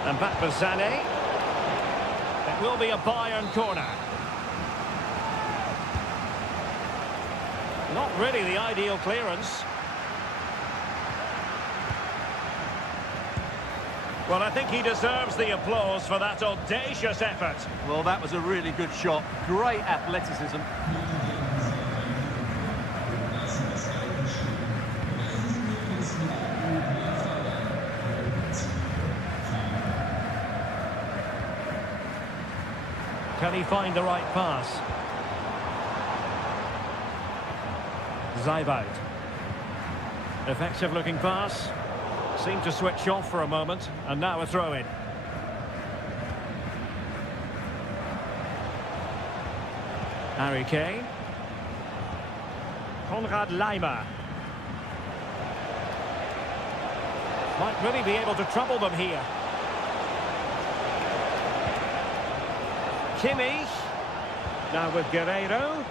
And back for Sané. It will be a Bayern corner. Not really the ideal clearance. Well, I think he deserves the applause for that audacious effort. Well, that was a really good shot. Great athleticism. Can he find the right pass? Zaibout. Effective looking pass. Seemed to switch off for a moment, and now a throw-in. Harry Kane. Konrad Laimer. Might really be able to trouble them here. Kimmich. Now with Guerreiro.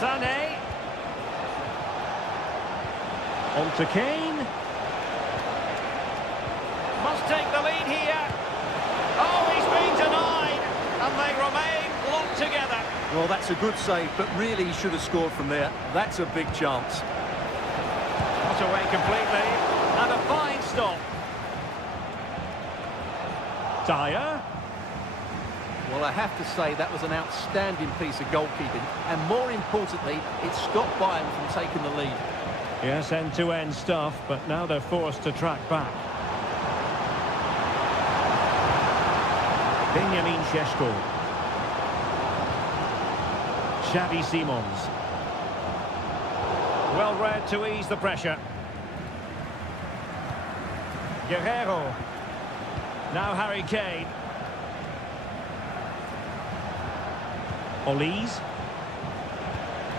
Sané. On to Kane. Must take the lead here. Oh, he's been denied. And they remain locked together. Well, that's a good save, but really he should have scored from there. That's a big chance. Got away completely. And a fine stop. Dyer. Well, I have to say that was an outstanding piece of goalkeeping. And more importantly, it stopped Bayern from taking the lead. Yes, end-to-end stuff, but now they're forced to track back. Benjamin Šeško. Xavi Simons. Well read to ease the pressure. Guerreiro. Now Harry Kane. Olise.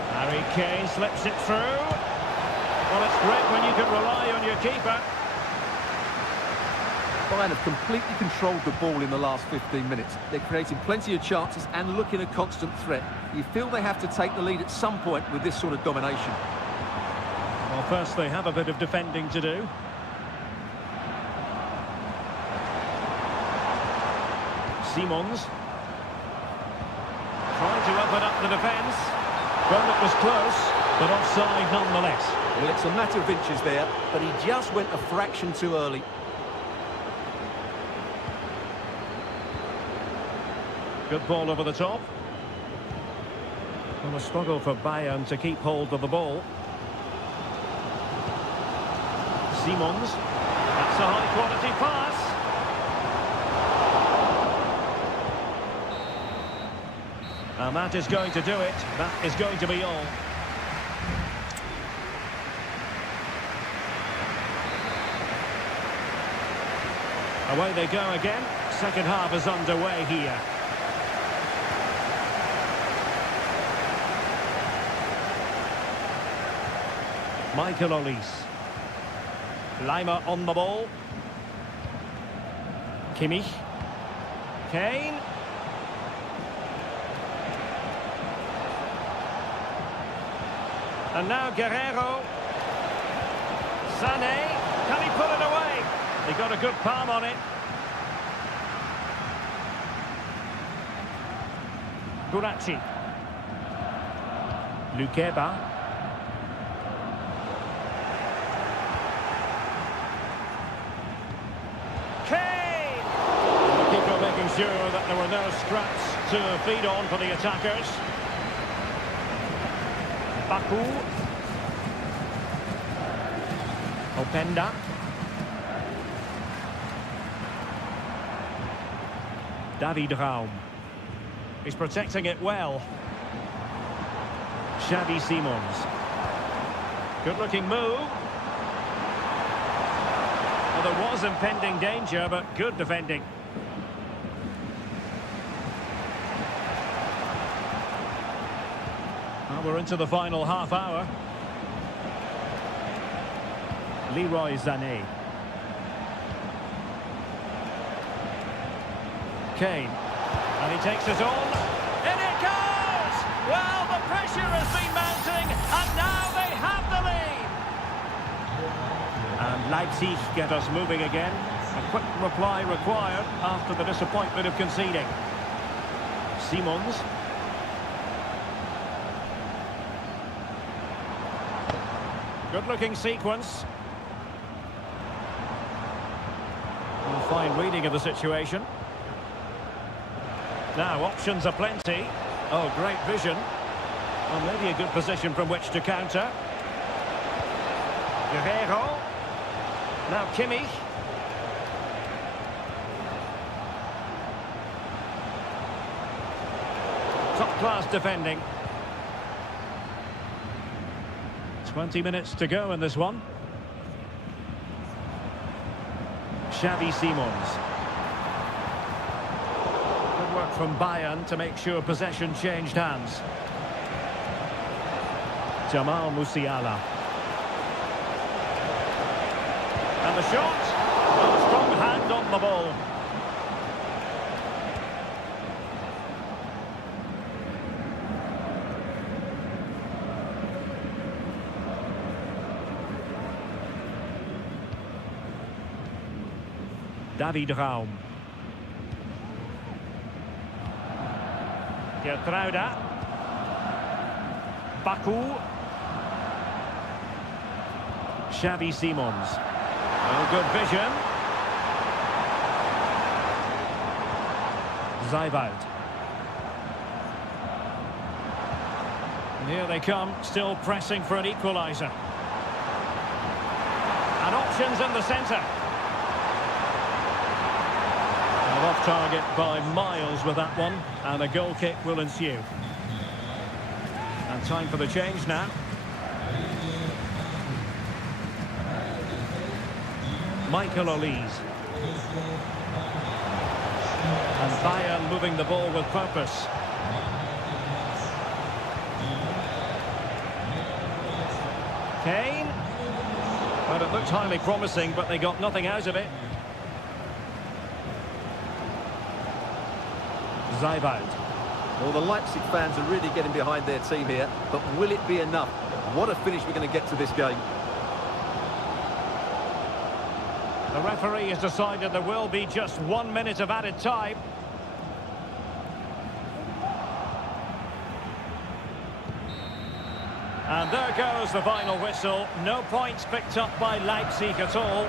Harry Kane slips it through. Well, it's great when you can rely on your keeper. Bayern have completely controlled the ball in the last 15 minutes. They're creating plenty of chances and looking a constant threat. You feel they have to take the lead at some point with this sort of domination. Well, first they have a bit of defending to do. Simons. Trying to open up the defence. Well, it was close, but offside nonetheless. Well, it's a matter of inches there, but he just went a fraction too early. Good ball over the top. Well, a struggle for Bayern to keep hold of the ball. Simons. That's a high-quality pass. And that is going to do it. That is going to be all. Away they go again. Second half is underway here. Michael Olise. Lima on the ball. Kimmich. Kane. And now Guerrero. Sané. Can he put it away? He got a good palm on it. Gurachi. Lukeba. Kane! The keeper making sure that there were no scraps to feed on for the attackers. Baku. Openda. David Raum. He's protecting it well. Xavi Simons. Good-looking move. Well, there was impending danger, but good defending. Well, we're into the final half hour. Leroy Sané. Kane. And he takes it on. In it goes! Well, the pressure has been mounting, and now they have the lead. And Leipzig get us moving again. A quick reply required after the disappointment of conceding. Simons. Good-looking sequence. A fine reading of the situation. Now, options are plenty. Oh, great vision. Well, maybe a good position from which to counter. Guerrero. Now Kimmich. Top-class defending. 20 minutes to go in this one. Xavi Simons. Good work from Bayern to make sure possession changed hands. Jamal Musiala. And the shot. Oh, a strong hand on the ball. David Raum. Gertruida. Baku. Xavi Simons. Oh, good vision. Zeibald. And here they come, still pressing for an equaliser. And options in the centre. Off target by miles with that one, and a goal kick will ensue. And time for the change now. Michael Olise. And Bayern moving the ball with purpose. Kane. Well, it looked highly promising, but they got nothing out of it. Zeibald. Well, the Leipzig fans are really getting behind their team here, but will it be enough? What a finish we're going to get to this game. The referee has decided there will be just 1 minute of added time. And there goes the final whistle. No points picked up by Leipzig at all.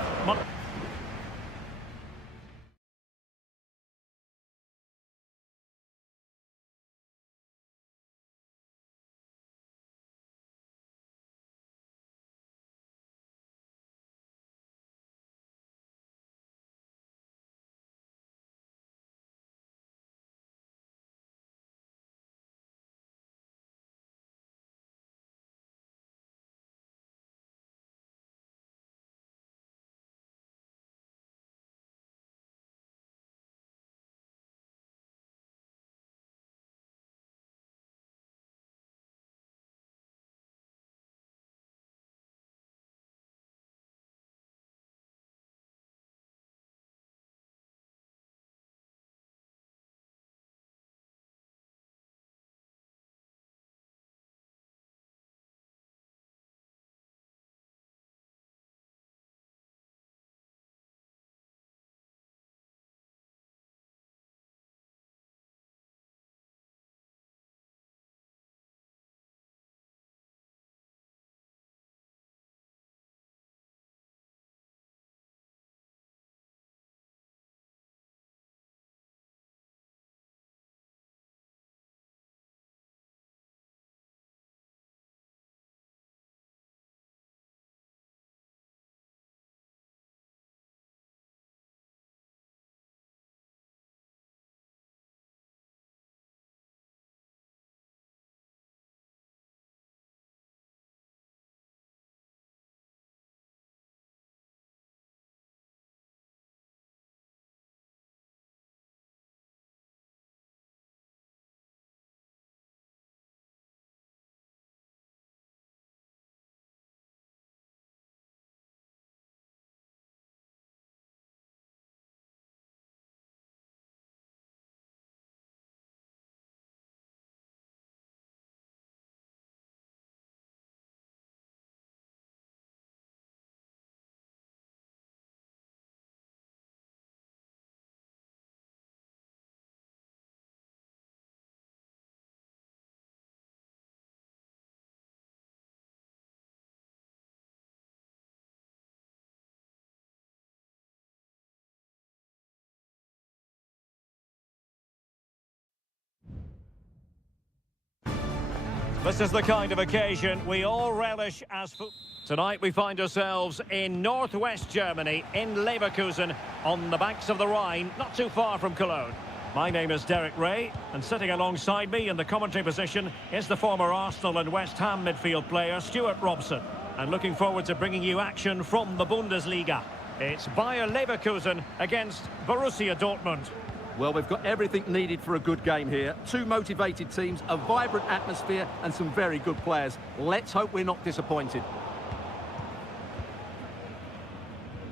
This is the kind of occasion we all relish as football. Tonight we find ourselves in northwest Germany, in Leverkusen, on the banks of the Rhine, not too far from Cologne. My name is Derek Ray, and sitting alongside me in the commentary position is the former Arsenal and West Ham midfield player, Stuart Robson. And looking forward to bringing you action from the Bundesliga. It's Bayer Leverkusen against Borussia Dortmund. Well, we've got everything needed for a good game here. Two motivated teams, a vibrant atmosphere and some very good players. Let's hope we're not disappointed.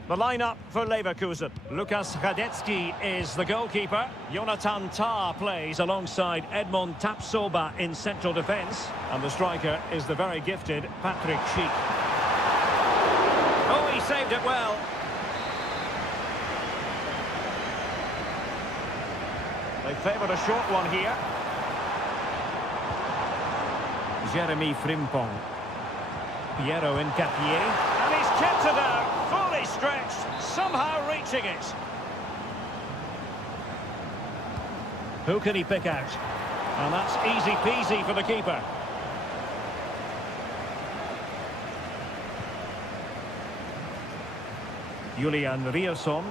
The lineup for Leverkusen. Lukas Radetzky is the goalkeeper. Jonathan Tah plays alongside Edmond Tapsoba in central defence. And the striker is the very gifted Patrick Schick. Oh, he saved it well. They favoured a short one here. Jeremy Frimpong. Piero Incapié. And he's kept it out. Fully stretched. Somehow reaching it. Who can he pick out? And that's easy peasy for the keeper. Julian Rierson.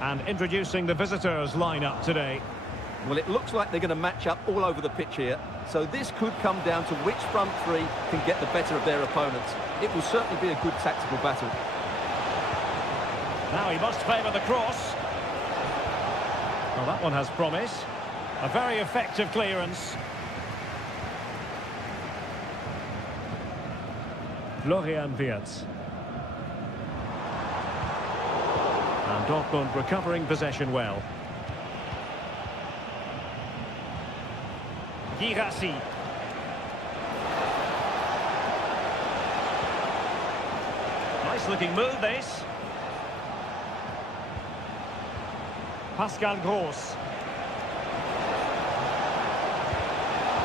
And introducing the visitors lineup today. Well, it looks like they're going to match up all over the pitch here. So this could come down to which front three can get the better of their opponents. It will certainly be a good tactical battle. Now he must favour the cross. Well, that one has promise. A very effective clearance. Florian Wirtz. And Dortmund recovering possession well. Girassi. Nice looking move this. Pascal Gross.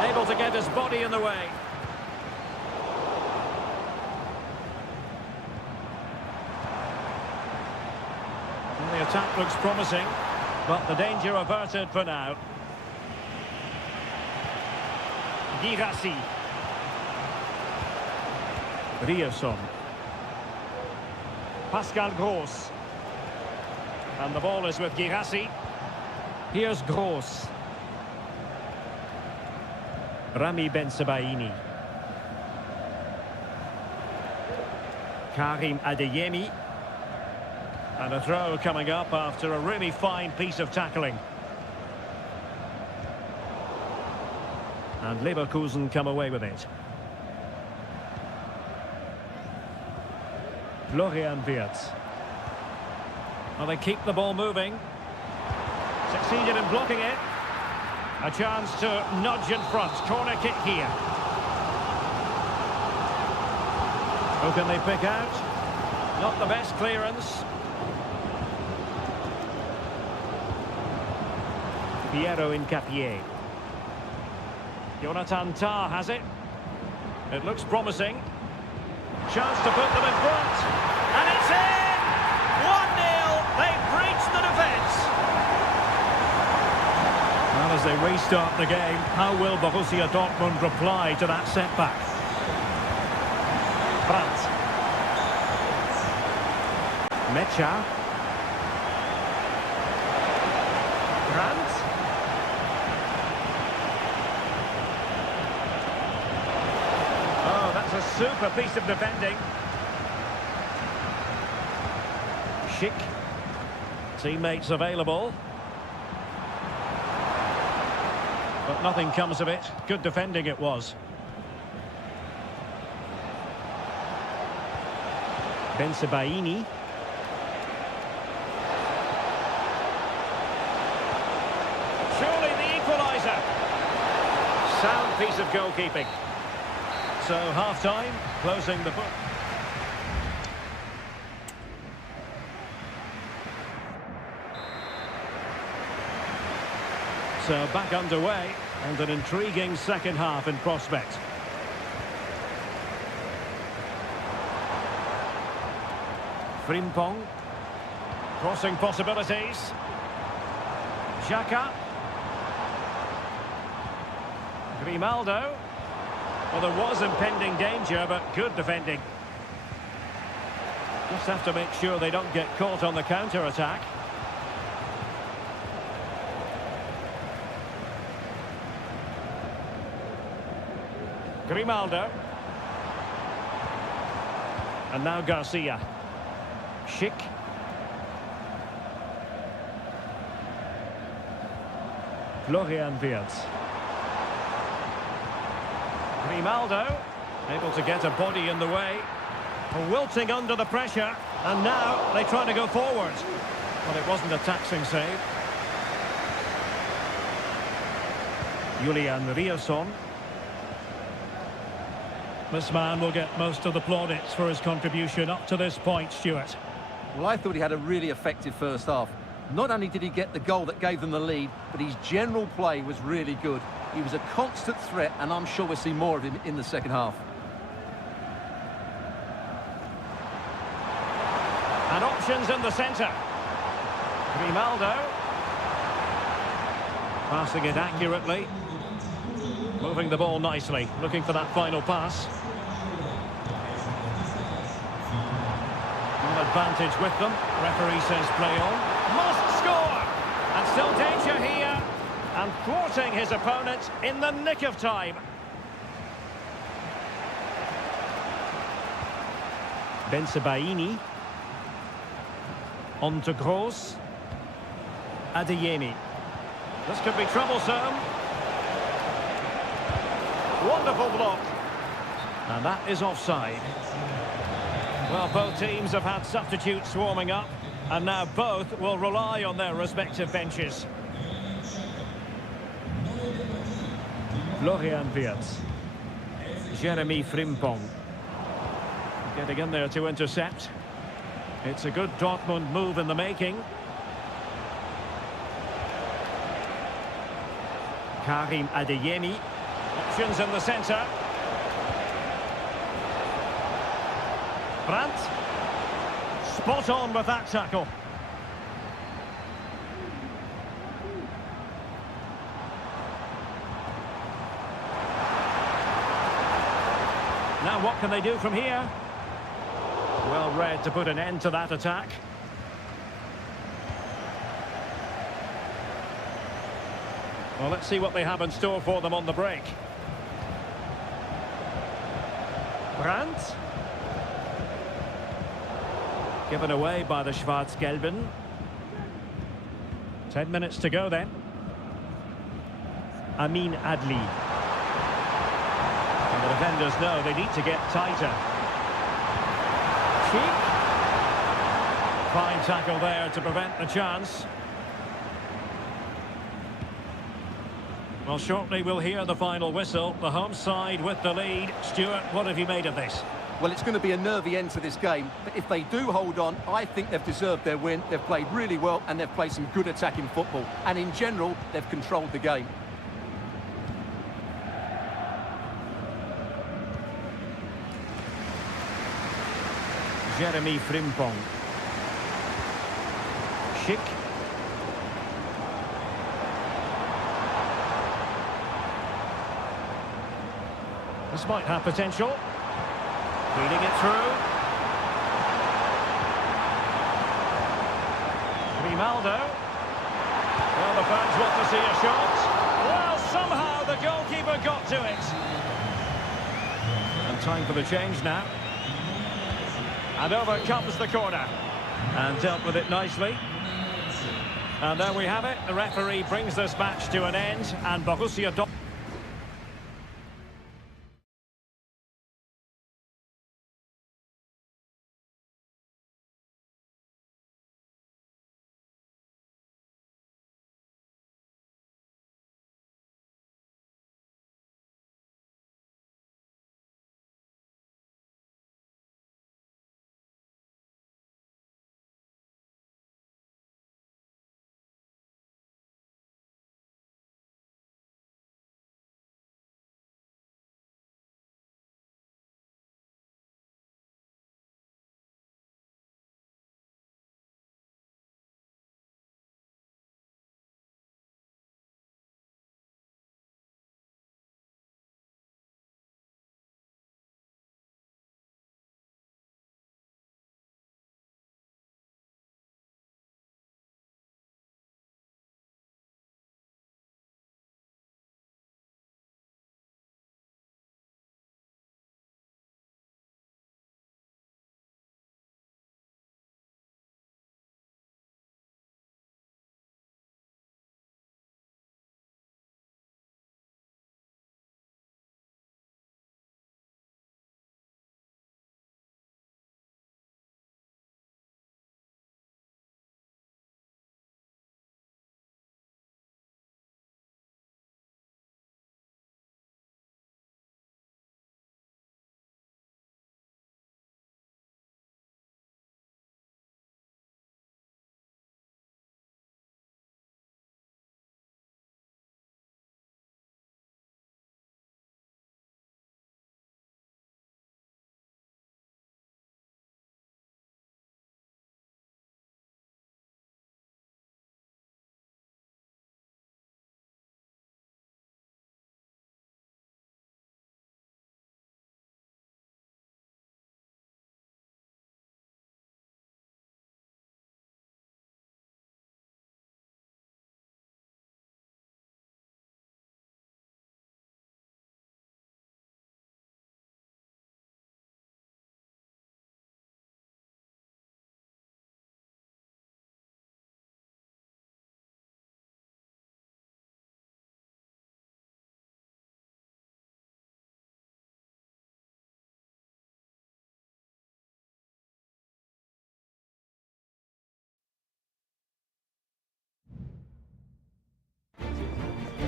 Able to get his body in the way. The attack looks promising, but the danger averted for now. Girassi. Rierson. Pascal Gross. And the ball is with Girassi. Here's Gross. Rami Bensebaini. Karim Adeyemi. And a throw coming up after a really fine piece of tackling. And Leverkusen come away with it. Florian Wirtz. Well, they keep the ball moving. Succeeded in blocking it. A chance to nudge in front. Corner kick here. Who can they pick out? Not the best clearance. Piero Incapié. Jonathan Tah has it. It looks promising. Chance to put them in front. And it's in! 1-0. They've breached the defence. Well, as they restart the game, how will Borussia Dortmund reply to that setback? Brandt. Mecha. Brandt. A super piece of defending. Schick. Teammates available. But nothing comes of it. Good defending it was. Bensebaini. Surely the equaliser. Sound piece of goalkeeping. So half-time, closing the book. So back underway, and an intriguing second half in prospect. Frimpong. Crossing possibilities. Xhaka. Grimaldo. Well, there was impending danger, but good defending. Just have to make sure they don't get caught on the counter-attack. Grimaldo. And now Garcia. Schick. Florian Wirtz. Grimaldo, able to get a body in the way. Wilting under the pressure, and now they try to go forward. But it wasn't a taxing save. Julian Riasson. This man will get most of the plaudits for his contribution up to this point, Stuart. Well, I thought he had a really effective first half. Not only did he get the goal that gave them the lead, but his general play was really good. He was a constant threat, and I'm sure we'll see more of him in the second half. And options in the centre. Grimaldo. Passing it accurately. Moving the ball nicely, looking for that final pass. An advantage with them. Referee says play on. Must score! And still danger here. And thwarting his opponent in the nick of time. Bensebaini. On to Gross. Adeyemi. This could be troublesome. Wonderful block. And that is offside. Well, both teams have had substitutes warming up, and now both will rely on their respective benches. Florian Wirtz. Jeremy Frimpong. Getting in there to intercept. It's a good Dortmund move in the making. Karim Adeyemi. Options in the centre. Brandt. Spot on with that tackle. Now what can they do from here? Well read to put an end to that attack. Well, let's see what they have in store for them on the break. Brandt. Given away by the Schwarz-Gelben. 10 minutes to go then. Amin Adli. And the defenders know they need to get tighter. Cheek. Fine tackle there to prevent the chance. Well, shortly we'll hear the final whistle. The home side with the lead. Stuart, what have you made of this? Well, it's going to be a nervy end to this game, but if they do hold on, I think they've deserved their win. They've played really well, and they've played some good attacking football. And in general, they've controlled the game. Jeremy Frimpong. Schick. This might have potential. Feeding it through. Grimaldo. Well, the fans want to see a shot. Well, somehow the goalkeeper got to it. And time for the change now. And over comes the corner. And dealt with it nicely. And there we have it. The referee brings this match to an end. And Borussia Dortmund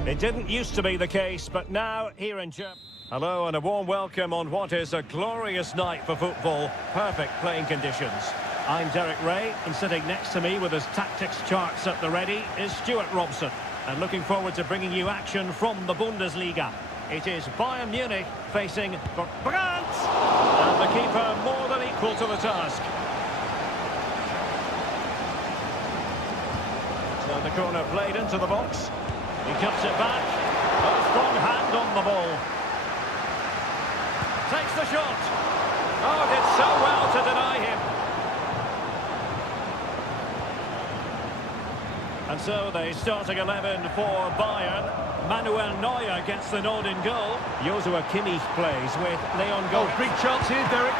It didn't used to be the case, but now here in Germany. Hello and a warm welcome on what is a glorious night for football. Perfect playing conditions. I'm Derek Ray, and sitting next to me with his tactics charts at the ready is Stuart Robson. And looking forward to bringing you action from the Bundesliga. It is Bayern Munich facing Brandt! And the keeper more than equal to the task. So the corner played into the box. He cuts it back. A strong hand on the ball. Takes the shot. Oh, did so well to deny him. And so the starting 11 for Bayern. Manuel Neuer gets the nod in goal. Joshua Kimmich plays with Leon Goretzka. Oh, big chance here, Derek.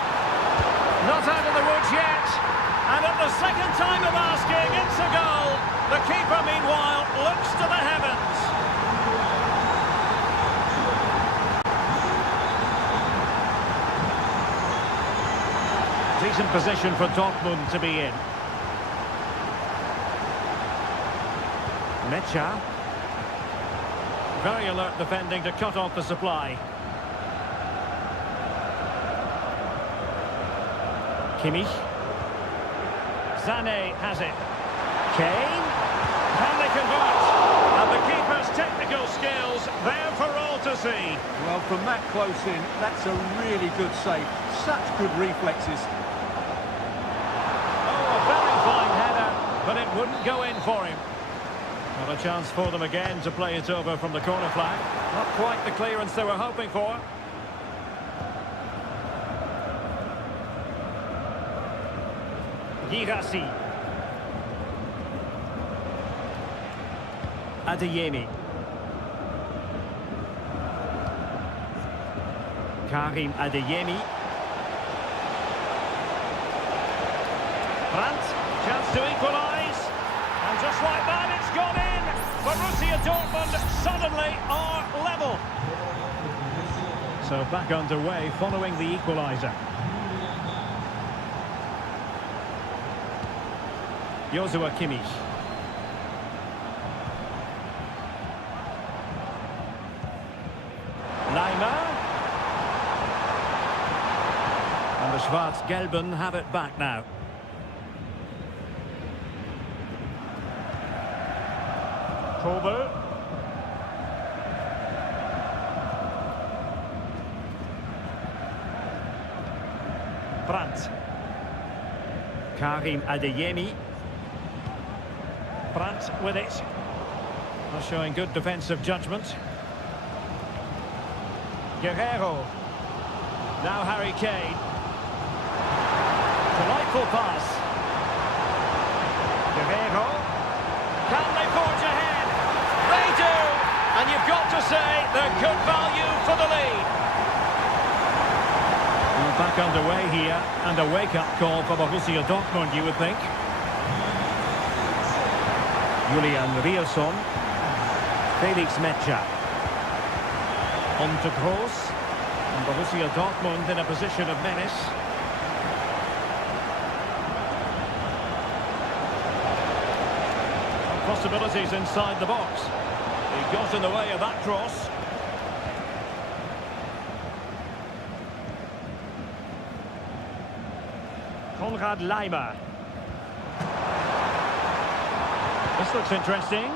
Not out of the woods yet. And at the second time of asking, it's a goal. The keeper, meanwhile, looks to the heavens. Decent position for Dortmund to be in. Mecha. Very alert defending to cut off the supply. Kimmich. Sané has it. Kane. Can they convert? And the keeper's technical skills there for all to see. Well, from that close in, that's a really good save. Such good reflexes. Oh, a very fine header, but it wouldn't go in for him. Not a chance for them again to play it over from the corner flag. Not quite the clearance they were hoping for. Girassi. Adeyemi. Karim Adeyemi. Brandt, chance to equalise. And just like that, it's gone in. Borussia Dortmund suddenly are level. So back underway following the equaliser. Joshua Kimmich. Laimer. And the Schwarz-Gelben have it back now. Kobel. Brandt. Karim Adeyemi. Brandt with it. Not showing good defensive judgment. Guerrero. Now Harry Kane. Delightful pass. Guerrero. Can they forge ahead? They do! And you've got to say they're good value for the lead. Well, back underway here, and a wake-up call for Borussia Dortmund, you would think. Julian Riasson. Felix Mecha. On to Gross. And Borussia Dortmund in a position of menace. Possibilities inside the box. He got in the way of that cross. Konrad Laimer. This looks interesting.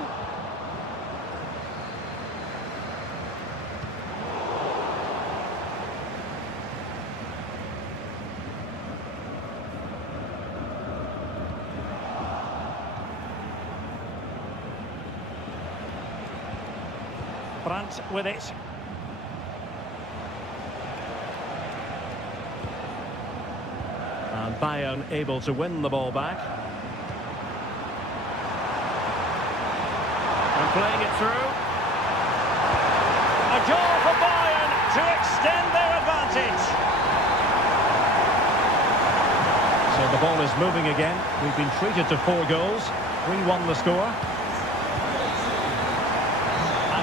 Brandt with it. And Bayern able to win the ball back. And playing it through. A goal for Bayern to extend their advantage. So the ball is moving again. We've been treated to 4 goals. 3-1 the score.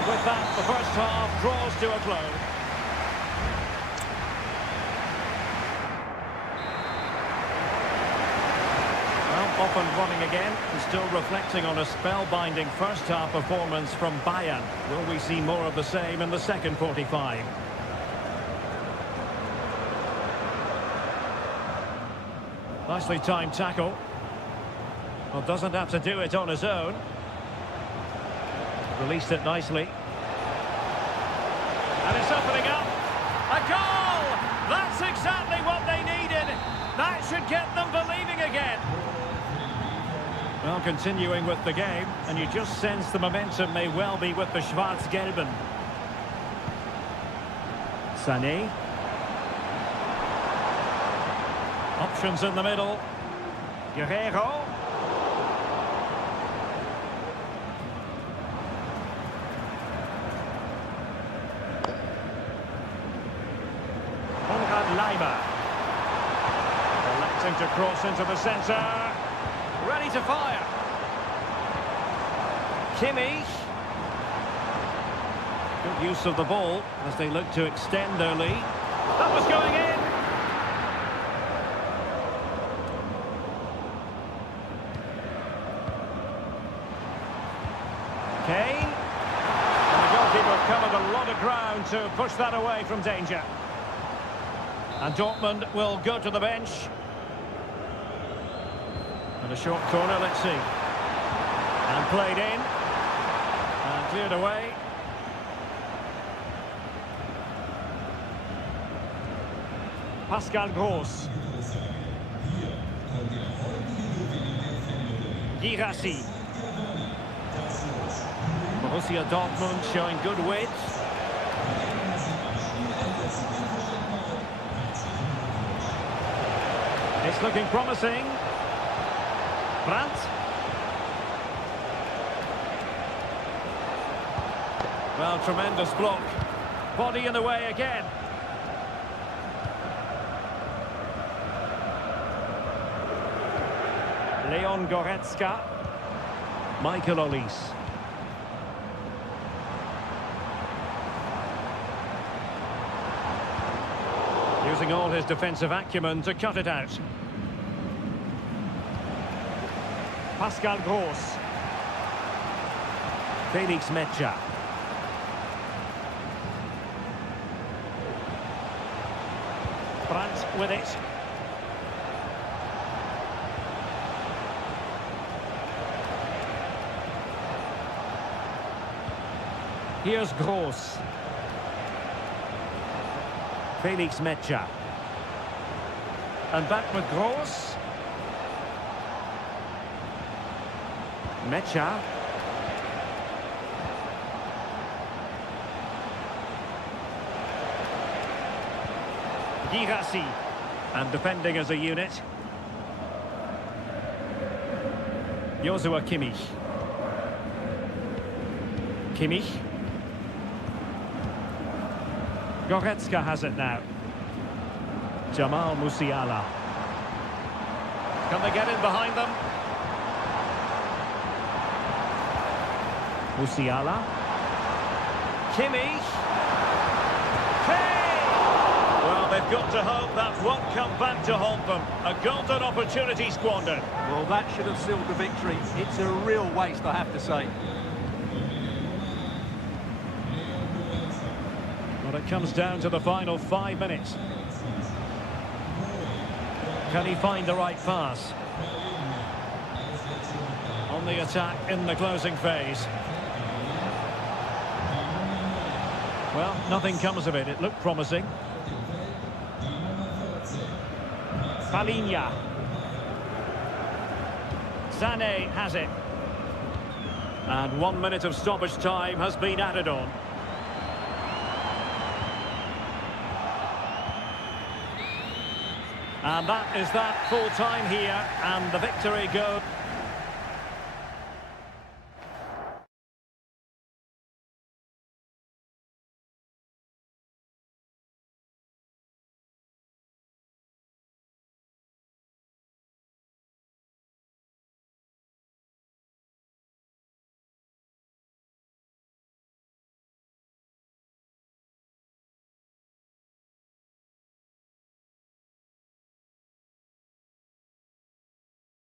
With that, the first half draws to a close. Well, off and running again, and still reflecting on a spellbinding first-half performance from Bayern. Will we see more of the same in the second 45? Nicely timed tackle. Well, doesn't have to do it on his own. Released it nicely. And it's opening up. A goal! That's exactly what they needed. That should get them believing again. Well, continuing with the game, and you just sense the momentum may well be with the Schwarz-Gelben. Sané. Options in the middle. Guerrero. Leiber. Electing to cross into the centre. Ready to fire. Kimmich. Good use of the ball as they look to extend their lead. That was going in. Kane. And the goalkeeper covered a lot of ground to push that away from danger. And Dortmund will go to the bench. And a short corner, let's see. And played in. And cleared away. Pascal Gross. Girassi. Borussia Dortmund showing good width. It's looking promising. Brandt. Well, tremendous block. Body in the way again. Leon Goretzka. Michael Olise. Using all his defensive acumen to cut it out. Pascal Gross. Felix Metscher. Brandt with it. Here's Gross. Felix Metscher. And back with Gross. Metscher. Girassi. And defending as a unit. Joshua Kimmich. Kimmich. Goretzka has it now. Jamal Musiala. Can they get in behind them? Musiala. Kimmich. Hey! Well, they've got to hope that won't come back to haunt them. A golden opportunity squandered. Well, that should have sealed the victory. It's a real waste, I have to say. Well, it comes down to the final 5 minutes. Can he find the right pass? On the attack in the closing phase. Well, nothing comes of it. It looked promising. Palinha. Sané has it. And 1 minute of stoppage time has been added on. And that is that full time here, and the victory goes.